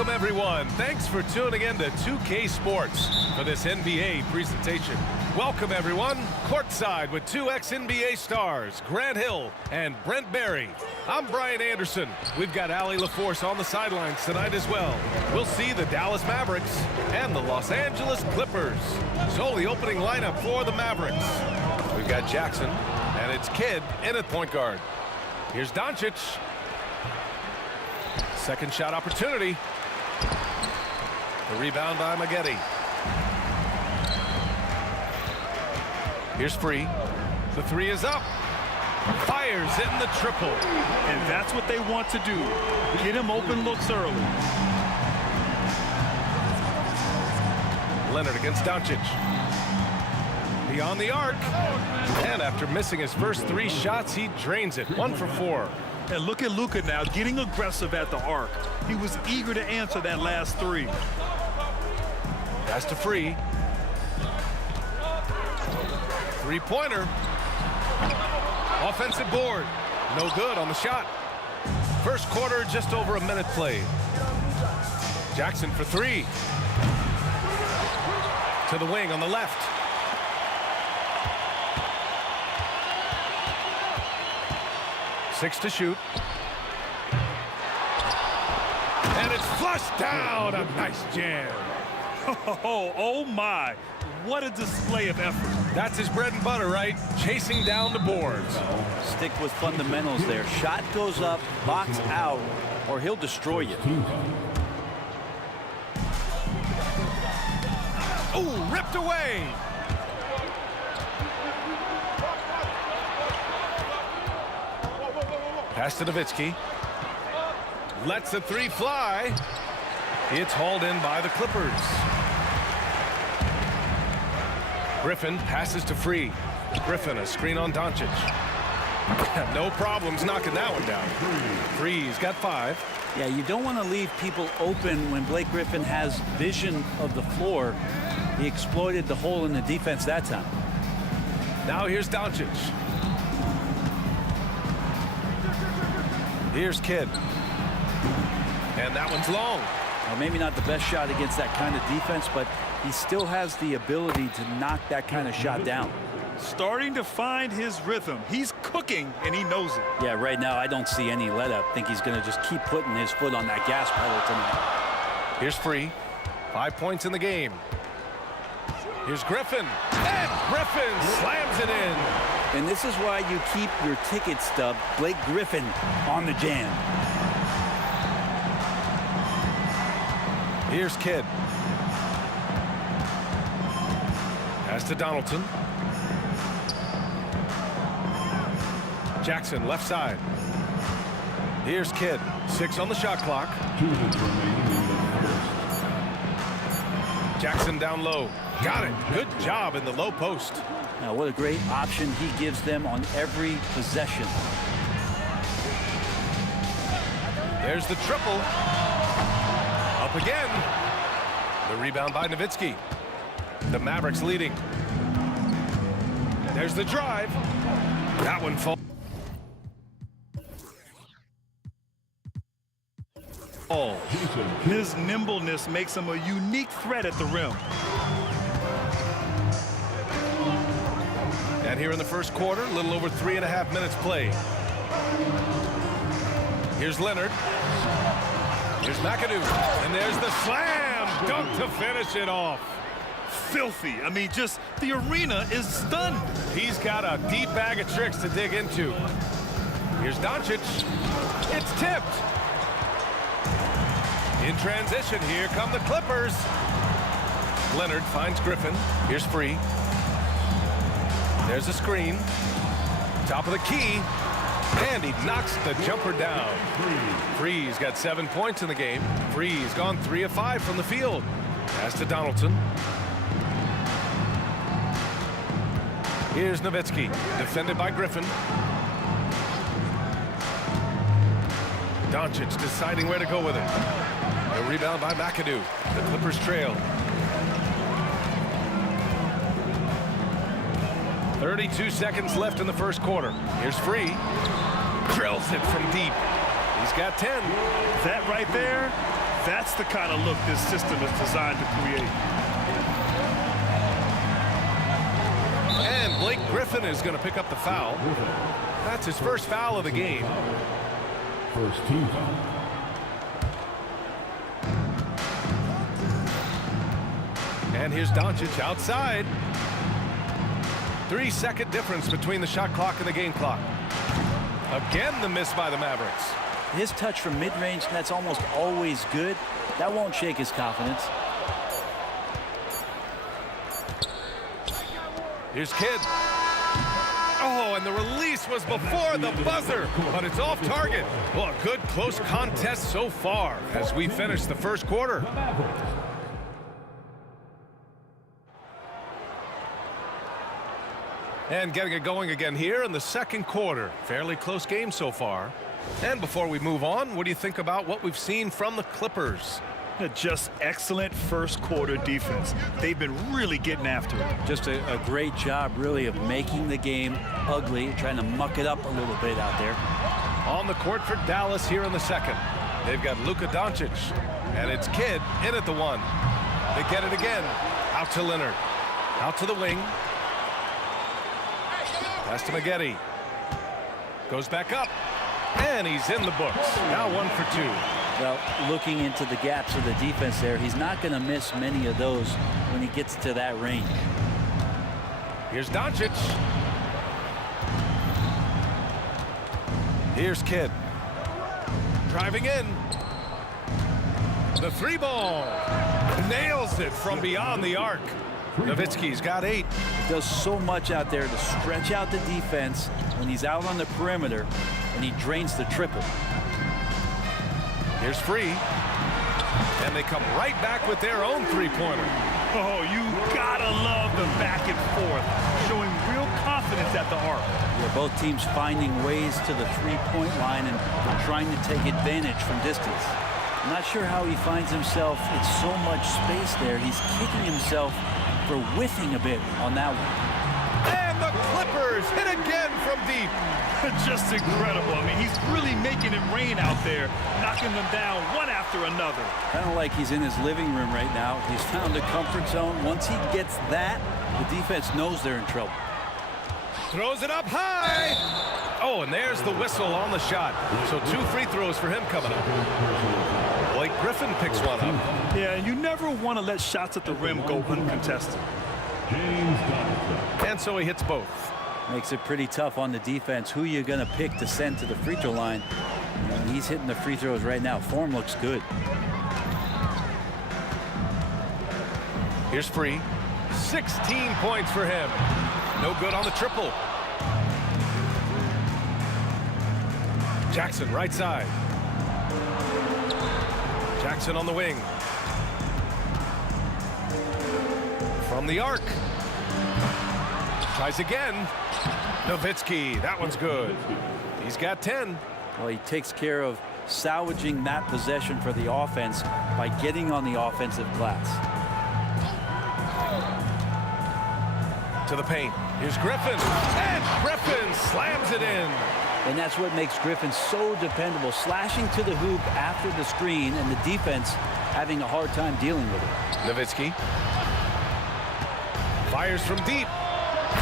Welcome, everyone. Thanks for tuning in to 2K Sports for this NBA presentation. Welcome, everyone. Courtside with two ex-NBA stars, Grant Hill and Brent Barry. I'm Brian Anderson. We've got Allie LaForce on the sidelines tonight as well. We'll see the Dallas Mavericks and the Los Angeles Clippers. So the opening lineup for the Mavericks. We've got Jackson, and it's Kidd in at point guard. Here's Doncic. Second shot opportunity. The rebound by Maggette. Here's Free. The three is up. Fires in the triple. And that's what they want to do. Get him open looks early. Leonard against Doncic. Beyond the arc. And after missing his first three shots, he drains it. 1 for 4. And look at Luka now getting aggressive at the arc. He was eager to answer that last three. Pass to Free. Three-pointer. Offensive board. No good on the shot. First quarter, just over a minute played. Jackson for three. To the wing on the left. Six to shoot. And it's flushed down. A nice jam. Oh my. What a display of effort. That's his bread and butter, right? Chasing down the boards. Stick with fundamentals there. Shot goes up, box out, or he'll destroy you. Oh, ripped away. Pass to Nowitzki. Lets the three fly. It's hauled in by the Clippers. Griffin passes to Free. Griffin, a screen on Doncic. No problems knocking that one down. Free's got 5. Yeah, you don't want to leave people open when Blake Griffin has vision of the floor. He exploited the hole in the defense that time. Now here's Doncic. Here's Kidd. And that one's long. Well, maybe not the best shot against that kind of defense, but he still has the ability to knock that kind of shot down. Starting to find his rhythm. He's cooking, and he knows it. Yeah, right now I don't see any let-up. I think he's going to just keep putting his foot on that gas pedal tonight. Here's Free. 5 points in the game. Here's Griffin. And Griffin slams it in. And this is why you keep your ticket stub, Blake Griffin, on the jam. Here's Kidd. Pass to Donaldson. Jackson, left side. Here's Kidd. 6 on the shot clock. 2 minutes remaining in the first. Jackson down low. Got it. Good job in the low post. Now, what a great option he gives them on every possession. There's the triple. Up again. The rebound by Nowitzki. The Mavericks leading. There's the drive. That one falls. His nimbleness makes him a unique threat at the rim. And here in the first quarter, a little over 3.5 minutes played. Here's Leonard. Here's McAdoo. And there's the slam dunk to finish it off. Filthy. I mean, just the arena is stunned. He's got a deep bag of tricks to dig into. Here's Doncic. It's tipped. In transition, here come the Clippers. Leonard finds Griffin. Here's Free. There's a screen. Top of the key. And he knocks the jumper down. Free's got 7 points in the game. Free's gone 3 of 5 from the field. Pass to Donaldson. Here's Nowitzki, defended by Griffin. Doncic deciding where to go with it. A rebound by McAdoo. The Clippers trail. 32 seconds left in the first quarter. Here's Free. Drills it from deep. He's got 10. That right there, That's the kind of look this system is designed to create. And Blake Griffin is going to pick up the foul. That's his first foul of the game. First team foul. And here's Doncic outside. 3-second difference between the shot clock and the game clock. Again, the miss by the Mavericks. His touch from mid-range, that's almost always good. That won't shake his confidence. Here's Kidd. Oh, and the release was before the buzzer, but it's off target. Well, a good close contest so far as we finish the first quarter. And getting it going again here in the second quarter. Fairly close game so far. And before we move on, what do you think about what we've seen from the Clippers? Just excellent first quarter defense. They've been really getting after it. Just a great job, really, of making the game ugly, trying to muck it up a little bit out there. On the court for Dallas here in the second. They've got Luka Doncic, and it's Kidd in at the one. They get it again. Out to Leonard. Out to the wing. Pass to Maggette. Goes back up. And he's in the books. Now 1 for 2. Well, looking into the gaps of the defense there, he's not going to miss many of those when he gets to that range. Here's Doncic. Here's Kidd. Driving in. The three ball. Nails it from beyond the arc. Nowitzki's got 8. He does so much out there to stretch out the defense when he's out on the perimeter, and he drains the triple. Here's Free. And they come right back with their own three-pointer. Oh, you gotta love the back and forth, showing real confidence at the arc. Yeah, both teams finding ways to the three-point line and trying to take advantage from distance. I'm not sure how he finds himself in so much space there. He's kicking himself for whiffing a bit on that one. And the Clippers hit again from deep. Just incredible. I mean, he's really making it rain out there, knocking them down one after another. Kind of like he's in his living room right now. He's found a comfort zone. Once he gets that, the defense knows they're in trouble. Throws it up high. Oh, and there's the whistle on the shot. So 2 free throws for him coming up. Blake Griffin picks one up. Yeah, and you never want to let shots at the rim go uncontested. And so he hits both. Makes it pretty tough on the defense. Who you going to pick to send to the free throw line? And he's hitting the free throws right now. Form looks good. Here's Free. 16 points for him. No good on the triple. Jackson right side. Jackson on the wing. From the arc. Tries again. Nowitzki, that one's good. He's got 10. Well, he takes care of salvaging that possession for the offense by getting on the offensive glass. To the paint. Here's Griffin. And Griffin slams it in. And that's what makes Griffin so dependable, slashing to the hoop after the screen and the defense having a hard time dealing with it. Nowitzki. Fires from deep.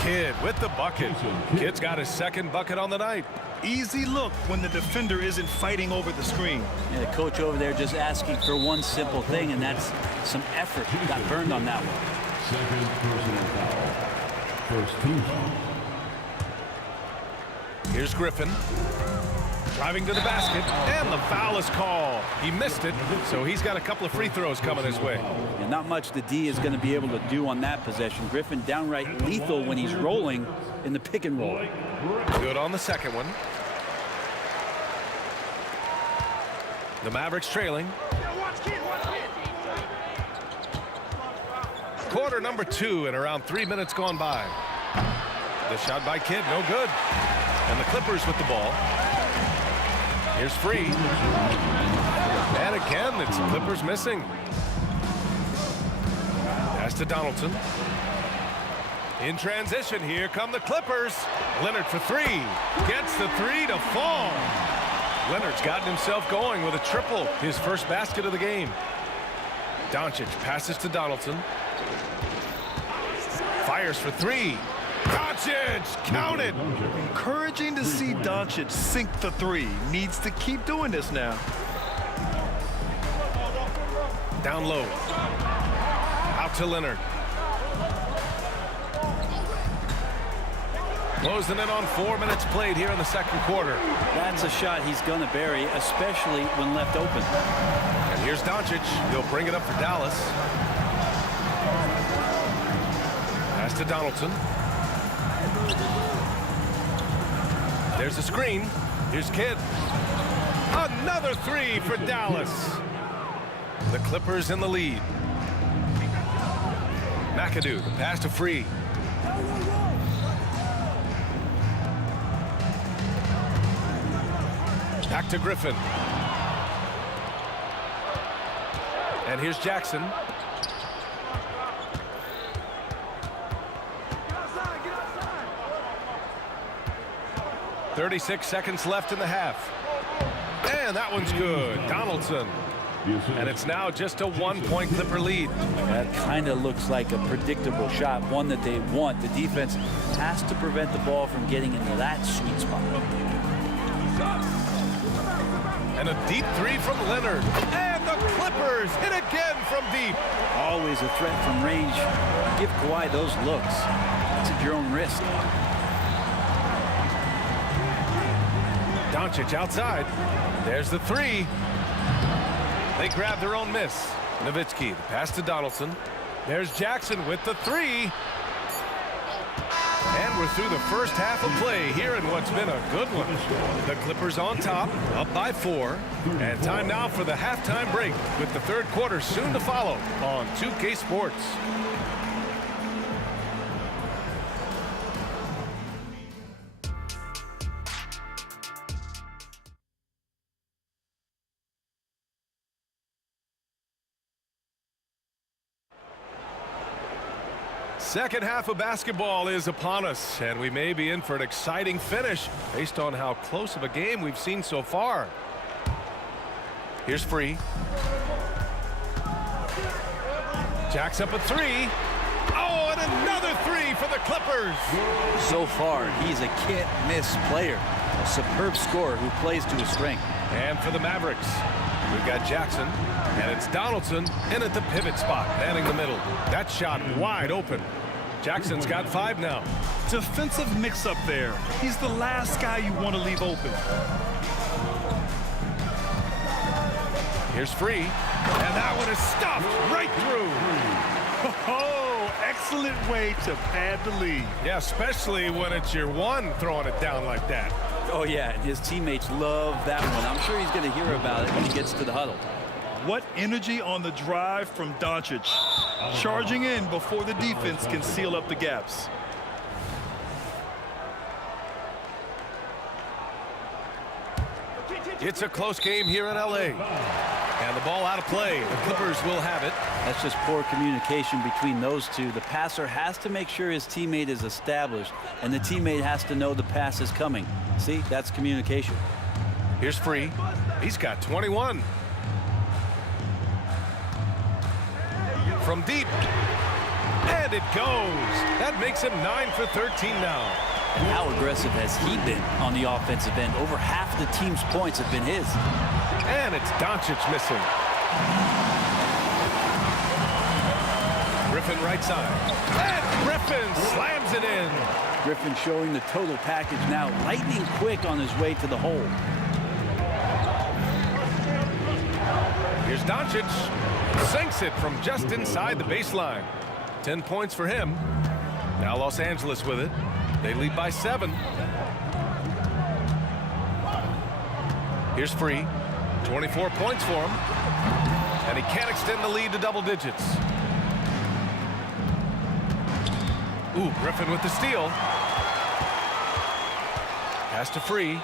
Kidd with the bucket. Kidd's got his second bucket on the night. Easy look when the defender isn't fighting over the screen. And the coach over there just asking for one simple thing, and that's some effort. Got burned on that one. Second personal foul. First team foul. Here's Griffin. Driving to the basket, and the foul is called. He missed it, so he's got a couple of free throws coming his way. And not much the D is going to be able to do on that possession. Griffin downright lethal when he's rolling in the pick and roll. Good on the second one. The Mavericks trailing. Quarter number 2 and around 3 minutes gone by. The shot by Kidd, no good. And the Clippers with the ball. Here's Free. And again, it's Clippers missing. Pass to Donaldson. In transition, here come the Clippers. Leonard for 3. Gets the 3 to fall. Leonard's gotten himself going with a triple, his first basket of the game. Doncic passes to Donaldson. Fires for three. Doncic, count it. Encouraging to see Doncic sink the three. Needs to keep doing this now. Down low. Out to Leonard. Closing in on 4 minutes played here in the second quarter. That's a shot he's going to bury, especially when left open. And here's Doncic. He'll bring it up for Dallas. Pass to Donaldson. There's a screen. Here's Kidd. Another three for Dallas. The Clippers in the lead. McAdoo, the pass to Free. Back to Griffin. And here's Jackson. "36 seconds left in the half. And that one's good. Donaldson. And it's now just a 1-point Clipper lead. That kind of looks like a predictable shot, one that they want. The defense has to prevent the ball from getting into that sweet spot. And a deep three from Leonard. And the Clippers hit again from deep. Always a threat from range. Give Kawhi those looks. It's at your own risk. Doncic outside. There's the three. They grab their own miss. Nowitzki, the pass to Donaldson. There's Jackson with the three. And we're through the first half of play here in what's been a good one. The Clippers on top, up by 4. And time now for the halftime break with the third quarter soon to follow on 2K Sports. Second half of basketball is upon us, and we may be in for an exciting finish based on how close of a game we've seen so far. Here's Free. Jacks up a three. Oh, and another three for the Clippers. So far, he's a can't-miss player. A superb scorer who plays to his strength. And for the Mavericks, we've got Jackson, and it's Donaldson in at the pivot spot, manning the middle. That shot wide open. Jackson's got 5 now. Defensive mix-up there. He's the last guy you want to leave open. Here's Free, and that one is stuffed right through. Oh, excellent way to pad the lead. Yeah, especially when it's your one throwing it down like that. Oh, yeah, and his teammates love that one. I'm sure he's going to hear about it when he gets to the huddle. What energy on the drive from Doncic. Charging in before the defense can seal up the gaps. It's a close game here in L.A. And the ball out of play. The Clippers will have it. That's just poor communication between those two. The passer has to make sure his teammate is established, and the teammate has to know the pass is coming. See, that's communication. Here's Free. He's got 21. From deep. And it goes. That makes him 9 for 13 now. And how aggressive has he been on the offensive end? Over half the team's points have been his. And it's Doncic missing. Griffin right side. And Griffin slams it in. Griffin showing the total package now. Lightning quick on his way to the hole. Here's Doncic. Sinks it from just inside the baseline. 10 points for him. Now Los Angeles with it. They lead by 7. Here's Free. 24 points for him. And he can't extend the lead to double digits. Ooh, Griffin with the steal. Pass to Free.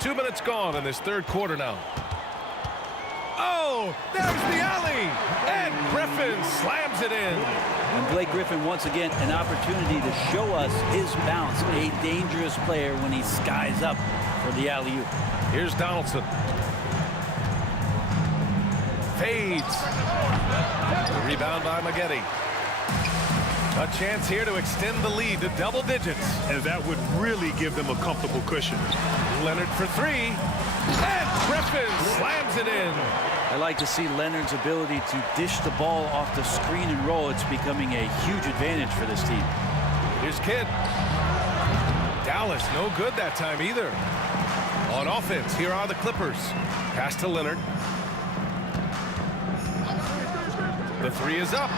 2 minutes gone in this third quarter now. Oh, Oh, there's the alley. And Griffin slams it in. And Blake Griffin, once again, an opportunity to show us his bounce. A dangerous player when he skies up for the alley-oop. Here's Donaldson. Fades. Rebound by Maggette. A chance here to extend the lead to double digits. And that would really give them a comfortable cushion. Leonard for three. And Griffin slams it in. I like to see Leonard's ability to dish the ball off the screen and roll. It's becoming a huge advantage for this team. Here's Kidd. Dallas, no good that time either. On offense, here are the Clippers. Pass to Leonard. The three is up.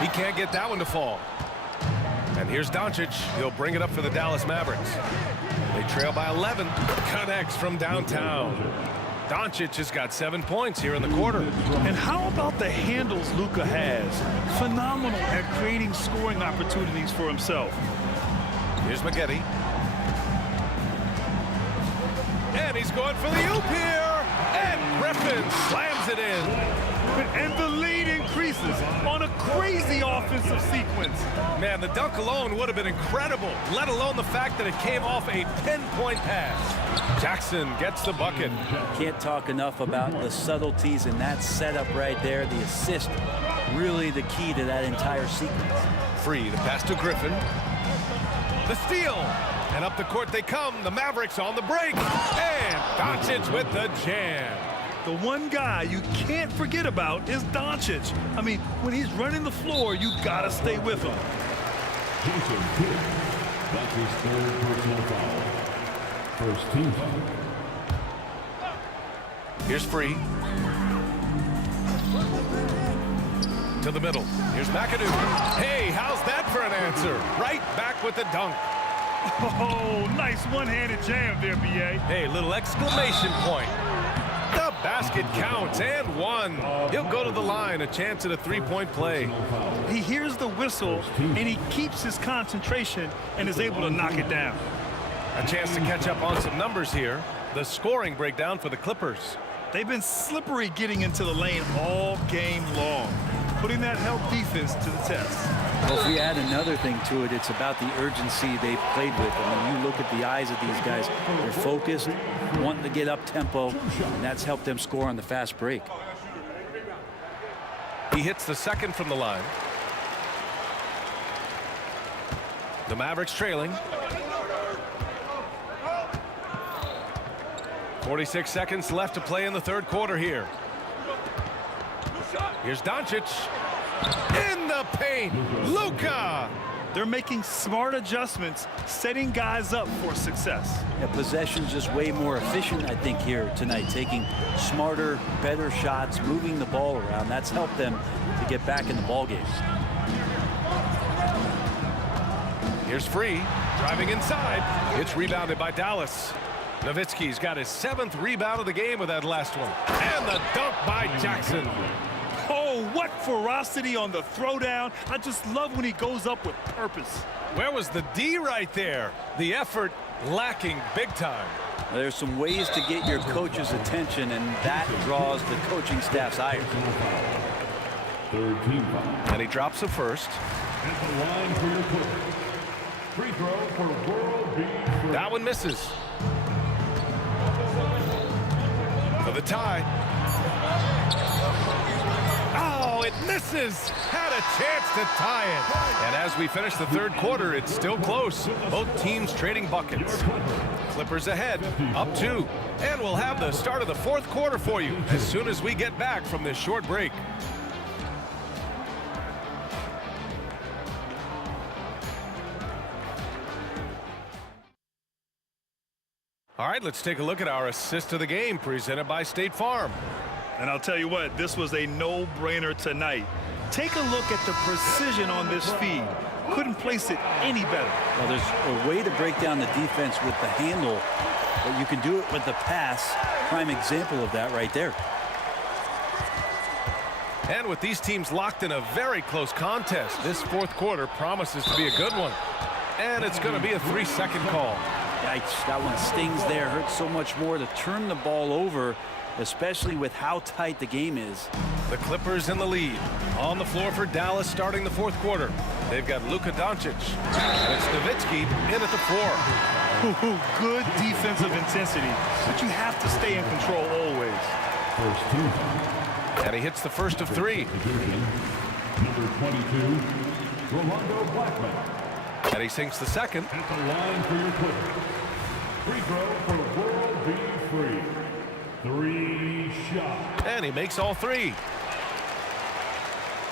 He can't get that one to fall. And here's Doncic. He'll bring it up for the Dallas Mavericks. They trail by 11. Connects from downtown. Doncic has got 7 points here in the quarter. And how about the handles Luka has? Phenomenal at creating scoring opportunities for himself. Here's Maggette. And he's going for the oop here. And Griffin slams it in. And the lead increases on a crazy offensive sequence. Man, the dunk alone would have been incredible, let alone the fact that it came off a 10-point pass. Jackson gets the bucket. Can't talk enough about the subtleties in that setup right there. The assist, really the key to that entire sequence. Free, the pass to Griffin. The steal. And up the court they come. The Mavericks on the break. And Doncic with the jam. The one guy you can't forget about is Doncic. I mean, when he's running the floor, you gotta stay with him. Jason Kidd. That's his third personal foul. First team foul. Here's Free. To the middle. Here's McAdoo. Hey, how's that for an answer? Right back with the dunk. Oh, nice one-handed jam there, B.A. Hey, little exclamation point. The basket counts and one. He'll go to the line, a chance at a three-point play. He hears the whistle, and he keeps his concentration and is able to knock it down. A chance to catch up on some numbers here. The scoring breakdown for the Clippers. They've been slippery getting into the lane all game long, putting that help defense to the test. Well, if we add another thing to it, it's about the urgency they've played with. I mean, you look at the eyes of these guys, they're focused, wanting to get up tempo, and that's helped them score on the fast break. He hits the second from the line. The Mavericks trailing. 46 seconds left to play in the third quarter here. Here's Doncic. In the paint, Luka. They're making smart adjustments, setting guys up for success. Yeah, possession's just way more efficient, I think, here tonight. Taking smarter, better shots, moving the ball around. That's helped them to get back in the ball game. Here's Free, driving inside. It's rebounded by Dallas. Nowitzki's got his 7th rebound of the game with that last one. And the dunk by Jackson. Oh, what ferocity on the throwdown. I just love when he goes up with purpose. Where was the D right there? The effort lacking big time. There's some ways to get your coach's attention, and that draws the coaching staff's ire. Third team foul. And he drops the first. At the line for your Clippers. Free throw for World Beat. That one misses. For the tie. Oh, it misses. Had a chance to tie it. And as we finish the third quarter, it's still close. Both teams trading buckets. Clippers ahead, up 2. And we'll have the start of the fourth quarter for you as soon as we get back from this short break. All right, let's take a look at our assist of the game presented by State Farm. And I'll tell you what, this was a no-brainer tonight. Take a look at the precision on this feed. Couldn't place it any better. Well, there's a way to break down the defense with the handle, but you can do it with the pass. Prime example of that right there. And with these teams locked in a very close contest, this fourth quarter promises to be a good one. And it's going to be a 3-second call. Yikes, that one stings there. Hurts so much more to turn the ball over especially with how tight the game is. The Clippers in the lead. On the floor for Dallas starting the fourth quarter. They've got Luka Doncic. And it's Nowitzki in at the 4. Good defensive intensity, but you have to stay in control always. First team. And he hits the first of 3. Number 22, Rolando Blackman. And he sinks the second. At the line for your Clippers. Free throw for World Be Free. 3 shots. And he makes all 3.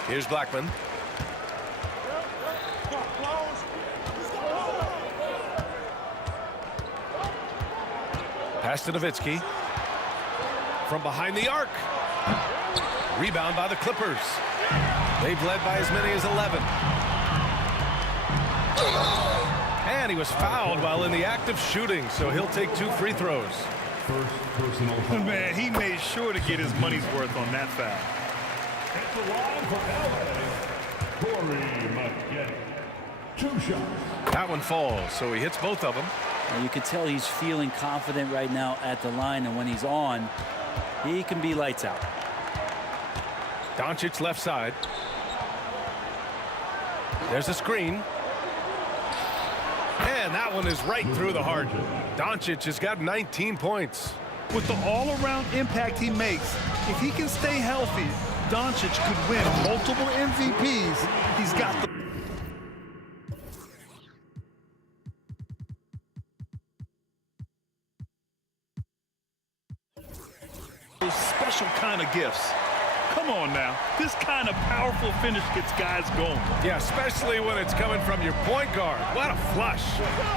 Here's Blackman. Pass to Nowitzki. From behind the arc. Rebound by the Clippers. They've led by as many as 11. And he was fouled while in the act of shooting, so he'll take 2 free throws. First personal foul. Man, he made sure to get his money's worth on that foul. At the line for LA, Corey Maggette. 2 shots. That one falls, so he hits both of them. And you can tell he's feeling confident right now at the line, and when he's on, he can be lights out. Doncic left side. There's a screen. And that one is right through the heart. Doncic has got 19 points. With the all-around impact he makes, if he can stay healthy, Doncic could win multiple MVPs. He's got the those special kind of gifts. Come on now. This kind of powerful finish gets guys going. Yeah, especially when it's coming from your point guard. What a flush.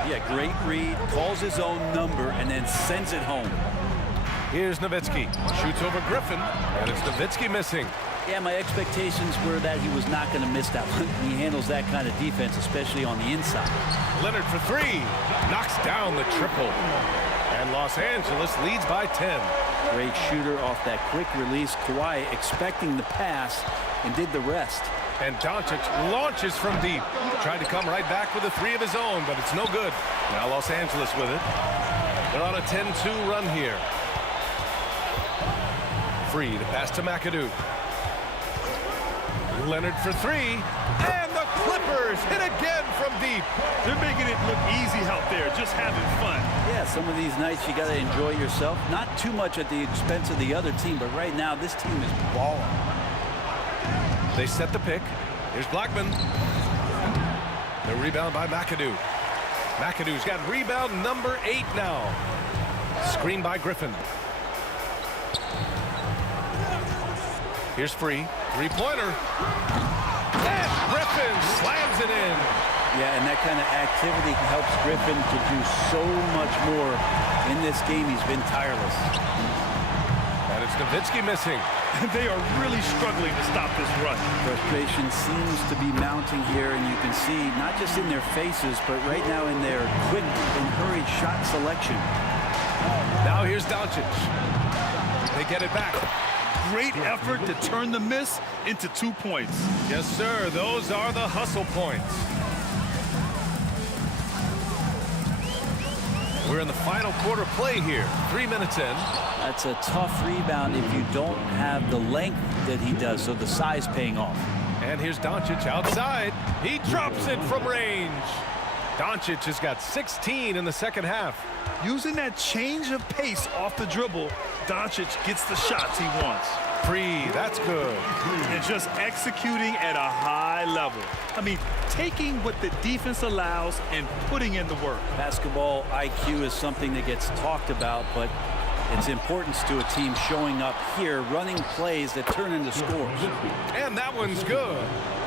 Yeah, great read, calls his own number, and then sends it home. Here's Nowitzki. Shoots over Griffin, and it's Nowitzki missing. Yeah, my expectations were that he was not going to miss that one. He handles that kind of defense, especially on the inside. Leonard for 3. Knocks down the triple. And Los Angeles leads by 10. Great shooter off that quick release. Kawhi expecting the pass and did the rest. And Doncic launches from deep. Tried to come right back with a 3 of his own, but it's no good. Now Los Angeles with it. They're on a 10-2 run here. Free to pass to McAdoo. Leonard for 3. And the Clippers hit again from deep. They're making it look easy out there, just having fun. Yeah, some of these nights you got to enjoy yourself. Not too much at the expense of the other team, but right now this team is balling. They set the pick. Here's Blackman. The rebound by McAdoo. McAdoo's got rebound number 8 now. Screen by Griffin. Here's Free. 3-pointer. And Griffin slams it in. Yeah, and that kind of activity helps Griffin to do so much more in this game. He's been tireless. And it's Nowitzki missing. They are really struggling to stop this run. Frustration seems to be mounting here, and you can see not just in their faces, but right now in their quick and hurried shot selection. Now here's Doncic. They get it back. Great effort to turn the miss into 2 points. Yes, sir. Those are the hustle points. We're in the final quarter play here. 3 minutes in. That's a tough rebound if you don't have the length that he does, so the size paying off. And here's Doncic outside. He drops it from range. Doncic has got 16 in the second half. Using that change of pace off the dribble, Doncic gets the shots he wants. Free, that's good. And just executing at a high level. I mean, taking what the defense allows and putting in the work. Basketball IQ is something that gets talked about, but its importance to a team showing up here, running plays that turn into scores. And that one's good.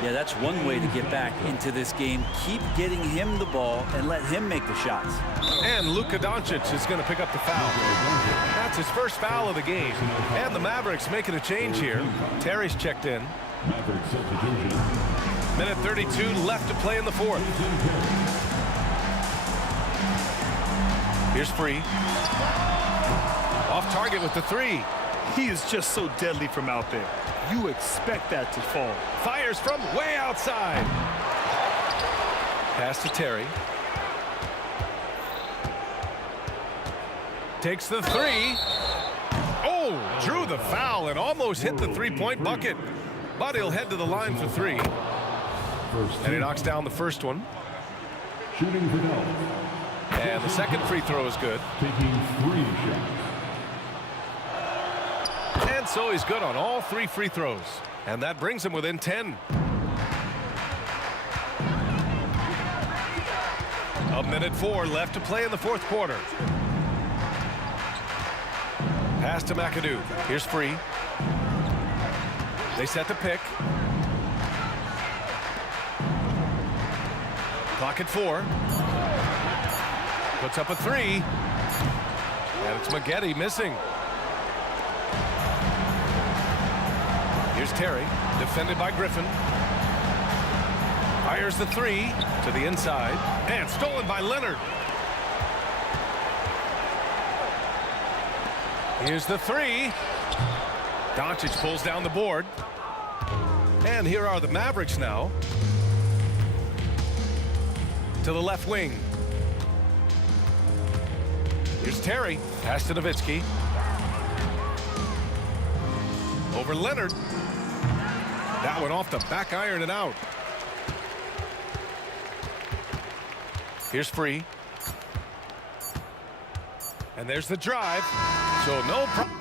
Yeah, that's one way to get back into this game. Keep getting him the ball and let him make the shots. And Luka Doncic is going to pick up the foul. That's his first foul of the game. And the Mavericks making a change here. Terry's checked in. Minute 32 left to play in the fourth. Here's Free. Off target with the 3. He is just so deadly from out there. You expect that to fall. Fires from way outside. Pass to Terry. Takes the 3. Oh, Oh, drew the foul and almost hit the three-point bucket. But he'll head to the line for three. And he knocks down the first one. Shooting for Dallas. And the second free throw is good. Taking 3 shots. And so he's good on all 3 free throws. And that brings him within 10. A minute 4 left to play in the fourth quarter. Pass to McAdoo. Here's Free. They set the pick. Clock at 4. Puts up a 3. And it's Maggette missing. Here's Terry, defended by Griffin. Fires the 3 to the inside. And stolen by Leonard. Here's the 3. Doncic pulls down the board. And here are the Mavericks now. To the left wing. Here's Terry. Pass to Nowitzki. Over Leonard. That one off the back iron and out. Here's Free. And there's the drive. So no problem.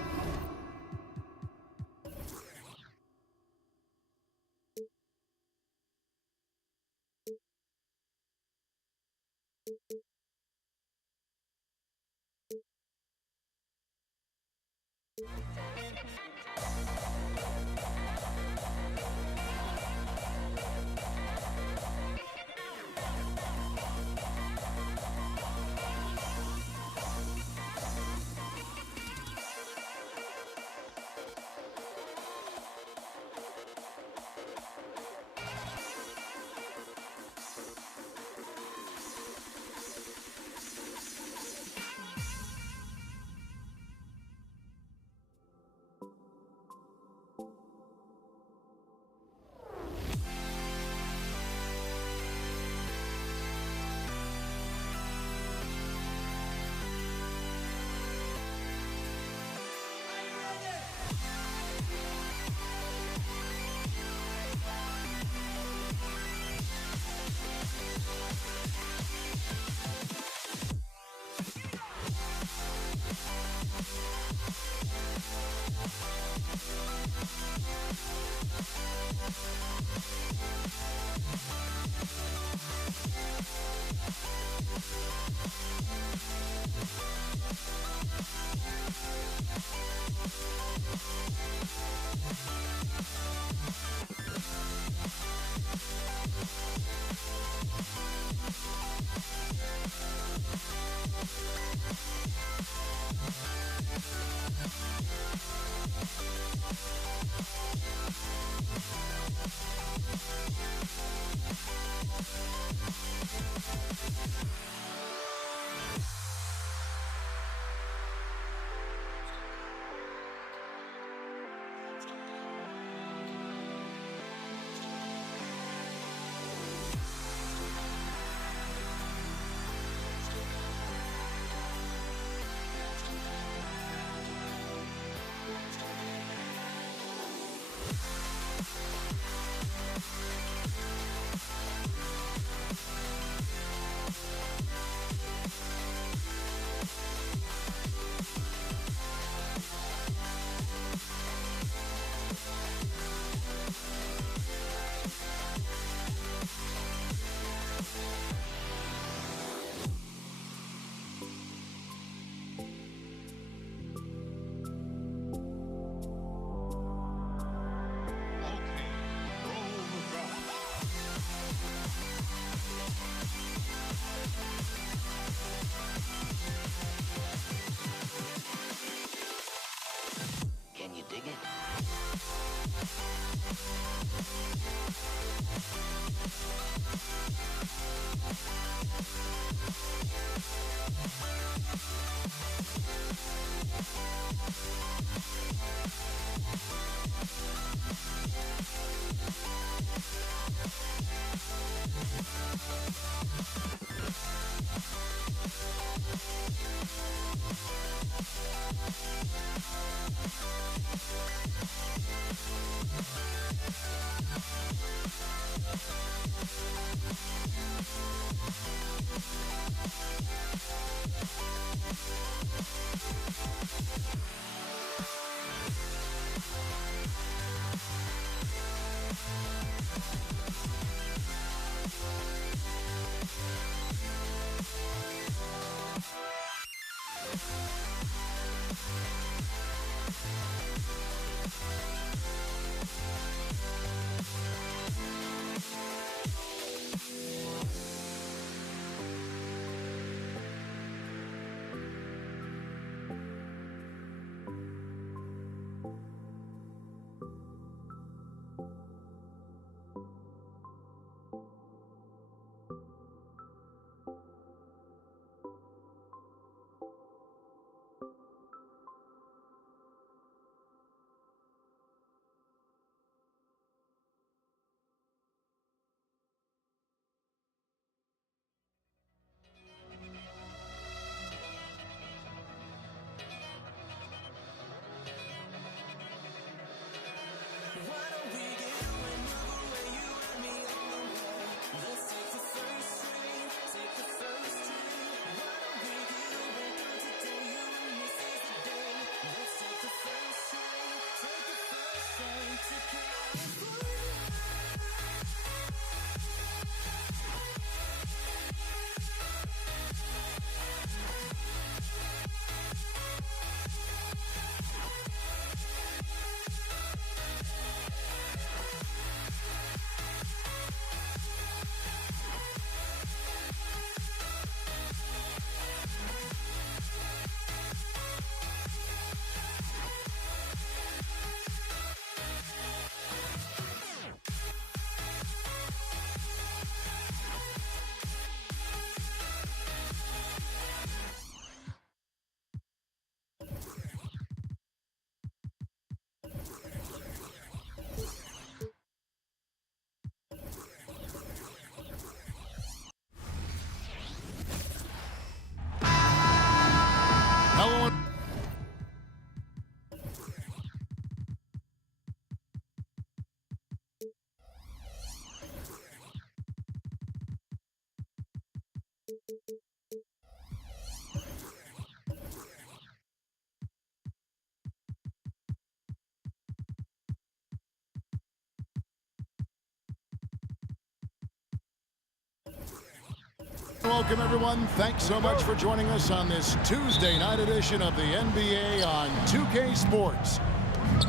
Welcome, everyone. Thanks so much for joining us on this Tuesday night edition of the NBA on 2K Sports.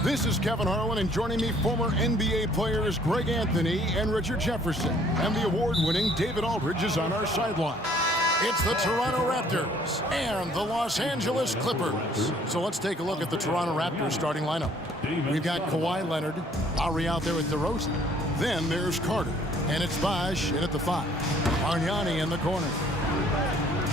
This is Kevin Harlan, and joining me, former NBA players Greg Anthony and Richard Jefferson. And the award-winning David Aldridge is on our sideline. It's the Toronto Raptors and the Los Angeles Clippers. So let's take a look at the Toronto Raptors starting lineup. We've got Kawhi Leonard, Lowry out there with DeRozan. Then there's Carter, and it's Bosh in at the 5. Bargnani in the corner.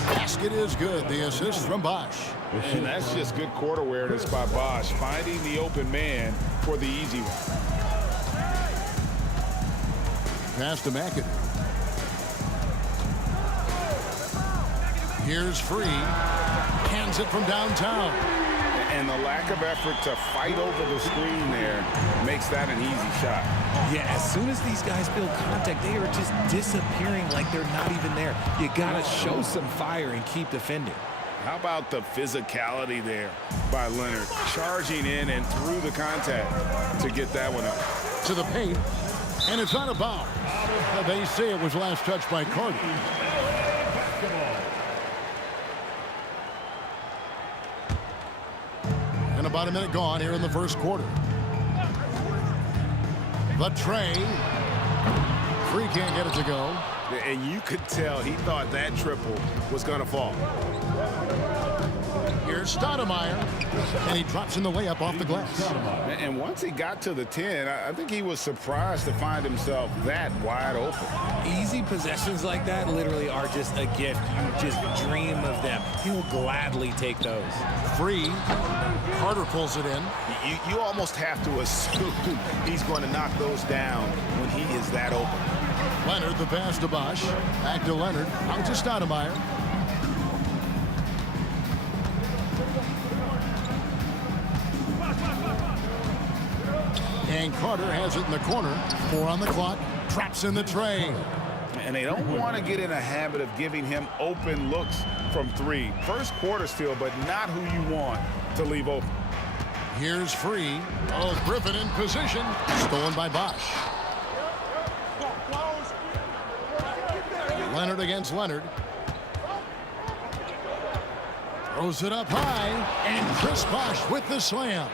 Basket is good. The assist from Bosh. And that's just good court awareness by Bosh, finding the open man for the easy one. Pass to McAdoo. Here's Free. Hands it from downtown. And the lack of effort to fight over the screen there makes that an easy shot. Yeah, as soon as these guys feel contact, they are just disappearing like they're not even there. You got to show some fire and keep defending. How about the physicality there by Leonard, charging in and through the contact to get that one up. To the paint, and it's out of bounds. They say it was last touched by Carter. And about a minute gone here in the first quarter. The tray. Free can't get it to go. And you could tell he thought that triple was going to fall. Here's Stoudemire, and he drops in the layup off the glass. And once he got to the 10, I think he was surprised to find himself that wide open. Easy possessions like that literally are just a gift. You just dream of them. He'll gladly take those. Free. Carter pulls it in. You almost have to assume he's going to knock those down when he is that open. Leonard, the pass to Bosh. Back to Leonard. Out to Stoudemire. And Carter has it in the corner. 4 on the clock. Traps in the tray. And they don't want to get in a habit of giving him open looks from 3. First quarter still, but not who you want to leave open. Here's Free. Oh, Griffin in position. Stolen by Bosh. Leonard against Leonard. Throws it up high. And Chris Bosh with the slam.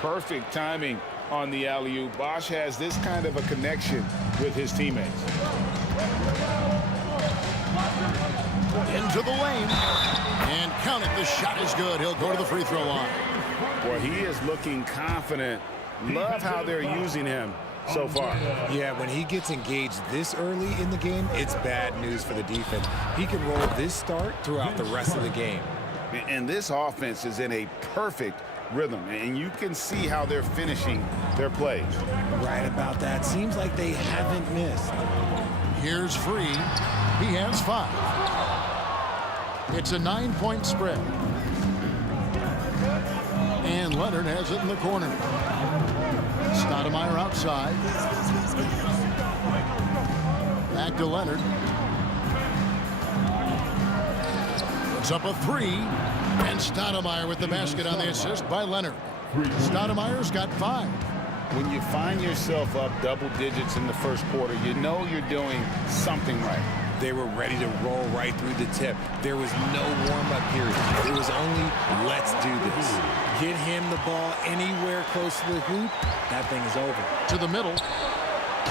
Perfect timing on the alley-oop. Bosh has this kind of a connection with his teammates. Into the lane. And count it. The shot is good. He'll go to the free throw line. Boy, he is looking confident. Love how they're using him so far. Yeah, when he gets engaged this early in the game, it's bad news for the defense. He can roll this start throughout the rest of the game. And this offense is in a perfect rhythm, and you can see how they're finishing their plays. Right about that. Seems like they haven't missed. Here's Free. He has 5. It's a 9-point spread. And Leonard has it in the corner. Stoudemire outside. Back to Leonard. It's up a 3. And Stoudemire with the basket on the assist by Leonard. Stoudemire's got 5. When you find yourself up double digits in the first quarter, you know you're doing something right. They were ready to roll right through the tip. There was no warm-up period. It was only, let's do this. Get him the ball anywhere close to the hoop, that thing is over. To the middle.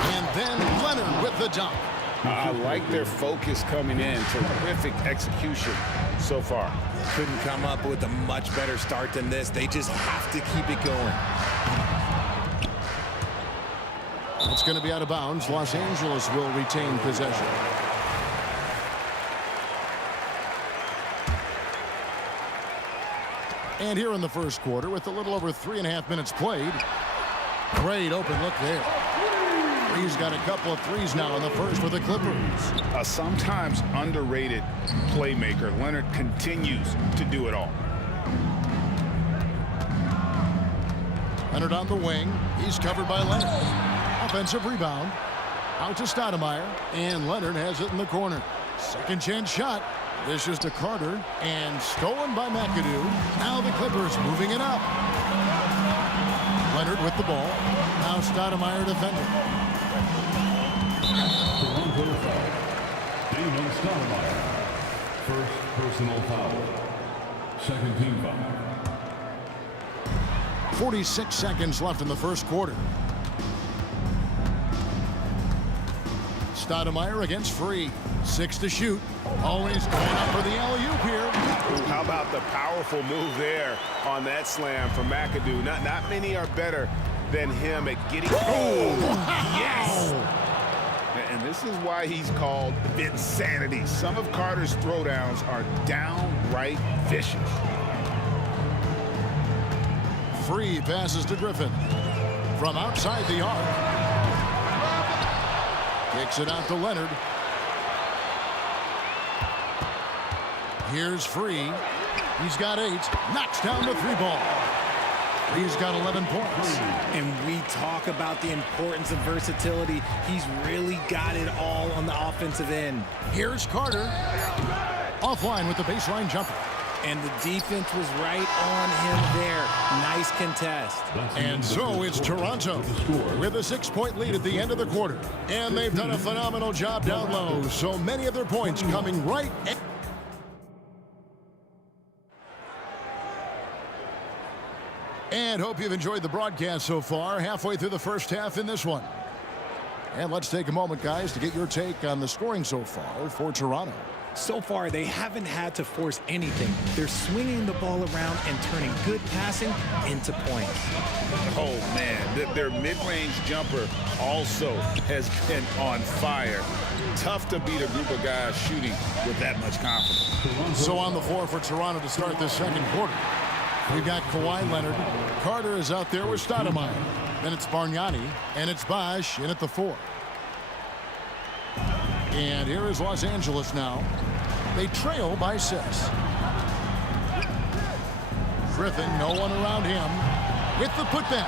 And then Leonard with the dunk. I like their focus coming in. Terrific execution so far. Couldn't come up with a much better start than this. They just have to keep it going. It's going to be out of bounds. Los Angeles will retain possession. And here in the first quarter, with a little over 3.5 minutes played, great open look there. He's got a couple of threes now in the first for the Clippers. A sometimes underrated playmaker. Leonard continues to do it all. Leonard on the wing. He's covered by Leonard. Offensive rebound. Out to Stoudemire. And Leonard has it in the corner. Second chance shot. This is to Carter, and stolen by McAdoo. Now the Clippers moving it up. Leonard with the ball. Now Stoudemire defending. Toronto foul. Damon Stoudemire. First personal foul. Second team foul. 46 seconds left in the first quarter. Stoudemire against Free. 6 to shoot. Always going up for the alley-oop here. Ooh, how about the powerful move there on that slam from McAdoo? Not many are better than him at getting. Oh, yes! And this is why he's called Vinsanity. Some of Carter's throwdowns are downright vicious. Free passes to Griffin. From outside the arc. Kicks it out to Leonard. Here's Free. He's got 8. Knocks down the 3-ball. He's got 11 points. And we talk about the importance of versatility. He's really got it all on the offensive end. Here's Carter. Offline with the baseline jumper. And the defense was right on him there. Nice contest. And so it's Toronto with a 6-point lead at the end of the quarter. And they've done a phenomenal job down low. So many of their points coming right. And hope you've enjoyed the broadcast so far. Halfway through the first half in this one. And let's take a moment, guys, to get your take on the scoring so far for Toronto. So far, they haven't had to force anything. They're swinging the ball around and turning good passing into points. Oh, man, their mid-range jumper also has been on fire. Tough to beat a group of guys shooting with that much confidence. So on the floor for Toronto to start this second quarter. We've got Kawhi Leonard. Carter is out there with Stoudemire. Then it's Bargnani, and it's Bosh in at the 4. And here is Los Angeles now. They trail by 6. Griffin, no one around him. With the putback.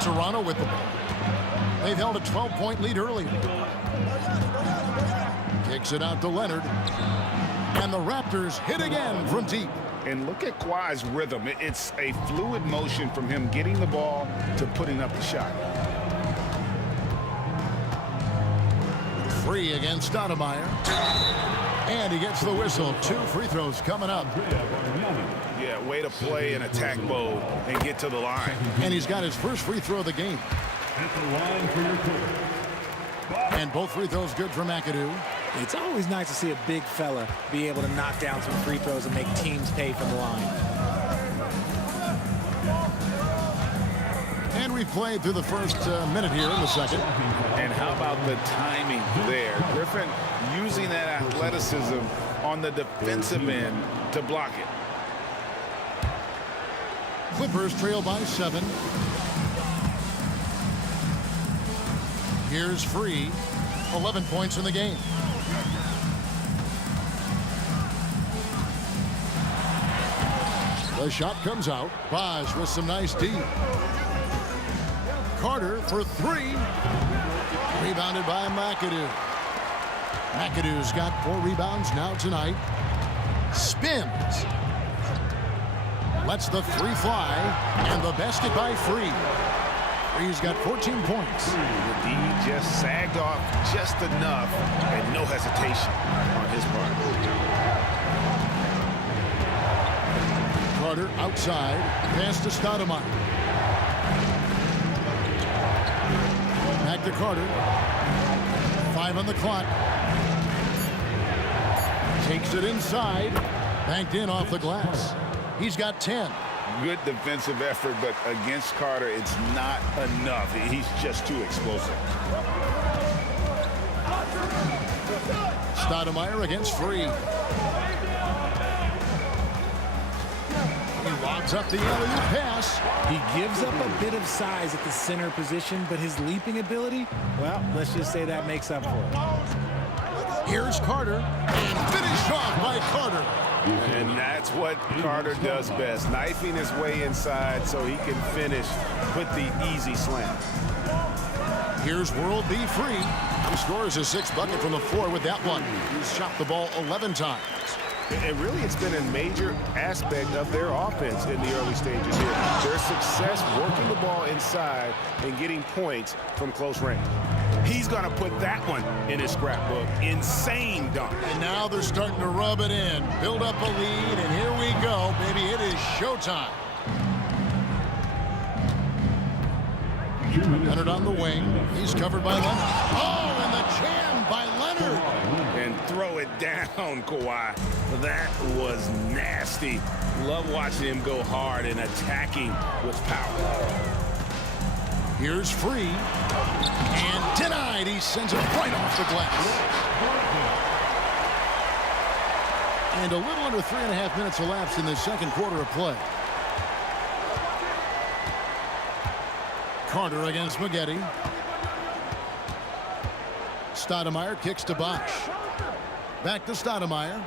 Toronto with the ball. They've held a 12-point lead earlier. Kicks it out to Leonard. And the Raptors hit again from deep. And look at Kawhi's rhythm. It's a fluid motion from him getting the ball to putting up the shot. Free against Stoudemire. And he gets the whistle. 2 free throws coming up. Yeah, way to play in attack mode and get to the line. And he's got his first free throw of the game. At the line for your quarter. And both free throws good for McAdoo. It's always nice to see a big fella be able to knock down some free throws and make teams pay from the line. And we've played through the first minute here in the second. And how about the timing there? Griffin using that athleticism on the defensive end to block it. Clippers trail by 7. Here's Free. 11 points in the game. The shot comes out. Bosh with some nice D. Carter for 3. Rebounded by McAdoo. McAdoo's got 4 rebounds now tonight. Spins. Lets the 3 fly. And the basket by Free. Free's got 14 points. The D just sagged off just enough and no hesitation on his part. Carter outside. Pass to Stoudemire. Back to Carter. 5 on the clock. Takes it inside. Banked in off the glass. He's got 10. Good defensive effort, but against Carter, it's not enough. He's just too explosive. Stoudemire against Free. He lobs up the alley-oop pass. He gives up a bit of size at the center position, but his leaping ability, well, let's just say that makes up for it. Here's Carter. Finished off by Carter. And that's what Carter does best, knifing his way inside so he can finish with the easy slam. Here's World B. Free. He scores his 6th bucket from the floor with that one. He's shot the ball 11 times. And really, it's been a major aspect of their offense in the early stages here. Their success working the ball inside and getting points from close range. He's going to put that one in his scrapbook. Insane dunk. And now they're starting to rub it in. Build up a lead, and here we go, baby. It is showtime. Leonard on the wing. He's covered by Leonard. Oh, and the jam by Leonard. And throw it down, Kawhi. That was nasty. Love watching him go hard and attacking with power. Here's Free. And denied. He sends it right off the glass. And a little under 3.5 minutes elapsed in the second quarter of play. Carter against Maggette. Stoudemire kicks to Bosch. Back to Stoudemire.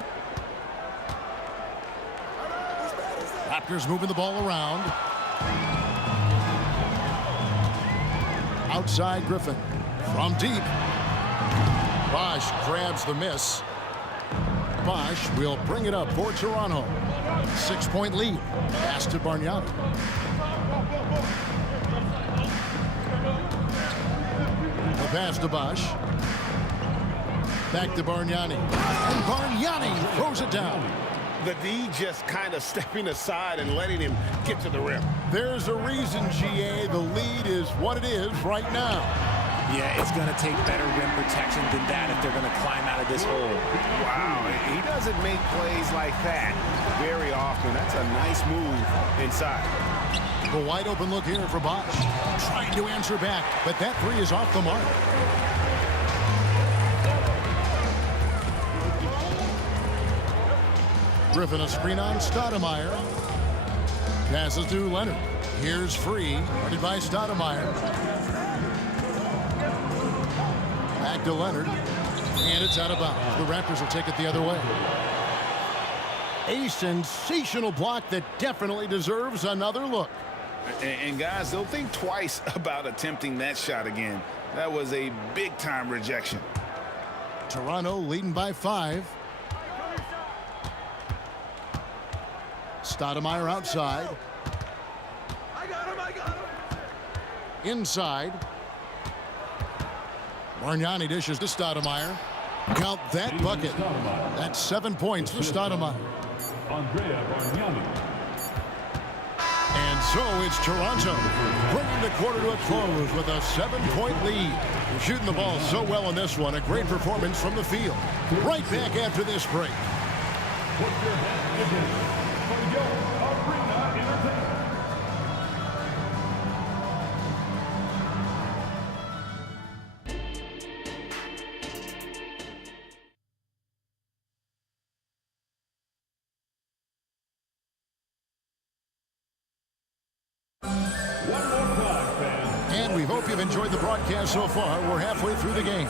Raptors moving the ball around. Outside Griffin. From deep. Bosch grabs the miss. Bosch will bring it up for Toronto. 6-point lead. Pass to Bargnani. The pass to Bosch. Back to Bargnani. And Bargnani throws it down. The D just kind of stepping aside and letting him get to the rim. There's a reason, GA. The lead is what it is right now. Yeah, it's going to take better rim protection than that if they're going to climb out of this hole. Wow, he doesn't make plays like that very often. That's a nice move inside. The wide open look here for Bosch. Trying to answer back, but that three is off the mark. Griffin a screen on Stoudemire. Passes to Leonard. Here's Free, guarded by Stoudemire. Back to Leonard. And it's out of bounds. The Raptors will take it the other way. A sensational block that definitely deserves another look. And guys, they'll think twice about attempting that shot again. That was a big-time rejection. Toronto leading by 5. Stoudemire outside. I got him. Inside. Bargnani dishes to Stoudemire. Count that bucket. That's 7 points for Stoudemire. Andrea Bargnani. And so it's Toronto bringing the quarter to a close with a 7-point lead. They're shooting the ball so well in this one. A great performance from the field. Right back after this break. Put your hands together for Yo Arena Entertainment. And we hope you've enjoyed the broadcast so far. We're halfway through the game.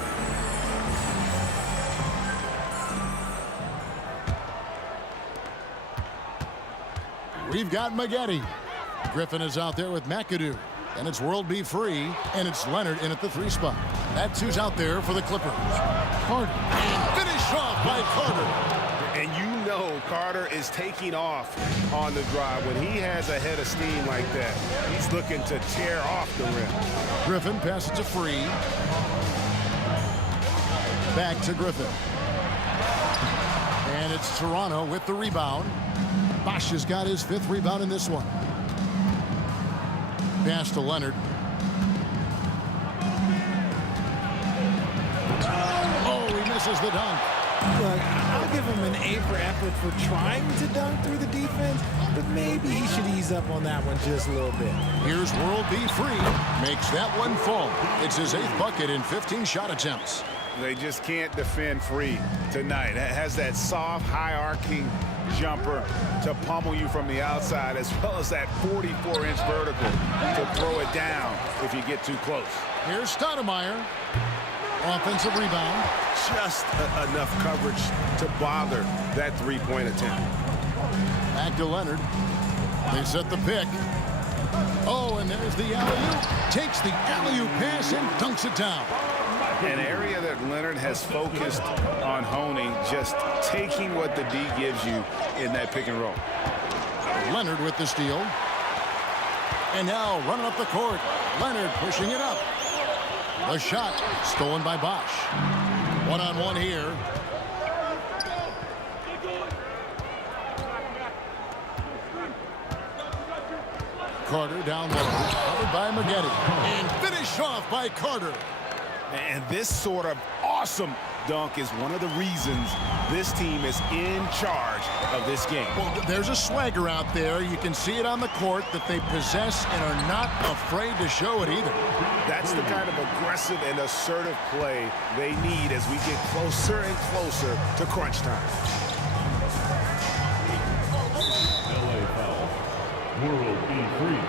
We've got Maggette. Griffin is out there with McAdoo. And it's World B. Free. And it's Leonard in at the 3 spot. That's who's out there for the Clippers. Carter. And finished off by Carter. And you know Carter is taking off on the drive. When he has a head of steam like that, he's looking to tear off the rim. Griffin passes to Free. Back to Griffin. And it's Toronto with the rebound. Bosch has got his 5th rebound in this one. Pass to Leonard. Oh, he misses the dunk. Look, I'll give him an A for effort for trying to dunk through the defense, but maybe he should ease up on that one just a little bit. Here's World B. Free. Makes that one fall. It's his 8th bucket in 15 shot attempts. They just can't defend Free tonight. It has that soft, high-arcing jumper to pummel you from the outside, as well as that 44-inch vertical to throw it down if you get too close. Here's Stoudemire. Offensive rebound. Just enough coverage to bother that 3-point attempt. Back to Leonard. They set the pick. Oh, and there's the alley-oop. Takes the alley-oop pass and dunks it down. An area that Leonard has focused on honing, just taking what the D gives you in that pick and roll. Leonard with the steal. And now running up the court. Leonard pushing it up. The shot stolen by Bosch. One-on-one here. Carter down low. Covered by Maggette. And finished off by Carter. And this sort of awesome dunk is one of the reasons this team is in charge of this game. Well, there's a swagger out there. You can see it on the court that they possess and are not afraid to show it either. That's the kind of aggressive and assertive play they need as we get closer and closer to crunch time. LA foul. World E3.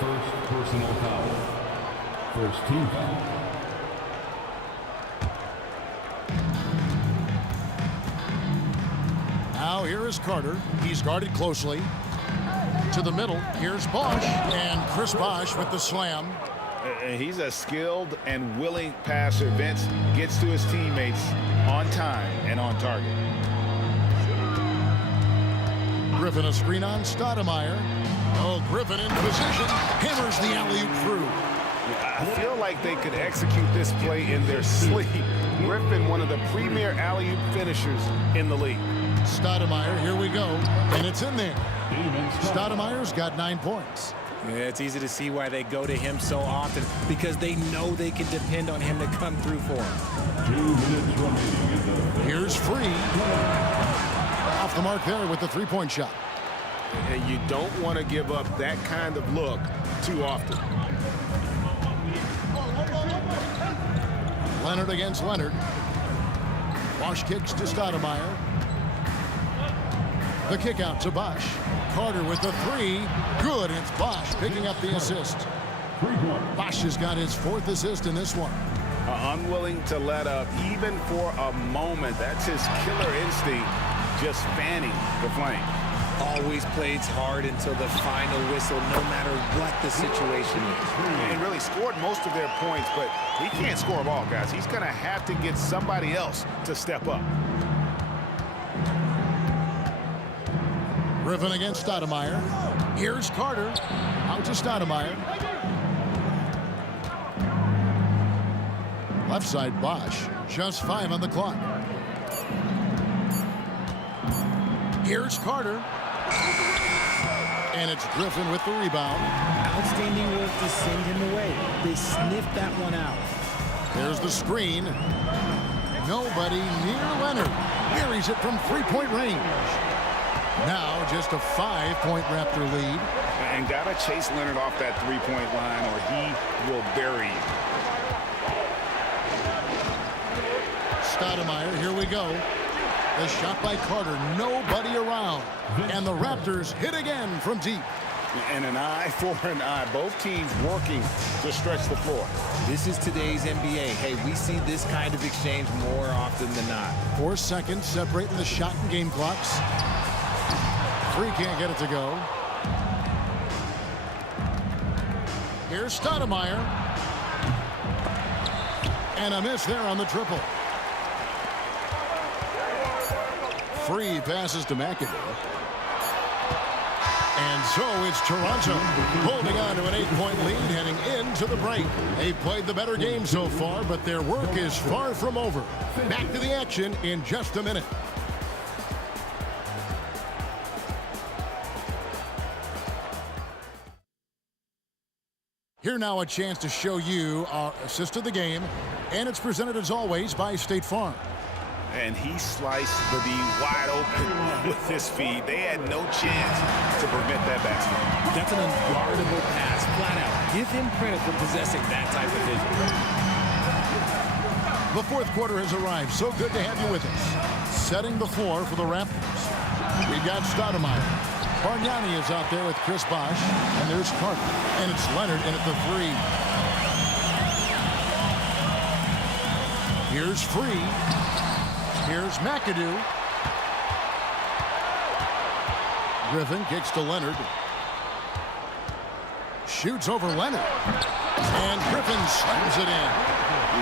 First personal foul. First team foul. Now here is Carter. He's guarded closely. To the middle. Here's Bosch. And Chris Bosch with the slam. He's a skilled and willing passer. Vince gets to his teammates on time and on target. Griffin a screen on Stoudemire. Oh, Griffin in position. Hammers the alley-oop through. I feel like they could execute this play in their sleep. Griffin, one of the premier alley-oop finishers in the league. Stoudemire, here we go. And it's in there. Stoudemire's got 9 points. Yeah, it's easy to see why they go to him so often, because they know they can depend on him to come through for them. 2 minutes remaining. Here's Free. Off the mark there with the three-point shot. And you don't want to give up that kind of look too often. Leonard against Leonard. Bosch kicks to Stoudemire. The kick out to Bosch. Carter with the three. Good. It's Bosch picking up the assist. Bosch has got his 4th assist in this one. Unwilling to let up even for a moment. That's his killer instinct, just fanning the flame. Always plays hard until the final whistle, no matter what the situation is. And really scored most of their points, but he can't score them all, guys. He's going to have to get somebody else to step up. Griffin against Stoudemire. Here's Carter. Out to Stoudemire. Left side Bosch. Just 5 on the clock. Here's Carter. And it's Griffin with the rebound. Outstanding work to send him away. They sniffed that one out. There's the screen. Nobody near Leonard. Buries it from 3-point range. Now just a 5-point Raptor lead. And got to chase Leonard off that 3-point line or he will bury you. Stoudemire, here we go. The shot by Carter, nobody around. And the Raptors hit again from deep. And an eye for an eye. Both teams working to stretch the floor. This is today's NBA. Hey, we see this kind of exchange more often than not. 4 seconds separating the shot and game clocks. Free can't get it to go. Here's Stoudemire. And a miss there on the triple. Free passes to McAdoo. And so it's Toronto holding on to an 8-point lead heading into the break. They've played the better game so far, but their work is far from over. Back to the action in just a minute. Here now a chance to show you our assist of the game, and it's presented as always by State Farm. And he sliced the D wide open with his feed. They had no chance to prevent that basket. That's an unguardable pass, flat out. Give him credit for possessing that type of vision. The 4th quarter has arrived. So good to have you with us. Setting the floor for the Raptors. We've got Stoudemire. Bargnani is out there with Chris Bosch. And there's Carter. And it's Leonard in at the 3. Here's Free. Here's McAdoo. Griffin kicks to Leonard. shoots over Leonard. And Griffin slams it in.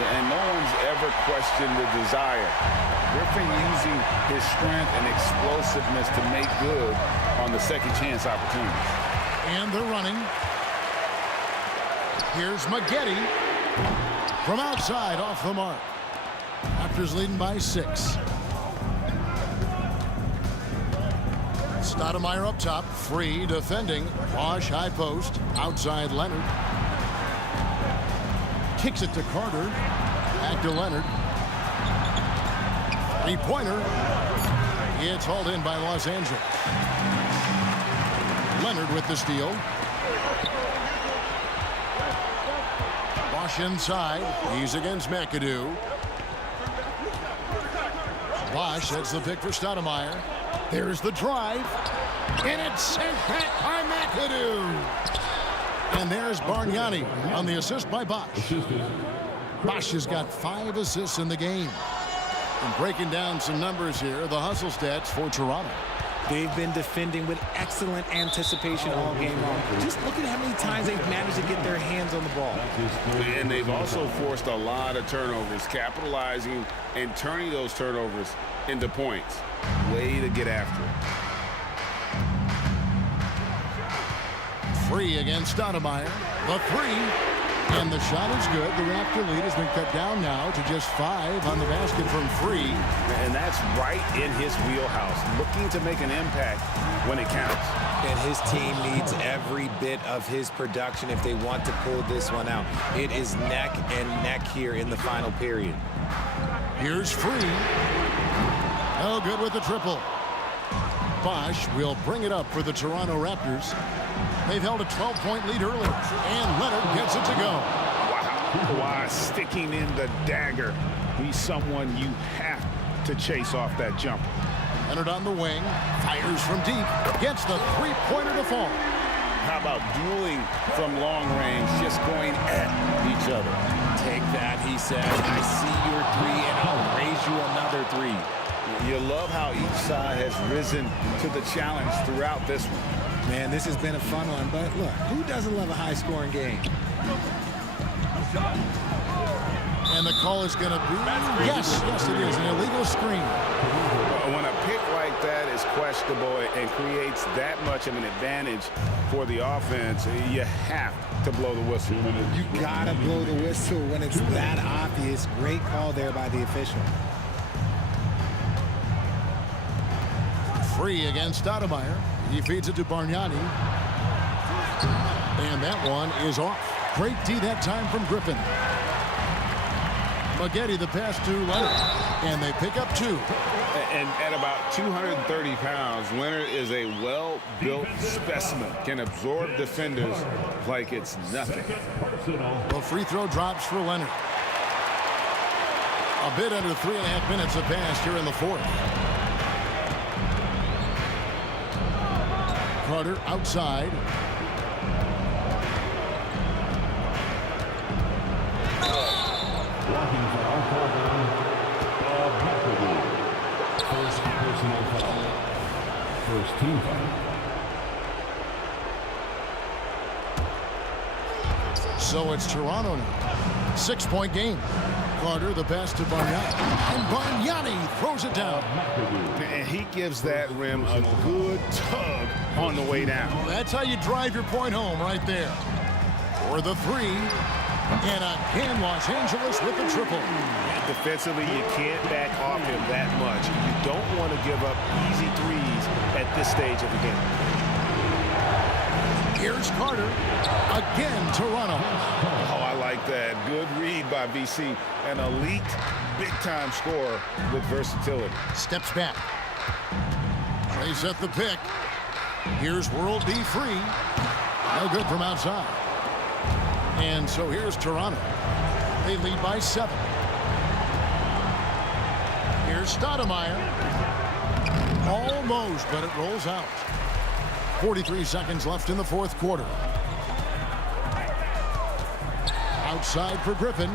Yeah, and no one's ever questioned the desire. Griffin using his strength and explosiveness to make good on the second chance opportunities. And they're running. Here's Maggette from outside off the mark. Raptors leading by 6. Stoudemire up top, free, defending. Bosch high post, outside Leonard. Kicks it to Carter. Back to Leonard. Three-pointer. It's hauled in by Los Angeles. Leonard with the steal. Bosch inside. He's against McAdoo. Bosch heads the pick for Stoudemire. There's the drive. And it's sent back by McAdoo. And there's Bargnani on the assist by Bosch. Bosch has got 5 assists in the game. And breaking down some numbers here, the hustle stats for Toronto. They've been defending with excellent anticipation all game long. Just look at how many times they've managed to get their hands on the ball. And they've also forced a lot of turnovers, capitalizing and turning those turnovers into points. Way to get after it. Free against Stoudemire. The 3. And the shot is good. The Raptor lead has been cut down now to just 5 on the basket from free. And that's right in his wheelhouse, looking to make an impact when it counts. And his team needs every bit of his production if they want to pull this one out. It is neck and neck here in the final period. Here's free. Oh, good with the triple. Bosch will bring it up for the Toronto Raptors. They've held a 12-point lead earlier, and Leonard gets it to go. Wow. Kawhi sticking in the dagger. He's someone you have to chase off that jumper. Leonard on the wing, fires from deep, gets the three-pointer to fall. How about dueling from long range, just going at each other? Take that, he says. I see your 3, and I'll raise you another 3. You love how each side has risen to the challenge throughout this one. Man, this has been a fun one, but look, who doesn't love a high-scoring game? And the call is going to be, yes, it is, an illegal screen. When a pick like that is questionable and creates that much of an advantage for the offense, you have to blow the whistle. You got to blow the whistle when it's that obvious. Great call there by the official. Free against Stoudemire. He feeds it to Bargnani. And that one is off. Great D that time from Griffin. Maggette the pass to Leonard. And they pick up 2. And at about 230 pounds, Leonard is a well-built specimen. Can absorb defenders like it's nothing. The free throw drops for Leonard. A bit under 3.5 minutes have passed here in the 4th. Carter outside. Walking foul called on McAdoo. First personal foul. First team foul. So it's Toronto now. 6-point game. Carter, the pass to Bargnani. And Bargnani throws it down. And he gives that rim a good tug on the way down. Well, that's how you drive your point home right there. For the 3. And again, Los Angeles with the triple. Defensively, you can't back off him that much. You don't want to give up easy threes at this stage of the game. Here's Carter. Again, Toronto. Oh, I like that. Good read by VC. An elite, big-time scorer with versatility. Steps back. They set the pick. Here's World B free. No good from outside. And so here's Toronto. They lead by 7. Here's Stoudemire. Almost, but it rolls out. 43 seconds left in the 4th quarter. Outside for Griffin.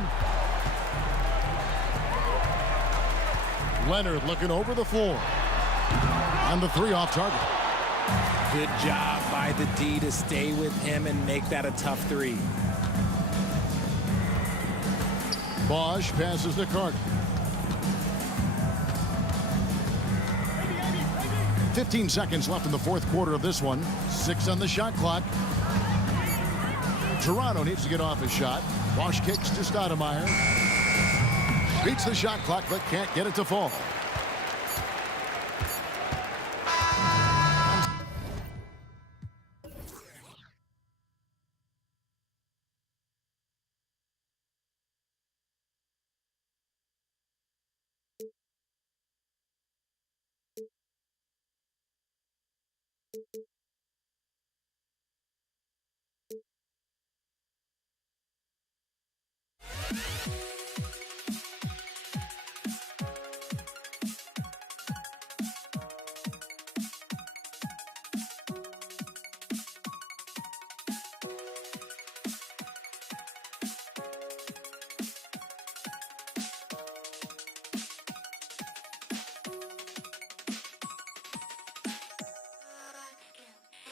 Leonard looking over the floor. And the 3 off target. Good job by the D to stay with him and make that a tough three. Bosch passes to Carter. 15 seconds left in the fourth quarter of this one. 6 on the shot clock. Toronto needs to get off his shot. Bosch kicks to Stoudemire. Beats the shot clock but can't get it to fall.